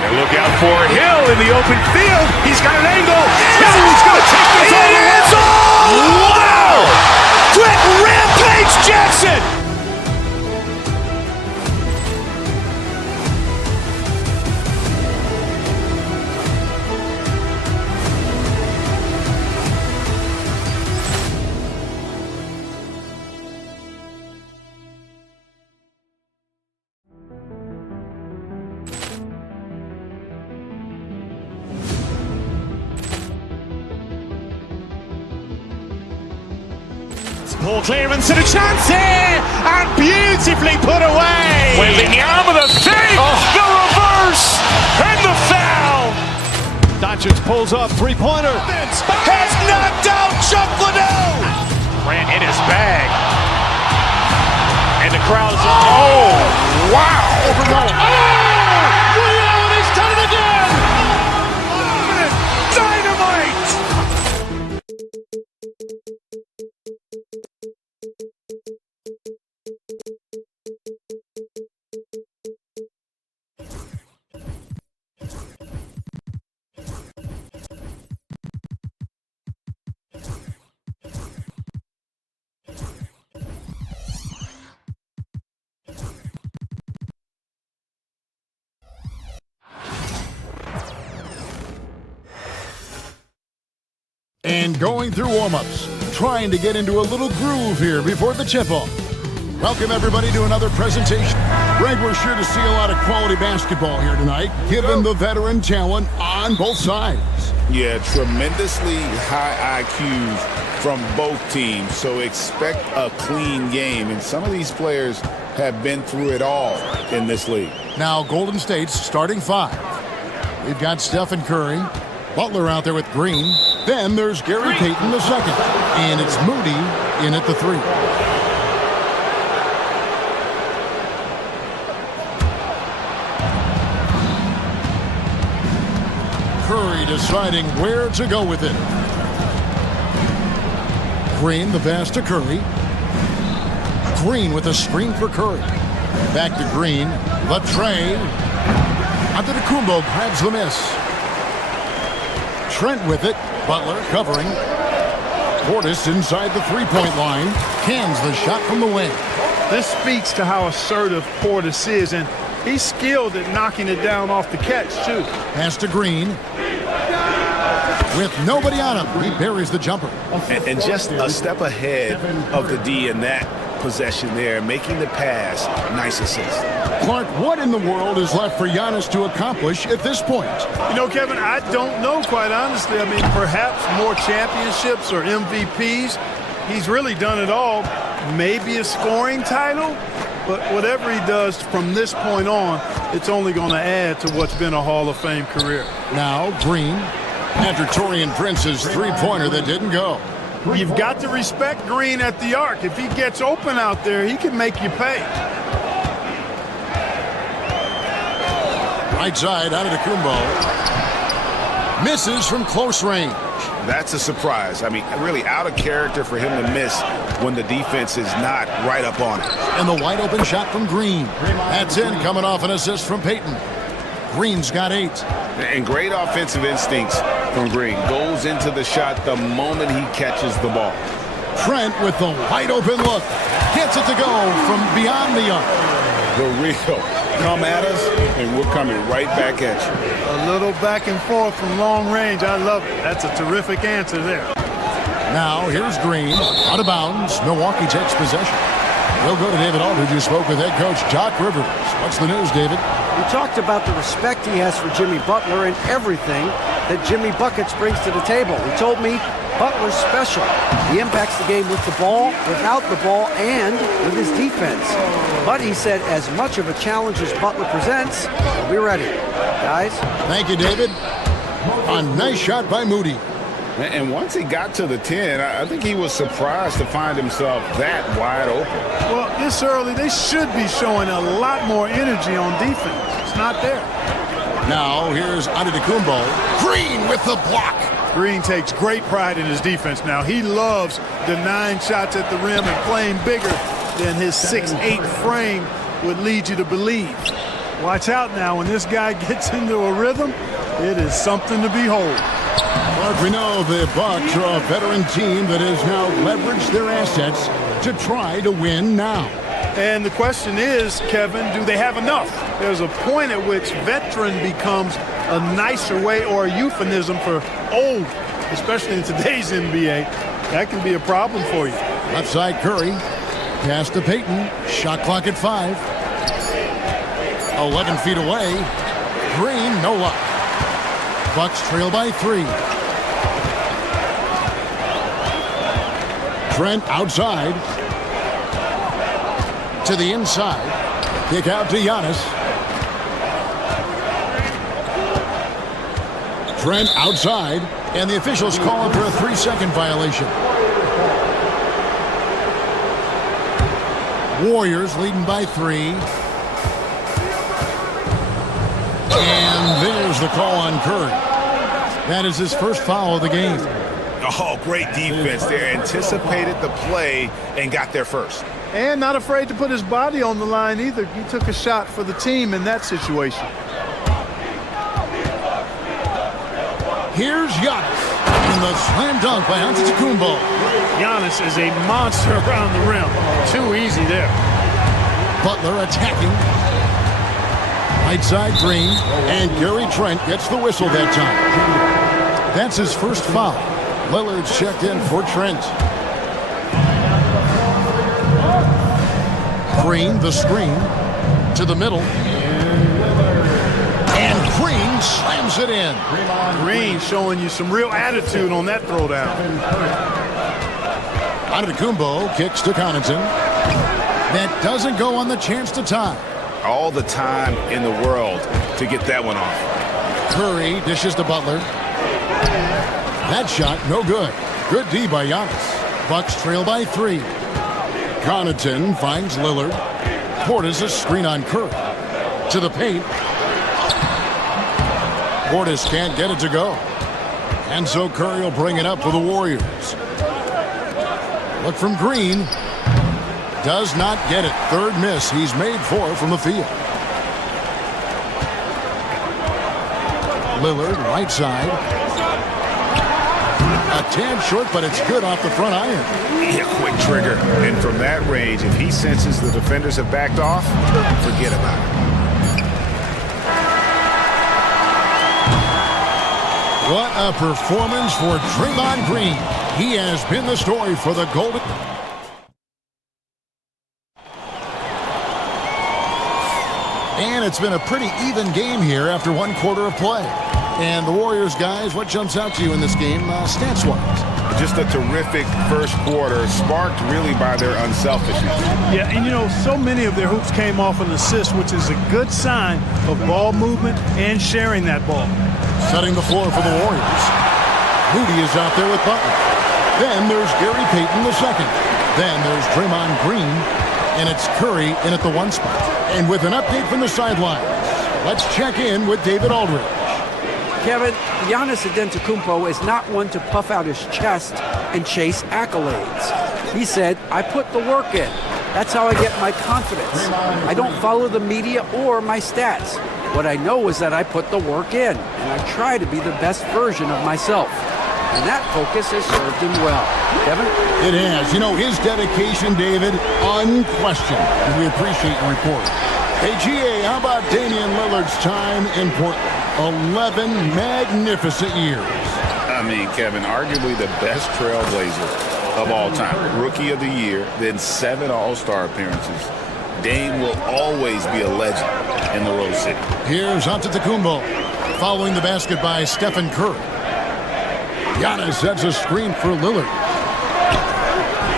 And look out for Hill in the open field. He's got an angle. Hill's going to take this all the way. Wow. Quick Rampage Jackson. Poor clearance and a chance here, and beautifully put away. Wembanyama with a fake, the reverse, and the foul. Doncic pulls up, three-pointer. Has knocked out Chuck Liddell. Ran in his bag. And the crowd is, oh, wow. Overruled. Leon has done it again. Dynamite. And going through warm-ups, trying to get into a little groove here before the tip-off. Welcome, everybody, to another presentation. Greg, we're sure to see a lot of quality basketball here tonight, given the veteran talent on both sides. Yeah, tremendously high IQs from both teams, so expect a clean game. And some of these players have been through it all in this league. Now, Golden State's starting five. We've got Stephen Curry, Butler out there with Green. Then there's Gary Payton the second. And it's Moody in at the three. Curry deciding where to go with it. Green, the pass to Curry. Green with a screen for Curry. Back to Green. Latre. Antetokounmpo grabs the miss. Trent with it. Butler covering. Portis inside the three-point line. Cans the shot from the wing. This speaks to how assertive Portis is, and he's skilled at knocking it down off the catch, too. Pass to Green. With nobody on him, he buries the jumper. And just a step ahead of the D in that possession there, making the pass. Nice assist. Clark, what in the world is left for Giannis to accomplish at this point? You know, Kevin, I don't know, quite honestly. I mean, perhaps more championships or MVPs. He's really done it all. Maybe a scoring title, but whatever he does from this point on, it's only going to add to what's been a Hall of Fame career. Now, Green. After Taurean Prince's three-pointer that didn't go. You've got to respect Green at the arc. If he gets open out there, he can make you pay. Right side, Antetokounmpo. Misses from close range. That's a surprise. I mean, really out of character for him to miss when the defense is not right up on it. And the wide open shot from Green. That's in, coming off an assist from Payton. Green's got 8. And great offensive instincts from Green. Goes into the shot the moment he catches the ball. Trent with the wide open look. Gets it to go from beyond the arc. The real. Come at us, and we're coming right back at you. A little back and forth from long range. I love it. That's a terrific answer there. Now, here's Green. Out of bounds. Milwaukee takes possession. We'll go to David Aldridge, who spoke with head coach Doc Rivers. What's the news, David? We talked about the respect he has for Jimmy Butler and everything that Jimmy Buckets brings to the table. He told me Butler's special. He impacts the game with the ball, without the ball, and with his defense. But he said as much of a challenge as Butler presents, he'll be ready. Guys? Thank you, David. A nice shot by Moody. And once he got to the 10, I think he was surprised to find himself that wide open. Well, this early, they should be showing a lot more energy on defense. It's not there. Now, here's Antetokounmpo. Green with the block. Green takes great pride in his defense now. He loves denying shots at the rim and playing bigger than his 6'8" frame would lead you to believe. Watch out now. When this guy gets into a rhythm, it is something to behold. But we know the Bucks are a veteran team that has now leveraged their assets to try to win now. And the question is, Kevin, do they have enough? There's a point at which veteran becomes a nicer way or a euphemism for old, especially in today's NBA. That can be a problem for you. Left side Curry. Pass to Payton. Shot clock at 5. 11 feet away. Green, no luck. Bucks trail by 3. Trent outside. To the inside. Kick out to Giannis. Trent outside. And the officials call him for a 3-second violation. Warriors leading by 3. And there's the call on Curry. That is his first foul of the game. Oh, great defense there. Anticipated the play and got there first. And not afraid to put his body on the line either. He took a shot for the team in that situation. Here's Giannis. And the slam dunk by Antetokounmpo. Giannis is a monster around the rim. Too easy there. Butler attacking. Right side Green. And Gary Trent gets the whistle that time. That's his first foul. Lillard's checked in for Trent. Green, the screen. To the middle. And Green slams it in. Green showing you some real attitude on that throwdown. Antetokounmpo kicks to Connaughton. That doesn't go on the chance to tie. All the time in the world to get that one off. Curry dishes to Butler. That shot, no good. Good D by Giannis. Bucks trail by 3. Connaughton finds Lillard. Portis a screen on Curry. To the paint. Portis can't get it to go. And so Curry will bring it up for the Warriors. Look from Green. Does not get it. Third miss. He's made 4 from the field. Lillard, right side. A tad short, but it's good off the front iron. Yeah, quick trigger. And from that range, if he senses the defenders have backed off, forget about it. What a performance for Draymond Green. He has been the story for the Golden. And it's been a pretty even game here after 1 quarter of play. And the Warriors, guys, what jumps out to you in this game, stats-wise? Just a terrific first quarter, sparked really by their unselfishness. Yeah, and you know, so many of their hoops came off an assist, which is a good sign of ball movement and sharing that ball. Setting the floor for the Warriors. Moody is out there with Butler. Then there's Gary Payton II. Then there's Draymond Green. And it's Curry in at the 1 spot. And with an update from the sidelines, let's check in with David Aldridge. Kevin, Giannis Antetokounmpo is not one to puff out his chest and chase accolades. He said, I put the work in. That's how I get my confidence. I don't follow the media or my stats. What I know is that I put the work in, and I try to be the best version of myself. And that focus has served him well. Kevin? It has. You know, his dedication, David, unquestioned. And we appreciate your report. Hey, GA, how about Damian Lillard's time in Portland? 11 magnificent years. I mean, Kevin, arguably the best trailblazer of all time. Rookie of the year, then 7 All-Star appearances. Dame will always be a legend in the Rose City. Here's Antetokounmpo, following the basket by Stephen Curry. Giannis sets a screen for Lillard.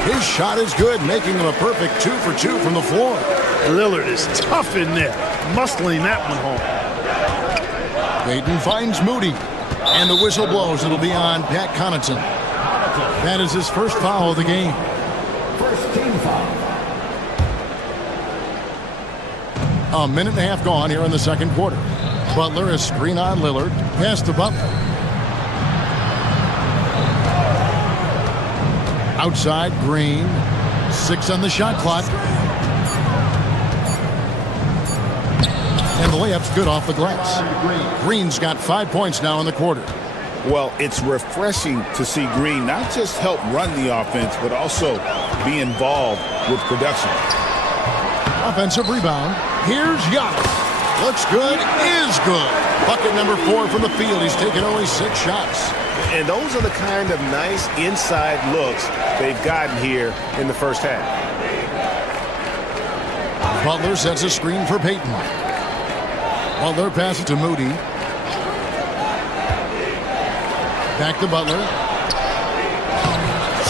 His shot is good, making him a perfect 2 for 2 from the floor. Lillard is tough in there, muscling that one home. Payton finds Moody. And the whistle blows. It'll be on Pat Connaughton. That is his first foul of the game. First team foul. A minute and a half gone here in the second quarter. Butler is screen on Lillard. Pass to Butler. Outside, Green. 6 on the shot clock. And the layup's good off the glass. Green's got 5 points now in the quarter. Well, it's refreshing to see Green not just help run the offense, but also be involved with production. Offensive rebound. Here's Giannis. Looks good, is good. Bucket number 4 from the field. He's taken only 6 shots. And those are the kind of nice inside looks they've gotten here in the first half. Butler sets a screen for Payton. Butler passes to Moody. Back to Butler.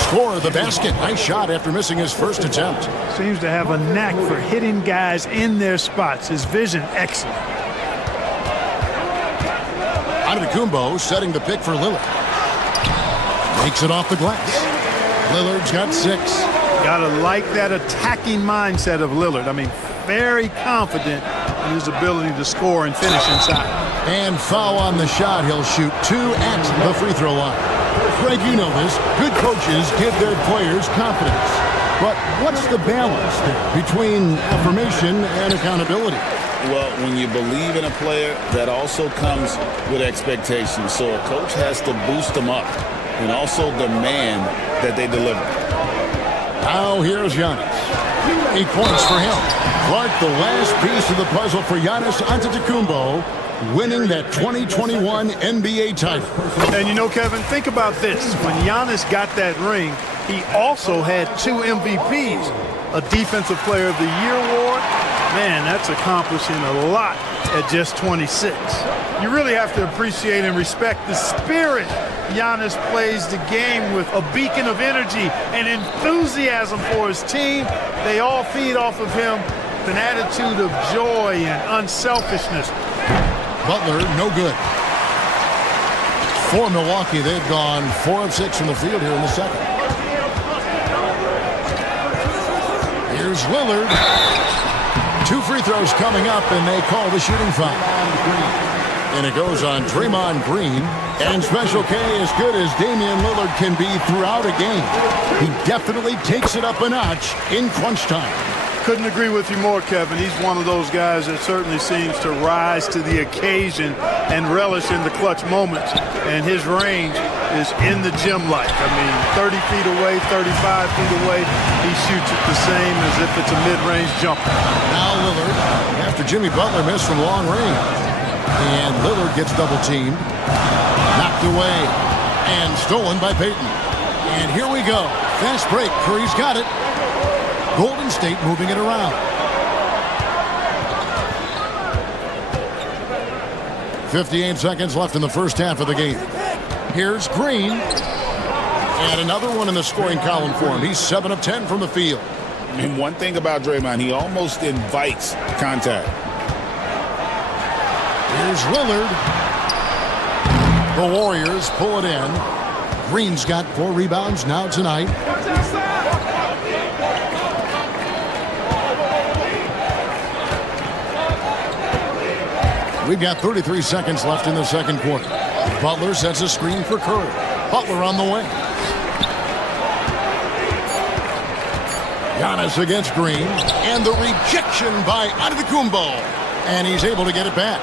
Score the basket. Nice shot after missing his first attempt. Seems to have a knack for hitting guys in their spots. His vision excellent. Antetokounmpo setting the pick for Lillard. Makes it off the glass. Lillard's got 6. Gotta like that attacking mindset of Lillard. I mean, very confident in his ability to score and finish inside. And foul on the shot. He'll shoot 2 at the free throw line. Greg, you know this. Good coaches give their players confidence. But what's the balance there between affirmation and accountability? Well, when you believe in a player, that also comes with expectations. So a coach has to boost them up and also demand that they deliver. Now here's Giannis. 8 points for him. Clark, the last piece of the puzzle for Giannis Antetokounmpo, winning that 2021 NBA title. And you know, Kevin, think about this. When Giannis got that ring, he also had 2 MVPs, a Defensive Player of the Year award. Man, that's accomplishing a lot at just 26. You really have to appreciate and respect the spirit Giannis plays the game with, a beacon of energy and enthusiasm for his team. They all feed off of him with an attitude of joy and unselfishness. Butler, no good. For Milwaukee, they've gone 4 of 6 from the field here in the second. Here's Lillard. 2 free throws coming up, and they call the shooting foul. And it goes on Draymond Green. And Special K, as good as Damian Lillard can be throughout a game, he definitely takes it up a notch in crunch time. Couldn't agree with you more, Kevin. He's one of those guys that certainly seems to rise to the occasion and relish in the clutch moments. And his range is in the gym-like. I mean, 30 feet away, 35 feet away, he shoots it the same as if it's a mid-range jumper. Now Lillard, after Jimmy Butler missed from long range. And Lillard gets double-teamed. Knocked away and stolen by Payton. And here we go. Fast break. Curry's got it. Golden State moving it around. 58 seconds left in the first half of the game. Here's Green. And another one in the scoring column for him. He's 7 of 10 from the field. And one thing about Draymond, he almost invites contact. Here's Lillard. The Warriors pull it in. Green's got 4 rebounds now tonight. We've got 33 seconds left in the second quarter. Butler sets a screen for Curry. Butler on the wing. Giannis against Green. And the rejection by Antetokounmpo. And he's able to get it back.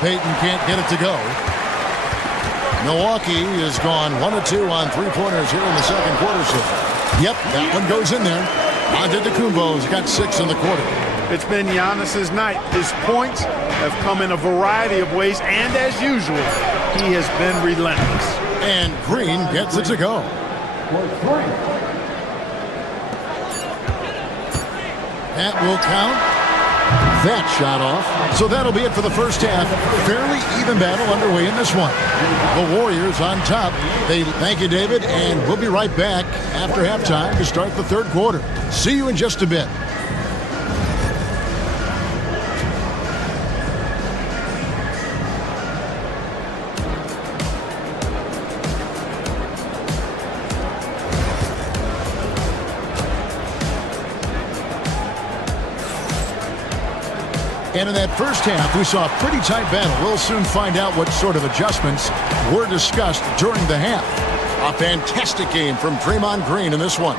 Payton can't get it to go. Milwaukee has gone 1 of 2 on 3-pointers here in the second quarter. So, yep, that one goes in there. Antetokounmpo's got 6 in the quarter. It's been Giannis's night. His points have come in a variety of ways, and as usual, he has been relentless. And Green gets it to go. That will count. That shot off. So that'll be it for the first half. Fairly even battle underway in this one. The Warriors on top. Thank you, David, and we'll be right back after halftime to start the third quarter. See you in just a bit. And in that first half, we saw a pretty tight battle. We'll soon find out what sort of adjustments were discussed during the half. A fantastic game from Draymond Green in this one.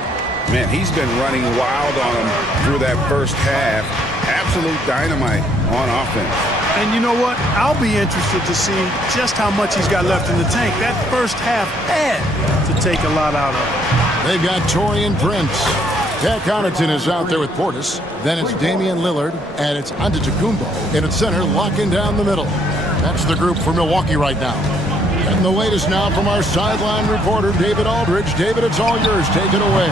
Man, he's been running wild on him through that first half. Absolute dynamite on offense. And you know what? I'll be interested to see just how much he's got left in the tank. That first half had to take a lot out of him. They've got Taurean Prince. Jack Connaughton is out there with Portis. Then it's Damian Lillard, and it's Antetokounmpo in at center, locking down the middle. That's the group for Milwaukee right now. And the latest now from our sideline reporter, David Aldridge. David, it's all yours. Take it away.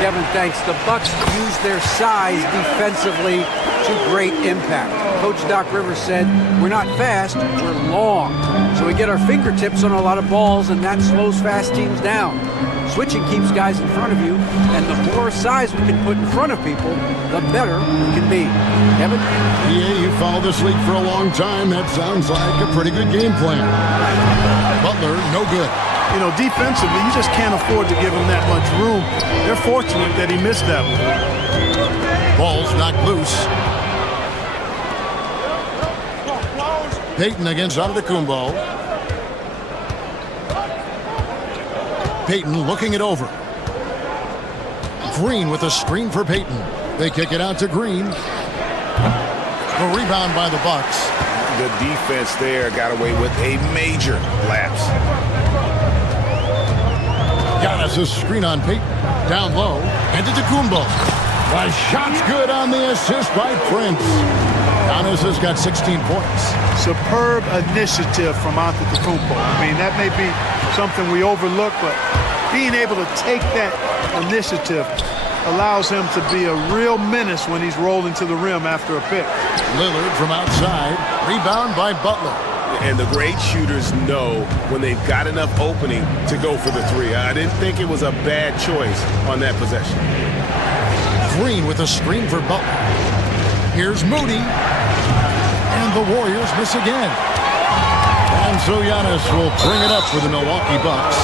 Kevin, thanks. The Bucks use their size defensively to great impact. Coach Doc Rivers said, we're not fast, we're long. So we get our fingertips on a lot of balls, and that slows fast teams down. Switching keeps guys in front of you, and the more size we can put in front of people, the better we can be. Kevin? Yeah, you followed this league for a long time. That sounds like a pretty good game plan. Butler, no good. You know, defensively, you just can't afford to give him that much room. They're fortunate that he missed that one. Ball's knocked loose. Payton against Antetokounmpo. Payton looking it over. Green with a screen for Payton. They kick it out to Green. A rebound by the Bucks. The defense there got away with a major lapse. Giannis' screen on Payton. Down low. And Antetokounmpo. The shot's good on the assist by Prince. Giannis has got 16 points. Superb initiative from Antetokounmpo. I mean, that may be something we overlook, but being able to take that initiative allows him to be a real menace when he's rolling to the rim after a pick. Lillard from outside. Rebound by Butler. And the great shooters know when they've got enough opening to go for the three. I didn't think it was a bad choice on that possession. Green with a screen for Butler. Here's Moody. And the Warriors miss again. And so Giannis will bring it up for the Milwaukee Bucks.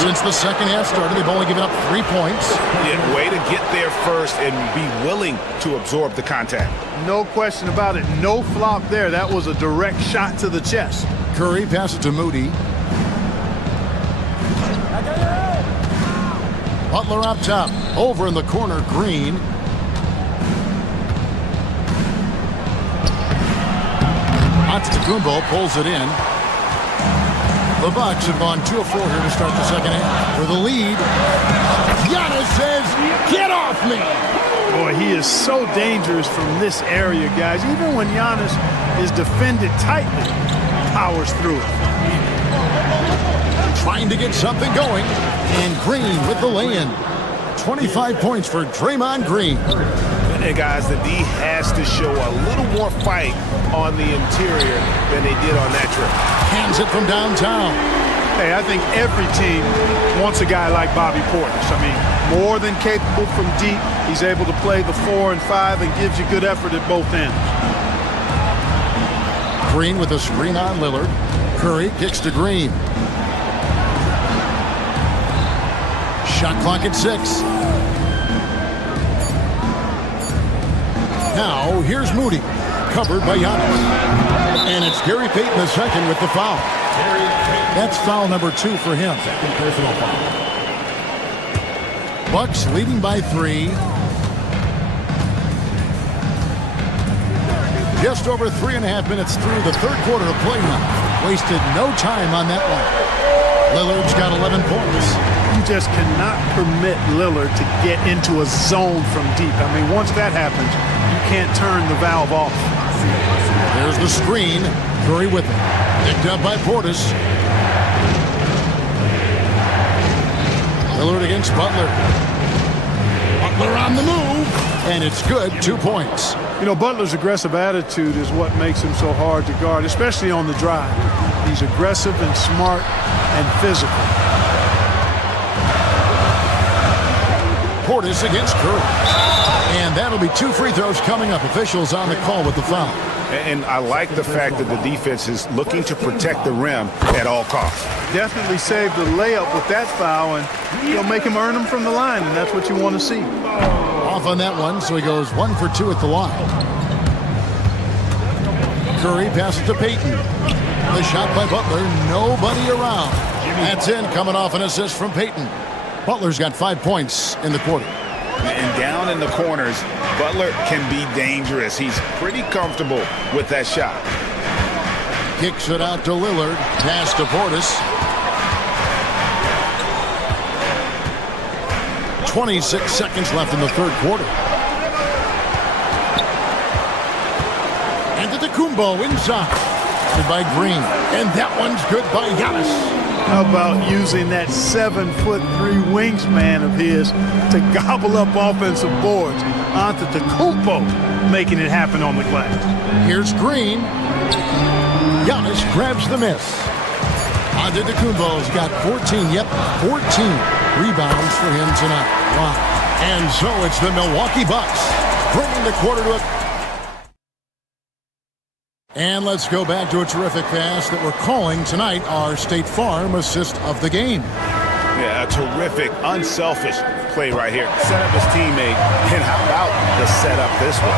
Since the second half started, they've only given up 3 points. Yeah, way to get there first and be willing to absorb the contact. No question about it. No flop there. That was a direct shot to the chest. Curry passes to Moody. Butler up top. Over in the corner, Green. Antetokounmpo pulls it in. The Bucks have gone 2 of 4 here to start the second half. For the lead, Giannis says, "Get off me!" Boy, he is so dangerous from this area, guys. Even when Giannis is defended tightly, he powers through it. Trying to get something going. And Green with the lay-in. 25 points for Draymond Green. And guys, the D has to show a little more fight on the interior than they did on that trip. Hands it from downtown. Hey, I think every team wants a guy like Bobby Portis. I mean, more than capable from deep. He's able to play the 4 and 5 and gives you good effort at both ends. Green with a screen on Lillard. Curry kicks to Green. Shot clock at 6. Now, here's Moody, covered by Giannis. And it's Gary Payton II with the foul. That's foul number 2 for him. Second personal foul. Bucks leading by 3. Just over 3.5 minutes through the third quarter of play now. Wasted no time on that one. Lillard's got 11 points. You just cannot permit Lillard to get into a zone from deep. I mean, once that happens, you can't turn the valve off. There's the screen. Curry with it. Picked up by Portis. Lillard against Butler. Butler on the move. And it's good. 2 points. You know, Butler's aggressive attitude is what makes him so hard to guard, especially on the drive. He's aggressive and smart and physical. Portis against Curry. And that'll be 2 free throws coming up. Officials on the call with the foul. And I like the fact that the defense is looking to protect the rim at all costs. Definitely saved the layup with that foul, and you'll make him earn them from the line, and that's what you want to see. Off on that one, so he goes 1 for 2 at the line. Curry passes to Payton. The shot by Butler, nobody around. That's in, coming off an assist from Payton. Butler's got 5 points in the quarter. And down in the corners, Butler can be dangerous. He's pretty comfortable with that shot. Kicks it out to Lillard. Pass to Portis. 26 seconds left in the third quarter. And to Kumbo inside. By Green. And that one's good by Giannis. How about using that 7'3" wingspan of his to gobble up offensive boards? Antetokounmpo making it happen on the glass. Here's Green. Giannis grabs the miss. Antetokounmpo's got 14. Yep, 14 rebounds for him tonight. Wow. And so it's the Milwaukee Bucks bringing the quarter to a... And let's go back to a terrific pass that we're calling tonight our State Farm assist of the game. Yeah, a terrific, unselfish play right here. Set up his teammate, and how about the setup this one?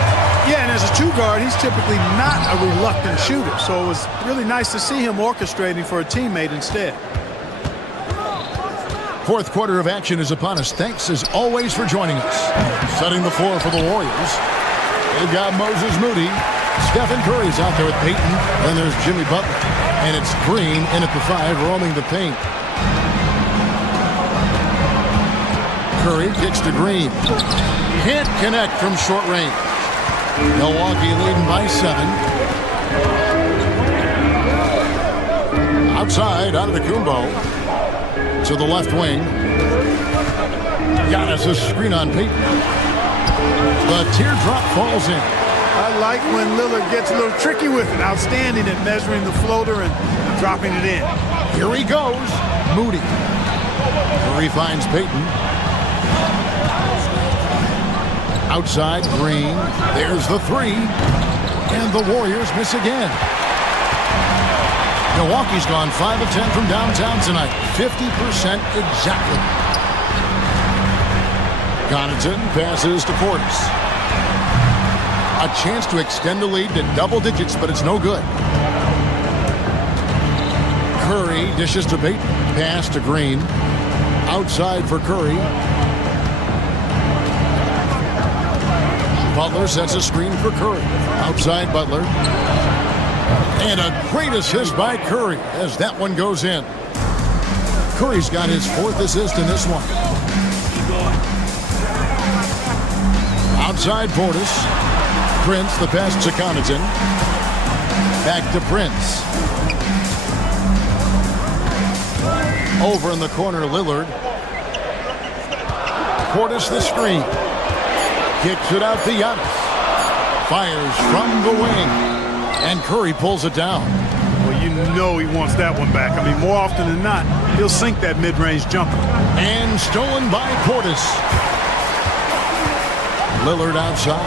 Yeah, and as a two guard, he's typically not a reluctant shooter, so it was really nice to see him orchestrating for a teammate instead. Fourth quarter of action is upon us. Thanks, as always, for joining us. Setting the floor for the Warriors. They've got Moses Moody. Stephen Curry's out there with Payton. Then there's Jimmy Butler. And it's Green in at the 5, roaming the paint. Curry kicks to Green. Can't connect from short range. Milwaukee leading by 7. Outside, out of the Kumbo. To the left wing. Giannis a screen on Payton. The teardrop falls in. I like when Lillard gets a little tricky with it. Outstanding at measuring the floater and dropping it in. Here he goes. Moody. Curry finds Payton. Outside, Green. There's the 3. And the Warriors miss again. Milwaukee's gone 5 of 10 from downtown tonight. 50% exactly. Connaughton passes to Portis. A chance to extend the lead to double digits, but it's no good. Curry dishes to Payton. Pass to Green. Outside for Curry. Butler sets a screen for Curry. Outside Butler. And a great assist by Curry as that one goes in. Curry's got his 4th assist in this one. Outside Portis. Prince, the pass to Connaughton. Back to Prince. Over in the corner, Lillard. Portis the screen. Kicks it out to Giannis. Fires from the wing. And Curry pulls it down. Well, you know he wants that one back. I mean, more often than not, he'll sink that mid-range jumper. And stolen by Portis. Lillard outside.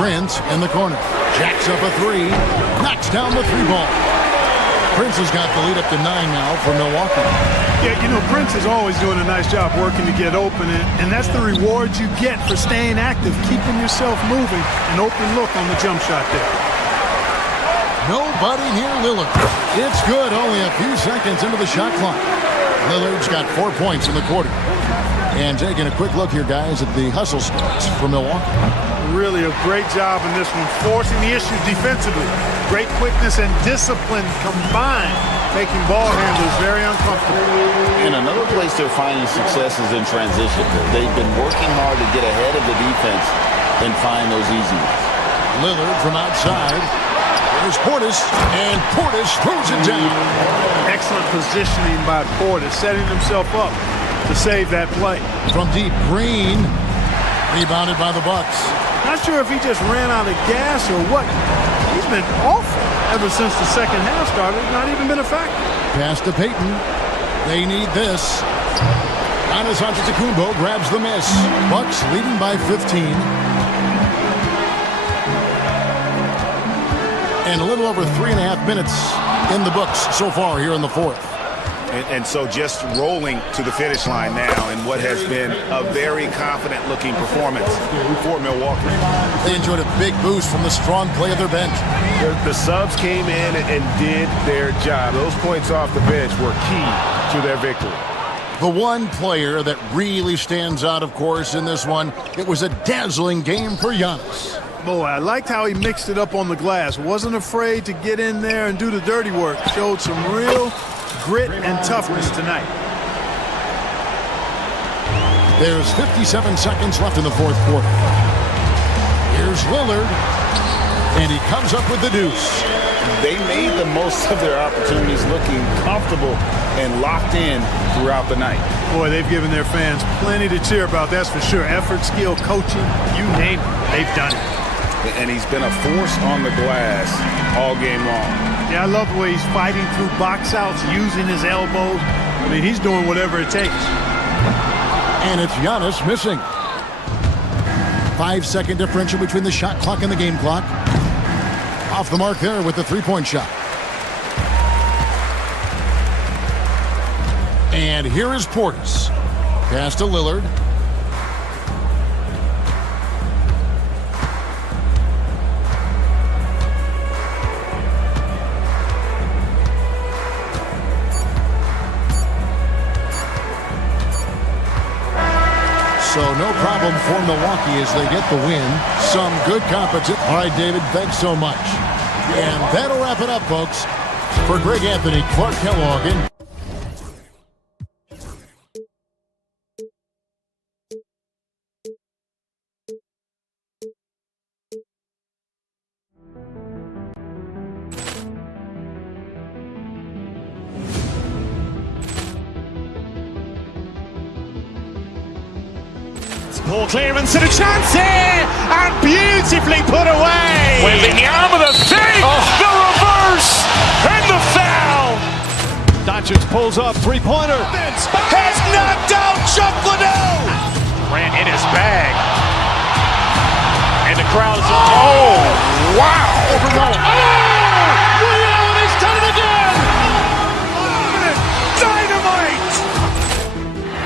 Prince in the corner. Jacks up a 3. Knocks down the 3-ball. Prince has got the lead up to 9 now for Milwaukee. Yeah, you know, Prince is always doing a nice job working to get open, and that's the reward you get for staying active, keeping yourself moving, an open look on the jump shot there. Nobody near Lillard. It's good, only a few seconds into the shot clock. Lillard's got 4 points in the quarter. And taking a quick look here, guys, at the hustle stats for Milwaukee. Really a great job in this one, forcing the issues defensively. Great quickness and discipline combined, making ball handlers very uncomfortable. And another place they're finding success is in transition. They've been working hard to get ahead of the defense and find those easy ones. Lillard from outside. There's Portis, and Portis throws it down. Excellent positioning by Portis, setting himself up to save that play. From deep, Green, rebounded by the Bucks. Not sure if he just ran out of gas or what. He's been awful ever since the second half started. Not even been a factor. Pass to Payton. They need this. Giannis Antetokounmpo grabs the miss. Bucks leading by 15. And a little over 3.5 minutes in the books so far here in the fourth. And so just rolling to the finish line now in what has been a very confident-looking performance for Milwaukee. They enjoyed a big boost from the strong play of their bench. The subs came in and did their job. Those points off the bench were key to their victory. The one player that really stands out, of course, in this one, it was a dazzling game for Giannis. Boy, I liked how he mixed it up on the glass. Wasn't afraid to get in there and do the dirty work. Showed some real grit and toughness tonight. There's 57 seconds left in the fourth quarter. Here's Lillard, and he comes up with the deuce. They made the most of their opportunities, looking comfortable and locked in throughout the night. Boy, they've given their fans plenty to cheer about, that's for sure. Effort, skill, coaching, you name it, they've done it. And he's been a force on the glass all game long. Yeah, I love the way he's fighting through box outs, using his elbows. I mean, he's doing whatever it takes. And it's Giannis missing. 5-second differential between the shot clock and the game clock. Off the mark there with the three-point shot. And here is Portis. Pass to Lillard. So no problem for Milwaukee as they get the win. Some good competition. All right, David, thanks so much. And that'll wrap it up, folks. For Greg Anthony, Clark Kellogg, and Ball clearance and a chance here, and beautifully put away. Wembanyama the fake, the reverse, and the foul. Doncic pulls up, three-pointer. Has knocked out Chuck Liddell. Ran in his bag. And the crowd is, oh, wow. He's done it again. Dynamite.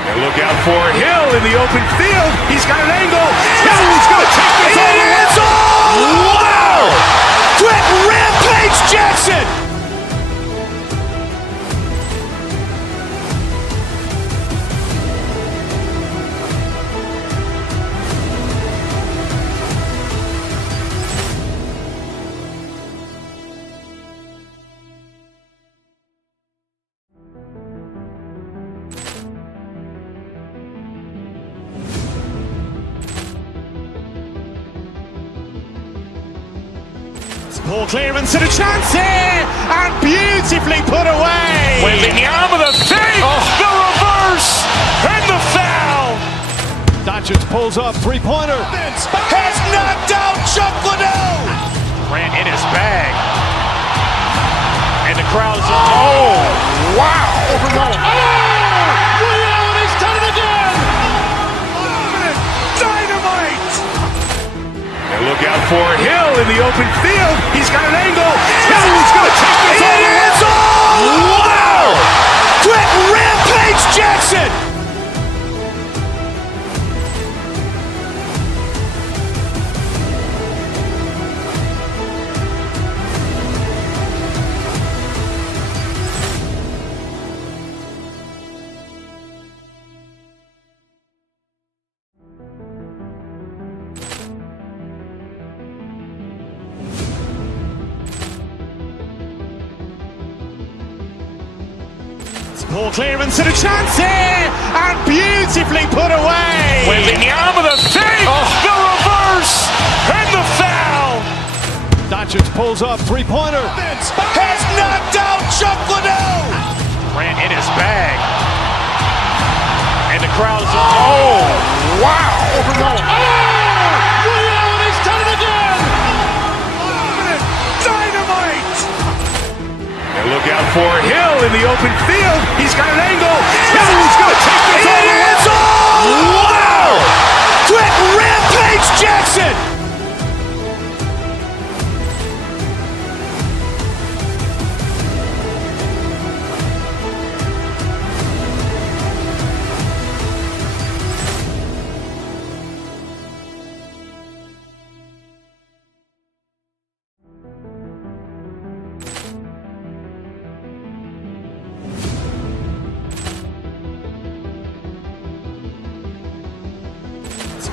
And look out for Hill in the open field. He's got an angle. Hill's going to take this all the way. Wow. Quick rampage Jackson. Ball clearance and a chance here, and beautifully put away. Wembanyama the fake, the reverse, and the foul. Doncic pulls up, three-pointer. Has knocked out Chuck Liddell. Ran in his bag. And the crowd is, oh, wow. He's done it again. Dynamite. And look out for Hill in the open field. He's got an angle. Hill's going to take this all the way. Wow. Quick rampage Jackson. Ball clearance and a chance here, and beautifully put away. Wembanyama the fake, the reverse, and the foul. Doncic pulls up, three-pointer. Has knocked out Chuck Liddell. Ran in his bag. And the crowd is, oh, wow. He's done it again. Dynamite. And look out for Hill in the open field. He's got an angle. Hill's going to take this all the way. Wow. Quick rampage Jackson.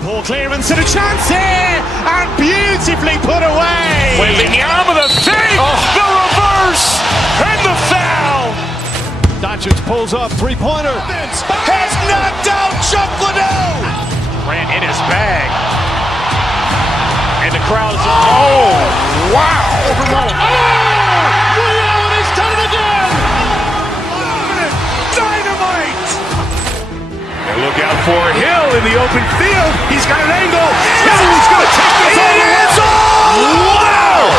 Poor clearance and a chance here, and beautifully put away. Wembanyama the save, the reverse, and the foul. Doncic pulls up, three-pointer. Has knocked out Chuck Liddell. Grant in his bag. And the crowd's Oh, wow. He's done it again. Dynamite. And look out for Hill in the open field. He's got an angle. Hill's going to take this all the way. Wow.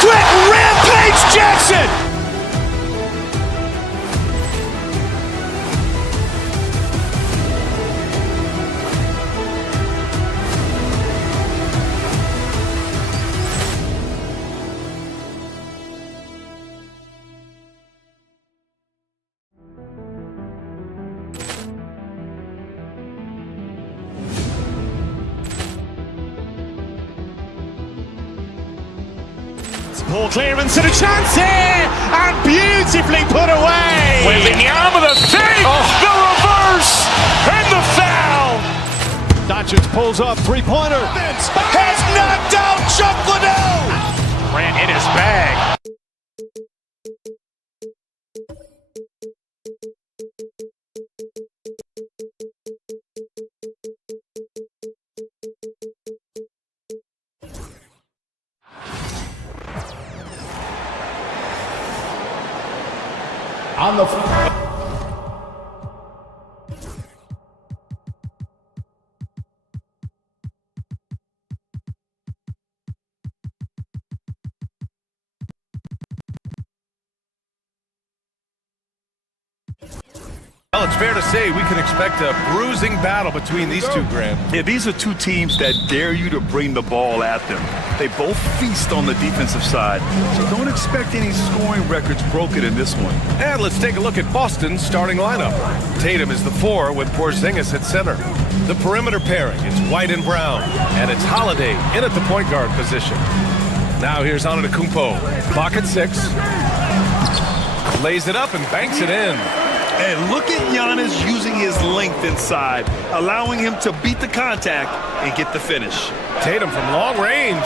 Quick Rampage Jackson. Poor clearance and a chance here, and beautifully put away. Wembanyama the save, the reverse, and the foul. Doncic pulls up, three-pointer. Has knocked out Chuck Liddell. Grant in his bag. On the Well, it's fair to say we can expect a bruising battle between these two, Grant. Yeah, these are two teams that dare you to bring the ball at them. They both feast on the defensive side, so don't expect any scoring records broken in this one. And let's take a look at Boston's starting lineup. Tatum is the 4 with Porzingis at center. The perimeter pairing, it's White and Brown, and it's Holiday in at the point guard position. Now here's Antetokounmpo. Clock at 6. Lays it up and banks it in. And look at Giannis using his length inside, allowing him to beat the contact and get the finish. Tatum from long range.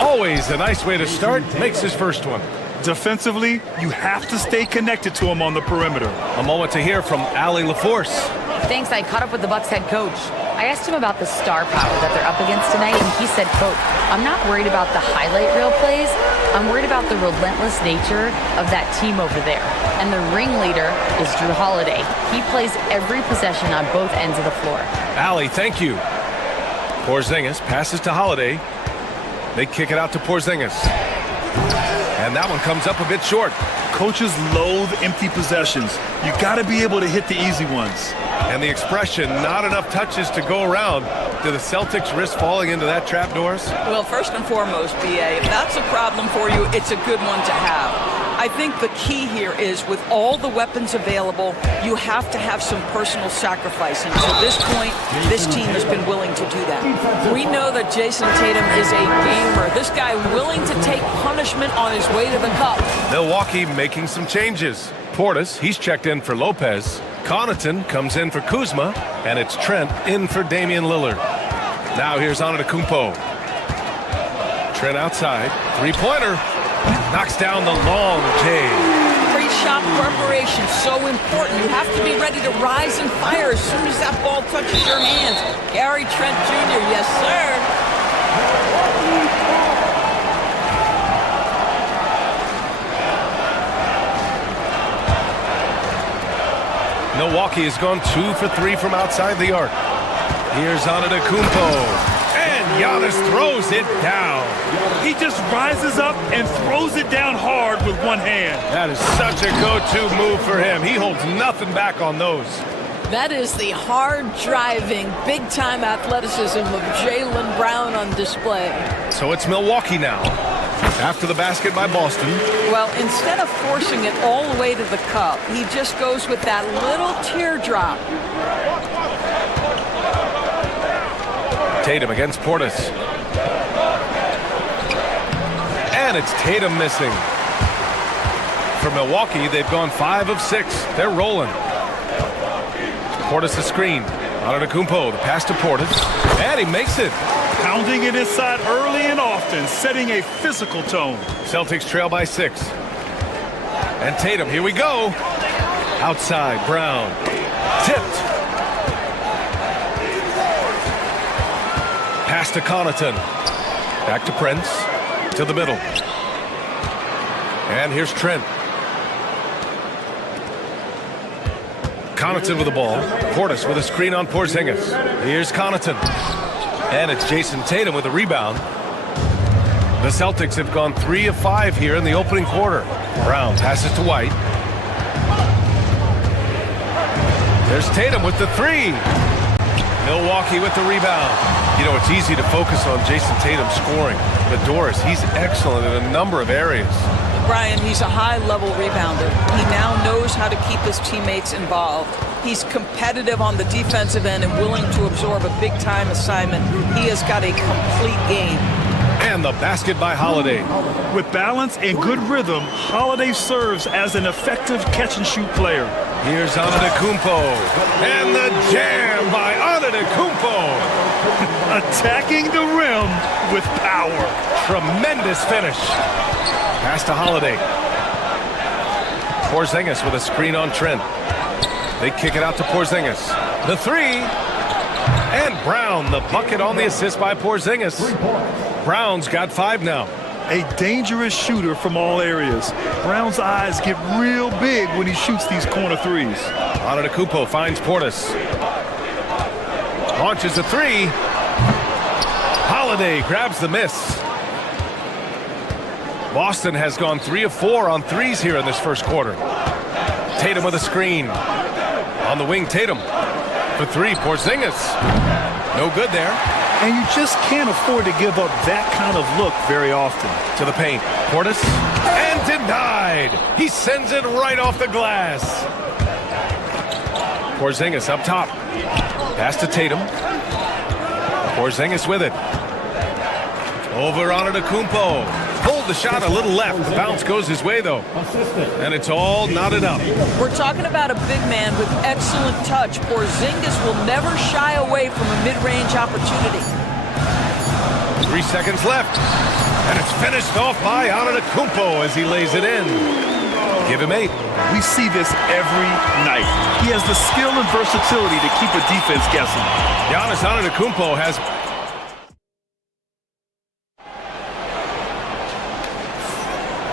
Always a nice way to start. Makes his first one. Defensively, you have to stay connected to him on the perimeter. A moment to hear from Allie LaForce. Thanks, I caught up with the Bucks head coach. I asked him about the star power that they're up against tonight, and he said, quote, I'm not worried about the highlight reel plays. I'm worried about the relentless nature of that team over there. And the ringleader is Drew Holiday. He plays every possession on both ends of the floor. Allie, thank you. Porzingis passes to Holiday. They kick it out to Porzingis. And that one comes up a bit short. Coaches loathe empty possessions. You got to be able to hit the easy ones. And the expression, not enough touches to go around. Do the Celtics risk falling into that trap, Doris? Well, first and foremost, BA, if that's a problem for you, it's a good one to have. I think the key here is with all the weapons available, you have to have some personal sacrifice. And to this point, this team has been willing to do that. We know that Jason Tatum is a gamer. This guy willing to take punishment on his way to the cup. Milwaukee making some changes. Portis, he's checked in for Lopez. Connaughton comes in for Kuzma. And it's Trent in for Damian Lillard. Now here's Antetokounmpo. Trent outside. Three-pointer. Knocks down the long J. Pre-shot preparation, so important. You have to be ready to rise and fire as soon as that ball touches your hands. Gary Trent Jr., yes, sir. Milwaukee has gone 2 for 3 from outside the arc. Here's Antetokounmpo. And Giannis throws it down. He just rises up and throws it down hard with one hand. That is such a go-to move for him. He holds nothing back on those. That is the hard-driving, big-time athleticism of Jaylen Brown on display. So it's Milwaukee now. After the basket by Boston. Well, instead of forcing it all the way to the cup, he just goes with that little teardrop. Tatum against Portis. And it's Tatum missing. For Milwaukee, they've gone 5 of 6. They're rolling. Portis a screen. Antetokounmpo, the pass to Portis, and he makes it. Pounding it inside early and often, setting a physical tone. Celtics trail by 6. And Tatum, here we go. Outside, Brown. Tipped. Pass to Connaughton. Back to Prince. To the middle. And here's Trent. Connaughton with the ball. Portis with a screen on Porzingis. Here's Connaughton. And it's Jason Tatum with a rebound. The Celtics have gone 3 of 5 here in the opening quarter. Brown passes to White. There's Tatum with the 3. Milwaukee with the rebound. You know, it's easy to focus on Jason Tatum scoring, but Doris, he's excellent in a number of areas. Brian, he's a high-level rebounder. He now knows how to keep his teammates involved. He's competitive on the defensive end and willing to absorb a big-time assignment. He has got a complete game. And the basket by Holiday. With balance and good rhythm, Holiday serves as an effective catch-and-shoot player. Here's Antetokounmpo. And the jam by Antetokounmpo. Attacking the rim with power. Tremendous finish. Pass to Holiday. Porzingis with a screen on Trent. They kick it out to Porzingis. The 3. And Brown, the bucket on the assist by Porzingis. Brown's got 5 now. A dangerous shooter from all areas. Brown's eyes get real big when he shoots these corner threes. Antetokounmpo finds Portis. Launches a 3. Holiday grabs the miss. Boston has gone 3 of 4 on threes here in this first quarter. Tatum with a screen. On the wing, Tatum. For 3, Porzingis. No good there. And you just can't afford to give up that kind of look very often. To the paint. Portis. And denied. He sends it right off the glass. Porzingis up top. Pass to Tatum. Porzingis with it. Over Antetokounmpo. Pulled the shot a little left. The bounce goes his way, though. And it's all knotted up. We're talking about a big man with excellent touch. Porzingis will never shy away from a mid-range opportunity. 3 seconds left. And it's finished off by Antetokounmpo as he lays it in. Give him 8. We see this every night. He has the skill and versatility to keep a defense guessing. Giannis Antetokounmpo has...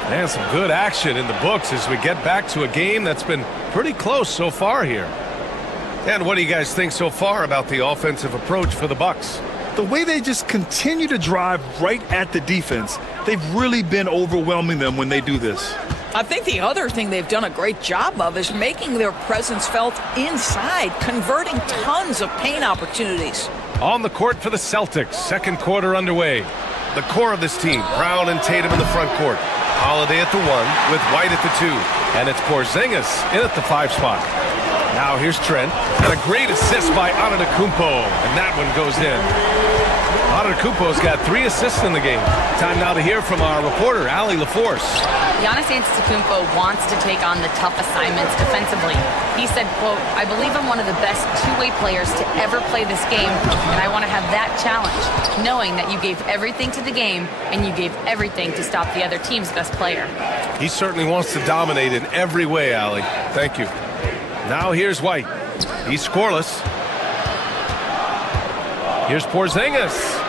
And some good action in the books as we get back to a game that's been pretty close so far here. And what do you guys think so far about the offensive approach for the Bucks? The way they just continue to drive right at the defense, they've really been overwhelming them when they do this. I think the other thing they've done a great job of is making their presence felt inside, converting tons of paint opportunities. On the court for the Celtics, second quarter underway. The core of this team, Brown and Tatum in the front court. Holiday at the 1 with White at the 2. And it's Porzingis in at the 5 spot. Now here's Trent. And a great assist by Antetokounmpo. And that one goes in. Antetokounmpo's got 3 assists in the game. Time now to hear from our reporter, Allie LaForce. Giannis Antetokounmpo wants to take on the tough assignments defensively. He said, quote, "I believe I'm one of the best two-way players to ever play this game, and I want to have that challenge, knowing that you gave everything to the game and you gave everything to stop the other team's best player." He certainly wants to dominate in every way, Allie. Thank you. Now here's White. He's scoreless. Here's Porzingis.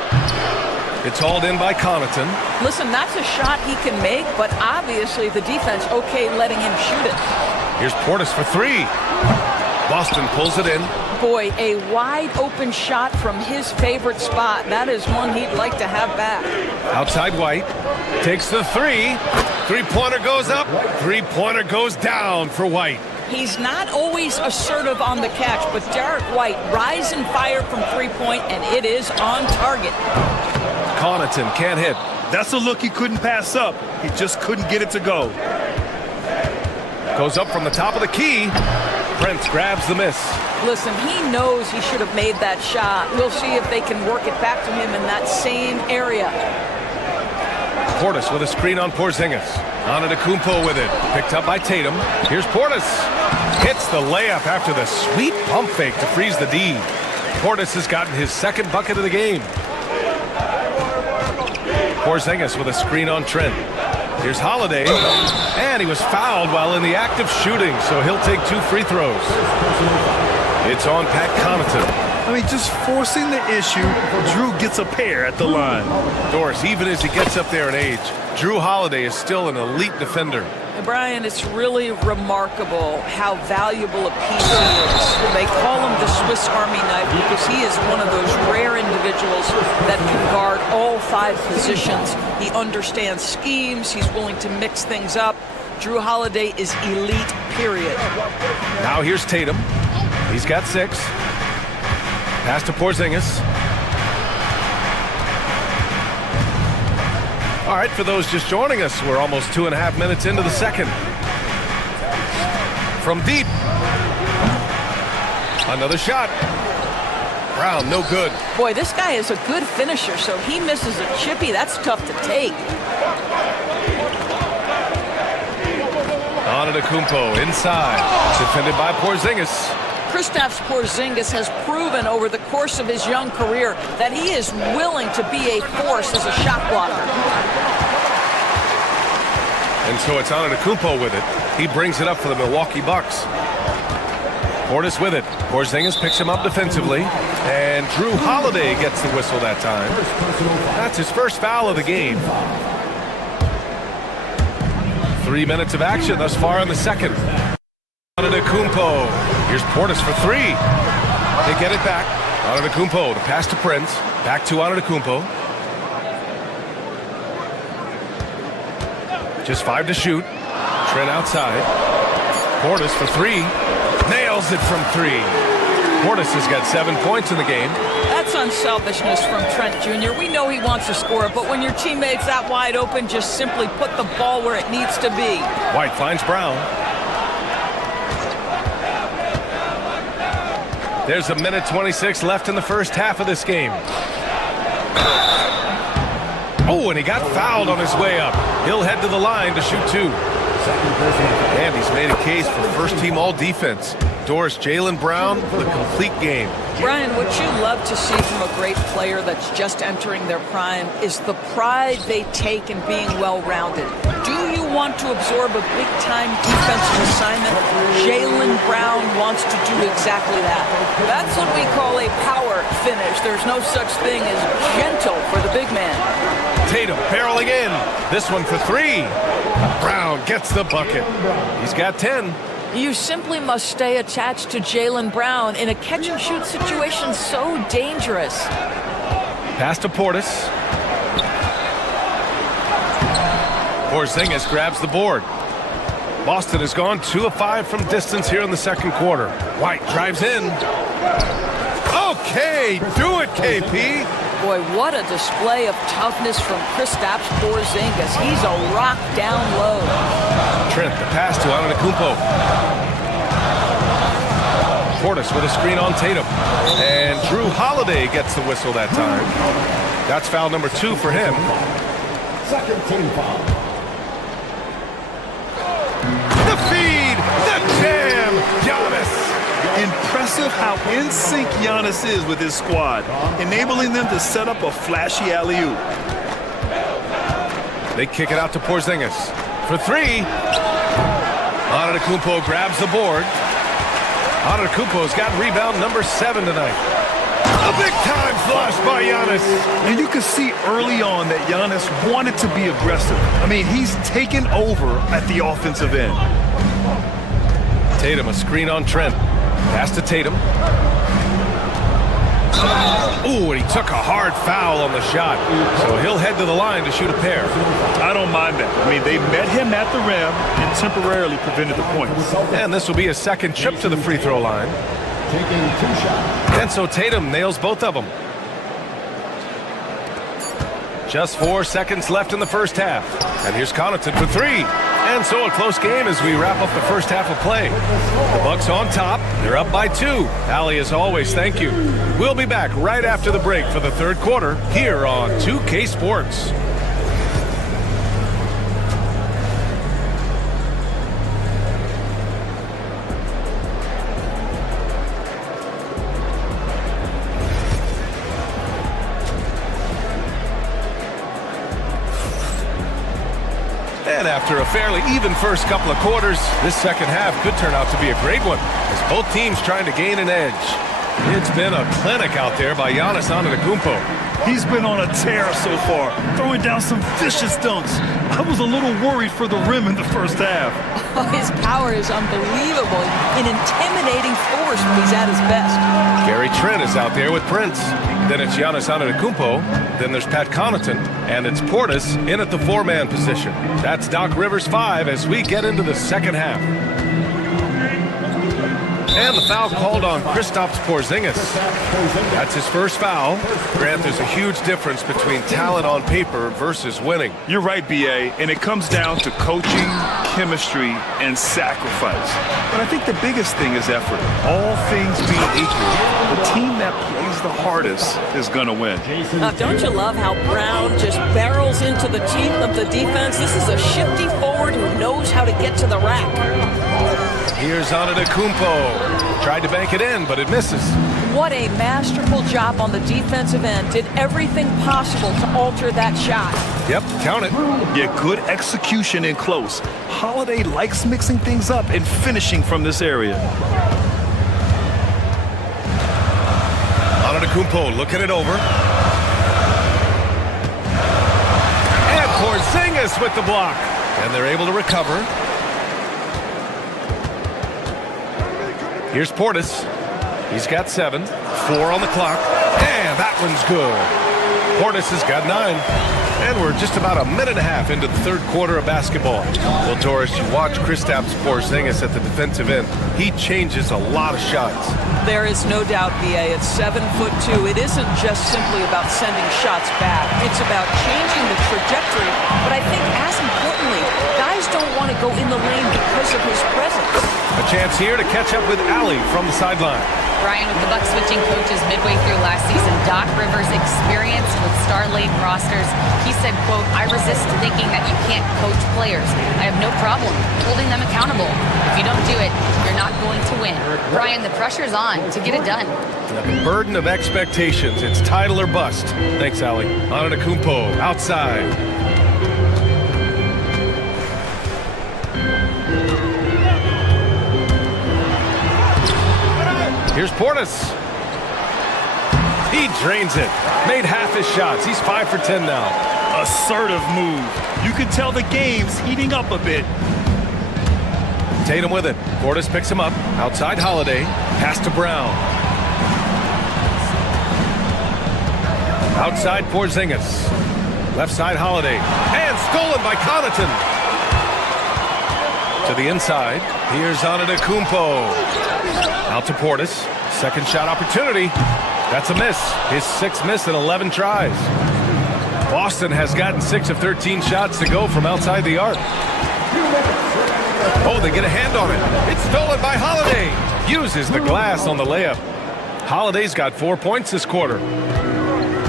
It's hauled in by Connaughton. Listen, that's a shot he can make, but obviously the defense okay letting him shoot it. Here's Portis for 3. Boston pulls it in. Boy, a wide open shot from his favorite spot. That is one he'd like to have back. Outside White. Takes the 3. Three-pointer goes up. Three-pointer goes down for White. He's not always assertive on the catch, but Derek White rise and fire from three-point, and it is on target. Connaughton can't hit. That's a look he couldn't pass up. He just couldn't get it to go. Goes up from the top of the key. Prince grabs the miss. Listen, he knows he should have made that shot. We'll see if they can work it back to him in that same area. Portis with a screen on Porzingis. Antetokounmpo with it. Picked up by Tatum. Here's Portis. Hits the layup after the sweet pump fake to freeze the D. Portis has gotten his second bucket of the game. Porzingis with a screen on Trent. Here's Holiday, and he was fouled while in the act of shooting, so he'll take 2 free throws. It's on Pat Connaughton. I mean, just forcing the issue, Drew gets a pair at the line. Doris, even as he gets up there in age, Drew Holiday is still an elite defender. Brian, it's really remarkable how valuable a piece he is. They call him the Swiss Army knife because he is one of those rare individuals that can guard all 5 positions. He understands schemes. He's willing to mix things up. Drew Holiday is elite, period. Now here's Tatum. He's got 6. Pass to Porzingis. All right, for those just joining us, we're almost 2.5 minutes into the second. From deep. Another shot. Brown, no good. Boy, this guy is a good finisher, so he misses a chippy. That's tough to take. Antetokounmpo inside. Defended by Porzingis. Kristaps Porzingis has proven over the course of his young career that he is willing to be a force as a shot blocker. And so it's Antetokounmpo with it. He brings it up for the Milwaukee Bucks. Portis with it. Porzingis picks him up defensively. And Drew Holiday gets the whistle that time. That's his first foul of the game. 3 minutes of action thus far in the second. Antetokounmpo. Here's Portis for 3. They get it back. Antetokounmpo, the pass to Prince. Back to Antetokounmpo. Just 5 to shoot. Trent outside. Portis for 3. Nails it from 3. Portis has got 7 points in the game. That's unselfishness from Trent Jr. We know he wants to score, but when your teammate's that wide open, just simply put the ball where it needs to be. White finds Brown. There's 1:26 left in the first half of this game. Oh, and he got fouled on his way up. He'll head to the line to shoot 2. And he's made a case for first-team all-defense. Doris, Jaylen Brown, the complete game. Brian, what you love to see from a great player that's just entering their prime is the pride they take in being well-rounded. Do you want to absorb a big-time defensive assignment? Jaylen Brown wants to do exactly that. That's what we call a power finish. There's no such thing as gentle for the big man. Tatum barreling in. This one for 3. Brown gets the bucket. He's got 10. You simply must stay attached to Jaylen Brown in a catch-and-shoot situation so dangerous. Pass to Portis. Porzingis grabs the board. Boston has gone 2 of 5 from distance here in the second quarter. White drives in. Okay, do it, KP. Boy, what a display of toughness from Kristaps Porzingis. He's a rock down low. Trent, the pass to Antetokounmpo. Portis with a screen on Tatum. And Drew Holiday gets the whistle that time. That's foul number 2 for him. Second team foul. The feed, the jam, Giannis. Impressive how in sync Giannis is with his squad, enabling them to set up a flashy alley-oop. They kick it out to Porzingis for 3. Antetokounmpo grabs the board. Antetokounmpo's got rebound number 7 tonight. A big-time flush by Giannis. And you could see early on that Giannis wanted to be aggressive. I mean, he's taken over at the offensive end. Tatum, a screen on Trent. Pass to Tatum. Ooh, and he took a hard foul on the shot. So he'll head to the line to shoot a pair. I don't mind that. I mean, they met him at the rim and temporarily prevented the points. And this will be his second trip to the free throw line. Taking 2 shots. And so Tatum nails both of them. Just 4 seconds left in the first half. And here's Connaughton for 3. And so a close game as we wrap up the first half of play. The Bucks on top. They're up by 2. Allie, as always, thank you. We'll be back right after the break for the third quarter here on 2K Sports. And after a fairly even first couple of quarters, this second half could turn out to be a great one, as both teams trying to gain an edge. It's been a clinic out there by Giannis Antetokounmpo. He's been on a tear so far, throwing down some vicious dunks. I was a little worried for the rim in the first half. His power is unbelievable, an intimidating force when he's at his best. Gary Trent is out there with Prince. Then it's Giannis Antetokounmpo. Then there's Pat Connaughton. And it's Portis in at the four-man position. That's Doc Rivers 5 as we get into the second half. And the foul called on Kristaps Porzingis. That's his first foul. Grant, there's a huge difference between talent on paper versus winning. You're right, B.A., and it comes down to coaching, chemistry, and sacrifice. But I think the biggest thing is effort. All things being equal, the team that plays the hardest is going to win. Don't you love how Brown just barrels into the teeth of the defense? This is a shifty forward who knows how to get to the rack. Here's Antetokounmpo. Tried to bank it in, but it misses. What a masterful job on the defensive end. Did everything possible to alter that shot. Yep, count it. Yeah, good execution in close. Holiday likes mixing things up and finishing from this area. Antetokounmpo looking it over. And Porzingis with the block. And they're able to recover. Here's Portis. He's got 7. 4 on the clock. And that one's good. Portis has got 9. And we're just about a minute and a half into the third quarter of basketball. Well, Doris, you watch Kristaps Porzingis at the defensive end. He changes a lot of shots. There is no doubt, B.A. It's 7'2". It isn't just simply about sending shots back. It's about changing the trajectory. But I think as importantly, guys don't want to go in the lane because of his presence. A chance here to catch up with Allie from the sideline. Brian, with the Bucks switching coaches midway through last season, Doc Rivers' experience with star-laden rosters, he said, quote, "I resist thinking that you can't coach players. I have no problem holding them accountable. If you don't do it, you're not going to win." Brian, the pressure's on to get it done. The burden of expectations. It's title or bust. Thanks, Allie. Antetokounmpo outside. Here's Portis. He drains it. Made half his shots. He's 5 for 10 now. Assertive move. You can tell the game's heating up a bit. Tatum with it. Portis picks him up. Outside Holiday. Pass to Brown. Outside Porzingis. Left side Holiday. And stolen by Connaughton. To the inside. Here's Antetokounmpo. Out to Portis. Second shot opportunity. That's a miss. His 6th miss in 11 tries. Boston has gotten 6 of 13 shots to go from outside the arc. Oh, they get a hand on it. It's stolen by Holiday. Uses the glass on the layup. Holiday's got 4 points this quarter.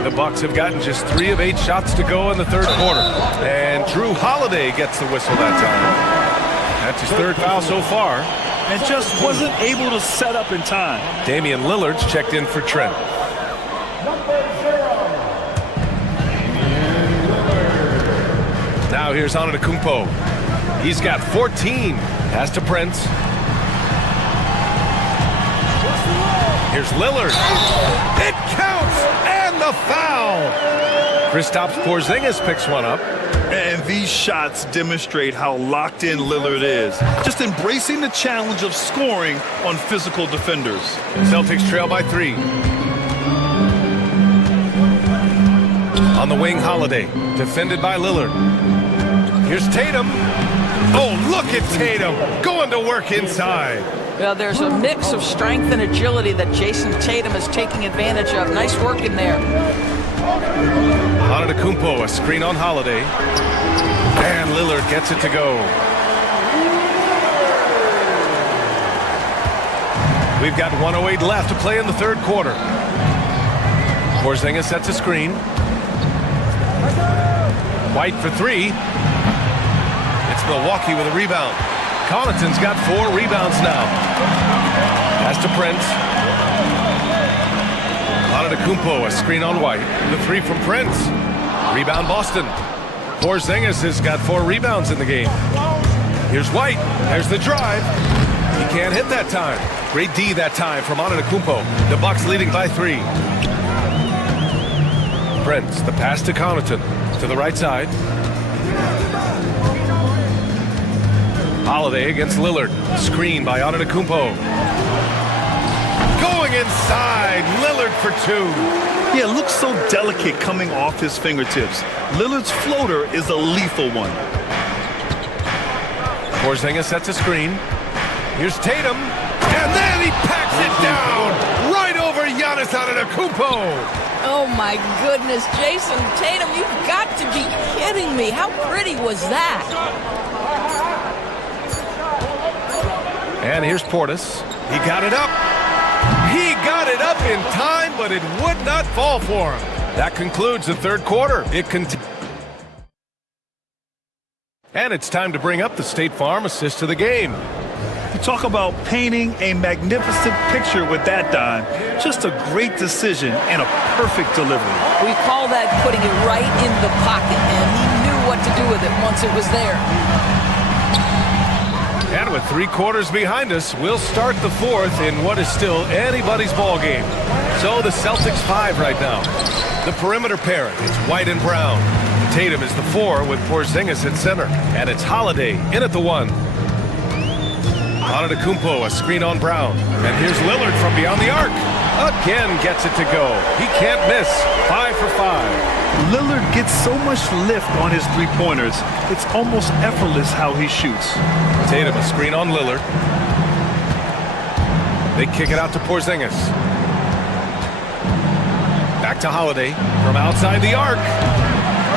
The Bucks have gotten just 3 of 8 shots to go in the third quarter. And Drew Holiday gets the whistle that time. That's his 3rd foul so far. And just wasn't able to set up in time. Damian Lillard's checked in for Trent. Now here's Antetokounmpo. He's got 14. Pass to Prince. Here's Lillard. It counts! And the foul! Kristaps Porzingis picks one up. And these shots demonstrate how locked in Lillard is. Just embracing the challenge of scoring on physical defenders. Celtics trail by 3. On the wing, Holiday. Defended by Lillard. Here's Tatum. Oh, look at Tatum going to work inside. Well, there's a mix of strength and agility that Jason Tatum is taking advantage of. Nice work in there. Antetokounmpo, a screen on Holiday. And Lillard gets it to go. We've got 1:08 left to play in the third quarter. Porzingis sets a screen. White for 3. It's Milwaukee with a rebound. Connaughton's got 4 rebounds now. Pass to Prince. Antetokounmpo, a screen on White. The 3 from Prince. Rebound Boston. Porzingis has got 4 rebounds in the game. Here's White. There's the drive. He can't hit that time. Great D that time from Antetokounmpo. The Bucks leading by 3. Prince, the pass to Connaughton. To the right side. Holiday against Lillard. Screen by Antetokounmpo. Going inside. Lillard for 2. Yeah, it looks so delicate coming off his fingertips. Lillard's floater is a lethal one. Porzingis sets a screen. Here's Tatum. And then he packs it down. Right over Giannis Antetokounmpo. Oh my goodness, Jason Tatum, you've got to be kidding me. How pretty was that? And here's Portis. He got it up. He got it up in time, but it would not fall for him. That concludes the third quarter. And it's time to bring up the State Farm assist of the game. You talk about painting a magnificent picture with that dime. Just a great decision and a perfect delivery. We call that putting it right in the pocket, and he knew what to do with it once it was there. And with 3 quarters behind us, we'll start the fourth in what is still anybody's ball game. So the Celtics 5 right now. The perimeter pairing, it's White and Brown. Tatum is the 4 with Porzingis at center. And it's Holiday in at the 1. Antetokounmpo, a screen on Brown. And here's Lillard from beyond the arc. Again gets it to go. He can't miss. 5 for 5. Lillard gets so much lift on his three-pointers, it's almost effortless how he shoots. Tatum, a screen on Lillard. They kick it out to Porzingis. Back to Holiday from outside the arc.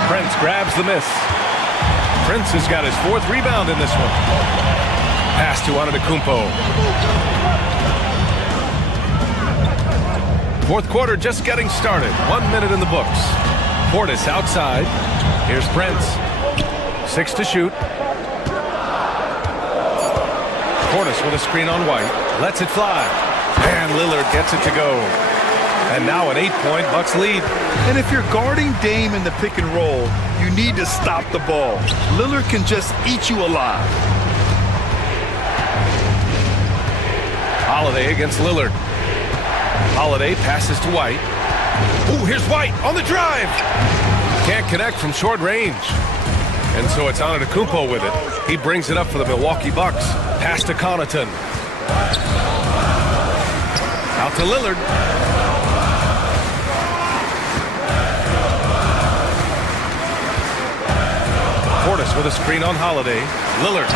Prince grabs the miss. Prince has got his 4th rebound in this one. Pass to Antetokounmpo. 4th quarter just getting started. 1 minute in the books. Portis outside. Here's Prince. 6 to shoot. Portis with a screen on White. Lets it fly. And Lillard gets it to go. And now an 8-point Bucks lead. And if you're guarding Dame in the pick and roll, you need to stop the ball. Lillard can just eat you alive. Holiday against Lillard. Holiday passes to White. Ooh, here's White on the drive. Can't connect from short range. And so it's Antetokounmpo with it. He brings it up for the Milwaukee Bucks. Pass to Connaughton. Out to Lillard. Portis with a screen on Holiday. Lillard.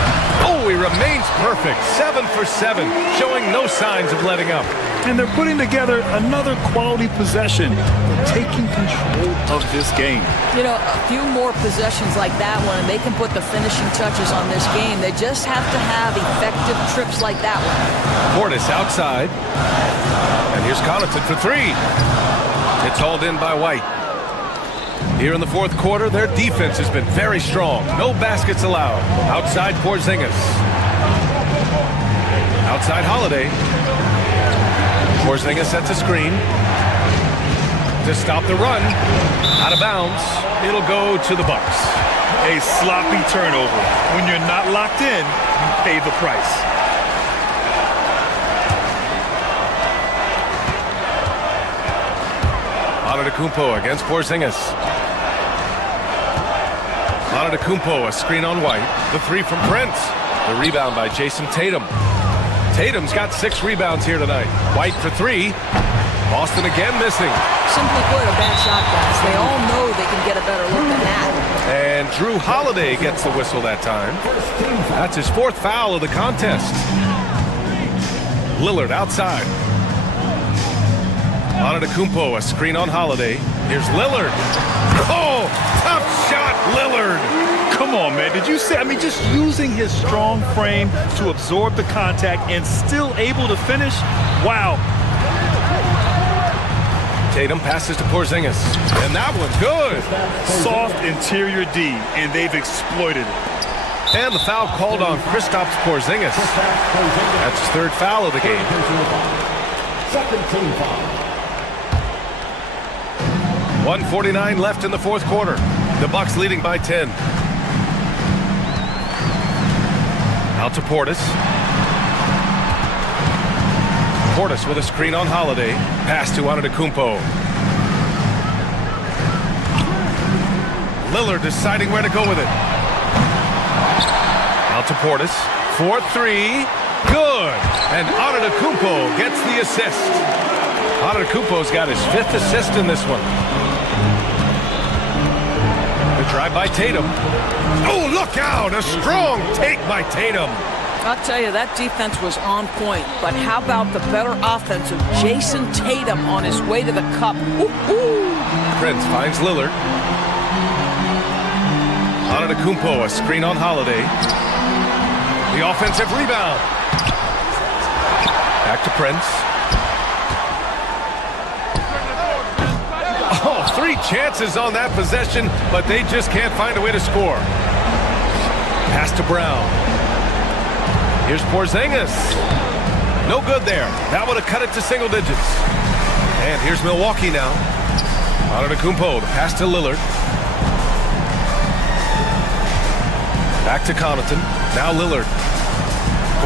Oh, he remains perfect. 7 for 7, showing no signs of letting up. And they're putting together another quality possession. They're taking control of this game. You know, a few more possessions like that one, and they can put the finishing touches on this game. They just have to have effective trips like that one. Portis outside. And here's Connaughton for 3. It's hauled in by White. Here in the 4th quarter, their defense has been very strong. No baskets allowed. Outside Porzingis. Outside Holiday. Porzingis sets a screen to stop the run. Out of bounds. It'll go to the Bucks. A sloppy turnover. When you're not locked in, you pay the price. Antetokounmpo against Porzingis. Antetokounmpo, a screen on White. The 3 from Prince. The rebound by Jason Tatum. Tatum's got 6 rebounds here tonight. White for 3. Boston again missing. Simply put, a bad shot, guys. They all know they can get a better look than that. And Drew Holiday gets the whistle that time. That's his 4th foul of the contest. Lillard outside. Antetokounmpo, a screen on Holiday. Here's Lillard. Oh, tough shot, Lillard. Come on, man. Did you see? I mean, just using his strong frame to absorb the contact and still able to finish. Wow. Tatum passes to Porzingis. And that one's good. Soft interior D, and they've exploited it. And the foul called on Kristaps Porzingis. That's his 3rd foul of the game. Second team foul. 1:49 left in the 4th quarter. The Bucks leading by 10. Out to Portis. Portis with a screen on Holiday. Pass to Antetokounmpo. Lillard deciding where to go with it. Out to Portis. 4-3. Good. And Antetokounmpo gets the assist. Antetokounmpo's got his 5th assist in this one. The drive by Tatum. Oh, look out! A strong take by Tatum. I'll tell you, that defense was on point. But how about the better offense of Jason Tatum on his way to the cup? Woo-hoo! Prince finds Lillard. Antetokounmpo, a screen on Holiday. The offensive rebound. Back to Prince. Oh, 3 chances on that possession, but they just can't find a way to score. Pass to Brown. Here's Porzingis. No good there. That would have cut it to single digits. And here's Milwaukee now. Antetokounmpo, the pass to Lillard. Back to Connaughton. Now Lillard.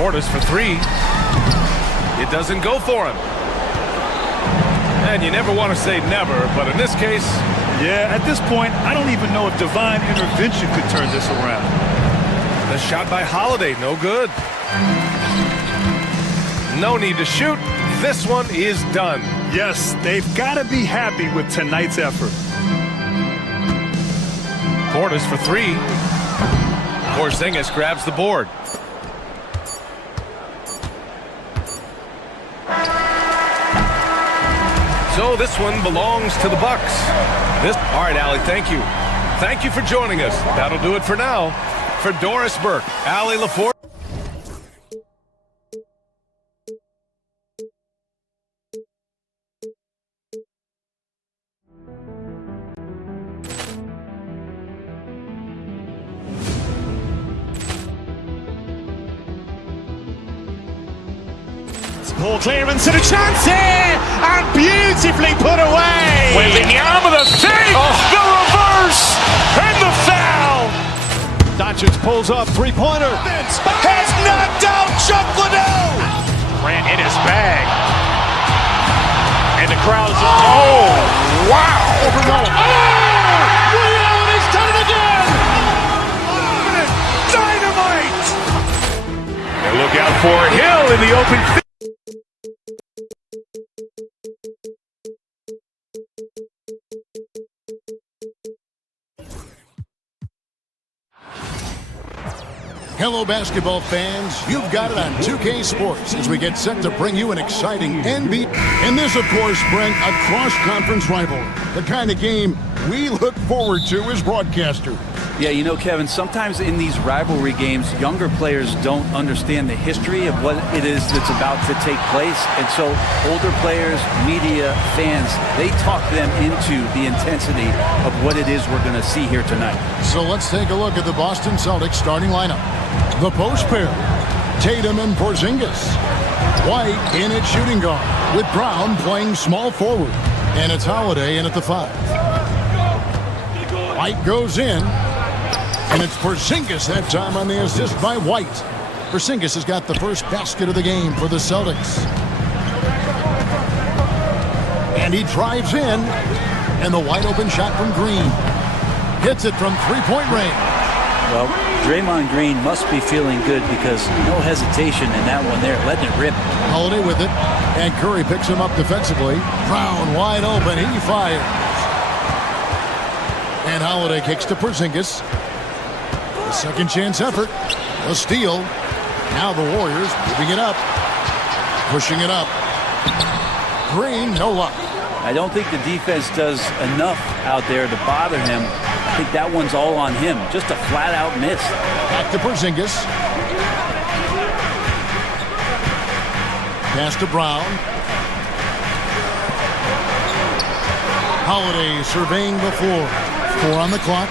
Portis for 3. It doesn't go for him. And you never want to say never, but in this case... Yeah, at this point, I don't even know if divine intervention could turn this around. The shot by Holiday, no good. No need to shoot. This one is done. Yes, they've got to be happy with tonight's effort. Portis for 3. Porzingis grabs the board. So this one belongs to the Bucks. All right, Allie, thank you. Thank you for joining us. That'll do it for now. For Doris Burke, Allie LaForge. Poor clearance and a chance here, and beautifully put away. Wembanyama the save, the reverse, and the foul. Doncic pulls up, three-pointer. Has knocked out Chuck Liddell. Ran in his bag. And the crowd is, oh, wow. Ray Allen has done it again. Dynamite. And look out for Hill in the open field. Hello, basketball fans. You've got it on 2K Sports as we get set to bring you an exciting NBA. And this, of course, Brent, a cross-conference rivalry. The kind of game we look forward to as broadcasters. Yeah, you know, Kevin, sometimes in these rivalry games, younger players don't understand the history of what it is that's about to take place. And so older players, media, fans, they talk them into the intensity of what it is we're going to see here tonight. So let's take a look at the Boston Celtics starting lineup. The post pair, Tatum and Porzingis. White in at shooting guard, with Brown playing small forward. And it's Holiday in at the 5. White goes in. And it's Porzingis that time on the assist by White. Porzingis has got the first basket of the game for the Celtics. And he drives in. And the wide open shot from Green. Hits it from three-point range. Well, Draymond Green must be feeling good because no hesitation in that one there, letting it rip. Holiday with it. And Curry picks him up defensively. Brown wide open. He fires. And Holiday kicks to Porzingis. A second chance effort. A steal. Now the Warriors moving it up. Pushing it up. Green, no luck. I don't think the defense does enough out there to bother him. I think that one's all on him. Just a flat-out miss. Back to Porzingis. Pass to Brown. Holiday surveying the floor. 4 on the clock.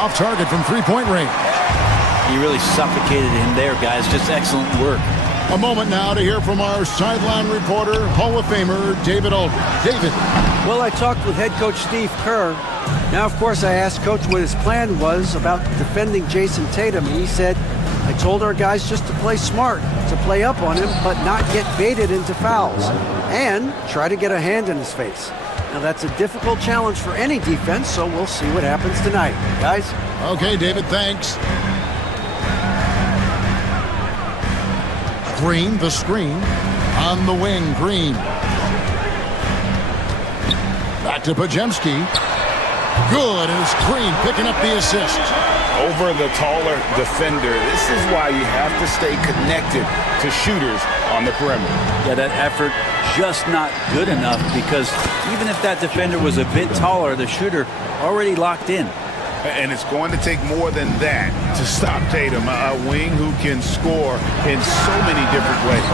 Off target from three-point range. He really suffocated him there, guys. Just excellent work. A moment now to hear from our sideline reporter, Hall of Famer David Aldridge. David. Well, I talked with head coach Steve Kerr, Now, of course, I asked Coach what his plan was about defending Jason Tatum, and he said, I told our guys just to play smart, to play up on him, but not get baited into fouls, and try to get a hand in his face. Now, that's a difficult challenge for any defense, so we'll see what happens tonight. Guys? Okay, David, thanks. Green, the screen. On the wing, Green. Back to Pajemski. Good, and it's Green picking up the assist. Over the taller defender. This is why you have to stay connected to shooters on the perimeter. Yeah, that effort just not good enough, because even if that defender was a bit taller, the shooter already locked in. And it's going to take more than that to stop Tatum, a wing who can score in so many different ways.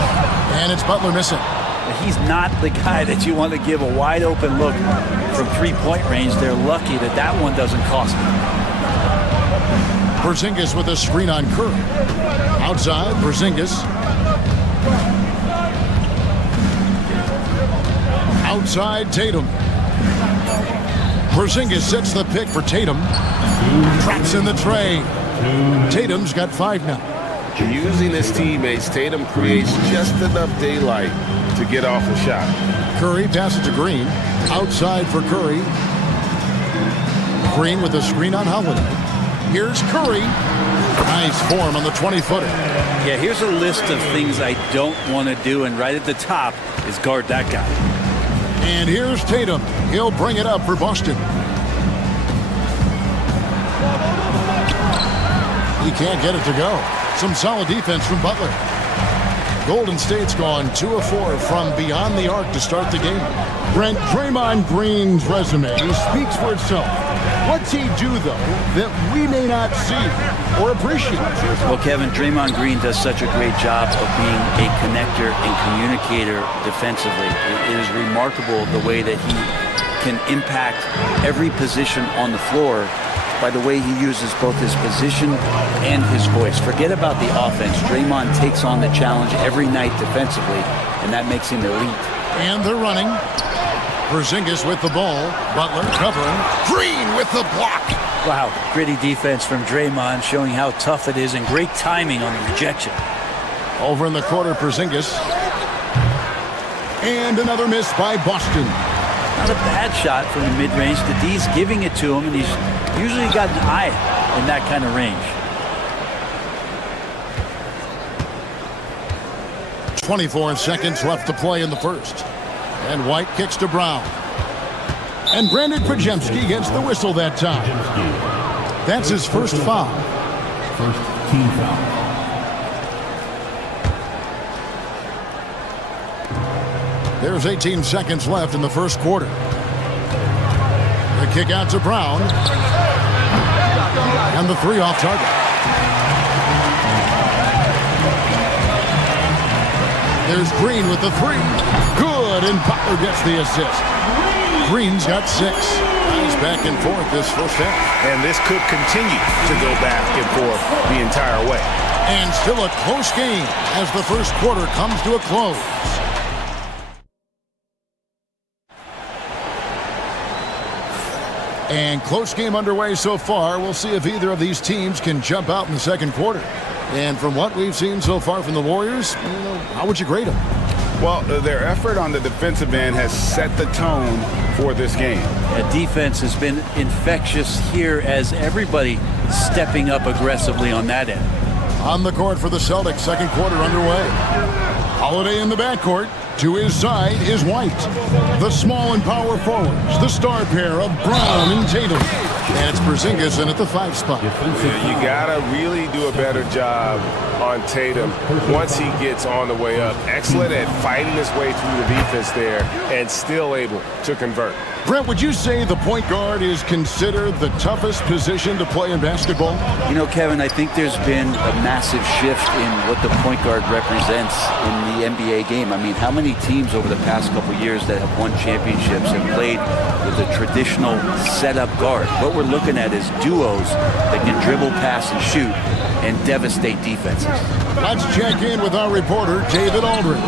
And it's Butler missing. He's not the guy that you want to give a wide open look from three-point range. They're lucky that that one doesn't cost them. Porzingis with a screen on Curry. Outside, Porzingis. Outside, Tatum. Porzingis sets the pick for Tatum. Traps in the tray. Tatum's got 5 now. Using his teammates, Tatum creates just enough daylight to get off a shot. Curry passes to Green. Outside for Curry. Green with a screen on Holiday. Here's Curry. Nice form on the 20-footer. Yeah, here's a list of things I don't want to do, and right at the top is guard that guy. And here's Tatum. He'll bring it up for Boston. He can't get it to go. Some solid defense from Butler. Golden State's gone 2 of 4 from beyond the arc to start the game. Brent, Draymond Green's resume speaks for itself. What's he do, though, that we may not see or appreciate? Well, Kevin, Draymond Green does such a great job of being a connector and communicator defensively. It is remarkable the way that he can impact every position on the floor by the way he uses both his position and his voice. Forget about the offense. Draymond takes on the challenge every night defensively, and that makes him elite. And they're running. Porzingis with the ball. Butler covering. Green with the block. Wow, gritty defense from Draymond, showing how tough it is, and great timing on the rejection. Over in the corner, Porzingis. And another miss by Boston. Not a bad shot from the mid-range. The D's giving it to him, and he's usually got an eye in that kind of range. 24 seconds left to play in the first. And White kicks to Brown. And Brandon Pajemski gets the whistle that time. That's his first foul. First team foul. There's 18 seconds left in the first quarter. The kick out to Brown. And the 3 off target. There's Green with the 3. Good, and Butler gets the assist. Green's got 6. Nice back and forth this first half. And this could continue to go back and forth the entire way. And still a close game as the first quarter comes to a close. And close game underway so far. We'll see if either of these teams can jump out in the second quarter. And from what we've seen so far from the Warriors, how would you grade them? Well, their effort on the defensive end has set the tone for this game. The defense has been infectious here as everybody stepping up aggressively on that end. On the court for the Celtics, second quarter underway. Holiday in the backcourt. To his side is White. The small and power forwards, the star pair of Brown and Tatum. And it's Porzingis in at the 5 spot. Yeah, you gotta really do a better job on Tatum once he gets on the way up. Excellent at fighting his way through the defense there and still able to convert. Brent, would you say the point guard is considered the toughest position to play in basketball? You know, Kevin, I think there's been a massive shift in what the point guard represents in the NBA game. I mean, how many teams over the past couple years that have won championships and played with a traditional setup guard? What we're looking at is duos that can dribble, pass, and shoot and devastate defenses. Let's check in with our reporter, David Aldridge.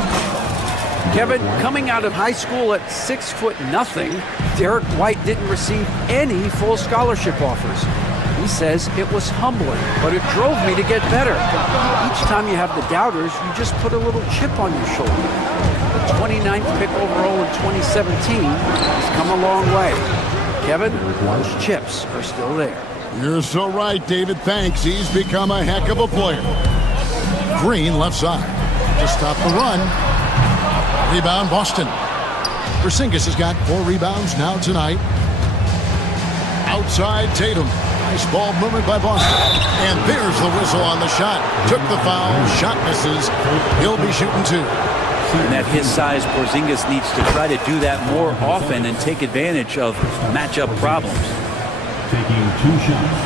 Kevin, coming out of high school at 6'0", Derek White didn't receive any full scholarship offers. He says it was humbling, but it drove me to get better. Each time you have the doubters, you just put a little chip on your shoulder. The 29th pick overall in 2017 has come a long way. Kevin, those chips are still there. You're so right, David. Thanks. He's become a heck of a player. Green left side to stop the run. Rebound, Boston. Porzingis has got 4 rebounds now tonight. Outside, Tatum. Nice ball movement by Boston. And there's the whistle on the shot. Took the foul. Shot misses. He'll be shooting 2. And at his size, Porzingis needs to try to do that more often and take advantage of matchup problems. Taking 2 shots.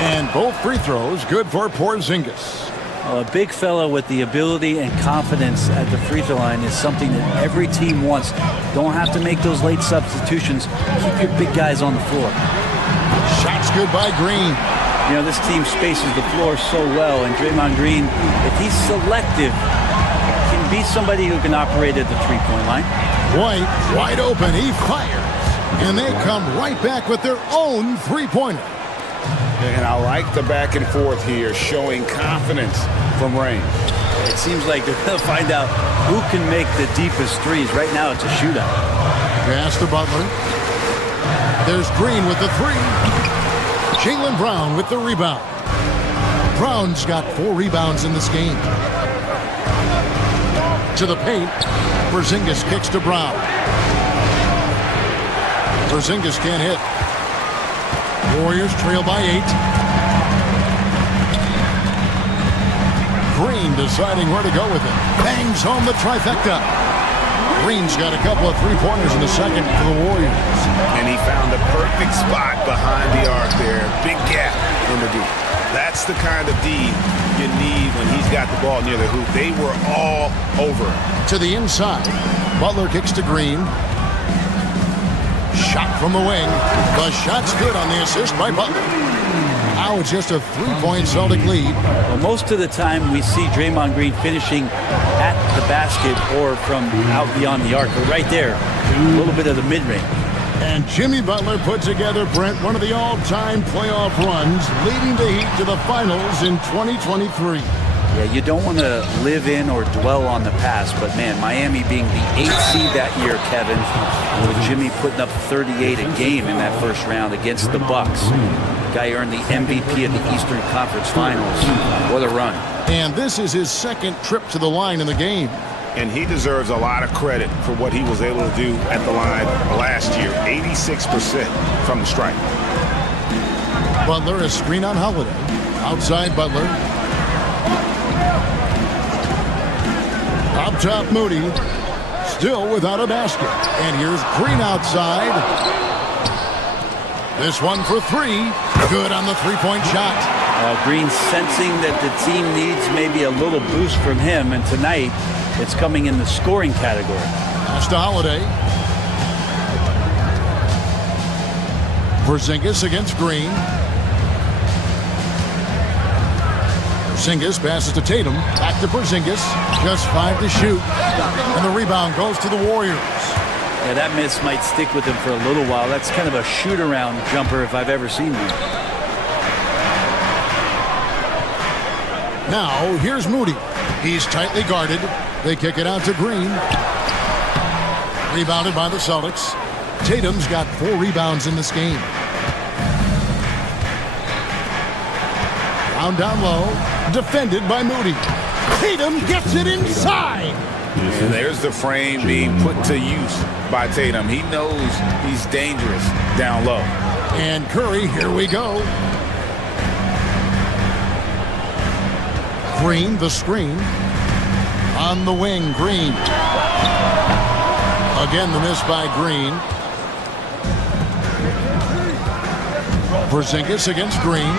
And both free throws good for Porzingis. Well, a big fella with the ability and confidence at the free throw line is something that every team wants. Don't have to make those late substitutions. Keep your big guys on the floor. Shots good by Green. You know, this team spaces the floor so well, and Draymond Green, if he's selective, can be somebody who can operate at the three-point line. White, wide open, he fires. And they come right back with their own three-pointer. And I like the back and forth here, showing confidence from range. It seems like they're going to find out who can make the deepest threes. Right now, it's a shootout. Pass to Butler. There's Green with the 3. Jaylen Brown with the rebound. Brown's got 4 rebounds in this game. To the paint. Porzingis kicks to Brown. Porzingis can't hit. Warriors trail by 8. Green deciding where to go with it. Bangs home the trifecta. Green's got a couple of three-pointers in the second for the Warriors. And he found the perfect spot behind the arc there. Big gap in the D. That's the kind of D you need when he's got the ball near the hoop. They were all over it. To the inside. Butler kicks to Green. Shot from the wing. The shot's good on the assist by Butler. Now it's just a 3-point Celtic lead. Well, most of the time we see Draymond Green finishing at the basket or from out beyond the arc. But right there, a little bit of the mid-range. And Jimmy Butler put together, Brent, one of the all-time playoff runs, leading the Heat to the finals in 2023. Yeah, you don't want to live in or dwell on the past, but man, Miami being the 8th seed that year, Kevin, with Jimmy putting up 38 a game in that first round against the Bucks. Guy earned the MVP of the Eastern Conference Finals. What a run. And this is his second trip to the line in the game. And he deserves a lot of credit for what he was able to do at the line last year. 86% from the stripe. Butler, a screen on Holiday. Outside Butler. Up top, Moody. Still without a basket. And here's Green outside. This one for 3. Good on the 3-point shot. Green sensing that the team needs maybe a little boost from him, and tonight it's coming in the scoring category. Pass to Holiday. Porzingis against Green. Porzingis passes to Tatum. Back to Porzingis. Just 5 to shoot. And the rebound goes to the Warriors. Yeah, that miss might stick with him for a little while. That's kind of a shoot-around jumper if I've ever seen one. Now, here's Moody. He's tightly guarded. They kick it out to Green. Rebounded by the Celtics. Tatum's got 4 rebounds in this game. Down low. Defended by Moody. Tatum gets it inside. And there's the frame being put to use by Tatum. He knows he's dangerous down low. And Curry, here we go. Green, the screen. On the wing, Green. Again, the miss by Green. Porzingis against Green.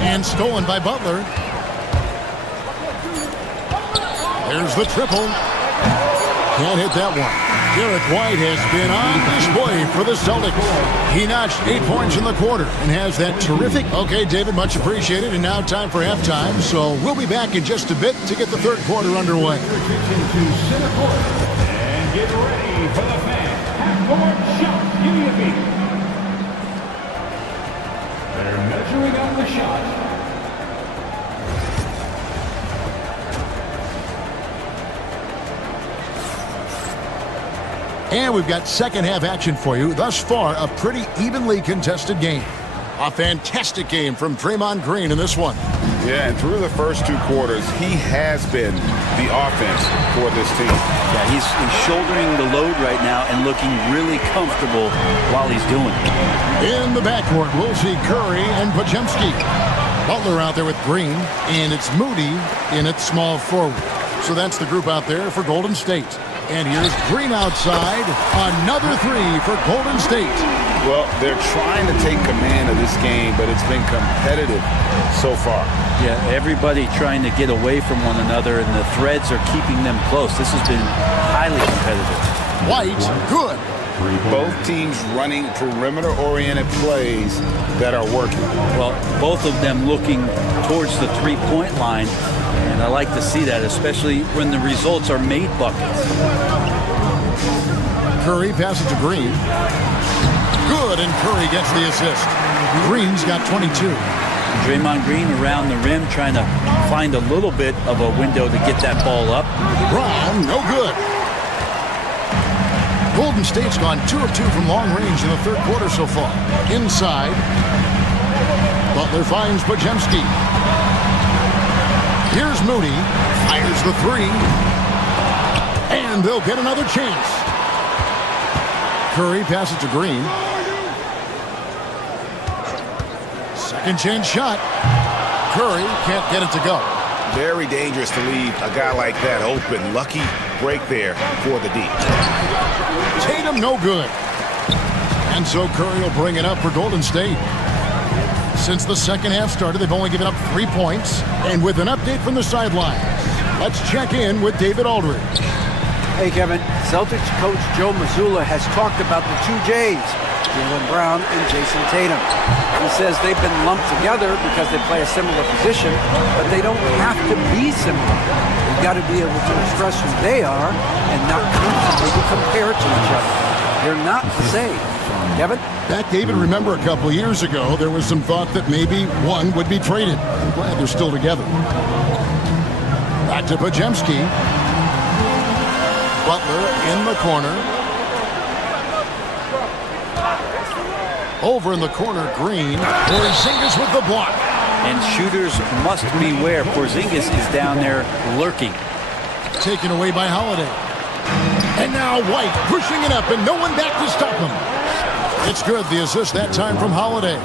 And stolen by Butler. There's the triple. Can't hit that one. Derek White has been on display for the Celtics. He notched 8 points in the quarter and has that terrific... Okay, David, much appreciated. And now time for halftime. So we'll be back in just a bit to get the third quarter underway. And get ready for the fans. Half-court shot. Give me a beat. They're measuring up the shot. And we've got second half action for you. Thus far, a pretty evenly contested game. A fantastic game from Draymond Green in this one. Yeah, and through the first 2 quarters, he has been the offense for this team. Yeah, he's shouldering the load right now and looking really comfortable while he's doing it. In the backcourt, we'll see Curry and Podziemski. Butler out there with Green, and it's Moody in at small forward. So that's the group out there for Golden State. And here's Green outside. Another 3 for Golden State. Well, they're trying to take command of this game, but it's been competitive so far. Yeah, everybody trying to get away from one another, and the threads are keeping them close. This has been highly competitive. White, good. Both teams running perimeter-oriented plays that are working. Well, both of them looking towards the three-point line, and I like to see that, especially when the results are made buckets. Curry passes to Green. Good, and Curry gets the assist. Green's got 22. Draymond Green around the rim trying to find a little bit of a window to get that ball up. Brown, no good. Golden State's gone 2 of 2 from long range in the third quarter so far. Inside. Butler finds Podziemski. Here's Moody. Fires the 3. And they'll get another chance. Curry passes to Green. Second chance shot. Curry can't get it to go. Very dangerous to leave a guy like that open. Lucky break there for the D. Tatum no good. And so Curry will bring it up for Golden State. Since the second half started, they've only given up 3 points. And with an update from the sidelines, let's check in with David Aldridge. Hey, Kevin. Celtics coach Joe Mazzulla has talked about the 2 J's, Jaylen Brown and Jason Tatum. He says they've been lumped together because they play a similar position, but they don't have to be similar. You've got to be able to express who they are and not constantly compare to each other. They're not the same. Kevin? Back, David, remember a couple of years ago, there was some thought that maybe one would be traded. I'm glad they're still together. Back to Podziemski. Butler in the corner. Over in the corner, Green. Porzingis with the block. And shooters must beware. Porzingis is down there lurking. Taken away by Holiday. And now White pushing it up and no one back to stop him. It's good, the assist that time from Holiday.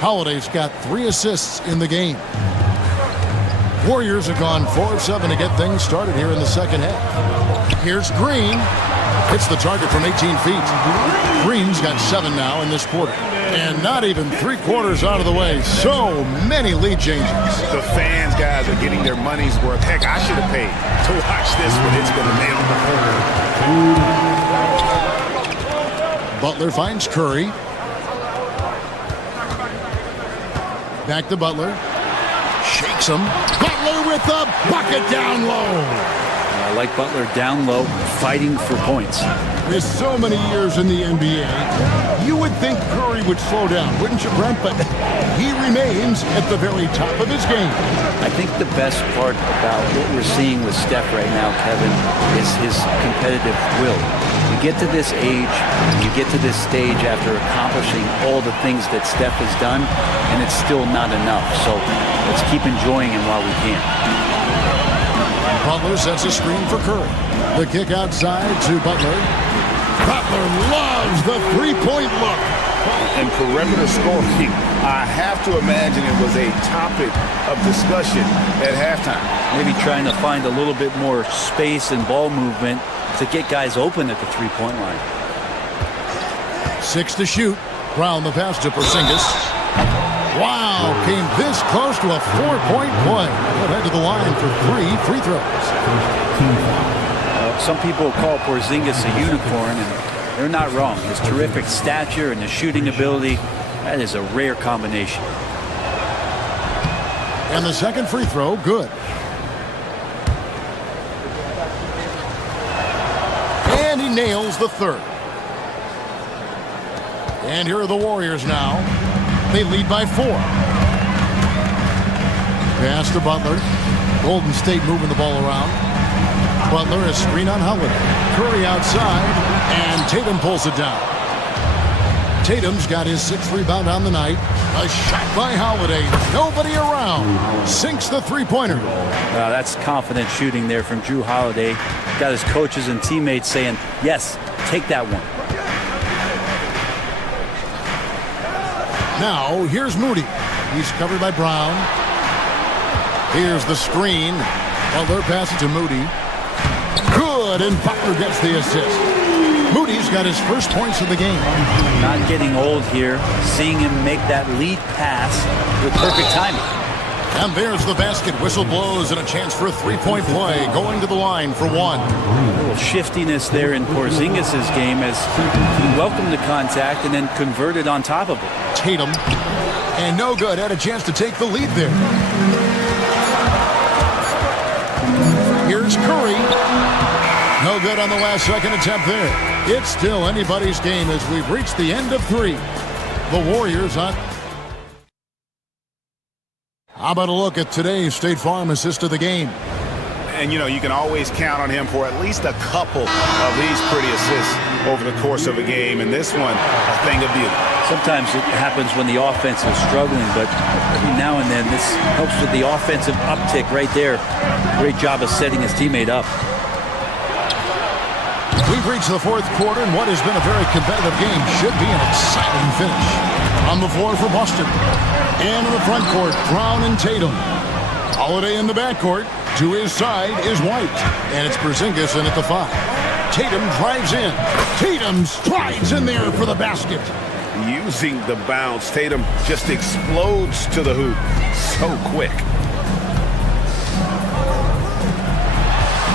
Holiday's got 3 assists in the game. Warriors have gone 4 of 7 to get things started here in the second half. Here's Green. Hits the target from 18 feet. Green's got 7 now in this quarter. And not even 3 quarters out of the way. So many lead changes. The fans, guys, are getting their money's worth. Heck, I should have paid to watch this one. It's going to nail the corner. Butler finds Curry. Back to Butler. Shakes him. Butler with the bucket down low. I like Butler down low, fighting for points. There's so many years in the NBA. You would think Curry would slow down, wouldn't you, Brent? But he remains at the very top of his game. I think the best part about what we're seeing with Steph right now, Kevin, is his competitive will. You get to this age, you get to this stage after accomplishing all the things that Steph has done, and it's still not enough. So let's keep enjoying him while we can. Butler sets a screen for Curry. The kick outside to Butler. Butler loves the three-point look. And perimeter scoring, I have to imagine it was a topic of discussion at halftime. Maybe trying to find a little bit more space and ball movement to get guys open at the three-point line. 6 to shoot. Brown the pass to Porzingis. Wow, came this close to a 4-point play. He'll head to the line for 3 free throws. some people call Porzingis a unicorn, and they're not wrong. His terrific stature and his shooting ability, that is a rare combination. And the second free throw, good. And he nails the third. And here are the Warriors now. They lead by 4. Pass to Butler. Golden State moving the ball around. Butler is screen on Holiday. Curry outside, and Tatum pulls it down. Tatum's got his 6th rebound on the night. A shot by Holiday. Nobody around. Sinks the three-pointer. That's confident shooting there from Drew Holiday. Got his coaches and teammates saying, yes, take that one. Now, here's Moody. He's covered by Brown. Here's the screen. Butler passes to Moody. Good, and Butler gets the assist. Moody's got his first points of the game. Not getting old here. Seeing him make that lead pass with perfect timing. And there's the basket. Whistle blows and a chance for a three-point play. Going to the line for 1. A little shiftiness there in Porzingis' game as he welcomed the contact and then converted on top of it. Tatum, and no good. Had a chance to take the lead there. Here's Curry. No good on the last second attempt there. It's still anybody's game as we've reached the end of 3. The Warriors on. How about a look at today's State Farm assist of the game? And, you can always count on him for at least a couple of these pretty assists over the course of a game. And this one, a thing of beauty. Sometimes it happens when the offense is struggling, but every now and then this helps with the offensive uptick right there. Great job of setting his teammate up. We've reached the 4th quarter, and what has been a very competitive game should be an exciting finish. On the floor for Boston. And in the front court, Brown and Tatum. Holiday in the backcourt. To his side is White. And it's Porzingis in at the 5. Tatum drives in. Tatum strides in there for the basket. Using the bounce, Tatum just explodes to the hoop so quick.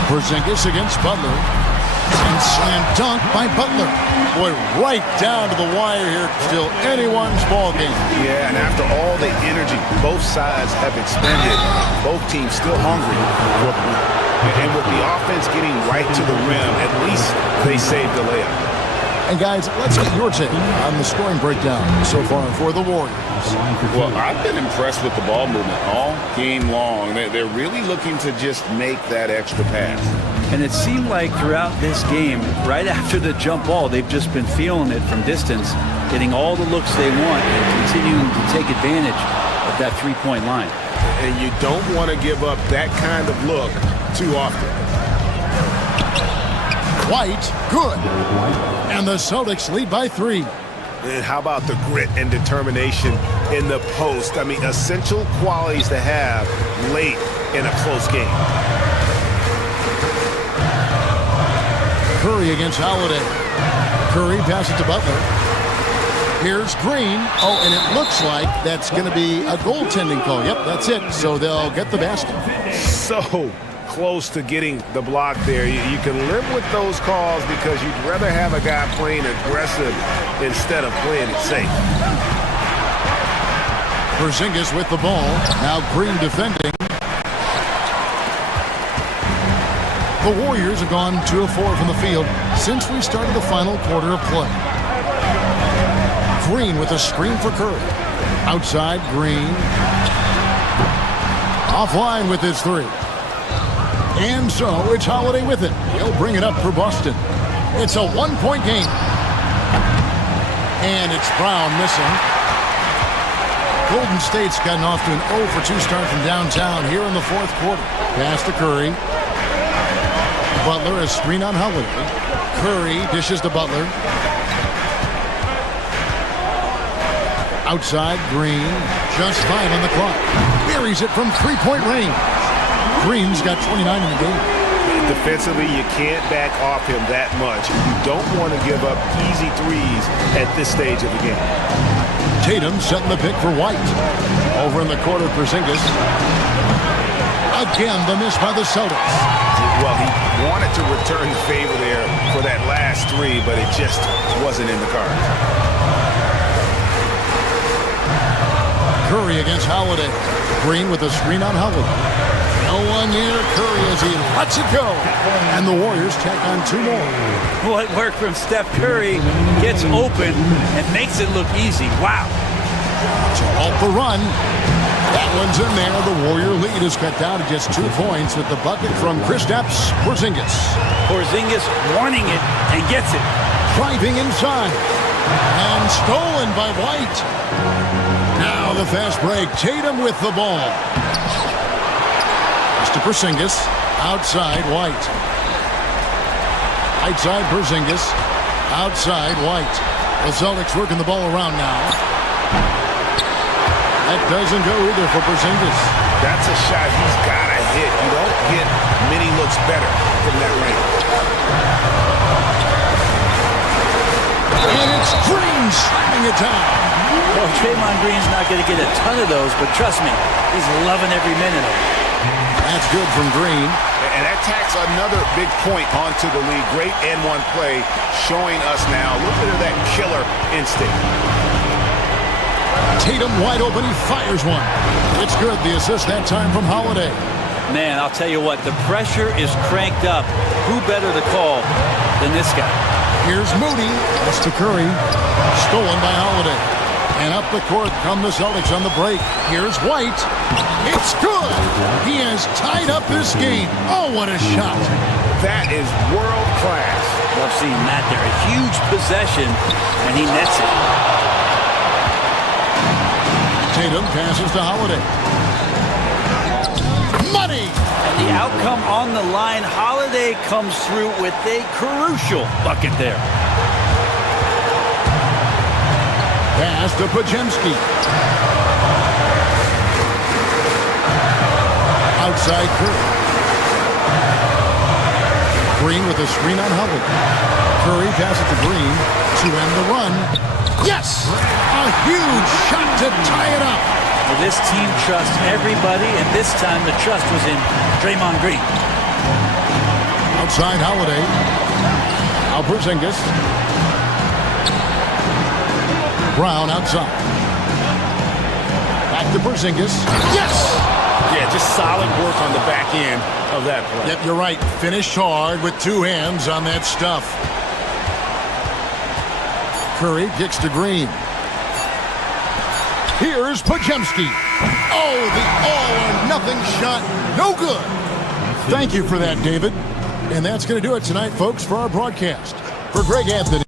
Porzingis against Butler. And slam dunk by Butler. Boy, right down to the wire here. Still anyone's ball game. Yeah, and after all the energy both sides have expended, both teams still hungry. And with the offense getting right to the rim, at least they saved the layup. And guys, let's get your take on the scoring breakdown so far for the Warriors. Well, I've been impressed with the ball movement all game long. They're really looking to just make that extra pass. And it seemed like throughout this game, right after the jump ball, they've just been feeling it from distance, getting all the looks they want and continuing to take advantage of that three-point line. And you don't want to give up that kind of look too often. White, good. And the Celtics lead by 3. And how about the grit and determination in the post? I mean, essential qualities to have late in a close game. Curry against Holiday. Curry passes to Butler. Here's Green. Oh, and it looks like that's going to be a goaltending call. Yep, that's it. So they'll get the basket. So close to getting the block there. You can live with those calls because you'd rather have a guy playing aggressive instead of playing it safe. Porzingis with the ball. Now Green defending. The Warriors have gone 2 of 4 from the field since we started the final quarter of play. Green with a screen for Curry. Outside, Green. Offline with his 3. And so it's Holiday with it. He'll bring it up for Boston. It's a 1-point game. And it's Brown missing. Golden State's gotten off to an 0 for 2 start from downtown here in the 4th quarter. Pass to Curry. Butler is screen on Holiday. Curry dishes to Butler. Outside, Green. Just 5 on the clock. Buries it from 3-point range. Green's got 29 in the game. Defensively, you can't back off him that much. You don't want to give up easy threes at this stage of the game. Tatum setting the pick for White. Over in the corner, Porzingis. Again, the miss by the Celtics. Well, he wanted to return the favor there for that last three, but it just wasn't in the cards. Curry against Holiday. Green with a screen on Holiday. No one near Curry as he lets it go. And the Warriors tack on 2 more. What work from Steph Curry, gets open and makes it look easy. Wow. So off the run. That one's in there. The Warrior lead is cut down to just 2 points with the bucket from Kristaps Porzingis. Porzingis wanting it and gets it. Driving inside. And stolen by White. Now the fast break. Tatum with the ball. To Porzingis. Outside White. Outside Porzingis. Outside White. The Celtics working the ball around now. That doesn't go either for Porzingis. That's a shot he's got to hit. You don't get many looks better from that range. And it's Green slamming it down. Well, Draymond Green's not going to get a ton of those, but trust me, he's loving every minute of it. That's good from Green. And that tacks another big point onto the league. Great N1 play showing us now a little bit of that killer instinct. Tatum wide open. He fires one. It's good. The assist that time from Holiday. Man, I'll tell you what, the pressure is cranked up. Who better to call than this guy? Here's Moody. That's to Curry. Stolen by Holiday. And up the court come the Celtics on the break. Here's White. It's good. He has tied up this game. Oh, what a shot. That is world class. Love seeing that there. A huge possession, and he nets it. Tatum passes to Holiday. Money. And the outcome on the line, Holiday comes through with a crucial bucket there. Pass to Podziemski. Outside Curry. Green with a screen on Howard. Curry passes to Green to end the run. Yes! A huge shot to tie it up. Well, this team trusts everybody, and this time the trust was in Draymond Green. Outside Holiday. Now Porzingis. Brown outside. Back to Porzingis. Yes! Yeah, just solid work on the back end of that play. Yep, you're right. Finished hard with 2 hands on that stuff. Curry kicks to Green. Here's Podziemski. Oh, the all-or-nothing shot. No good. Thank you for that, David. And that's going to do it tonight, folks, for our broadcast. For Greg Anthony.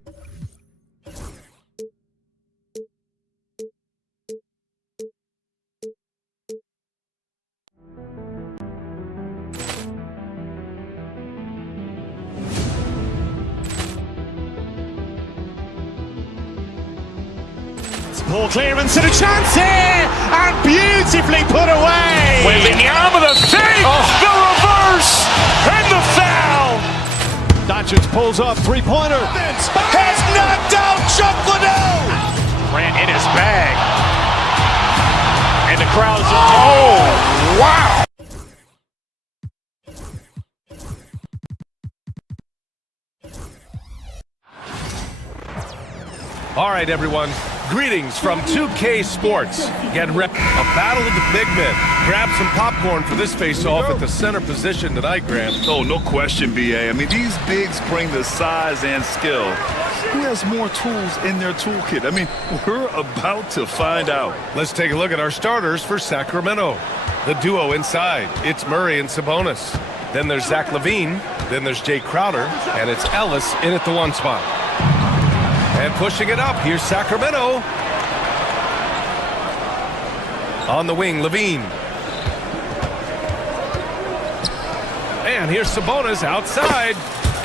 Ball clearance and a chance here, and beautifully put away. Wembanyama the fake, the reverse, and the foul. Doncic pulls up, three-pointer. Has knocked out Chuck Liddell. Ran in his bag. And the crowd is oh, wow. All right, everyone. Greetings from 2K Sports. Get ready. A battle of the big men. Grab some popcorn for this face-off at the center position that I grab. Oh, no question, BA. I mean, these bigs bring the size and skill. Who has more tools in their toolkit? I mean, we're about to find out. Let's take a look at our starters for Sacramento. The duo inside. It's Murray and Sabonis. Then there's Zach LaVine. Then there's Jay Crowder. And it's Ellis in at the 1 spot. And pushing it up, here's Sacramento. On the wing, LaVine. And here's Sabonis outside.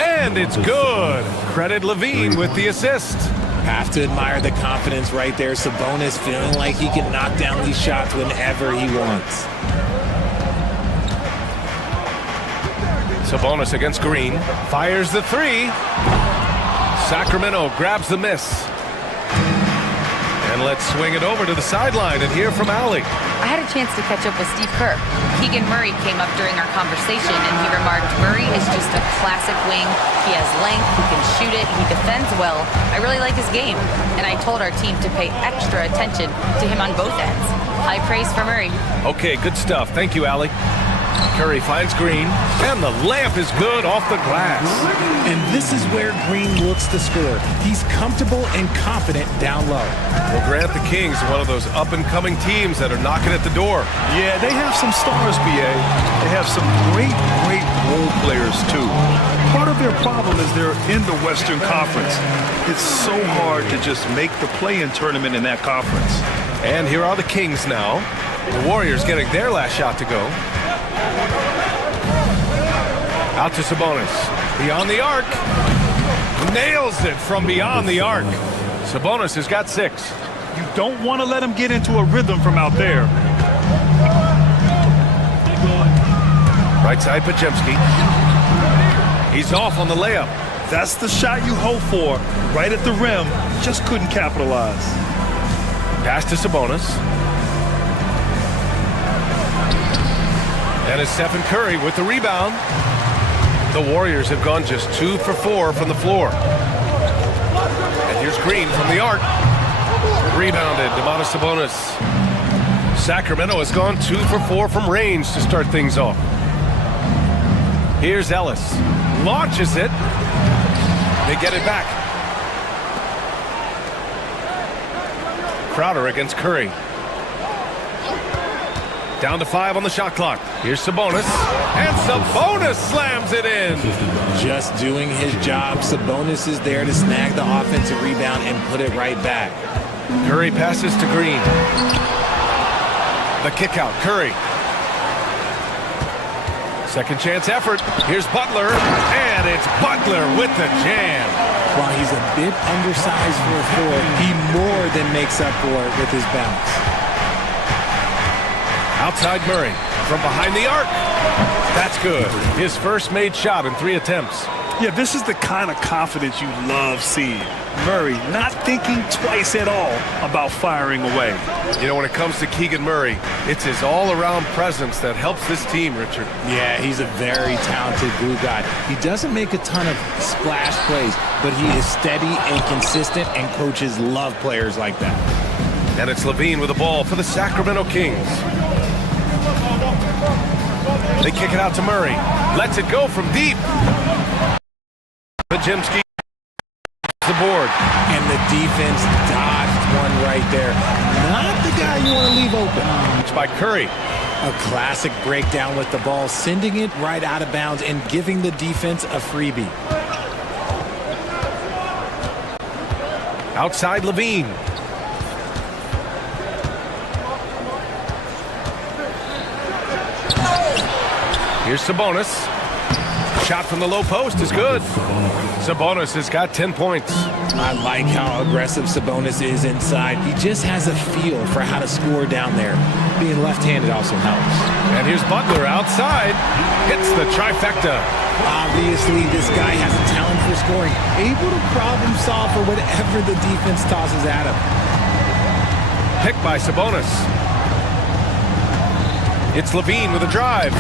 And it's good. Credit LaVine with the assist. Have to admire the confidence right there. Sabonis feeling like he can knock down these shots whenever he wants. Sabonis against Green. Fires the 3. Sacramento grabs the miss. And let's swing it over to the sideline and hear from Allie. I had a chance to catch up with Steve Kerr. Keegan Murray came up during our conversation, and he remarked, Murray is just a classic wing. He has length, he can shoot it, he defends well. I really like his game, and I told our team to pay extra attention to him on both ends. High praise for Murray. Okay, good stuff. Thank you, Allie. Curry finds Green, and the layup is good off the glass. And this is where Green looks to score. He's comfortable and confident down low. Well, Grant, the Kings are one of those up-and-coming teams that are knocking at the door. Yeah, they have some stars, BA. They have some great role players, too. Part of their problem is they're in the Western Conference. It's so hard to just make the play-in tournament in that conference. And here are the Kings now. The Warriors getting their last shot to go. Out to Sabonis. Beyond the arc. Nails it from beyond the arc. Sabonis has got 6. You don't want to let him get into a rhythm from out there. Right side, Podziemski. He's off on the layup. That's the shot you hope for. Right at the rim. Just couldn't capitalize. Pass to Sabonis. And it's Stephen Curry with the rebound. The Warriors have gone just 2 for 4 from the floor. And here's Green from the arc. Rebounded, Domantas Sabonis. Sacramento has gone 2 for 4 from range to start things off. Here's Ellis. Launches it. They get it back. Crowder against Curry. Down to 5 on the shot clock. Here's Sabonis. And Sabonis slams it in. Just doing his job. Sabonis is there to snag the offensive rebound and put it right back. Curry passes to Green. The kick out, Curry. Second chance effort. Here's Butler. And it's Butler with the jam. While he's a bit undersized for a forward, he more than makes up for it with his bounce. Outside Murray from behind the arc. That's good. His first made shot in 3 attempts. Yeah, this is the kind of confidence you love seeing. Murray not thinking twice at all about firing away. You know, when it comes to Keegan Murray, it's his all-around presence that helps this team, Richard. Yeah, he's a very talented glue guy. He doesn't make a ton of splash plays, but he is steady and consistent, and coaches love players like that. And it's Levine with the ball for the Sacramento Kings. They kick it out to Murray. Lets it go from deep. Podziemski the board. And the defense dodged one right there. Not the guy you want to leave open. It's by Curry. A classic breakdown with the ball, sending it right out of bounds and giving the defense a freebie. Outside Levine. Here's Sabonis. Shot from the low post is good. Sabonis has got 10 points. I like how aggressive Sabonis is inside. He just has a feel for how to score down there. Being left-handed also helps. And here's Butler outside. Hits the trifecta. Obviously, this guy has a talent for scoring. Able to problem solve for whatever the defense tosses at him. Picked by Sabonis. It's Levine with a drive.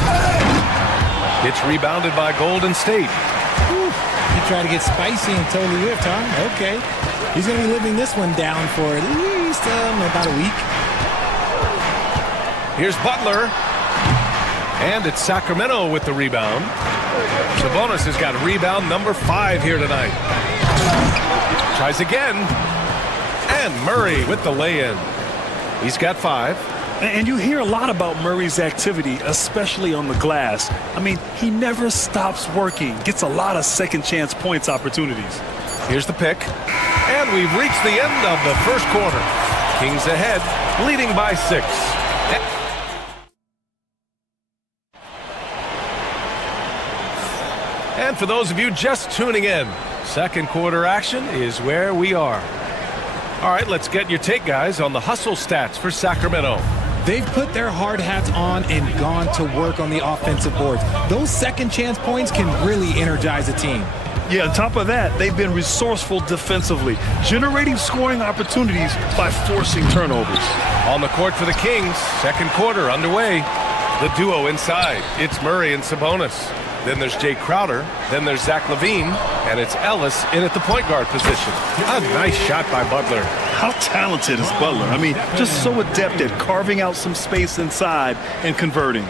It's rebounded by Golden State. He tried to get spicy and totally whiffed, huh? Okay. He's going to be living this one down for at least about a week. Here's Butler. And it's Sacramento with the rebound. Sabonis has got rebound number 5 here tonight. Tries again. And Murray with the lay-in. He's got 5. And you hear a lot about Murray's activity, especially on the glass. I mean, he never stops working, gets a lot of second chance points opportunities. Here's the pick. And we've reached the end of the first quarter. Kings ahead, leading by 6. And for those of you just tuning in, second quarter action is where we are. All right, let's get your take, guys, on the hustle stats for Sacramento. They've put their hard hats on and gone to work on the offensive boards. Those second chance points can really energize a team. Yeah, on top of that, they've been resourceful defensively, generating scoring opportunities by forcing turnovers. On the court for the Kings, second quarter underway. The duo inside. It's Murray and Sabonis. Then there's Jay Crowder. Then there's Zach LaVine. And it's Ellis in at the point guard position. A nice shot by Butler. How talented is Butler? I mean, just so adept at carving out some space inside and converting.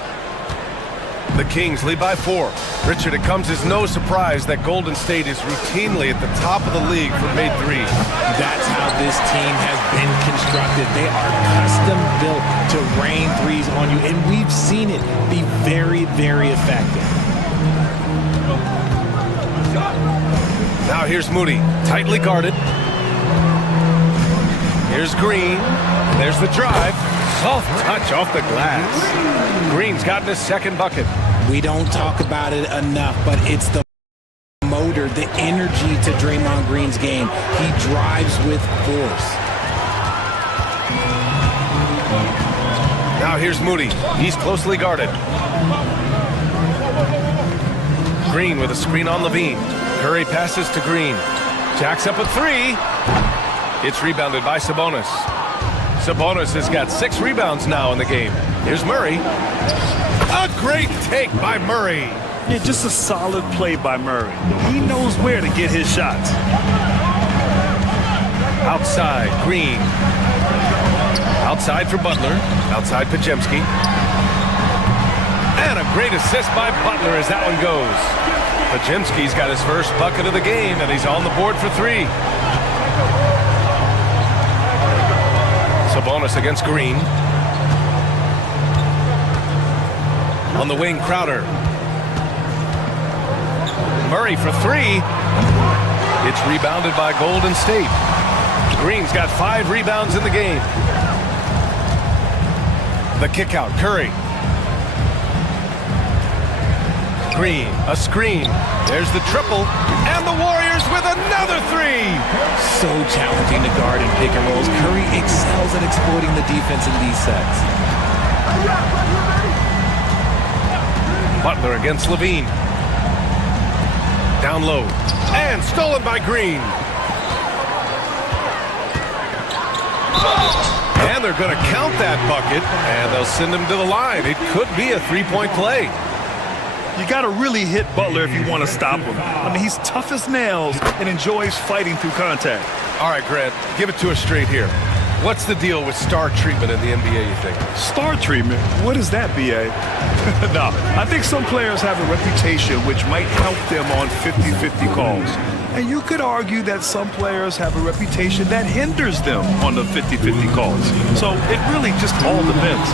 The Kings lead by 4. Richard, it comes as no surprise that Golden State is routinely at the top of the league for made threes. That's how this team has been constructed. They are custom built to rain threes on you, and we've seen it be very, very effective. Now here's Moody, tightly guarded. Here's Green. There's the drive. Soft touch off the glass. Green's gotten his second bucket. We don't talk about it enough, but it's the motor, the energy to Draymond Green's game. He drives with force. Now here's Moody. He's closely guarded. Green with a screen on LaVine. Curry passes to Green. Jacks up a 3. It's rebounded by Sabonis. Sabonis has got 6 rebounds now in the game. Here's Murray. A great take by Murray. Yeah, just a solid play by Murray. He knows where to get his shots. Outside, Green. Outside for Butler. Outside Pajemski. And a great assist by Butler as that one goes. Pajemski's got his first bucket of the game, and he's on the board for 3. Sabonis against Green. On the wing, Crowder. Murray for 3. It's rebounded by Golden State. Green's got 5 rebounds in the game. The kick out, Curry. Green, a screen. There's the triple, and the Warriors with another 3. So challenging to guard in pick and rolls. Curry excels at exploiting the defense in these sets. Butler against LaVine. Down low, and stolen by Green. And they're going to count that bucket, and they'll send him to the line. It could be a 3-point play. You got to really hit Butler if you want to stop him. I mean, he's tough as nails and enjoys fighting through contact. All right, Grant, give it to us straight here. What's the deal with star treatment in the NBA, you think? Star treatment? What is that, B.A.? No, I think some players have a reputation which might help them on 50-50 calls. And you could argue that some players have a reputation that hinders them on the 50-50 calls. So it really just all depends.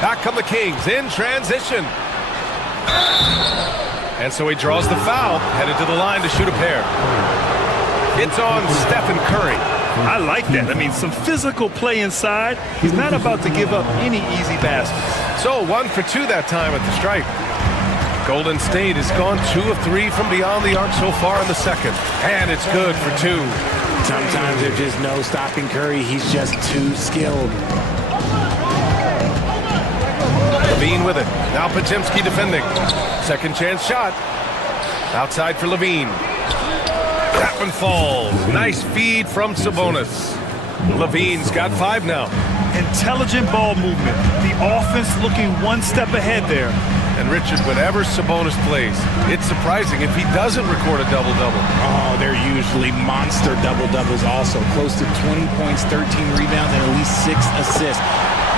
Back come the Kings in transition. And so he draws the foul, headed to the line to shoot a pair. It's on Stephen Curry. I like that. I mean, some physical play inside. He's not about to give up any easy baskets. So 1 for 2 that time at the stripe. Golden State has gone 2 of 3 from beyond the arc so far in the second. And it's good for 2. Sometimes there's just no stopping Curry. He's just too skilled. LaVine with it. Now Pajemski defending. Second chance shot. Outside for LaVine. That one falls. Nice feed from Sabonis. LaVine's got 5 now. Intelligent ball movement. The offense looking one step ahead there. And Richard, whenever Sabonis plays, it's surprising if he doesn't record a double-double. Oh, they're usually monster double-doubles also. Close to 20 points, 13 rebounds, and at least 6 assists.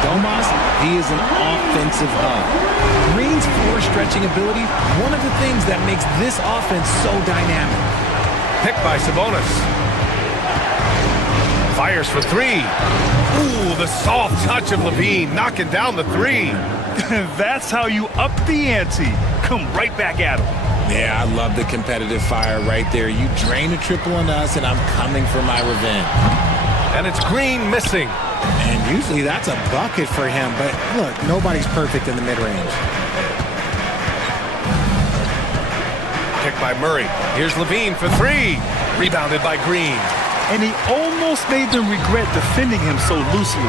Domas, he is an offensive hub. Green's floor stretching ability, one of the things that makes this offense so dynamic. Picked by Sabonis. Fires for 3. Ooh, the soft touch of LaVine, knocking down the 3. That's how you up the ante. Come right back at him. Yeah, I love the competitive fire right there. You drain a triple on us, and I'm coming for my revenge. And it's Green missing. And usually that's a bucket for him, but look, nobody's perfect in the mid-range. Kicked by Murray. Here's LaVine for 3. Rebounded by Green. And he almost made them regret defending him so loosely.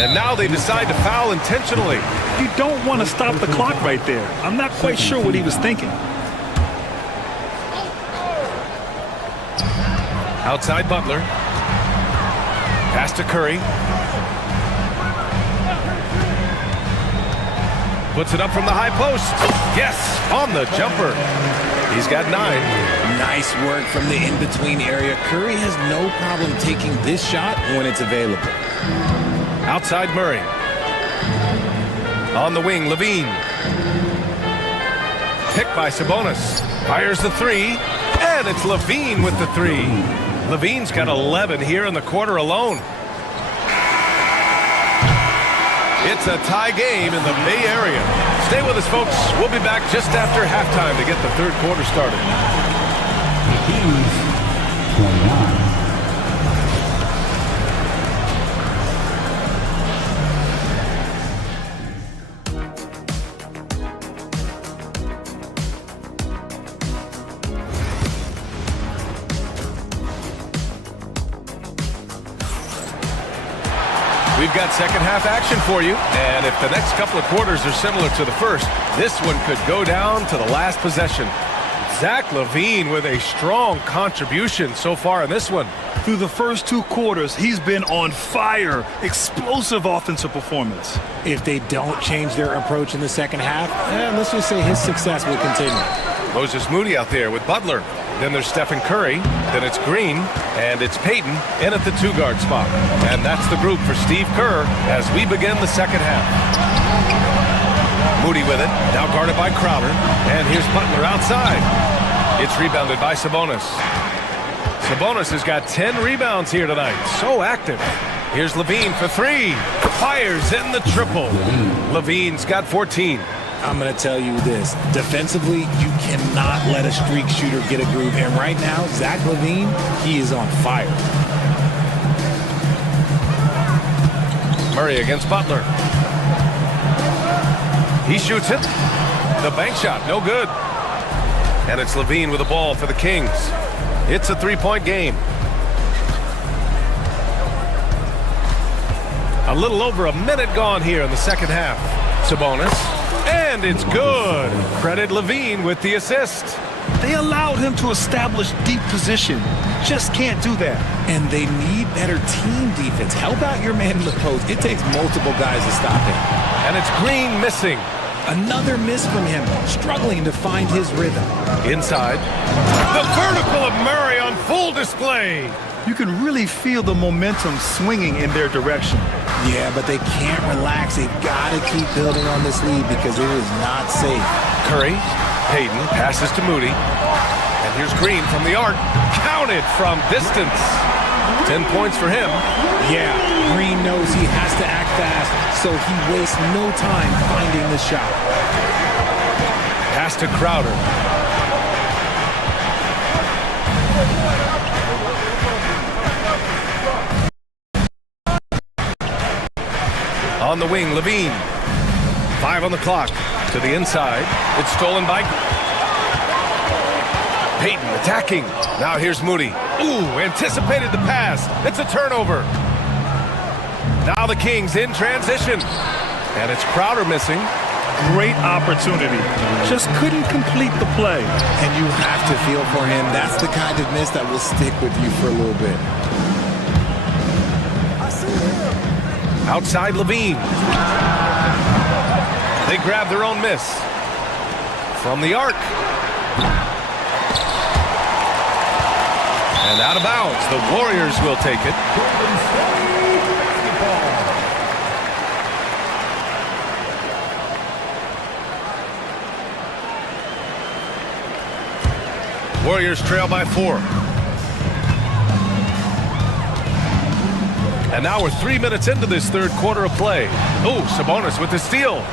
And now they decide to foul intentionally. You don't want to stop the clock right there. I'm not quite sure what he was thinking. Outside Butler. Pass to Curry. Puts it up from the high post. Yes, on the jumper. He's got 9. Nice work from the in-between area. Curry has no problem taking this shot when it's available. Outside Murray. On the wing, Levine. Picked by Sabonis. Fires the 3, and it's Levine with the 3. Levine's got 11 here in the quarter alone. It's a tie game in the Bay Area. Stay with us, folks. We'll be back just after halftime to get the third quarter started. He's 29. We've got second half action for you, and if the next couple of quarters are similar to the first, this one could go down to the last possession. Zach LaVine with a strong contribution so far in this one. Through the first 2 quarters, he's been on fire. Explosive offensive performance. If they don't change their approach in the second half, let's just say his success will continue. Moses Moody out there with Butler. Then there's Stephen Curry. Then it's Green. And it's Payton in at the 2-guard spot. And that's the group for Steve Kerr as we begin the second half. Moody with it. Now guarded by Crowder. And here's Butler outside. It's rebounded by Sabonis. Sabonis has got 10 rebounds here tonight. So active. Here's Levine for 3. Fires in the triple. Levine's got 14. I'm going to tell you this. Defensively, you cannot let a streak shooter get a groove. And right now, Zach LaVine, he is on fire. Murray against Butler. He shoots it. The bank shot, no good. And it's LaVine with the ball for the Kings. It's a 3-point game. A little over a minute gone here in the second half. Sabonis. And it's good. Credit LaVine with the assist. They allowed him to establish deep position. Just can't do that. And they need better team defense. Help out your man in the post. It takes multiple guys to stop him. And it's Green missing. Another miss from him, struggling to find his rhythm. Inside. The vertical of Murray on full display. You can really feel the momentum swinging in their direction. Yeah, but they can't relax. They've got to keep building on this lead because it is not safe. Curry, Payton passes to Moody. And here's Green from the arc. Counted from distance. 10 points for him. Yeah, Green knows he has to act fast, so he wastes no time finding the shot. Pass to Crowder. On the wing, Levine. 5 on the clock. To the inside. It's stolen by Payton attacking. Now here's Moody. Ooh, anticipated the pass. It's a turnover. Now the Kings in transition. And it's Crowder missing. Great opportunity. Just couldn't complete the play. And you have to feel for him. That's the kind of miss that will stick with you for a little bit. Outside Levine. They grab their own miss. From the arc. And out of bounds. The Warriors will take it. Warriors trail by 4. And now we're 3 minutes into this third quarter of play. Oh, Sabonis with the steal.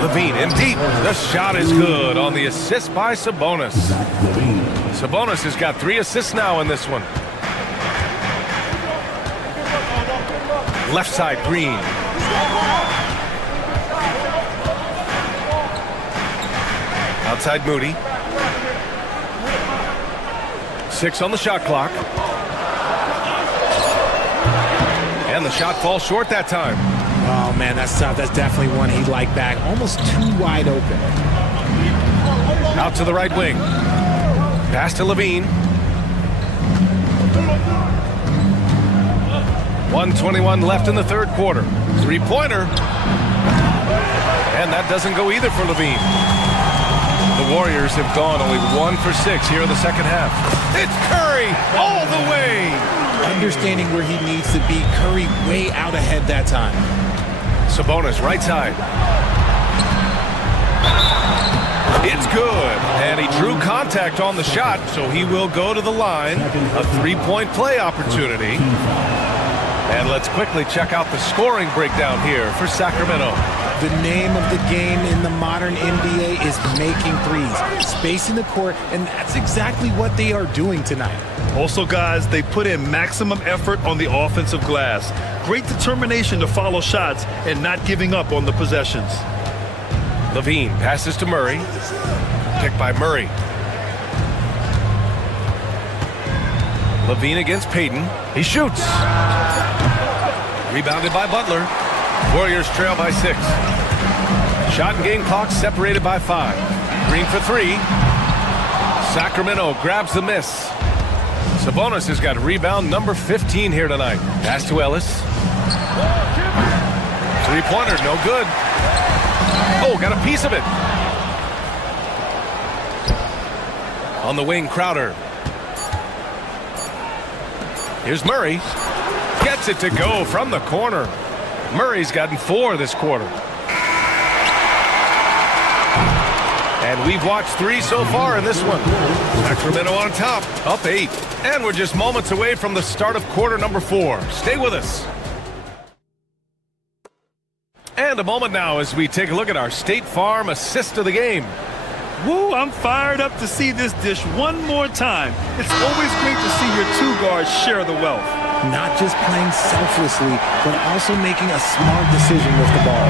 Levine in deep. The shot is good on the assist by Sabonis. Sabonis has got 3 assists now in this one. Left side, Green. Outside Moody. 6 on the shot clock. And the shot falls short that time. Oh, man, that's tough. That's definitely one he'd like back. Almost too wide open. Out to the right wing. Pass to Levine. 1:21 left in the third quarter. Three-pointer. And that doesn't go either for Levine. The Warriors have gone only 1 for 6 here in the second half. It's Curry all the way. Understanding where he needs to be. Curry way out ahead that time. Sabonis right side. It's good. And he drew contact on the shot, so he will go to the line. A three-point play opportunity. And let's quickly check out the scoring breakdown here for Sacramento. The name of the game in the modern NBA is making threes, spacing the court, and that's exactly what they are doing tonight. Also, guys, they put in maximum effort on the offensive glass. Great determination to follow shots and not giving up on the possessions. Levine passes to Murray. Picked by Murray. Levine against Payton. He shoots. Rebounded by Butler. Warriors trail by 6. Shot and game clock separated by 5. Green for 3. Sacramento grabs the miss. Sabonis has got rebound number 15 here tonight. Pass to Ellis. Three-pointer, no good. Oh, got a piece of it. On the wing, Crowder. Here's Murray. Gets it to go from the corner. Murray's gotten 4 this quarter. And we've watched 3 so far in this one. Sacramento on top, up 8. And we're just moments away from the start of quarter number 4. Stay with us. And a moment now as we take a look at our State Farm assist of the game. Woo, I'm fired up to see this dish one more time. It's always great to see your two guards share the wealth. Not just playing selflessly, but also making a smart decision with the ball.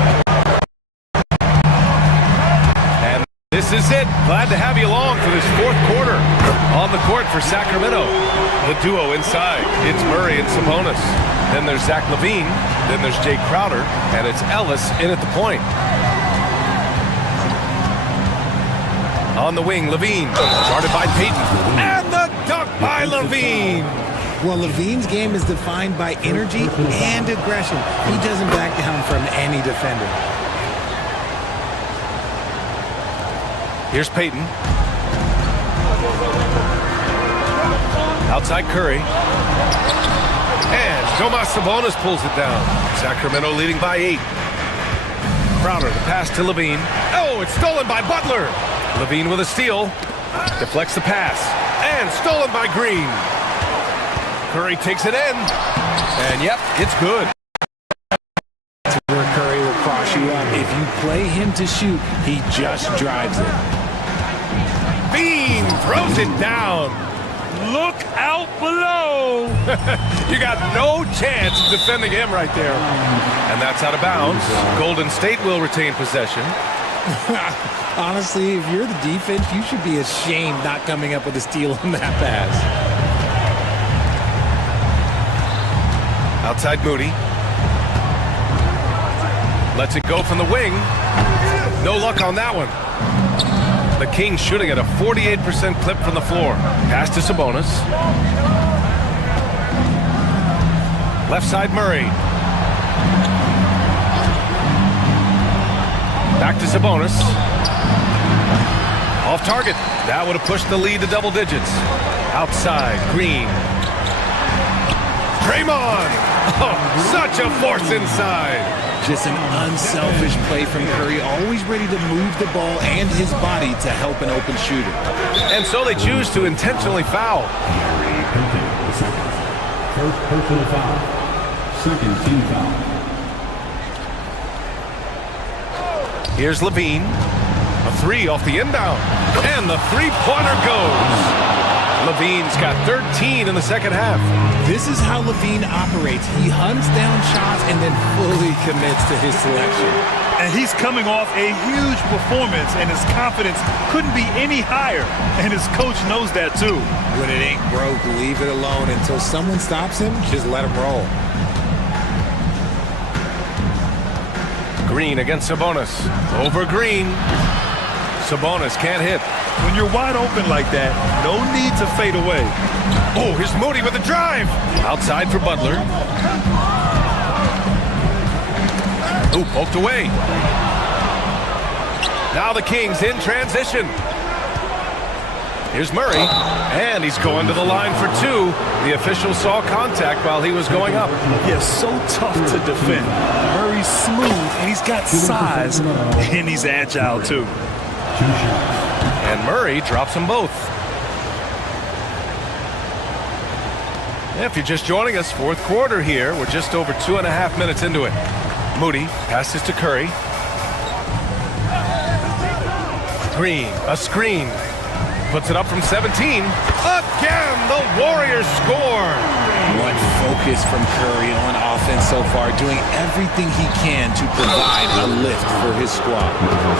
And this is it. Glad to have you along for this fourth quarter. On the court for Sacramento. The duo inside. It's Murray and Sabonis. Then there's Zach LaVine. Then there's Jay Crowder. And it's Ellis in at the point. On the wing, LaVine. Guarded by Payton. And the dunk by LaVine. Well, Levine's game is defined by energy and aggression. He doesn't back down from any defender. Here's Payton. Outside Curry. And Domas Sabonis pulls it down. Sacramento leading by 8. Crowder, the pass to LaVine. Oh, it's stolen by Butler. LaVine with a steal. Deflects the pass. And stolen by Green. Curry takes it in. And yep, it's good. That's where Curry will cross you up. If you play him to shoot, he just drives it. Bean throws it down. Look out below. You got no chance of defending him right there. And that's out of bounds. Golden State will retain possession. Honestly, if you're the defense, you should be ashamed not coming up with a steal on that pass. Outside Moody. Lets it go from the wing. No luck on that one. The Kings shooting at a 48% clip from the floor. Pass to Sabonis. Left side Murray. Back to Sabonis. Off target. That would have pushed the lead to double digits. Outside Green. Draymond. Oh, such a force inside. Just an unselfish play from Curry, always ready to move the ball and his body to help an open shooter. And so they choose to intentionally foul. First personal foul. Second team foul. Here's LaVine. A 3 off the inbound. And the three-pointer goes. LaVine's got 13 in the second half. This is how LaVine operates. He hunts down shots and then fully commits to his selection. And he's coming off a huge performance, and his confidence couldn't be any higher. And his coach knows that too. When it ain't broke, leave it alone. Until someone stops him, just let him roll. Green against Sabonis. Over Green. Sabonis can't hit. When you're wide open like that, no need to fade away. Oh, here's Moody with a drive. Outside for Butler. Ooh, poked away. Now the Kings in transition. Here's Murray, and he's going to the line for two. The official saw contact while he was going up. Yeah, so tough to defend. Murray's smooth, and he's got size, and he's agile too. And Murray drops them both. If you're just joining us, fourth quarter here. We're just over 2.5 minutes into it. Moody passes to Curry. Green, a screen. Puts it up from 17. Again, the Warriors score. What focus from Curry on offense so far, doing everything he can to provide a lift for his squad.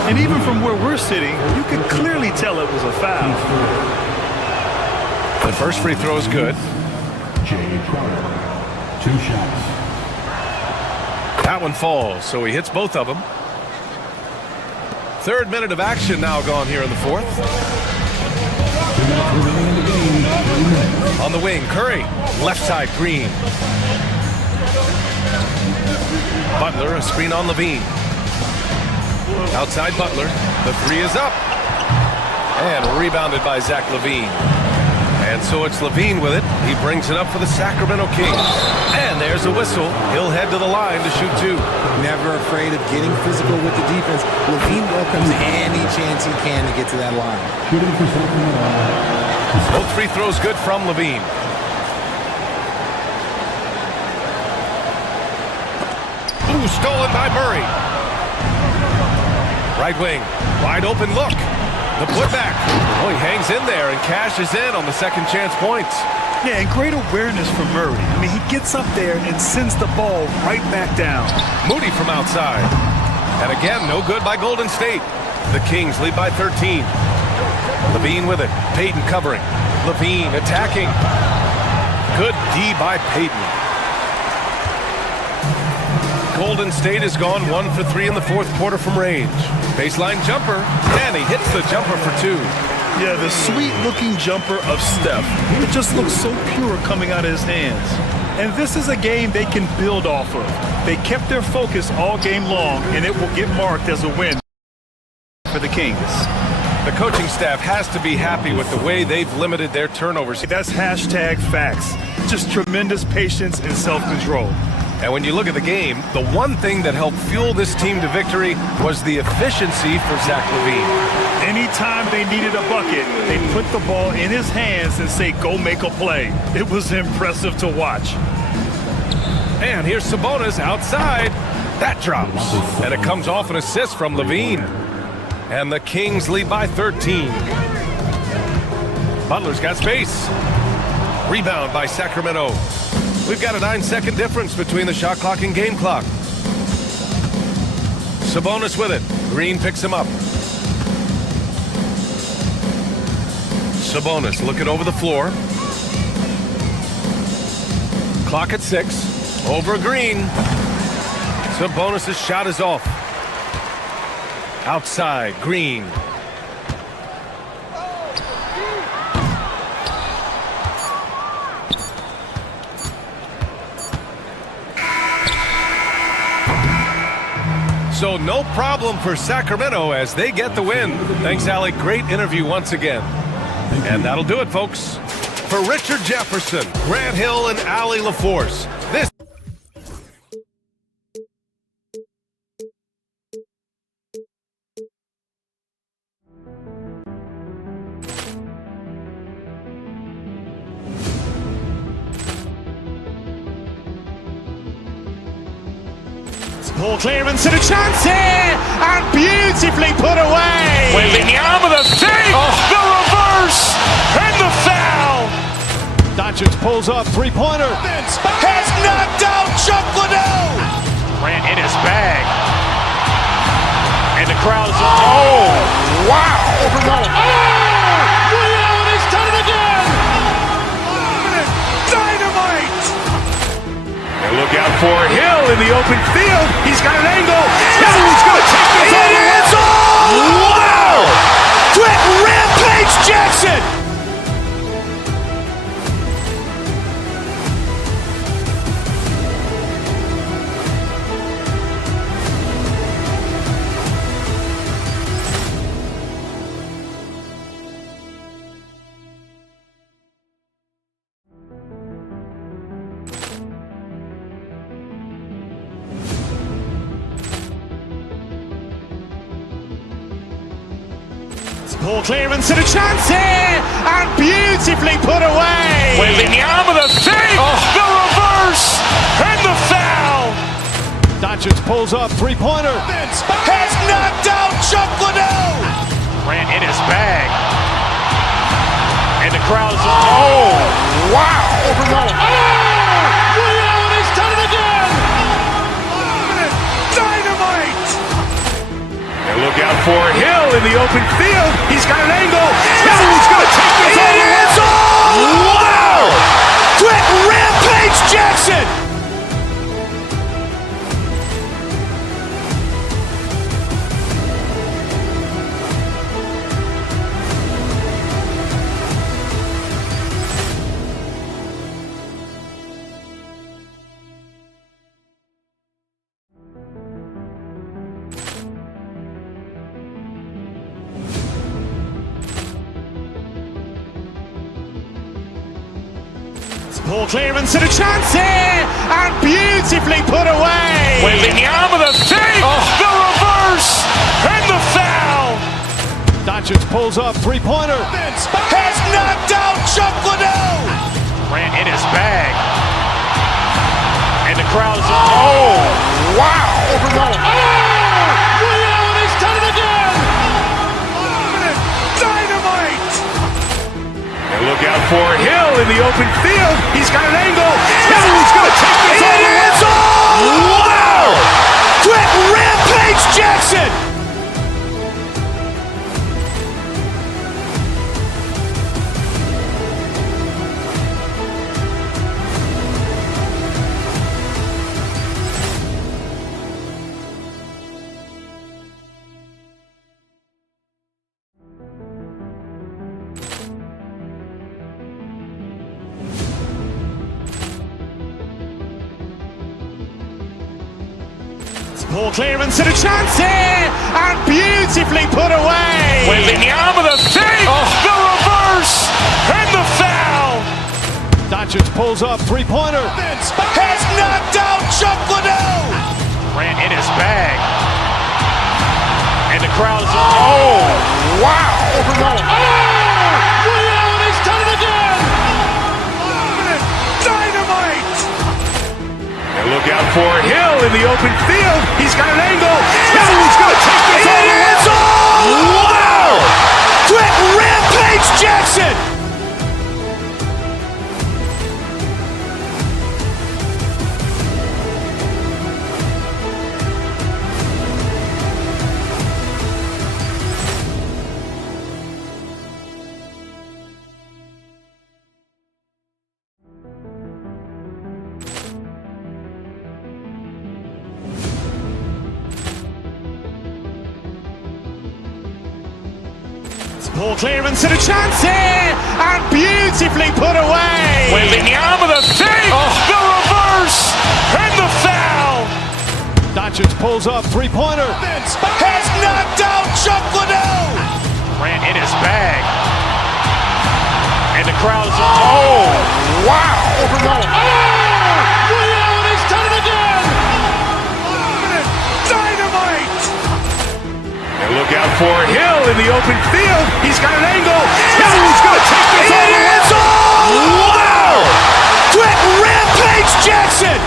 And even from where we're sitting, you can clearly tell it was a foul. The first free throw is good. Jay Crowder, 2 shots. That one falls, so he hits both of them. Third minute of action now gone here in the fourth. On the wing, Curry. Left side, Green. Butler, a screen on Levine. Outside Butler. The three is up. And rebounded by Zach LaVine. And so it's LaVine with it. He brings it up for the Sacramento Kings. And there's a whistle. He'll head to the line to shoot two. Never afraid of getting physical with the defense. LaVine welcomes any chance he can to get to that line. Shooting for Sacramento. Both free throws good from LaVine. Ooh, stolen by Murray. Right wing, wide open look. The putback. Oh, he hangs in there and cashes in on the second chance points. Yeah, and great awareness from Murray. I mean, he gets up there and sends the ball right back down. Moody from outside. And again, no good by Golden State. The Kings lead by 13. LaVine with it. Payton covering. LaVine attacking. Good D by Payton. Golden State has gone 1 for 3 in the fourth quarter from range. Baseline jumper, and he hits the jumper for two. Yeah, the sweet-looking jumper of Steph. It just looks so pure coming out of his hands. And this is a game they can build off of. They kept their focus all game long, and it will get marked as a win for the Kings. The coaching staff has to be happy with the way they've limited their turnovers. That's hashtag facts. Just tremendous patience and self-control. And when you look at the game, the one thing that helped fuel this team to victory was the efficiency for Zach LaVine. Anytime they needed a bucket, they put the ball in his hands and say, go make a play. It was impressive to watch. And here's Sabonis outside. That drops. And it comes off an assist from LaVine. And the Kings lead by 13. Butler's got space. Rebound by Sacramento. We've got a 9-second difference between the shot clock and game clock. Sabonis with it. Green picks him up. Sabonis looking over the floor. Clock at 6. Over Green. Sabonis' shot is off. Outside, Green. So no problem for Sacramento as they get the win. Thanks, Alec. Great interview once again. And that'll do it, folks. For Richard Jefferson, Grant Hill, and Allie LaForce, this Ball clearance and a chance here, and beautifully put away. Wembanyama the fake, the reverse, and the foul. Doncic pulls up, three-pointer. Has knocked out Chuck Liddell. Ran in his bag. And the crowd is, oh, wow. He's done it again. Dynamite. And look out for Hill in the open field. He's got an angle. Poor clearance and a chance here, and beautifully put away. Waving the arm of the thing, the reverse, and the foul. Doncic pulls up, three-pointer. Has knocked out Chuck Liddell. Grant in his bag. And the crowd is, Wow. Ray Allen has done it again. Dynamite. And look out for Hill in the open field. He's got an angle. Hill's going to take this all the way. Wow. Quick Rampage Jackson. Poor clearance and a chance here, and beautifully put away. Waving the arm of the thing, the reverse, and the foul. Doncic pulls up, three-pointer. Has knocked out Chuck Liddell. Grant in his bag. And the crowd is, Wow. Ray Allen has done it again. Dynamite. And look out for Hill in the open field. He's got an angle. Hill's going to take this all the way. Wow. Quick Rampage Jackson. Poor clearance and a chance here, and beautifully put away. Waving the arm of the thing, the reverse, and the foul. Doncic pulls up, three-pointer. Has knocked out Chuck Liddell. Grant in his bag. And the crowd is, Wow. Ray Allen has done it again. Dynamite. And look out for Hill in the open field. He's got an angle. Hill's going to take this all the way. Wow. Quick Rampage Jackson. Poor clearance and a chance here, and beautifully put away. Waving the arm of the thing, the reverse, and the foul. Doncic pulls up, three-pointer. Has knocked out Chuck Liddell. Grant in his bag. And the crowd is, Wow. Ray Allen has done it again. Dynamite. And look out for Hill in the open field. He's got an angle. Hill's going to take this all the way. Wow. Quick Rampage Jackson.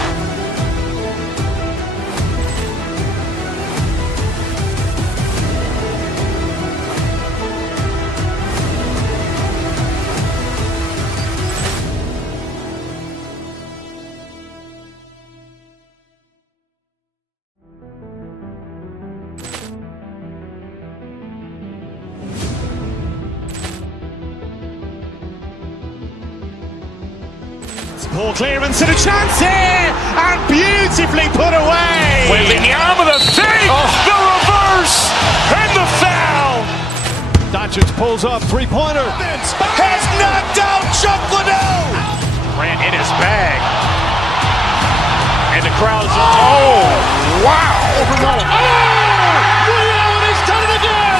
Poor clearance and a chance here, and beautifully put away. Waving the arm of the thing, the reverse, and the foul. Doncic pulls up, three-pointer. Has knocked out Chuck Liddell. Grant in his bag. And the crowd is, Wow. Ray Allen has done it again.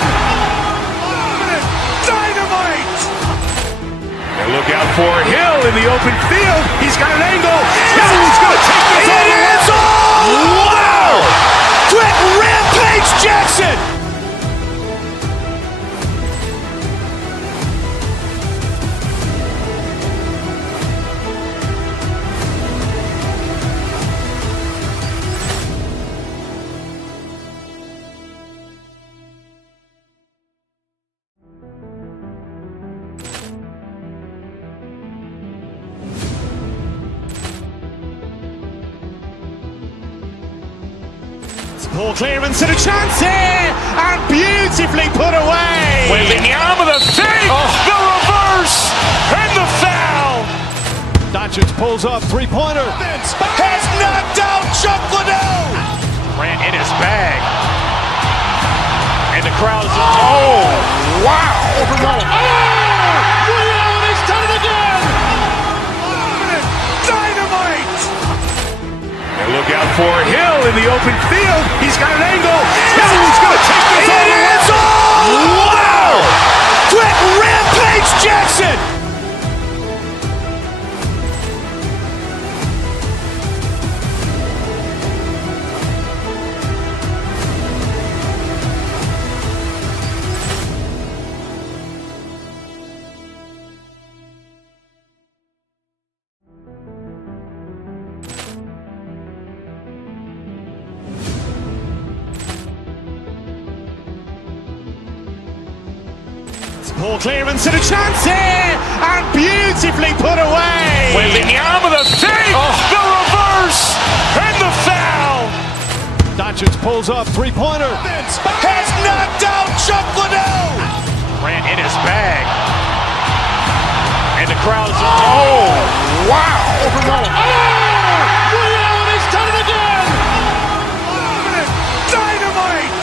Dynamite. And look out for Hill in the open field. He's got an angle. Hill's going to take this all the way. Wow. Quick Rampage Jackson. Poor clearance and a chance here, and beautifully put away. Wembanyama with a save, the reverse, and the foul. Doncic pulls up, three-pointer. Has knocked out Chuck Liddell. Grant in his bag. And the crowd is, oh, wow. Leon has done it again. Dynamite. And look out for Hill in the open field. He's got an angle. Hill's going to take this all the way. Wow! Quick Rampage Jackson. Poor clearance and a chance here, and beautifully put away. Wembanyama with a save, the reverse, and the foul. Doncic pulls up, three-pointer. Has knocked out Chuck Liddell. Grant in his bag. And the crowd is, oh, wow. Leon has done it again. Dynamite.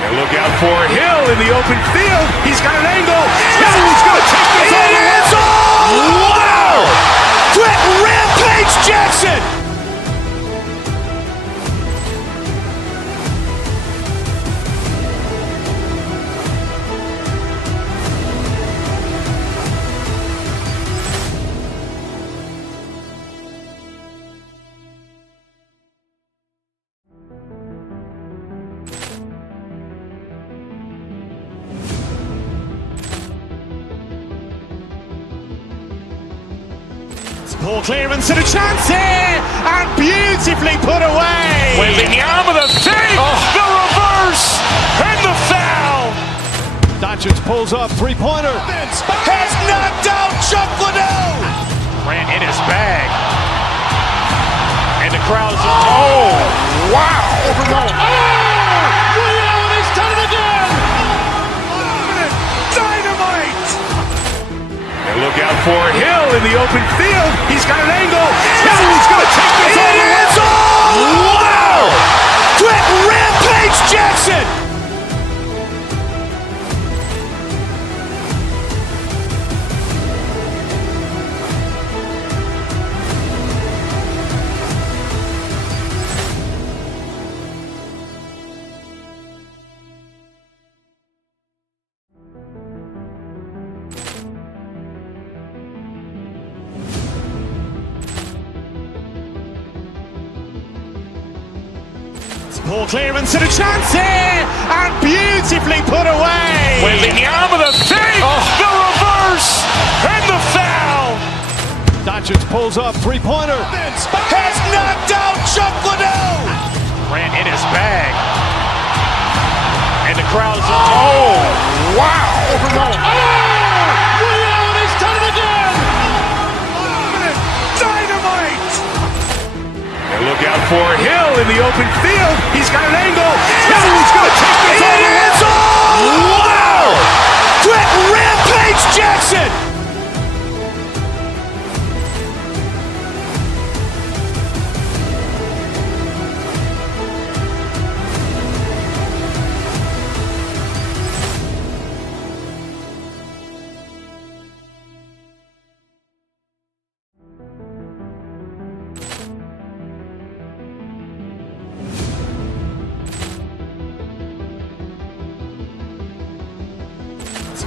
And look out for Hill in the open field. He's got an angle. Hill's going to take this all the way. Wow! Quick Rampage Jackson. Poor clearance and a chance here, and beautifully put away. Wembanyama with a save, the reverse, and the foul. Doncic pulls up, three-pointer. Has knocked out Chuck Liddell. Grant in his bag. And the crowd is, oh, wow. Leon has done it again. Dynamite. And look out for Hill in the open field. He's got an angle. Hill's going to take this all the way. Wow! Quick Rampage Jackson. Poor clearance and a chance here, and beautifully put away. Wembanyama with a save, the reverse, and the foul. Doncic pulls up, three-pointer. Has knocked out Chuck Liddell. Grant in his bag. And the crowd is, oh, wow. Leon has done it again. Dynamite. And look out for Hill in the open field. He's got an angle. Hill's going to take this all the way. Wow! Quick Rampage Jackson.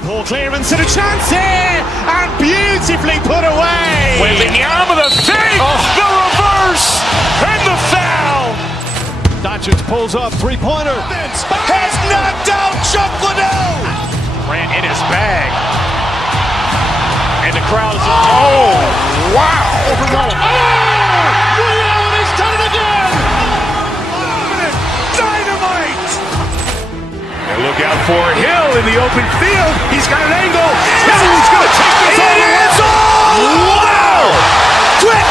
Poor clearance and a chance here, and beautifully put away. Wembanyama with a save, the reverse, and the foul. Doncic pulls up, three-pointer. Has knocked out Chuck Liddell. Grant in his bag. And the crowd is, oh, wow. Leon has done it again. Dynamite. And look out for Hill in the open field. He's got an angle. Hill's going to take this all the way. Wow! Quick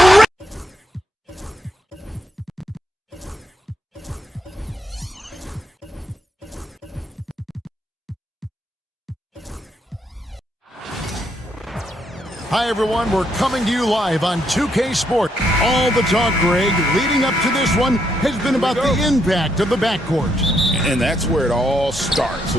Hi, everyone. We're coming to you live on 2K Sport. All the talk, Greg, leading up to this one has been about the impact of the backcourt. And that's where it all starts.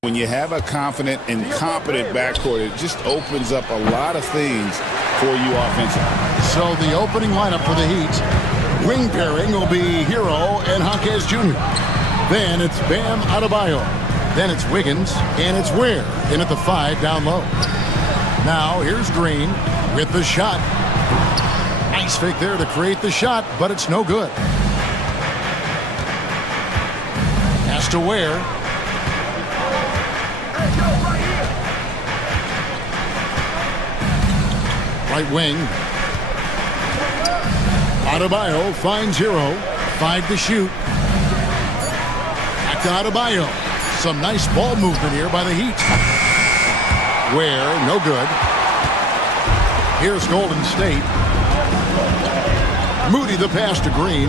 When you have a confident and competent backcourt, it just opens up a lot of things for you offensively. So the opening lineup for the Heat, wing pairing will be Hero and Jaquez Jr. Then it's Bam Adebayo. Then it's Wiggins, and it's Ware in at the 5 down low. Now here's Green with the shot. Nice fake there to create the shot, but it's no good. Has to Ware. Right wing. Adebayo finds Hero. 5 to shoot. Back to Adebayo. Some nice ball movement here by the Heat. Ware, no good. Here's Golden State. Moody the pass to Green.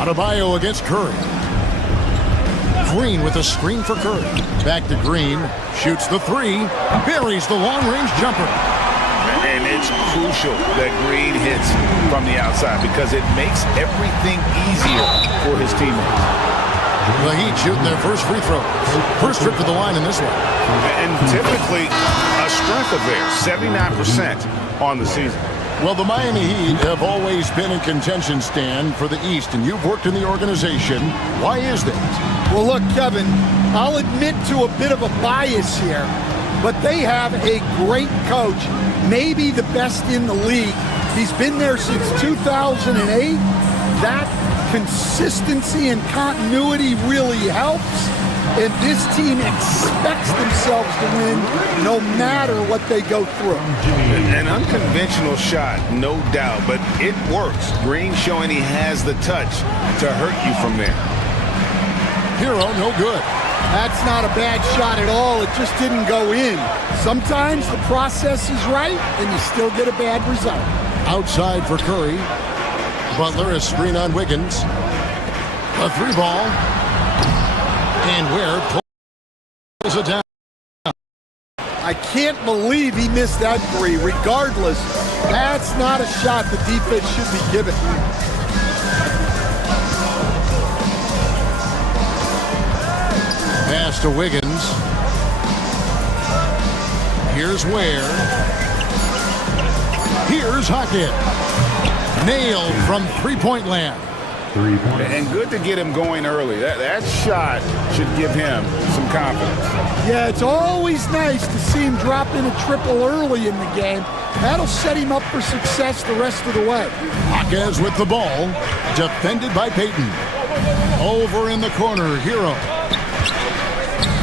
Adebayo against Curry. Green with a screen for Curry. Back to Green. Shoots the 3. Buries the long-range jumper. And it's crucial that Green hits from the outside because it makes everything easier for his teammates. The Heat shooting their first free throw. First trip to the line in this one. And typically a strength of theirs, 79% on the season. Well, the Miami Heat have always been in contention, Stan, for the East, and you've worked in the organization. Why is that? Well, look, Kevin, I'll admit to a bit of a bias here, but they have a great coach, maybe the best in the league. He's been there since 2008. That consistency and continuity really helps. And this team expects themselves to win no matter what they go through. An unconventional shot, no doubt, but it works. Green showing he has the touch to hurt you from there. Hero, no good. That's not a bad shot at all. It just didn't go in. Sometimes the process is right, and you still get a bad result. Outside for Curry. Butler is screen on Wiggins. A 3 ball. And Ware pulls it down. I can't believe he missed that 3. Regardless, that's not a shot the defense should be given. Pass to Wiggins. Here's Ware. Here's Hackett. Nailed from three-point land. And good to get him going early. That shot should give him some confidence. Yeah, it's always nice to see him drop in a triple early in the game. That'll set him up for success the rest of the way. Jaquez with the ball. Defended by Payton. Over in the corner, Hero.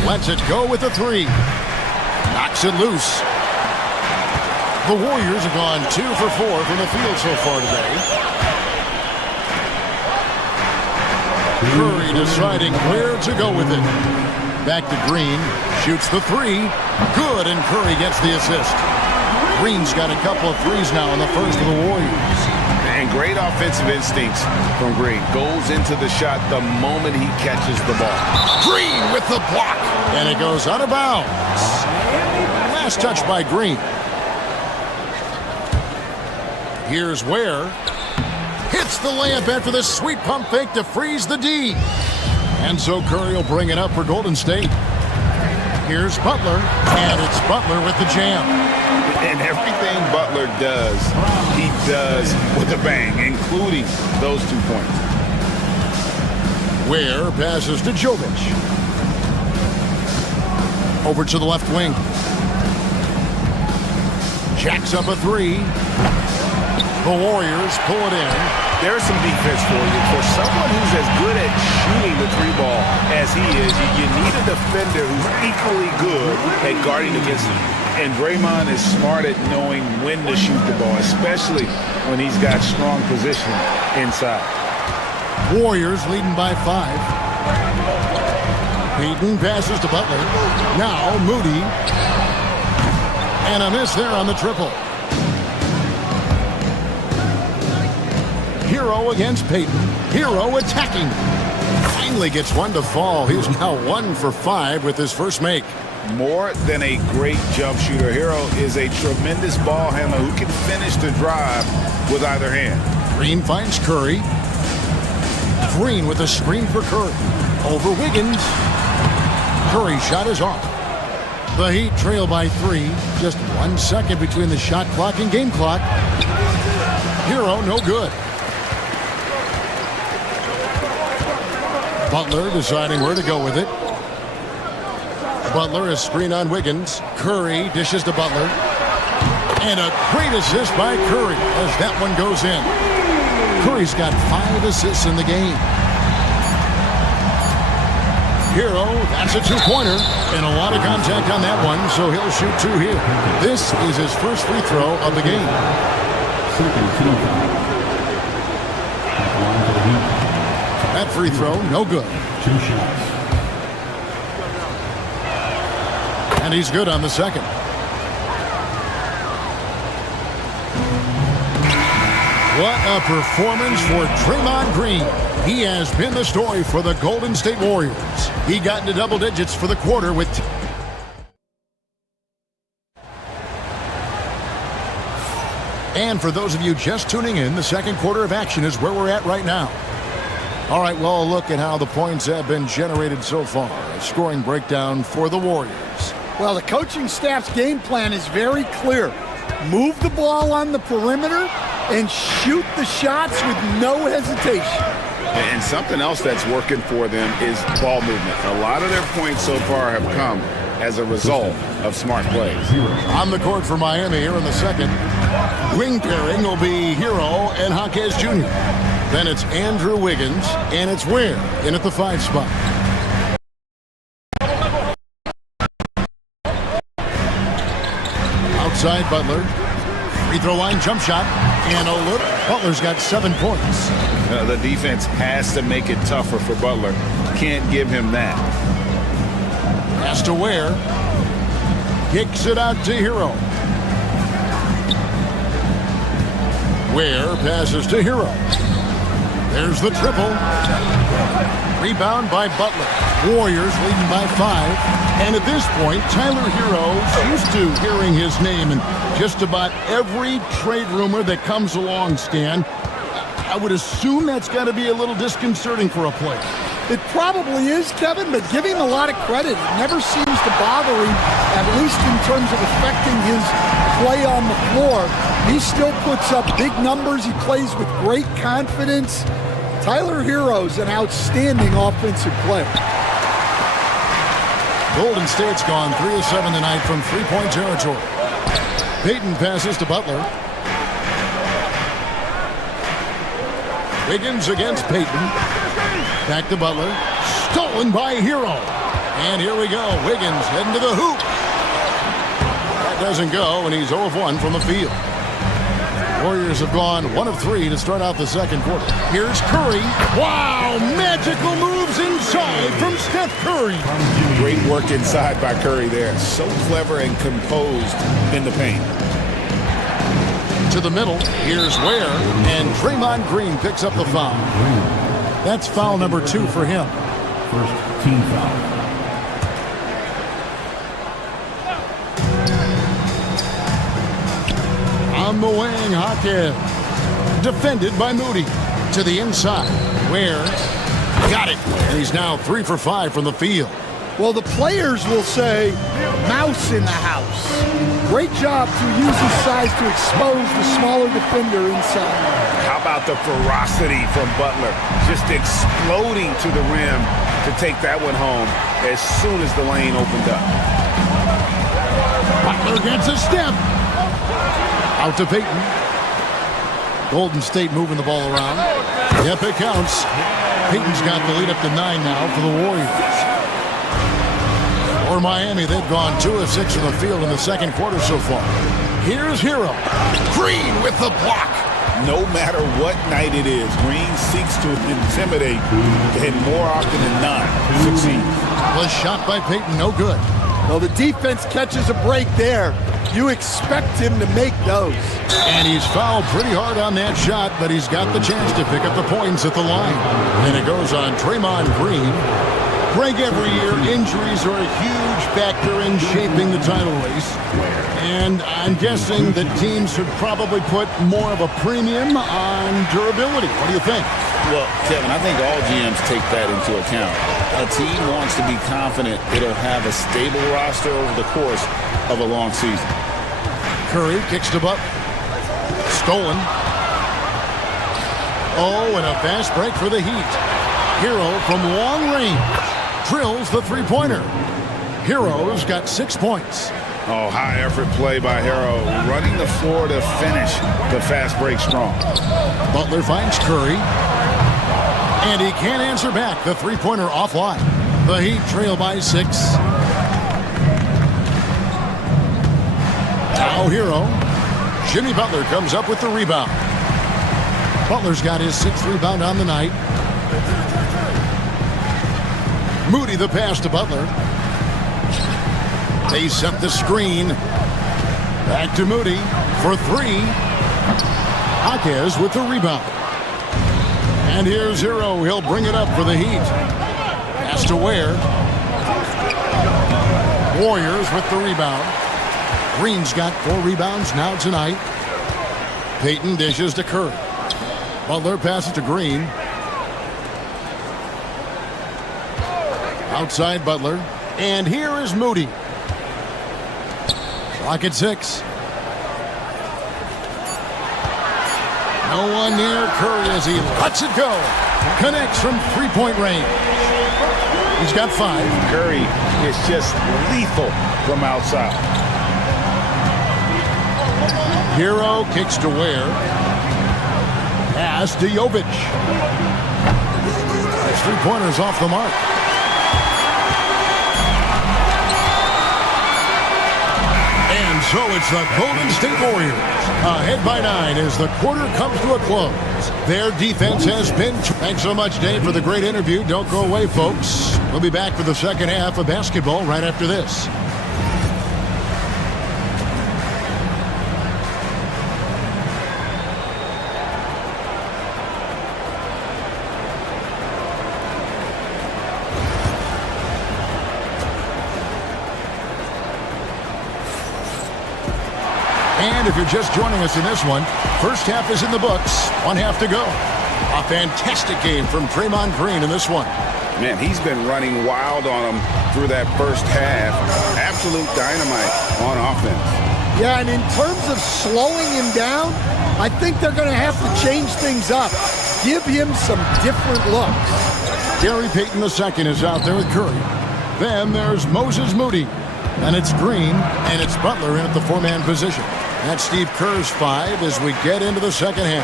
Lets it go with a 3. Knocks it loose. The Warriors have gone 2 for 4 from the field so far today. Curry deciding where to go with it. Back to Green. Shoots the 3. Good, and Curry gets the assist. Green's got a couple of threes now in the first of the Warriors. And great offensive instincts from Green. Goes into the shot the moment he catches the ball. Green with the block. And it goes out of bounds. Last touch by Green. Here's Ware. Hits the layup after the sweet pump fake to freeze the D. And so Curry will bring it up for Golden State. Here's Butler, and it's Butler with the jam. And everything Butler does, he does with a bang, including those 2 points. Ware passes to Jovic. Over to the left wing. Jacks up a 3. The Warriors pull it in. There's some defense for you. For someone who's as good at shooting the 3-ball as he is, you need a defender who's equally good at guarding against him. And Draymond is smart at knowing when to shoot the ball, especially when he's got strong position inside. Warriors leading by 5. Payton passes to Butler. Now Moody. And a miss there on the triple. Hero against Peyton. Hero attacking. Finally gets one to fall. He's now 1 for 5 with his first make. More than a great jump shooter, Hero is a tremendous ball handler who can finish the drive with either hand. Green finds Curry. Green with a screen for Curry. Over Wiggins. Curry's shot is off. The Heat trail by 3. Just 1 second between the shot clock and game clock. Hero no good. Butler deciding where to go with it. Butler is screen on Wiggins. Curry dishes to Butler. And a great assist by Curry as that one goes in. Curry's got 5 assists in the game. Hero, that's a two-pointer. And a lot of contact on that one, so he'll shoot 2 here. This is his first free throw of the game. That free throw, no good. 2 shots. And he's good on the second. What a performance for Draymond Green. He has been the story for the Golden State Warriors. He got into double digits for the quarter with... And for those of you just tuning in, the second quarter of action is where we're at right now. All right, well, look at how the points have been generated so far. A scoring breakdown for the Warriors. Well, the coaching staff's game plan is very clear. Move the ball on the perimeter and shoot the shots with no hesitation. And something else that's working for them is ball movement. A lot of their points so far have come as a result of smart plays. On the court for Miami here in the second. Wing pairing will be Hero and Jaquez Jr. Then it's Andrew Wiggins, and it's Ware in at the 5 spot. Outside Butler. Free throw line jump shot. And a look. Butler's got 7 points. The defense has to make it tougher for Butler. Can't give him that. Pass to Ware. Kicks it out to Hero. Ware passes to Hero. There's the triple. Rebound by Butler. Warriors leading by 5. And at this point, Tyler Hero's used to hearing his name in just about every trade rumor that comes along, Stan. I would assume that's got to be a little disconcerting for a player. It probably is, Kevin, but give him a lot of credit. It never seems to bother him, at least in terms of affecting his play on the floor. He still puts up big numbers. He plays with great confidence. Tyler Hero's an outstanding offensive player. Golden State's gone 3 of 7 tonight from three-point territory. Peyton passes to Butler. Wiggins against Peyton. Back to Butler. Stolen by Hero. And here we go. Wiggins heading to the hoop. That doesn't go, and he's 0 of 1 from the field. Warriors have gone 1 of 3 to start out the second quarter. Here's Curry. Wow, magical moves inside from Steph Curry. Great work inside by Curry there. So clever and composed in the paint. To the middle, here's Ware, and Draymond Green picks up the foul. That's foul number 2 for him. First team foul. On the wing, Jaquez. Defended by Moody. To the inside. Ware got it. And he's now 3 for 5 from the field. Well, the players will say, mouse in the house. Great job to use his size to expose the smaller defender inside. How about the ferocity from Butler? Just exploding to the rim to take that one home as soon as the lane opened up. Butler gets a step. Out to Peyton. Golden State moving the ball around. Yep, it counts. Peyton's got the lead up to 9 now for the Warriors. For Miami, they've gone 2 of 6 from the field in the second quarter so far. Here's Hero. Green with the block. No matter what night it is, Green seeks to intimidate and more often than not succeed. Was shot by Peyton, no good. Well, the defense catches a break there. You expect him to make those. And he's fouled pretty hard on that shot, but he's got the chance to pick up the points at the line. And it goes on Draymond Green. Greg, every year, injuries are a huge factor in shaping the title race. And I'm guessing that teams should probably put more of a premium on durability. What do you think? Well, Kevin, I think all GMs take that into account. A team wants to be confident it'll have a stable roster over the course of a long season. Curry kicks to Butler. Stolen. Oh, and a fast break for the Heat. Hero from long range drills the three-pointer. Hero's got 6 points. Oh, high effort play by Hero, running the floor to finish the fast break strong. Butler finds Curry, and he can't answer back. The three-pointer offline. The Heat trail by 6. Now Hero. Jimmy Butler comes up with the rebound. Butler's got his 6th rebound on the night. Moody the pass to Butler. They set the screen. Back to Moody for 3. Jaquez with the rebound. And here's Hero. He'll bring it up for the Heat. Pass to Ware. Warriors with the rebound. Green's got 4 rebounds now tonight. Payton dishes to Curry. Butler passes to Green. Outside Butler. And here is Moody. Clock at 6. No one near Curry as he lets it go. Connects from three-point range. He's got 5. Curry is just lethal from outside. Hero kicks to Ware. Pass to Jovic. His three-pointer's off the mark. And so it's the Golden State Warriors. Ahead by 9 as the quarter comes to a close. Their defense has been... Thanks so much, Dave, for the great interview. Don't go away, folks. We'll be back for the second half of basketball right after this. And if you're just joining us in this one, first half is in the books. 1 half to go. A fantastic game from Draymond Green in this one. Man, he's been running wild on him through that first half. Absolute dynamite on offense. Yeah, and in terms of slowing him down, I think they're going to have to change things up. Give him some different looks. Gary Payton II is out there with Curry. Then there's Moses Moody. And it's Green, and it's Butler in at the 4-man position. That's Steve Kerr's 5 as we get into the second half.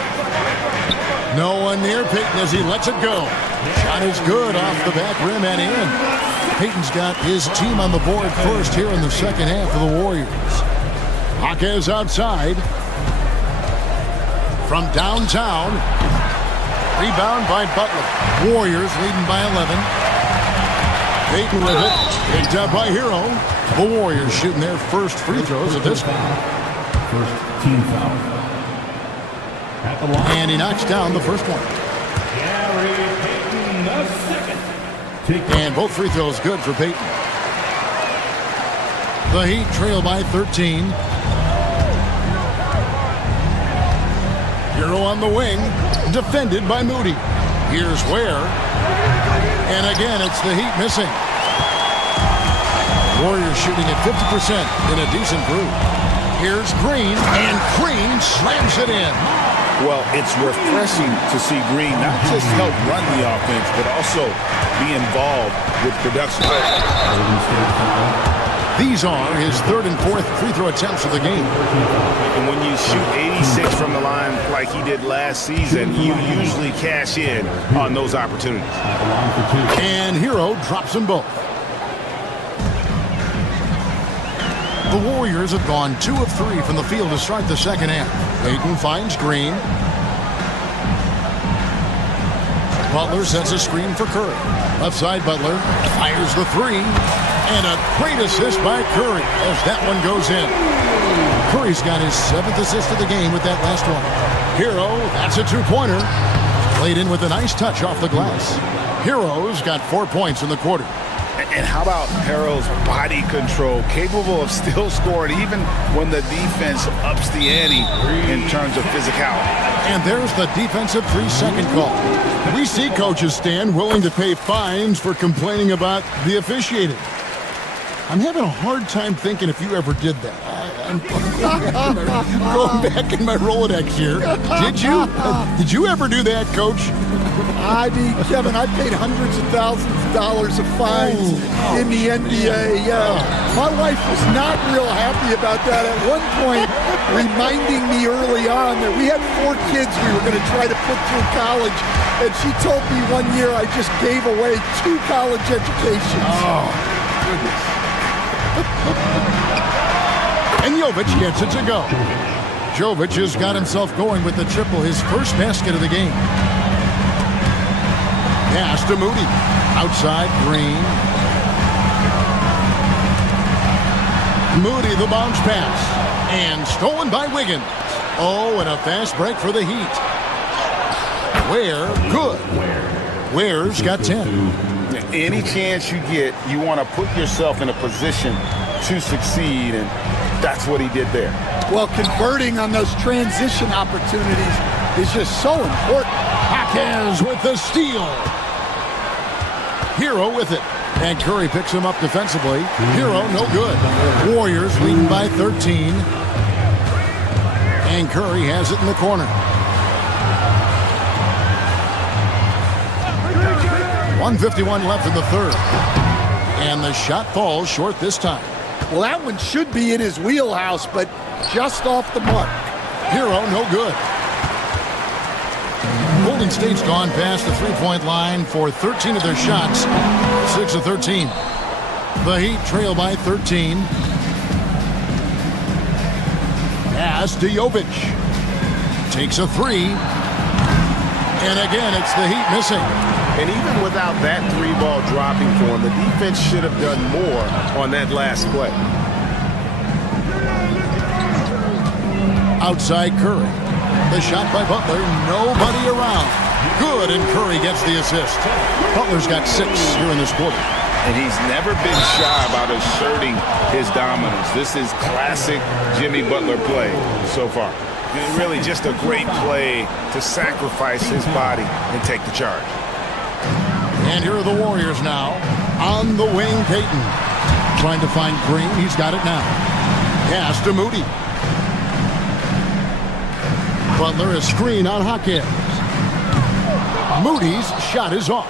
No one near Payton as he lets it go. Shot is good off the back rim and in. Payton's got his team on the board first here in the second half of the Warriors. Jaquez outside. From downtown. Rebound by Butler. Warriors leading by 11. Payton with it. Picked up by Hero. The Warriors shooting their first free throws at this point. First team foul. At the line. And he knocks down the first one. Gary Payton the second. And both free throws good for Payton. The Heat trail by 13. Hero on the wing. Defended by Moody. Here's Ware. And again, it's the Heat missing. Warriors shooting at 50% in a decent groove. Here's Green, and Green slams it in. Well, it's refreshing to see Green not just help run the offense, but also be involved with production. These are his 3rd and 4th free throw attempts of the game. And when you shoot 86 from the line like he did last season, you usually cash in on those opportunities. And Hero drops them both. The Warriors have gone 2 of 3 from the field to start the second half. Payton finds Green. Butler sets a screen for Curry. Left side Butler fires the 3. And a great assist by Curry as that one goes in. Curry's got his 7th assist of the game with that last one. Hero, that's a two-pointer. Played in with a nice touch off the glass. Hero's got 4 points in the quarter. And how about Harrell's body control, capable of still scoring even when the defense ups the ante in terms of physicality. And there's the defensive 3-second call. We see coaches stand willing to pay fines for complaining about the officiating. I'm having a hard time thinking if you ever did that. I'm going back in my Rolodex here. Did you? Did you ever do that, Coach? I mean, Kevin, I paid hundreds of thousands of dollars of fines in the NBA. Yeah, my wife was not real happy about that. At one point, reminding me early on that we had 4 kids we were going to try to put through college, and she told me one year I just gave away 2 college educations. Oh, goodness. And Jovic gets it to go. Jovic has got himself going with the triple, his first basket of the game. Pass to Moody. Outside, Green. Moody, the bounce pass. And stolen by Wiggins. Oh, and a fast break for the Heat. Ware, good. Ware's got 10. Any chance you get, you want to put yourself in a position to succeed, and that's what he did there. Well, converting on those transition opportunities is just so important. Jaquez with the steal. Hero with it. And Curry picks him up defensively. Hero, no good. Warriors leading by 13. And Curry has it in the corner. 1:51 left in the third. And the shot falls short this time. Well, that one should be in his wheelhouse, but just off the mark. Hero, no good. Golden State's gone past the three-point line for 13 of their shots, 6 of 13. The Heat trail by 13. Pass to Jovic. Takes a 3. And again, it's the Heat missing. And even without that 3-ball dropping for him, the defense should have done more on that last play. Outside Curry. The shot by Butler, nobody around. Good, and Curry gets the assist. Butler's got 6 here in this quarter. And he's never been shy about asserting his dominance. This is classic Jimmy Butler play so far. Really just a great play to sacrifice his body and take the charge. And here are the Warriors now. On the wing, Payton. Trying to find Green. He's got it now. Pass to Moody. Butler, a screen on Jaquez. Moody's shot is off.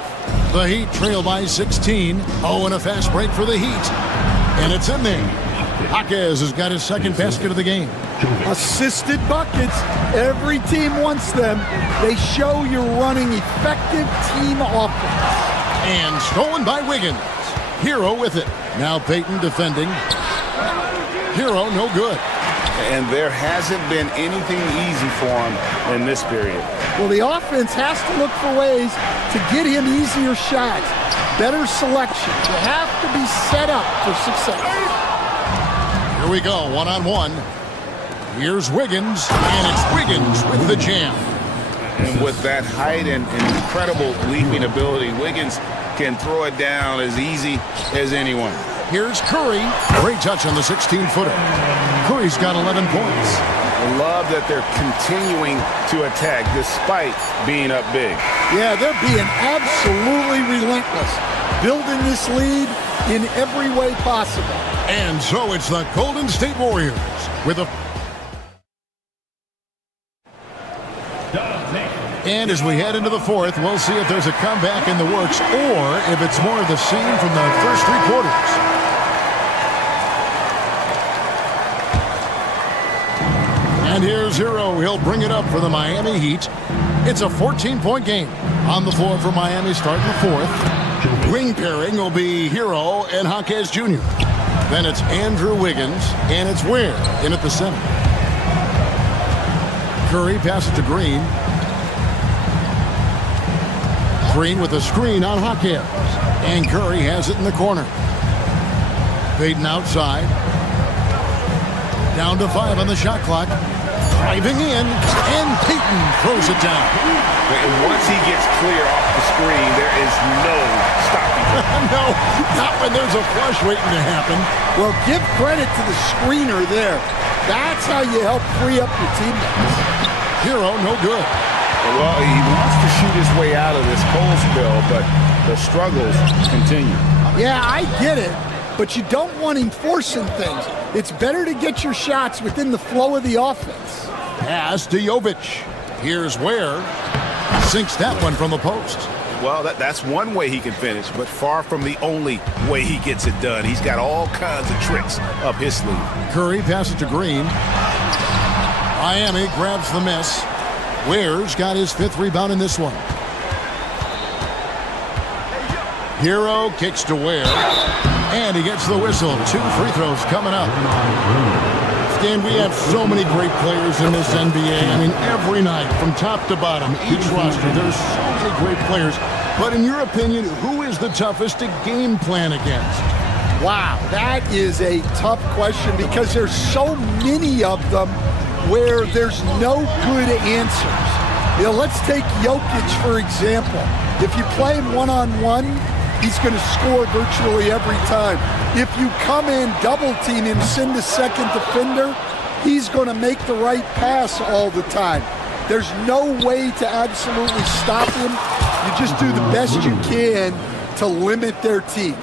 The Heat trail by 16. Oh, and a fast break for the Heat. And it's in there. Jaquez has got his second basket of the game. Assisted buckets. Every team wants them. They show you're running effective team offense. And stolen by Wiggins. Hero with it. Now Payton defending. Hero, no good. And there hasn't been anything easy for him in this period. Well, the offense has to look for ways to get him easier shots. Better selection. You have to be set up for success. Here we go, one-on-one. Here's Wiggins, and it's Wiggins with the jam. And with that height and incredible leaping ability, Wiggins can throw it down as easy as anyone. Here's Curry. Great touch on the 16-footer. Curry's got 11 points. I love that they're continuing to attack despite being up big. Yeah, they're being absolutely relentless, building this lead in every way possible. And so it's the Golden State Warriors with a... And as we head into the fourth, we'll see if there's a comeback in the works or if it's more of the same from the first 3 quarters. And here's Hero. He'll bring it up for the Miami Heat. It's a 14-point game. On the floor for Miami starting the fourth. Wing pairing will be Hero and Jaquez Jr. Then it's Andrew Wiggins, and it's Ware in at the center. Curry passes to Green. Green with a screen on Jaquez. And Curry has it in the corner. Payton outside. Down to 5 on the shot clock. Driving in, and Payton throws it down. And once he gets clear off the screen, there is no stopping him. No, not when there's a flush waiting to happen. Well, give credit to the screener there. That's how you help free up your teammates. Hero, no good. Well, he wants to shoot his way out of this cold spill, but the struggles continue. Yeah, I get it, but you don't want him forcing things. It's better to get your shots within the flow of the offense. Pass to Jovic. Here's Ware. Sinks that one from the post. Well, that's one way he can finish, but far from the only way he gets it done. He's got all kinds of tricks up his sleeve. Curry passes to Green. Miami grabs the miss. Ware's got his 5th rebound in this one. Hero kicks to Ware. And he gets the whistle. 2 free throws coming up. Stan, we have so many great players in this NBA. I mean, every night, from top to bottom, each roster, there's so many great players. But in your opinion, who is the toughest to game plan against? Wow, that is a tough question because there's so many of them where there's no good answers. You know, let's take Jokic, for example. If you play him one-on-one, he's going to score virtually every time. If you come in, double team him, send a second defender, he's going to make the right pass all the time. There's no way to absolutely stop him. You just do the best you can to limit their team.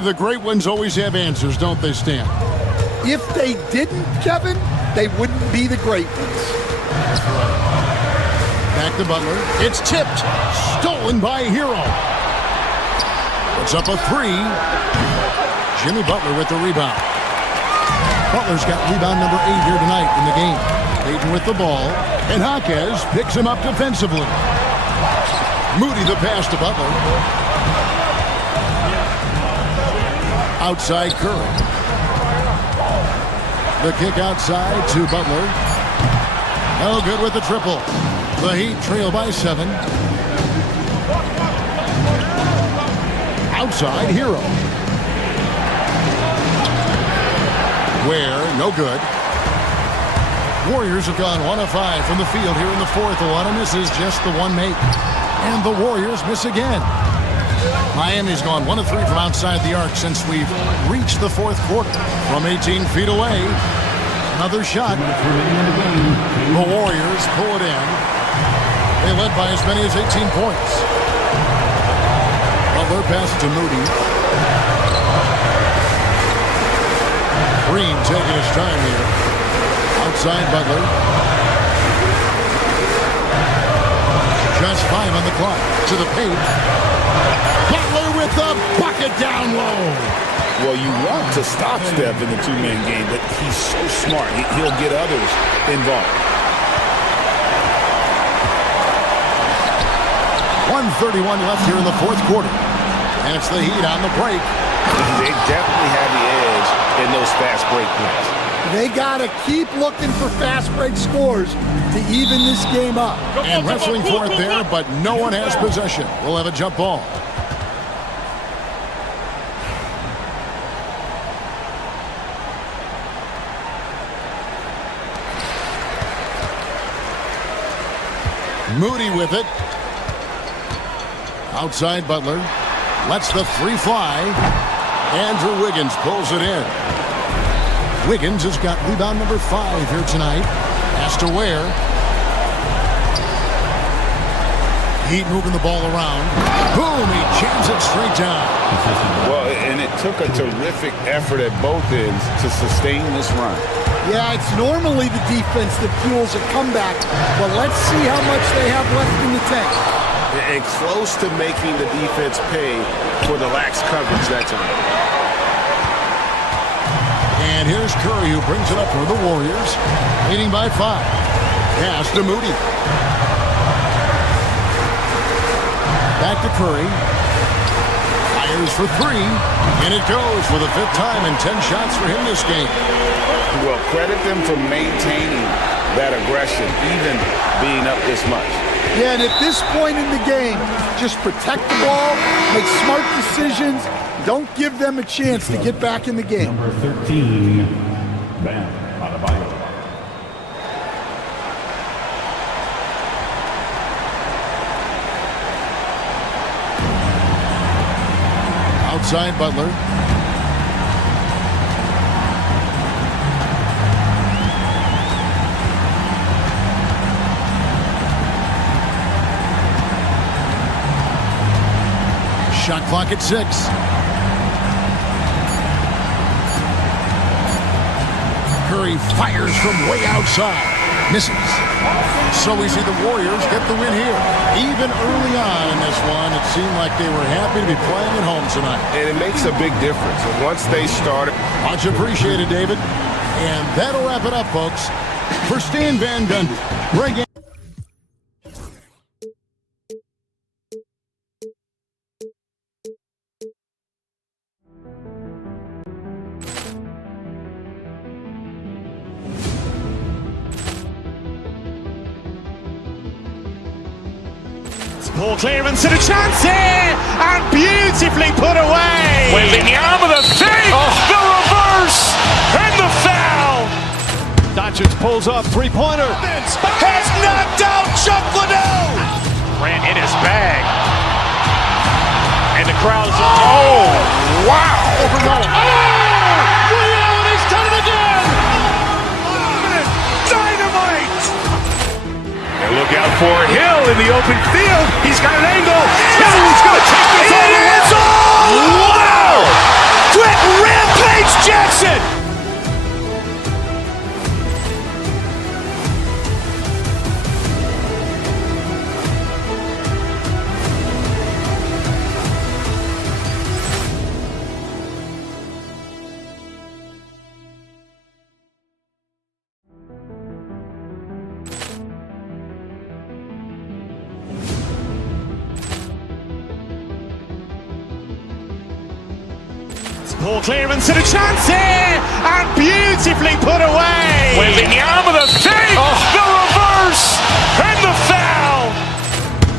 The great ones always have answers, don't they, Stan? If they didn't, Kevin, they wouldn't be the great ones. Back to Butler. It's tipped. Stolen by Hero. Puts up a 3. Jimmy Butler with the rebound. Butler's got rebound number 8 here tonight in the game. Payton with the ball. And Jaquez picks him up defensively. Moody the pass to Butler. Outside Curry. The kick outside to Butler. No good with the triple. The Heat trail by 7. Outside Hero. Ware, no good. Warriors have gone 1 of 5 from the field here in the 4th. A lot of misses, just the one make. And the Warriors miss again. Miami's gone 1 of 3 from outside the arc since we've reached the 4th quarter. From 18 feet away, another shot. The Warriors pull it in. They led by as many as 18 points. Butler passes to Moody. Green taking his time here. Outside Butler. Just 5 on the clock. To the paint. Butler with the bucket down low. Well, you want to stop Steph in the 2-man game, but he's so smart. He'll get others involved. 1:31 left here in the 4th quarter. And it's the Heat on the break. They definitely have the edge in those fast break plays. They got to keep looking for fast break scores to even this game up. And wrestling for it there, but no one has possession. We'll have a jump ball. Moody with it. Outside Butler. Lets the 3 fly. Andrew Wiggins pulls it in. Wiggins has got rebound number 5 here tonight. Has to Ware. Heat moving the ball around. Boom, he jams it straight down. Well, and it took a terrific effort at both ends to sustain this run. Yeah, it's normally the defense that fuels a comeback, but let's see how much they have left in the tank. And close to making the defense pay for the lax coverage that time. And here's Curry, who brings it up for the Warriors, leading by 5. Pass to Moody. Back to Curry. Fires for 3, and it goes for the 5th time, and 10 shots for him this game. Well, credit them for maintaining that aggression, even being up this much. Yeah, and at this point in the game, just protect the ball, make smart decisions, Don't give them a chance to get back in the game. Number 13, Bam Adebayo. Outside Butler. Shot clock at 6. Curry fires from way outside. Misses. So we see the Warriors get the win here. Even early on in this one, it seemed like they were happy to be playing at home tonight. And it makes a big difference. And once they started... Much appreciated, David. And that'll wrap it up, folks. For Stan Van Gundy, Greg... Ball clearance and a chance here, and beautifully put away. Wembanyama the fake, the reverse, and the foul. Doncic pulls up, three-pointer. Has knocked out Chuck Liddell. Grant in his bag. And the crowd is... Oh, wow. Rio, and he's done it again. Dynamite. And look out for Hill in the open field. He's got an angle. Hill's going to take this all the way. Wow! Quick rampage Jackson. Ball clearance and a chance here, and beautifully put away. Wembanyama the fake, the reverse, and the foul.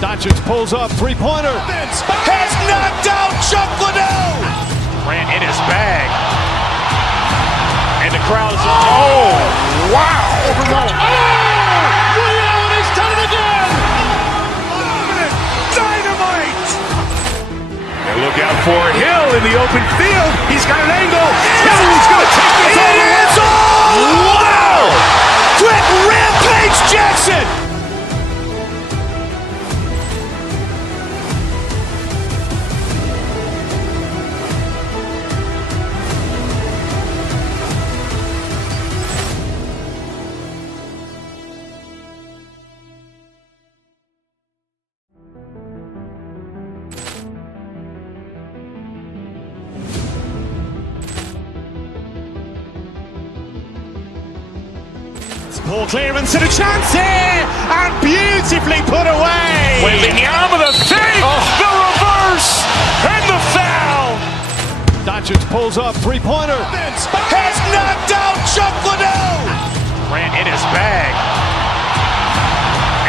Doncic pulls up, three-pointer. Has knocked out Chuck Liddell. Grant in his bag. And the crowd is... Oh, wow. Rio, and he's done it again. Dynamite. And look out for Hill in the open field. He's got an angle. Hill's going to take this all the way. Wow! Quick rampage Jackson. Ball clearance and a chance here, and beautifully put away. Wembanyama the fake, the reverse, and the foul. Doncic pulls up, three-pointer. Has knocked out Chuck Liddell. Grant in his bag.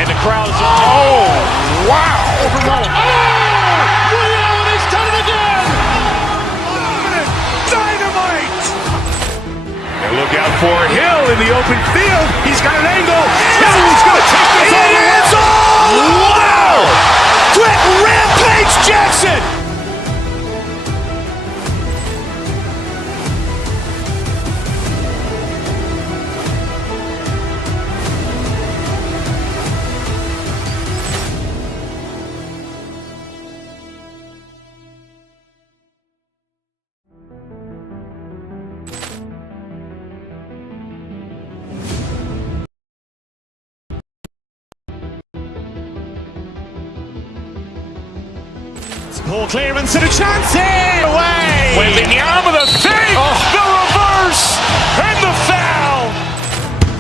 And the crowd is... Oh, wow. Rio, and he's done it again. Dynamite. And look out for Hill in the open field. He's got an angle. Hill's going to take this all the way. Wow! Quick rampage Jackson. Ball clearance and a chance here. Away. Wembanyama the fake, the reverse, and the foul.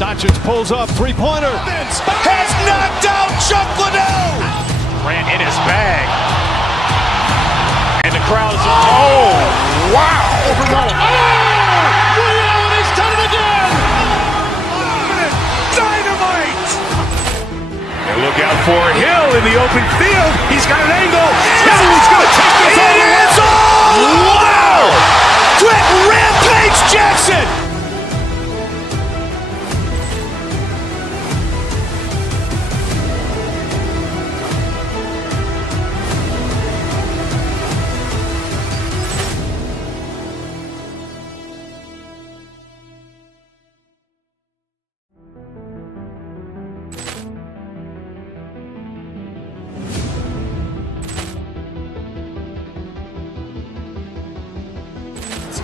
Doncic pulls up, three-pointer. Has knocked out Chuck Liddell. Grant in his bag. And the crowd is... Oh, wow. Rio, and he's done it again. Dynamite. And look out for Hill in the open field. He's got an angle. Hill's going to take this all the way. Wow! Jackson!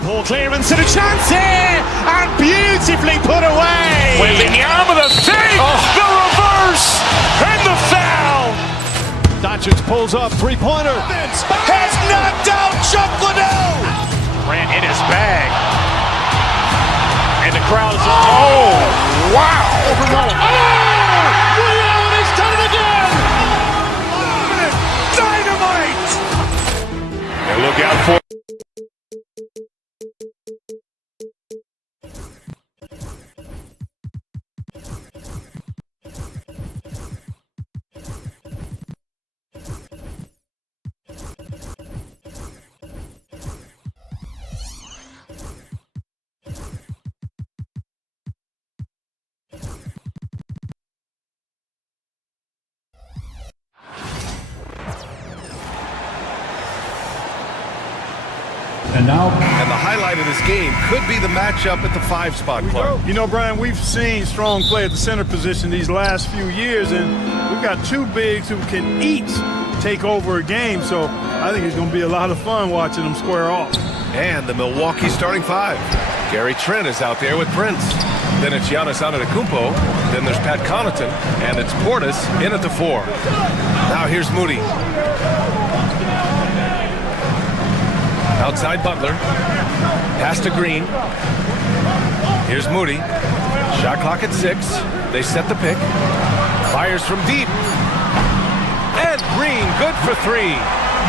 Ball clearance and a chance here, and beautifully put away. Wembanyama the fake, the reverse, and the foul. Doncic pulls up, three-pointer. Has knocked out Chuck Liddell. Grant in his bag. And the crowd is, oh, wow. Reality's done it again. Dynamite. And look out for And now, And the highlight of this game could be the matchup at the 5-spot club. You know, Brian, we've seen strong play at the center position these last few years, and we've got two bigs who can each take over a game, so I think it's going to be a lot of fun watching them square off. And the Milwaukee starting 5. Gary Trent is out there with Prince. Then it's Giannis Antetokounmpo. Then there's Pat Connaughton. And it's Portis in at the 4. Now here's Moody. Outside Butler. Pass to Green. Here's Moody. Shot clock at 6. They set the pick. Fires from deep. And Green, good for 3.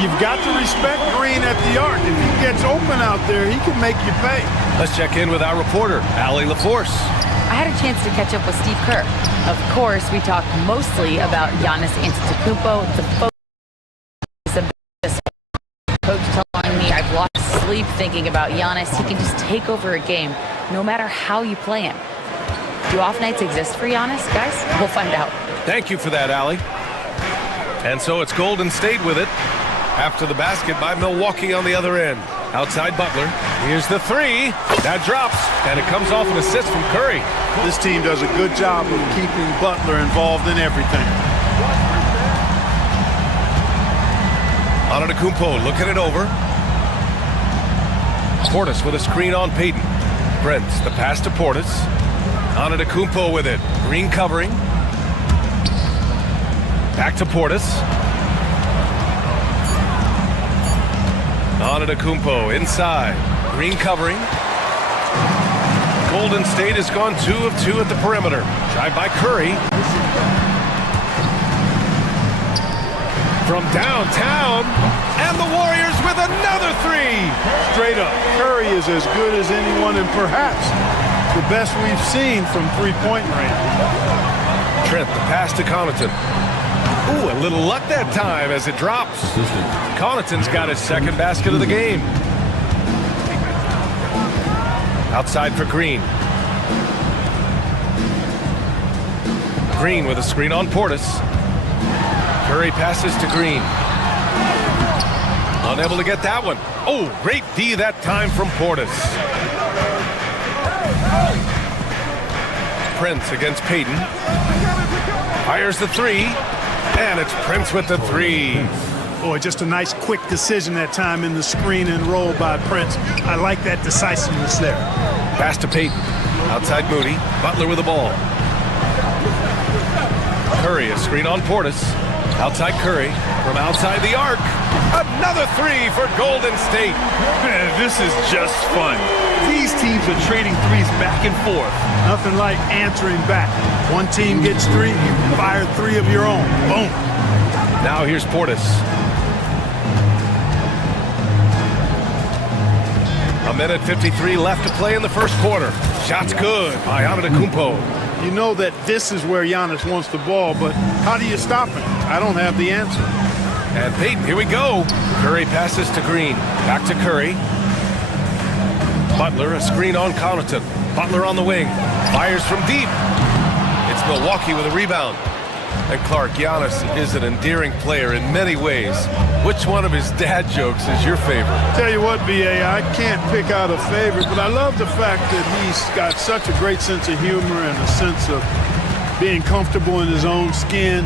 You've got to respect Green at the arc. If he gets open out there, he can make you pay. Let's check in with our reporter, Allie LaForce. I had a chance to catch up with Steve Kerr. Of course, we talked mostly about Giannis Antetokounmpo. The focus of this coach telling me I've lost sleep thinking about Giannis. He can just take over a game, no matter how you play him. Do off nights exist for Giannis, guys? We'll find out. Thank you for that, Allie. And so it's Golden State with it. After the basket by Milwaukee on the other end. Outside Butler. Here's the 3. That drops. And it comes off an assist from Curry. This team does a good job of keeping Butler involved in everything. Antetokounmpo looking it over. Portis with a screen on Payton. Prince, the pass to Portis. Antetokounmpo with it. Green covering. Back to Portis. Antetokounmpo inside. Green covering. Golden State has gone 2 of 2 at the perimeter. Drive by Curry. From downtown. And the Warriors with another 3. Straight up, Curry is as good as anyone and perhaps the best we've seen from three-point range. Trent, the pass to Connaughton. Ooh, a little luck that time as it drops. Connaughton's got his second basket of the game. Outside for Green. Green with a screen on Portis. Curry passes to Green. Unable to get that one. Oh, great D that time from Portis. Prince against Payton. Fires the 3. And it's Prince with the 3. Boy, just a nice quick decision that time in the screen and roll by Prince. I like that decisiveness there. Pass to Payton. Outside Moody. Butler with the ball. Curry, a screen on Portis. Outside Curry. From outside the arc. Another 3 for Golden State. Man, this is just fun. These teams are trading threes back and forth. Nothing like answering back. One team gets 3, you fire 3 of your own. Boom. Now here's Portis. A minute 53 left to play in the first quarter. Shot's good by Antetokounmpo. You know that this is where Giannis wants the ball, but how do you stop him? I don't have the answer. And Payton, here we go. Curry passes to Green. Back to Curry. Butler, a screen on Connaughton. Butler on the wing. Fires from deep. It's Milwaukee with a rebound. And Clark, Giannis is an endearing player in many ways. Which one of his dad jokes is your favorite? Tell you what, B.A., I can't pick out a favorite, but I love the fact that he's got such a great sense of humor and a sense of being comfortable in his own skin.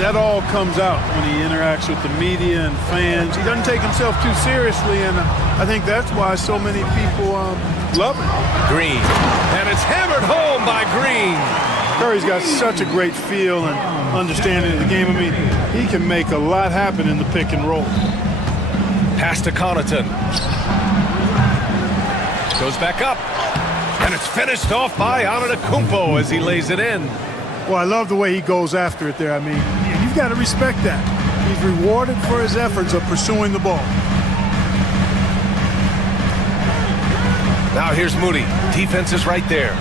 That all comes out when he interacts with the media and fans. He doesn't take himself too seriously, and I think that's why so many people love him. Green, and it's hammered home by Green. Curry's got such a great feel and understanding of the game. I mean, he can make a lot happen in the pick and roll. Pass to Connaughton. Goes back up. And it's finished off by Antetokounmpo as he lays it in. Well, I love the way he goes after it there. I mean, you've got to respect that. He's rewarded for his efforts of pursuing the ball. Now here's Moody. Defense is right there.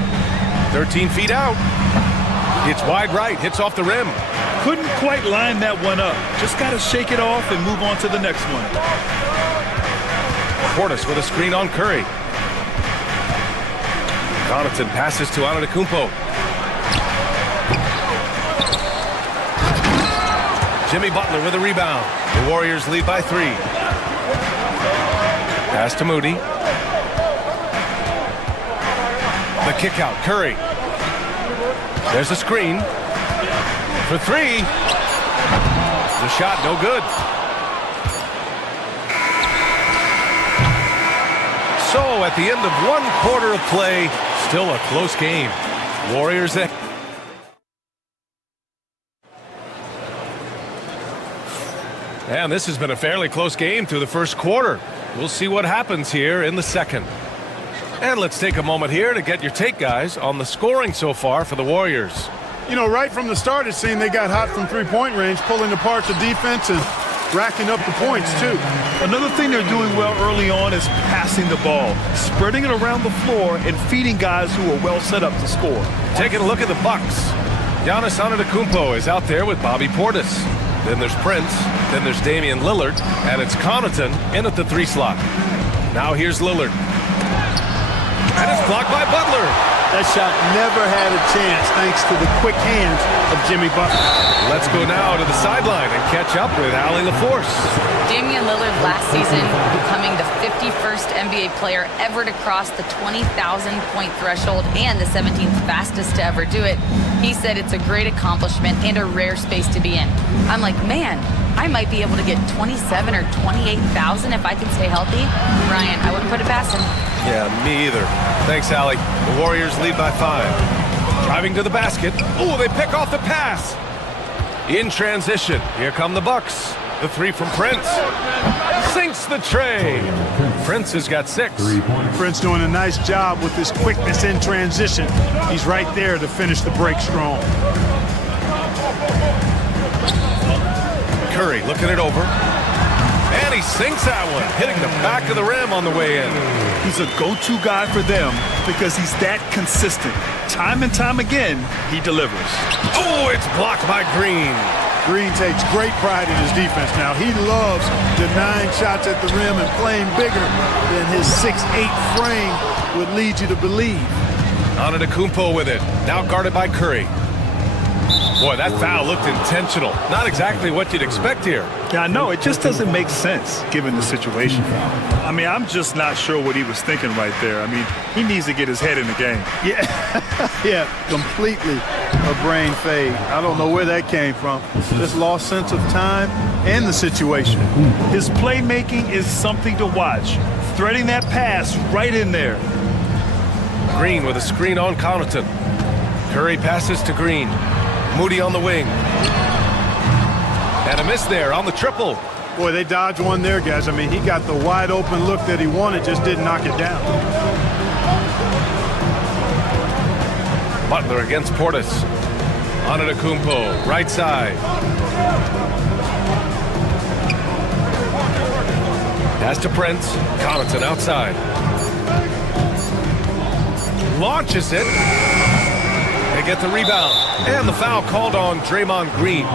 13 feet out. It's wide right. Hits off the rim. Couldn't quite line that one up. Just got to shake it off and move on to the next one. Portis with a screen on Curry. Connaughton passes to Antetokounmpo. Jimmy Butler with a rebound. The Warriors lead by 3. Pass to Moody. The kick out, Curry. There's a screen for 3. The shot no good. So at the end of 1 quarter of play, still a close game. Warriors at and this has been a fairly close game through the first quarter. We'll see what happens here in the second. And let's take a moment here to get your take, guys, on the scoring so far for the Warriors. You know, right from the start, it seemed they got hot from three-point range, pulling apart the defense and racking up the points, too. Another thing they're doing well early on is passing the ball, spreading it around the floor and feeding guys who are well set up to score. Taking a look at the Bucks. Giannis Antetokounmpo is out there with Bobby Portis. Then there's Prince. Then there's Damian Lillard. And it's Connaughton in at the 3 slot. Now here's Lillard. And it's blocked by Butler. That shot never had a chance thanks to the quick hands of Jimmy Butler. Let's go now to the sideline and catch up with Allie LaForce. Damian Lillard last season becoming the 51st NBA player ever to cross the 20,000-point threshold and the 17th fastest to ever do it. He said it's a great accomplishment and a rare space to be in. I'm like, man, I might be able to get 27 or 28,000 if I can stay healthy. Ryan, I wouldn't put it past him. Yeah, me either. Thanks, Allie. The Warriors lead by 5. Driving to the basket. Oh, they pick off the pass. In transition, here come the Bucks. The 3 from Prince. Sinks the tray. Prince has got 6. Prince doing a nice job with his quickness in transition. He's right there to finish the break strong. Curry looking it over. And he sinks that one, hitting the back of the rim on the way in. He's a go-to guy for them because he's that consistent. Time and time again, he delivers. Oh, it's blocked by Green. Green takes great pride in his defense now. He loves denying shots at the rim and playing bigger than his 6'8" frame would lead you to believe. Antetokounmpo with it, now guarded by Curry. Boy, that foul looked intentional. Not exactly what you'd expect here. Yeah, I know. It just doesn't make sense given the situation. I mean, I'm just not sure what he was thinking right there. I mean, he needs to get his head in the game. Yeah, completely a brain fade. I don't know where that came from. Just lost sense of time and the situation. His playmaking is something to watch. Threading that pass right in there. Green with a screen on Connaughton. Curry passes to Green. Moody on the wing. And a miss there on the triple. Boy, they dodged one there, guys. I mean, he got the wide open look that he wanted, just didn't knock it down. Butler against Portis. Antetokounmpo, right side. Pass to Prince. Connaughton outside. Launches it. They get the rebound. And the foul called on Draymond Green.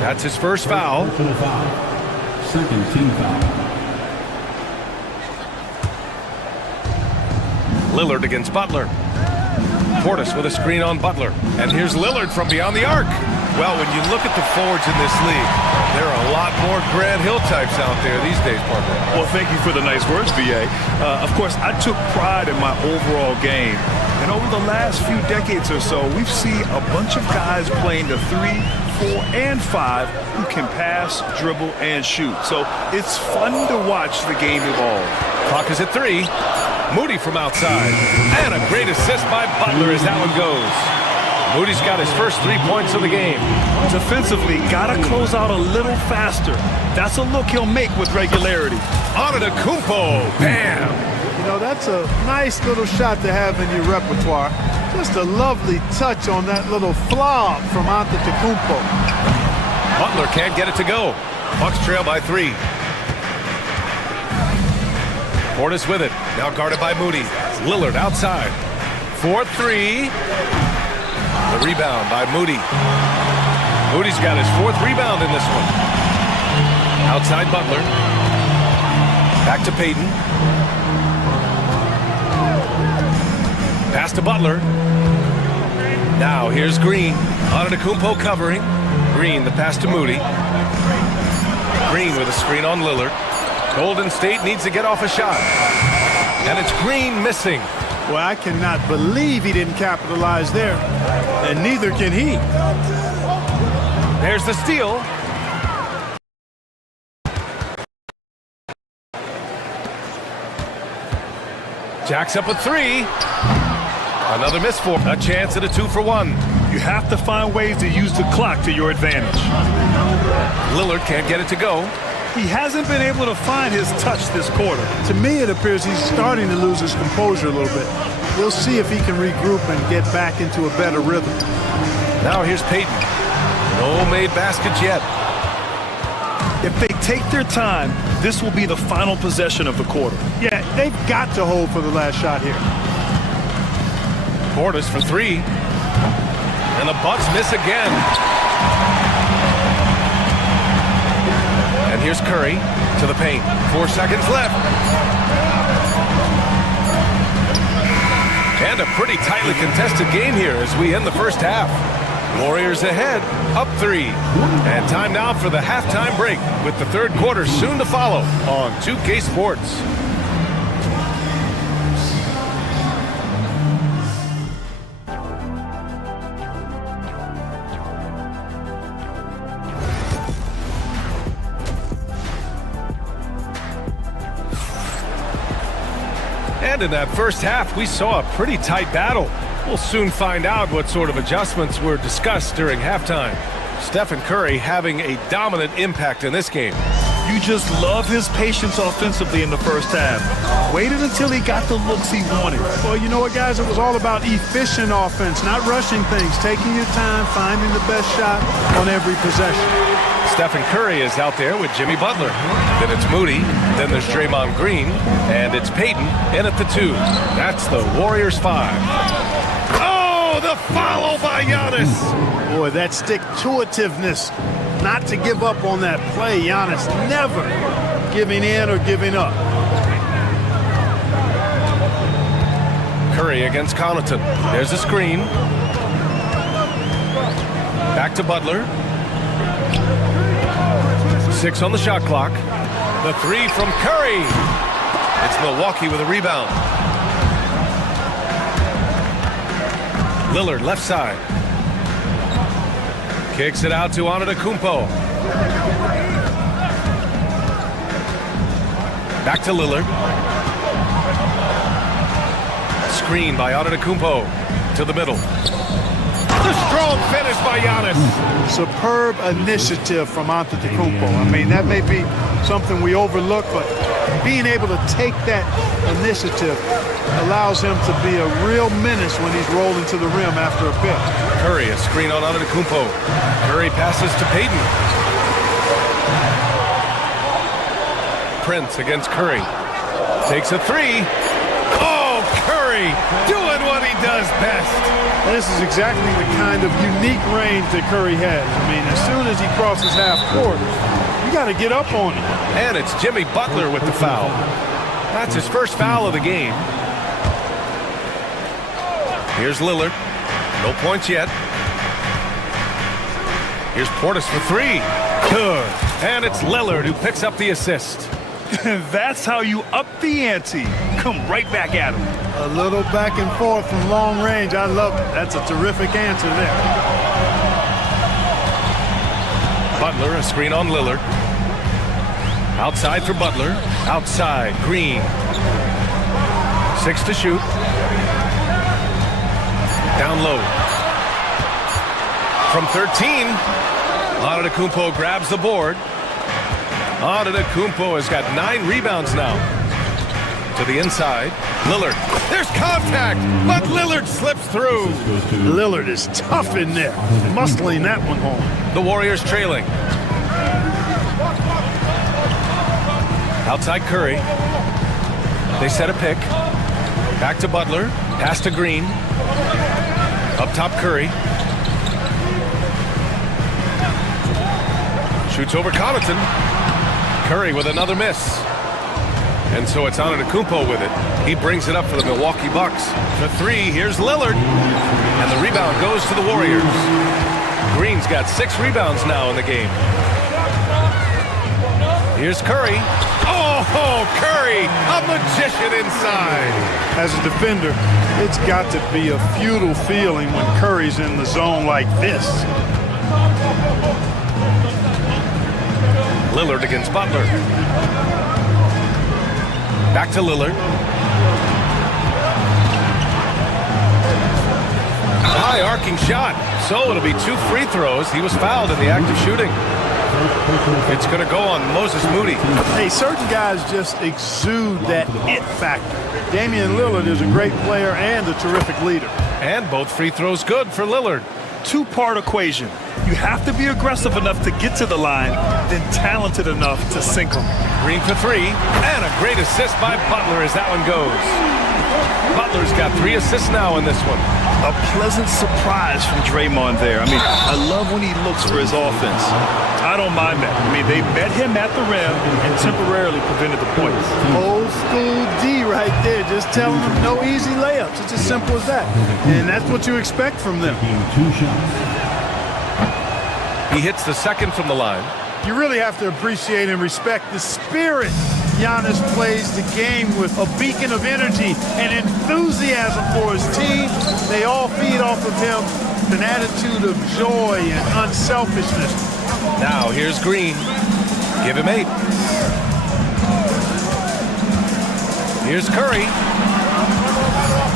That's his first foul. Second team foul. Lillard against Butler. Portis with a screen on Butler. And here's Lillard from beyond the arc. Well, when you look at the forwards in this league, there are a lot more Grant Hill types out there these days, Parker. Well, thank you for the nice words, B.A. Of course, I took pride in my overall game. And over the last few decades or so, we've seen a bunch of guys playing the 3, 4, and 5 who can pass, dribble, and shoot. So it's fun to watch the game evolve. Clock is at 3. Moody from outside. And a great assist by Butler as that one goes. Moody's got his first 3 points of the game. Defensively, gotta close out a little faster. That's a look he'll make with regularity. Antetokounmpo, bam! You know, that's a nice little shot to have in your repertoire. Just a lovely touch on that little flop from Antetokounmpo. Butler can't get it to go. Bucks trail by 3. Portis with it, now guarded by Moody. Lillard outside. 4-3. The rebound by Moody. Moody's got his 4th rebound in this one. Outside Butler. Back to Payton. Pass to Butler. Now here's Green. Antetokounmpo covering. Green, the pass to Moody. Green with a screen on Lillard. Golden State needs to get off a shot. And it's Green missing. Well, I cannot believe he didn't capitalize there. And neither can he. There's the steal. Jacks up at 3. Another miss for a chance at a 2-for-1. You have to find ways to use the clock to your advantage. Lillard can't get it to go. He hasn't been able to find his touch this quarter. To me, it appears he's starting to lose his composure a little bit. We'll see if he can regroup and get back into a better rhythm. Now here's Payton. No made baskets yet. If they take their time, this will be the final possession of the quarter. Yeah, they've got to hold for the last shot here. Portis for 3. And the Bucks miss again. And here's Curry to the paint. 4 seconds left. And a pretty tightly contested game here as we end the first half. Warriors ahead, up 3. And time now for the halftime break with the third quarter soon to follow on 2K Sports. And in that first half, we saw a pretty tight battle. We'll soon find out what sort of adjustments were discussed during halftime. Stephen Curry having a dominant impact in this game. You just love his patience offensively in the first half. Waited until he got the looks he wanted. Well, you know what, guys? It was all about efficient offense, not rushing things, taking your time, finding the best shot on every possession. Stephen Curry is out there with Jimmy Butler. Then it's Moody. Then there's Draymond Green. And it's Payton in at the 2. That's the Warriors 5. Oh, the follow by Giannis. Boy, that stick-to-itiveness, not to give up on that play. Giannis never giving in or giving up. Curry against Connaughton. There's a screen. Back to Butler. 6 on the shot clock. The 3 from Curry. It's Milwaukee with a rebound. Lillard left side. Kicks it out to Antetokounmpo. Back to Lillard. Screen by Antetokounmpo to the middle. The strong finish by Giannis. Superb initiative from Antetokounmpo. I mean, that may be something we overlook, but being able to take that initiative allows him to be a real menace when he's rolling to the rim after a pick. Curry, a screen on Antetokounmpo. Curry passes to Payton. Prince against Curry. Takes a 3. Oh, Curry doing what he does best. This is exactly the kind of unique range that Curry has. I mean, as soon as he crosses half court, you got to get up on him. And it's Jimmy Butler with the foul. That's his first foul of the game. Here's Lillard. No points yet. Here's Portis for three. Good. And it's Lillard who picks up the assist. That's how you up the ante. Come right back at him. A little back and forth from long range. I love it. That's a terrific answer there. Butler, a screen on Lillard. Outside for Butler. Outside, Green. 6 to shoot. Down low. From 13, Antetokounmpo grabs the board. Antetokounmpo has got 9 rebounds now. To the inside, Lillard. There's contact, but Lillard slips through. Lillard is tough in there, muscling that one home. The Warriors trailing. Outside Curry. They set a pick. Back to Butler. Pass to Green. Up top Curry. Shoots over Connaughton. Curry with another miss. And so it's Antetokounmpo with it. He brings it up for the Milwaukee Bucks. The three, here's Lillard. And the rebound goes to the Warriors. Green's got 6 rebounds now in the game. Here's Curry. Oh, Curry, a magician inside. As a defender, it's got to be a futile feeling when Curry's in the zone like this. Lillard against Butler. Back to Lillard. High arcing shot. So it'll be 2 free throws. He was fouled in the act of shooting. It's going to go on Moses Moody. Hey, certain guys just exude that it factor. Damian Lillard is a great player and a terrific leader. And both free throws good for Lillard. Two-part equation. You have to be aggressive enough to get to the line, then talented enough to sink them. Green for 3, and a great assist by Butler as that one goes. Butler's got 3 assists now in this one. A pleasant surprise from Draymond there. I mean, I love when he looks for his offense. I don't mind that. I mean, they met him at the rim and temporarily prevented the points. Old school D right there, just telling them no easy layups. It's as simple as that. And that's what you expect from them. He hits the second from the line. You really have to appreciate and respect the spirit Giannis plays the game with, a beacon of energy and enthusiasm for his team. They all feed off of him, an attitude of joy and unselfishness. Now here's Green. Give him 8. Here's Curry.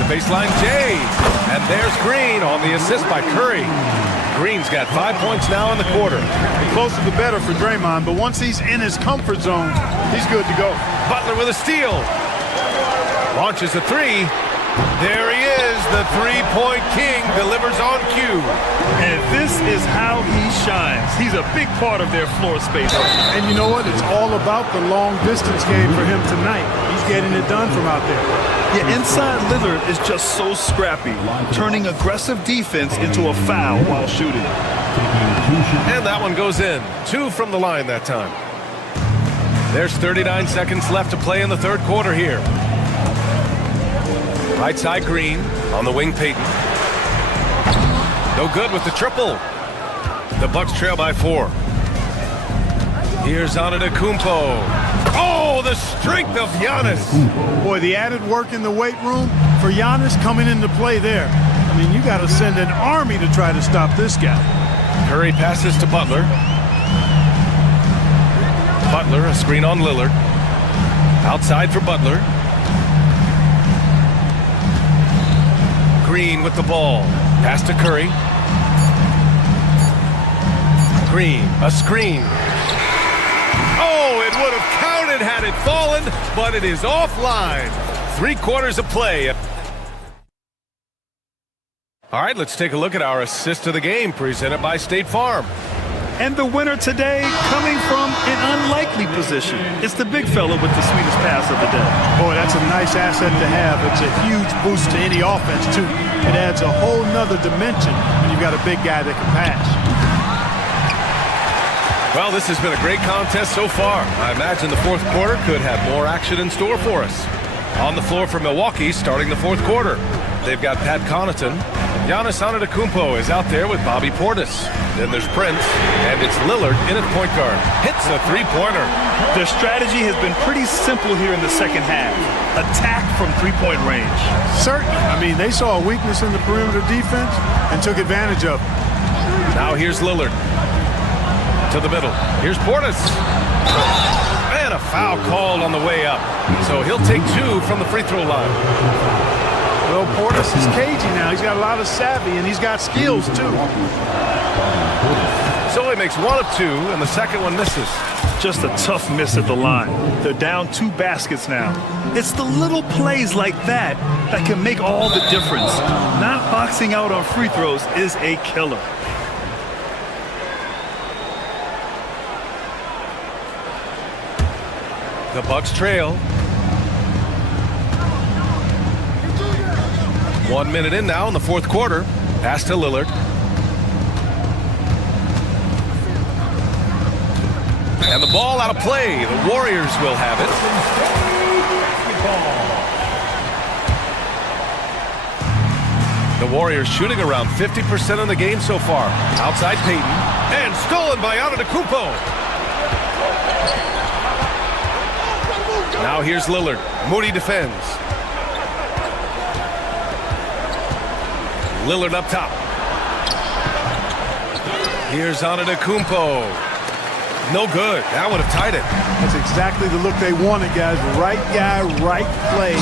The baseline J. And there's Green on the assist by Curry. Green's got 5 points now in the quarter. The closer the better for Draymond, but once he's in his comfort zone, he's good to go. Butler with a steal. Launches a 3. There he is, the three-point king, delivers on cue. And this is how he shines. He's a big part of their floor space. And you know what? It's all about the long-distance game for him tonight. He's getting it done from out there. Yeah, inside Lillard is just so scrappy, turning aggressive defense into a foul while shooting. And that one goes in. 2 from the line that time. There's 39 seconds left to play in the third quarter here. Right side Green, on the wing Payton. No good with the triple. The Bucks trail by 4. Here's Antetokounmpo. Oh, the strength of Giannis. Boy, the added work in the weight room for Giannis coming into play there. I mean, you got to send an army to try to stop this guy. Curry passes to Butler. Butler, a screen on Lillard. Outside for Butler. Green with the ball. Pass to Curry. Green, a screen. Oh, it would have counted had it fallen, but it is offline. 3 quarters of play. All right, let's take a look at our assist of the game presented by State Farm. And the winner today coming from an unlikely position. It's the big fella with the sweetest pass of the day. Boy, that's a nice asset to have. It's a huge boost to any offense, too. It adds a whole nother dimension when you've got a big guy that can pass. Well, this has been a great contest so far. I imagine the fourth quarter could have more action in store for us. On the floor for Milwaukee starting the fourth quarter. they've got Pat Connaughton. Giannis Antetokounmpo is out there with Bobby Portis. Then there's Prince, and it's Lillard in at point guard. Hits a three-pointer. Their strategy has been pretty simple here in the second half. Attack from three-point range. Certainly. I mean, they saw a weakness in the perimeter defense and took advantage of it. Now here's Lillard. To the middle. Here's Portis. And a foul called on the way up. So he'll take 2 from the free throw line. Well, Portis is cagey now. He's got a lot of savvy, and he's got skills, too. So he makes 1 of 2, and the second one misses. Just a tough miss at the line. They're down 2 baskets now. It's the little plays like that that can make all the difference. Not boxing out on free throws is a killer. The Bucks trail. 1 minute in now in the fourth quarter. Pass to Lillard. And the ball out of play. The Warriors will have it. The Warriors shooting around 50% in the game so far. Outside Payton. And stolen by Antetokounmpo. Now here's Lillard. Moody defends. Lillard up top. Here's Antetokounmpo. No good. That would have tied it. That's exactly the look they wanted, guys. Right guy, right play,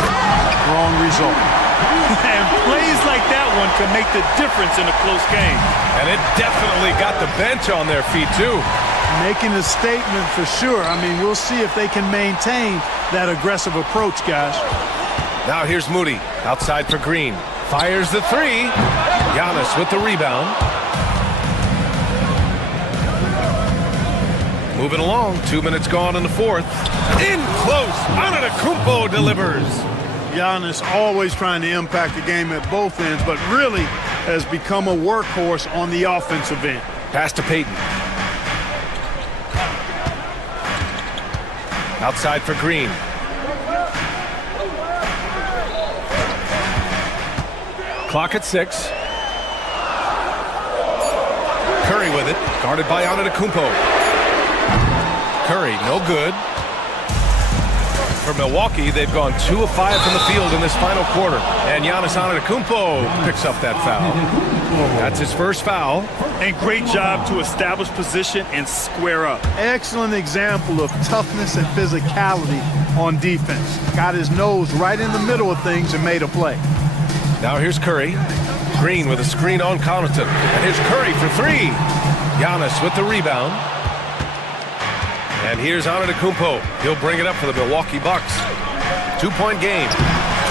wrong result. And plays like that one can make the difference in a close game. And it definitely got the bench on their feet, too. Making a statement for sure. I mean, we'll see if they can maintain that aggressive approach, guys. Now here's Moody. Outside for Green. Fires the 3. Giannis with the rebound. Moving along. 2 minutes gone in the fourth. In close. Antetokounmpo delivers. Giannis always trying to impact the game at both ends, but really has become a workhorse on the offensive end. Pass to Payton. Outside for Green. Clock at 6. Curry with it. Guarded by Antetokounmpo. Curry, no good. For Milwaukee, they've gone 2 of 5 from the field in this final quarter. And Giannis Antetokounmpo picks up that foul. That's his first foul. And great job to establish position and square up. Excellent example of toughness and physicality on defense. Got his nose right in the middle of things and made a play. Now here's Curry. Green with a screen on Connaughton. And here's Curry for 3. Giannis with the rebound. And here's Antetokounmpo. He'll bring it up for the Milwaukee Bucks. 2-point game.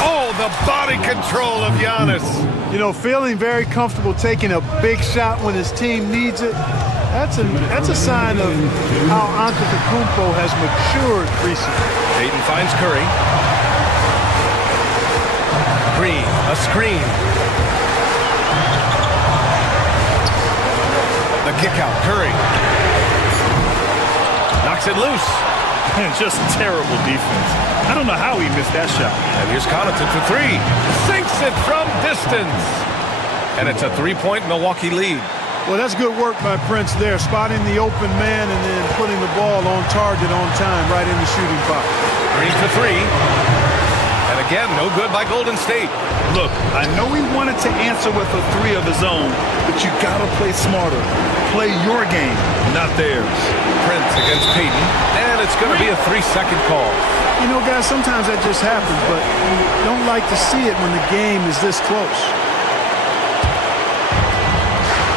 Oh, the body control of Giannis. You know, feeling very comfortable taking a big shot when his team needs it. That's a sign of how Antetokounmpo has matured recently. Payton finds Curry. Green, a screen. The kick out, Curry. Knocks it loose. And just terrible defense. I don't know how he missed that shot. And here's Connaughton for 3. Sinks it from distance. And it's a 3-point Milwaukee lead. Well, that's good work by Prince there, spotting the open man and then putting the ball on target on time right in the shooting box. Green for 3. And again, no good by Golden State. Look, I know he wanted to answer with a 3 of his own, but you gotta play smarter. Play your game, not theirs. Prince against Payton, and it's going to be a 3-second call. You know, guys, sometimes that just happens, but you don't like to see it when the game is this close.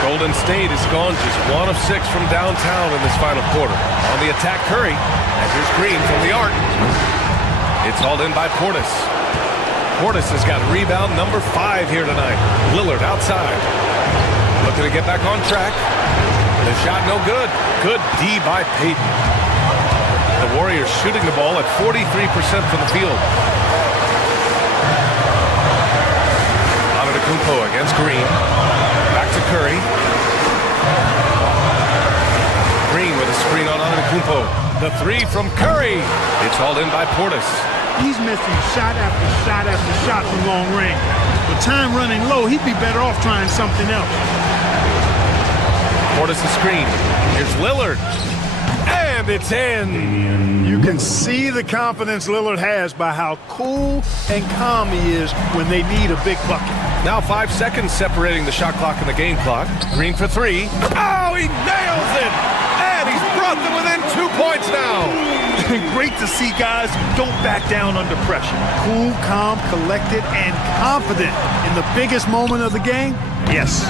Golden State has gone just 1 of 6 from downtown in this final quarter. On the attack, Curry, and here's Green from the arc. It's hauled in by Portis. Portis has got rebound number 5 here tonight. Lillard outside. Looking to get back on track. The shot no good. Good D by Payton. The Warriors shooting the ball at 43% from the field. Antetokounmpo against Green. Back to Curry. Green with a screen on Antetokounmpo. The 3 from Curry. It's hauled in by Portis. He's missing shot after shot after shot from long range. With time running low, he'd be better off trying something else. Portis the screen. Here's Lillard. And it's in. You can see the confidence Lillard has by how cool and calm he is when they need a big bucket. Now 5 seconds separating the shot clock and the game clock. Green for three. Oh, he nails it! And he's brought them within 2 points now. Great to see guys who don't back down under pressure. Cool, calm, collected, and confident in the biggest moment of the game. Yes.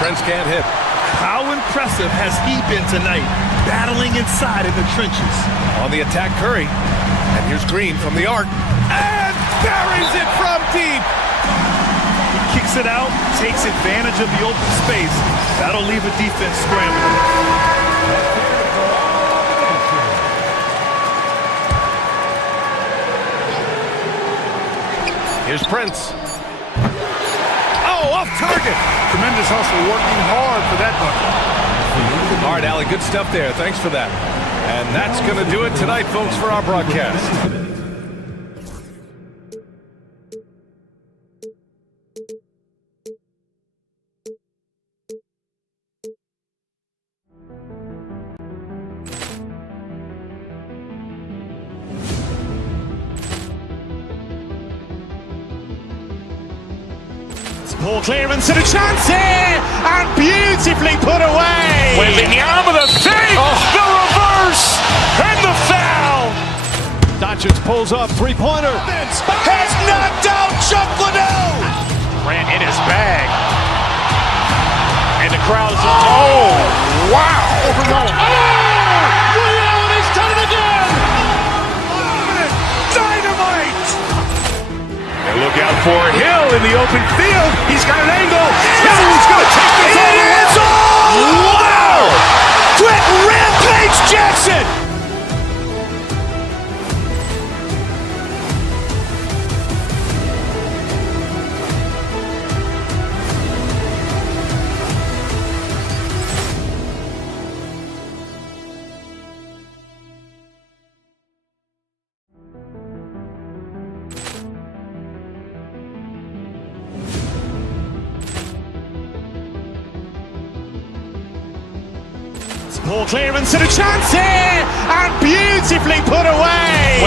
Prince can't hit. How impressive has he been tonight, battling inside in the trenches? On the attack, Curry. And here's Green from the arc. And buries it from deep. He kicks it out, takes advantage of the open space. That'll leave a defense scrambling. Here's Prince. Oh, off target. Tremendous hustle, working hard for that bucket. All right, Allie, good stuff there. Thanks for that. And that's going to do it tonight, folks, for our broadcast. Poor clearance and a chance here, and beautifully put away. Wembanyama the fake, the reverse, and the foul. Doncic pulls up, three-pointer. Has knocked out Chuck Liddell. Ran in his bag. And the crowd is, oh, wow. Liddell, he's done it again. Dynamite. And look out for Hill in the open field. He's got an angle. He's going to take this all the way. It is all! Wow! Quick Rampage Jackson! Poor clearance and a chance here, and beautifully put away.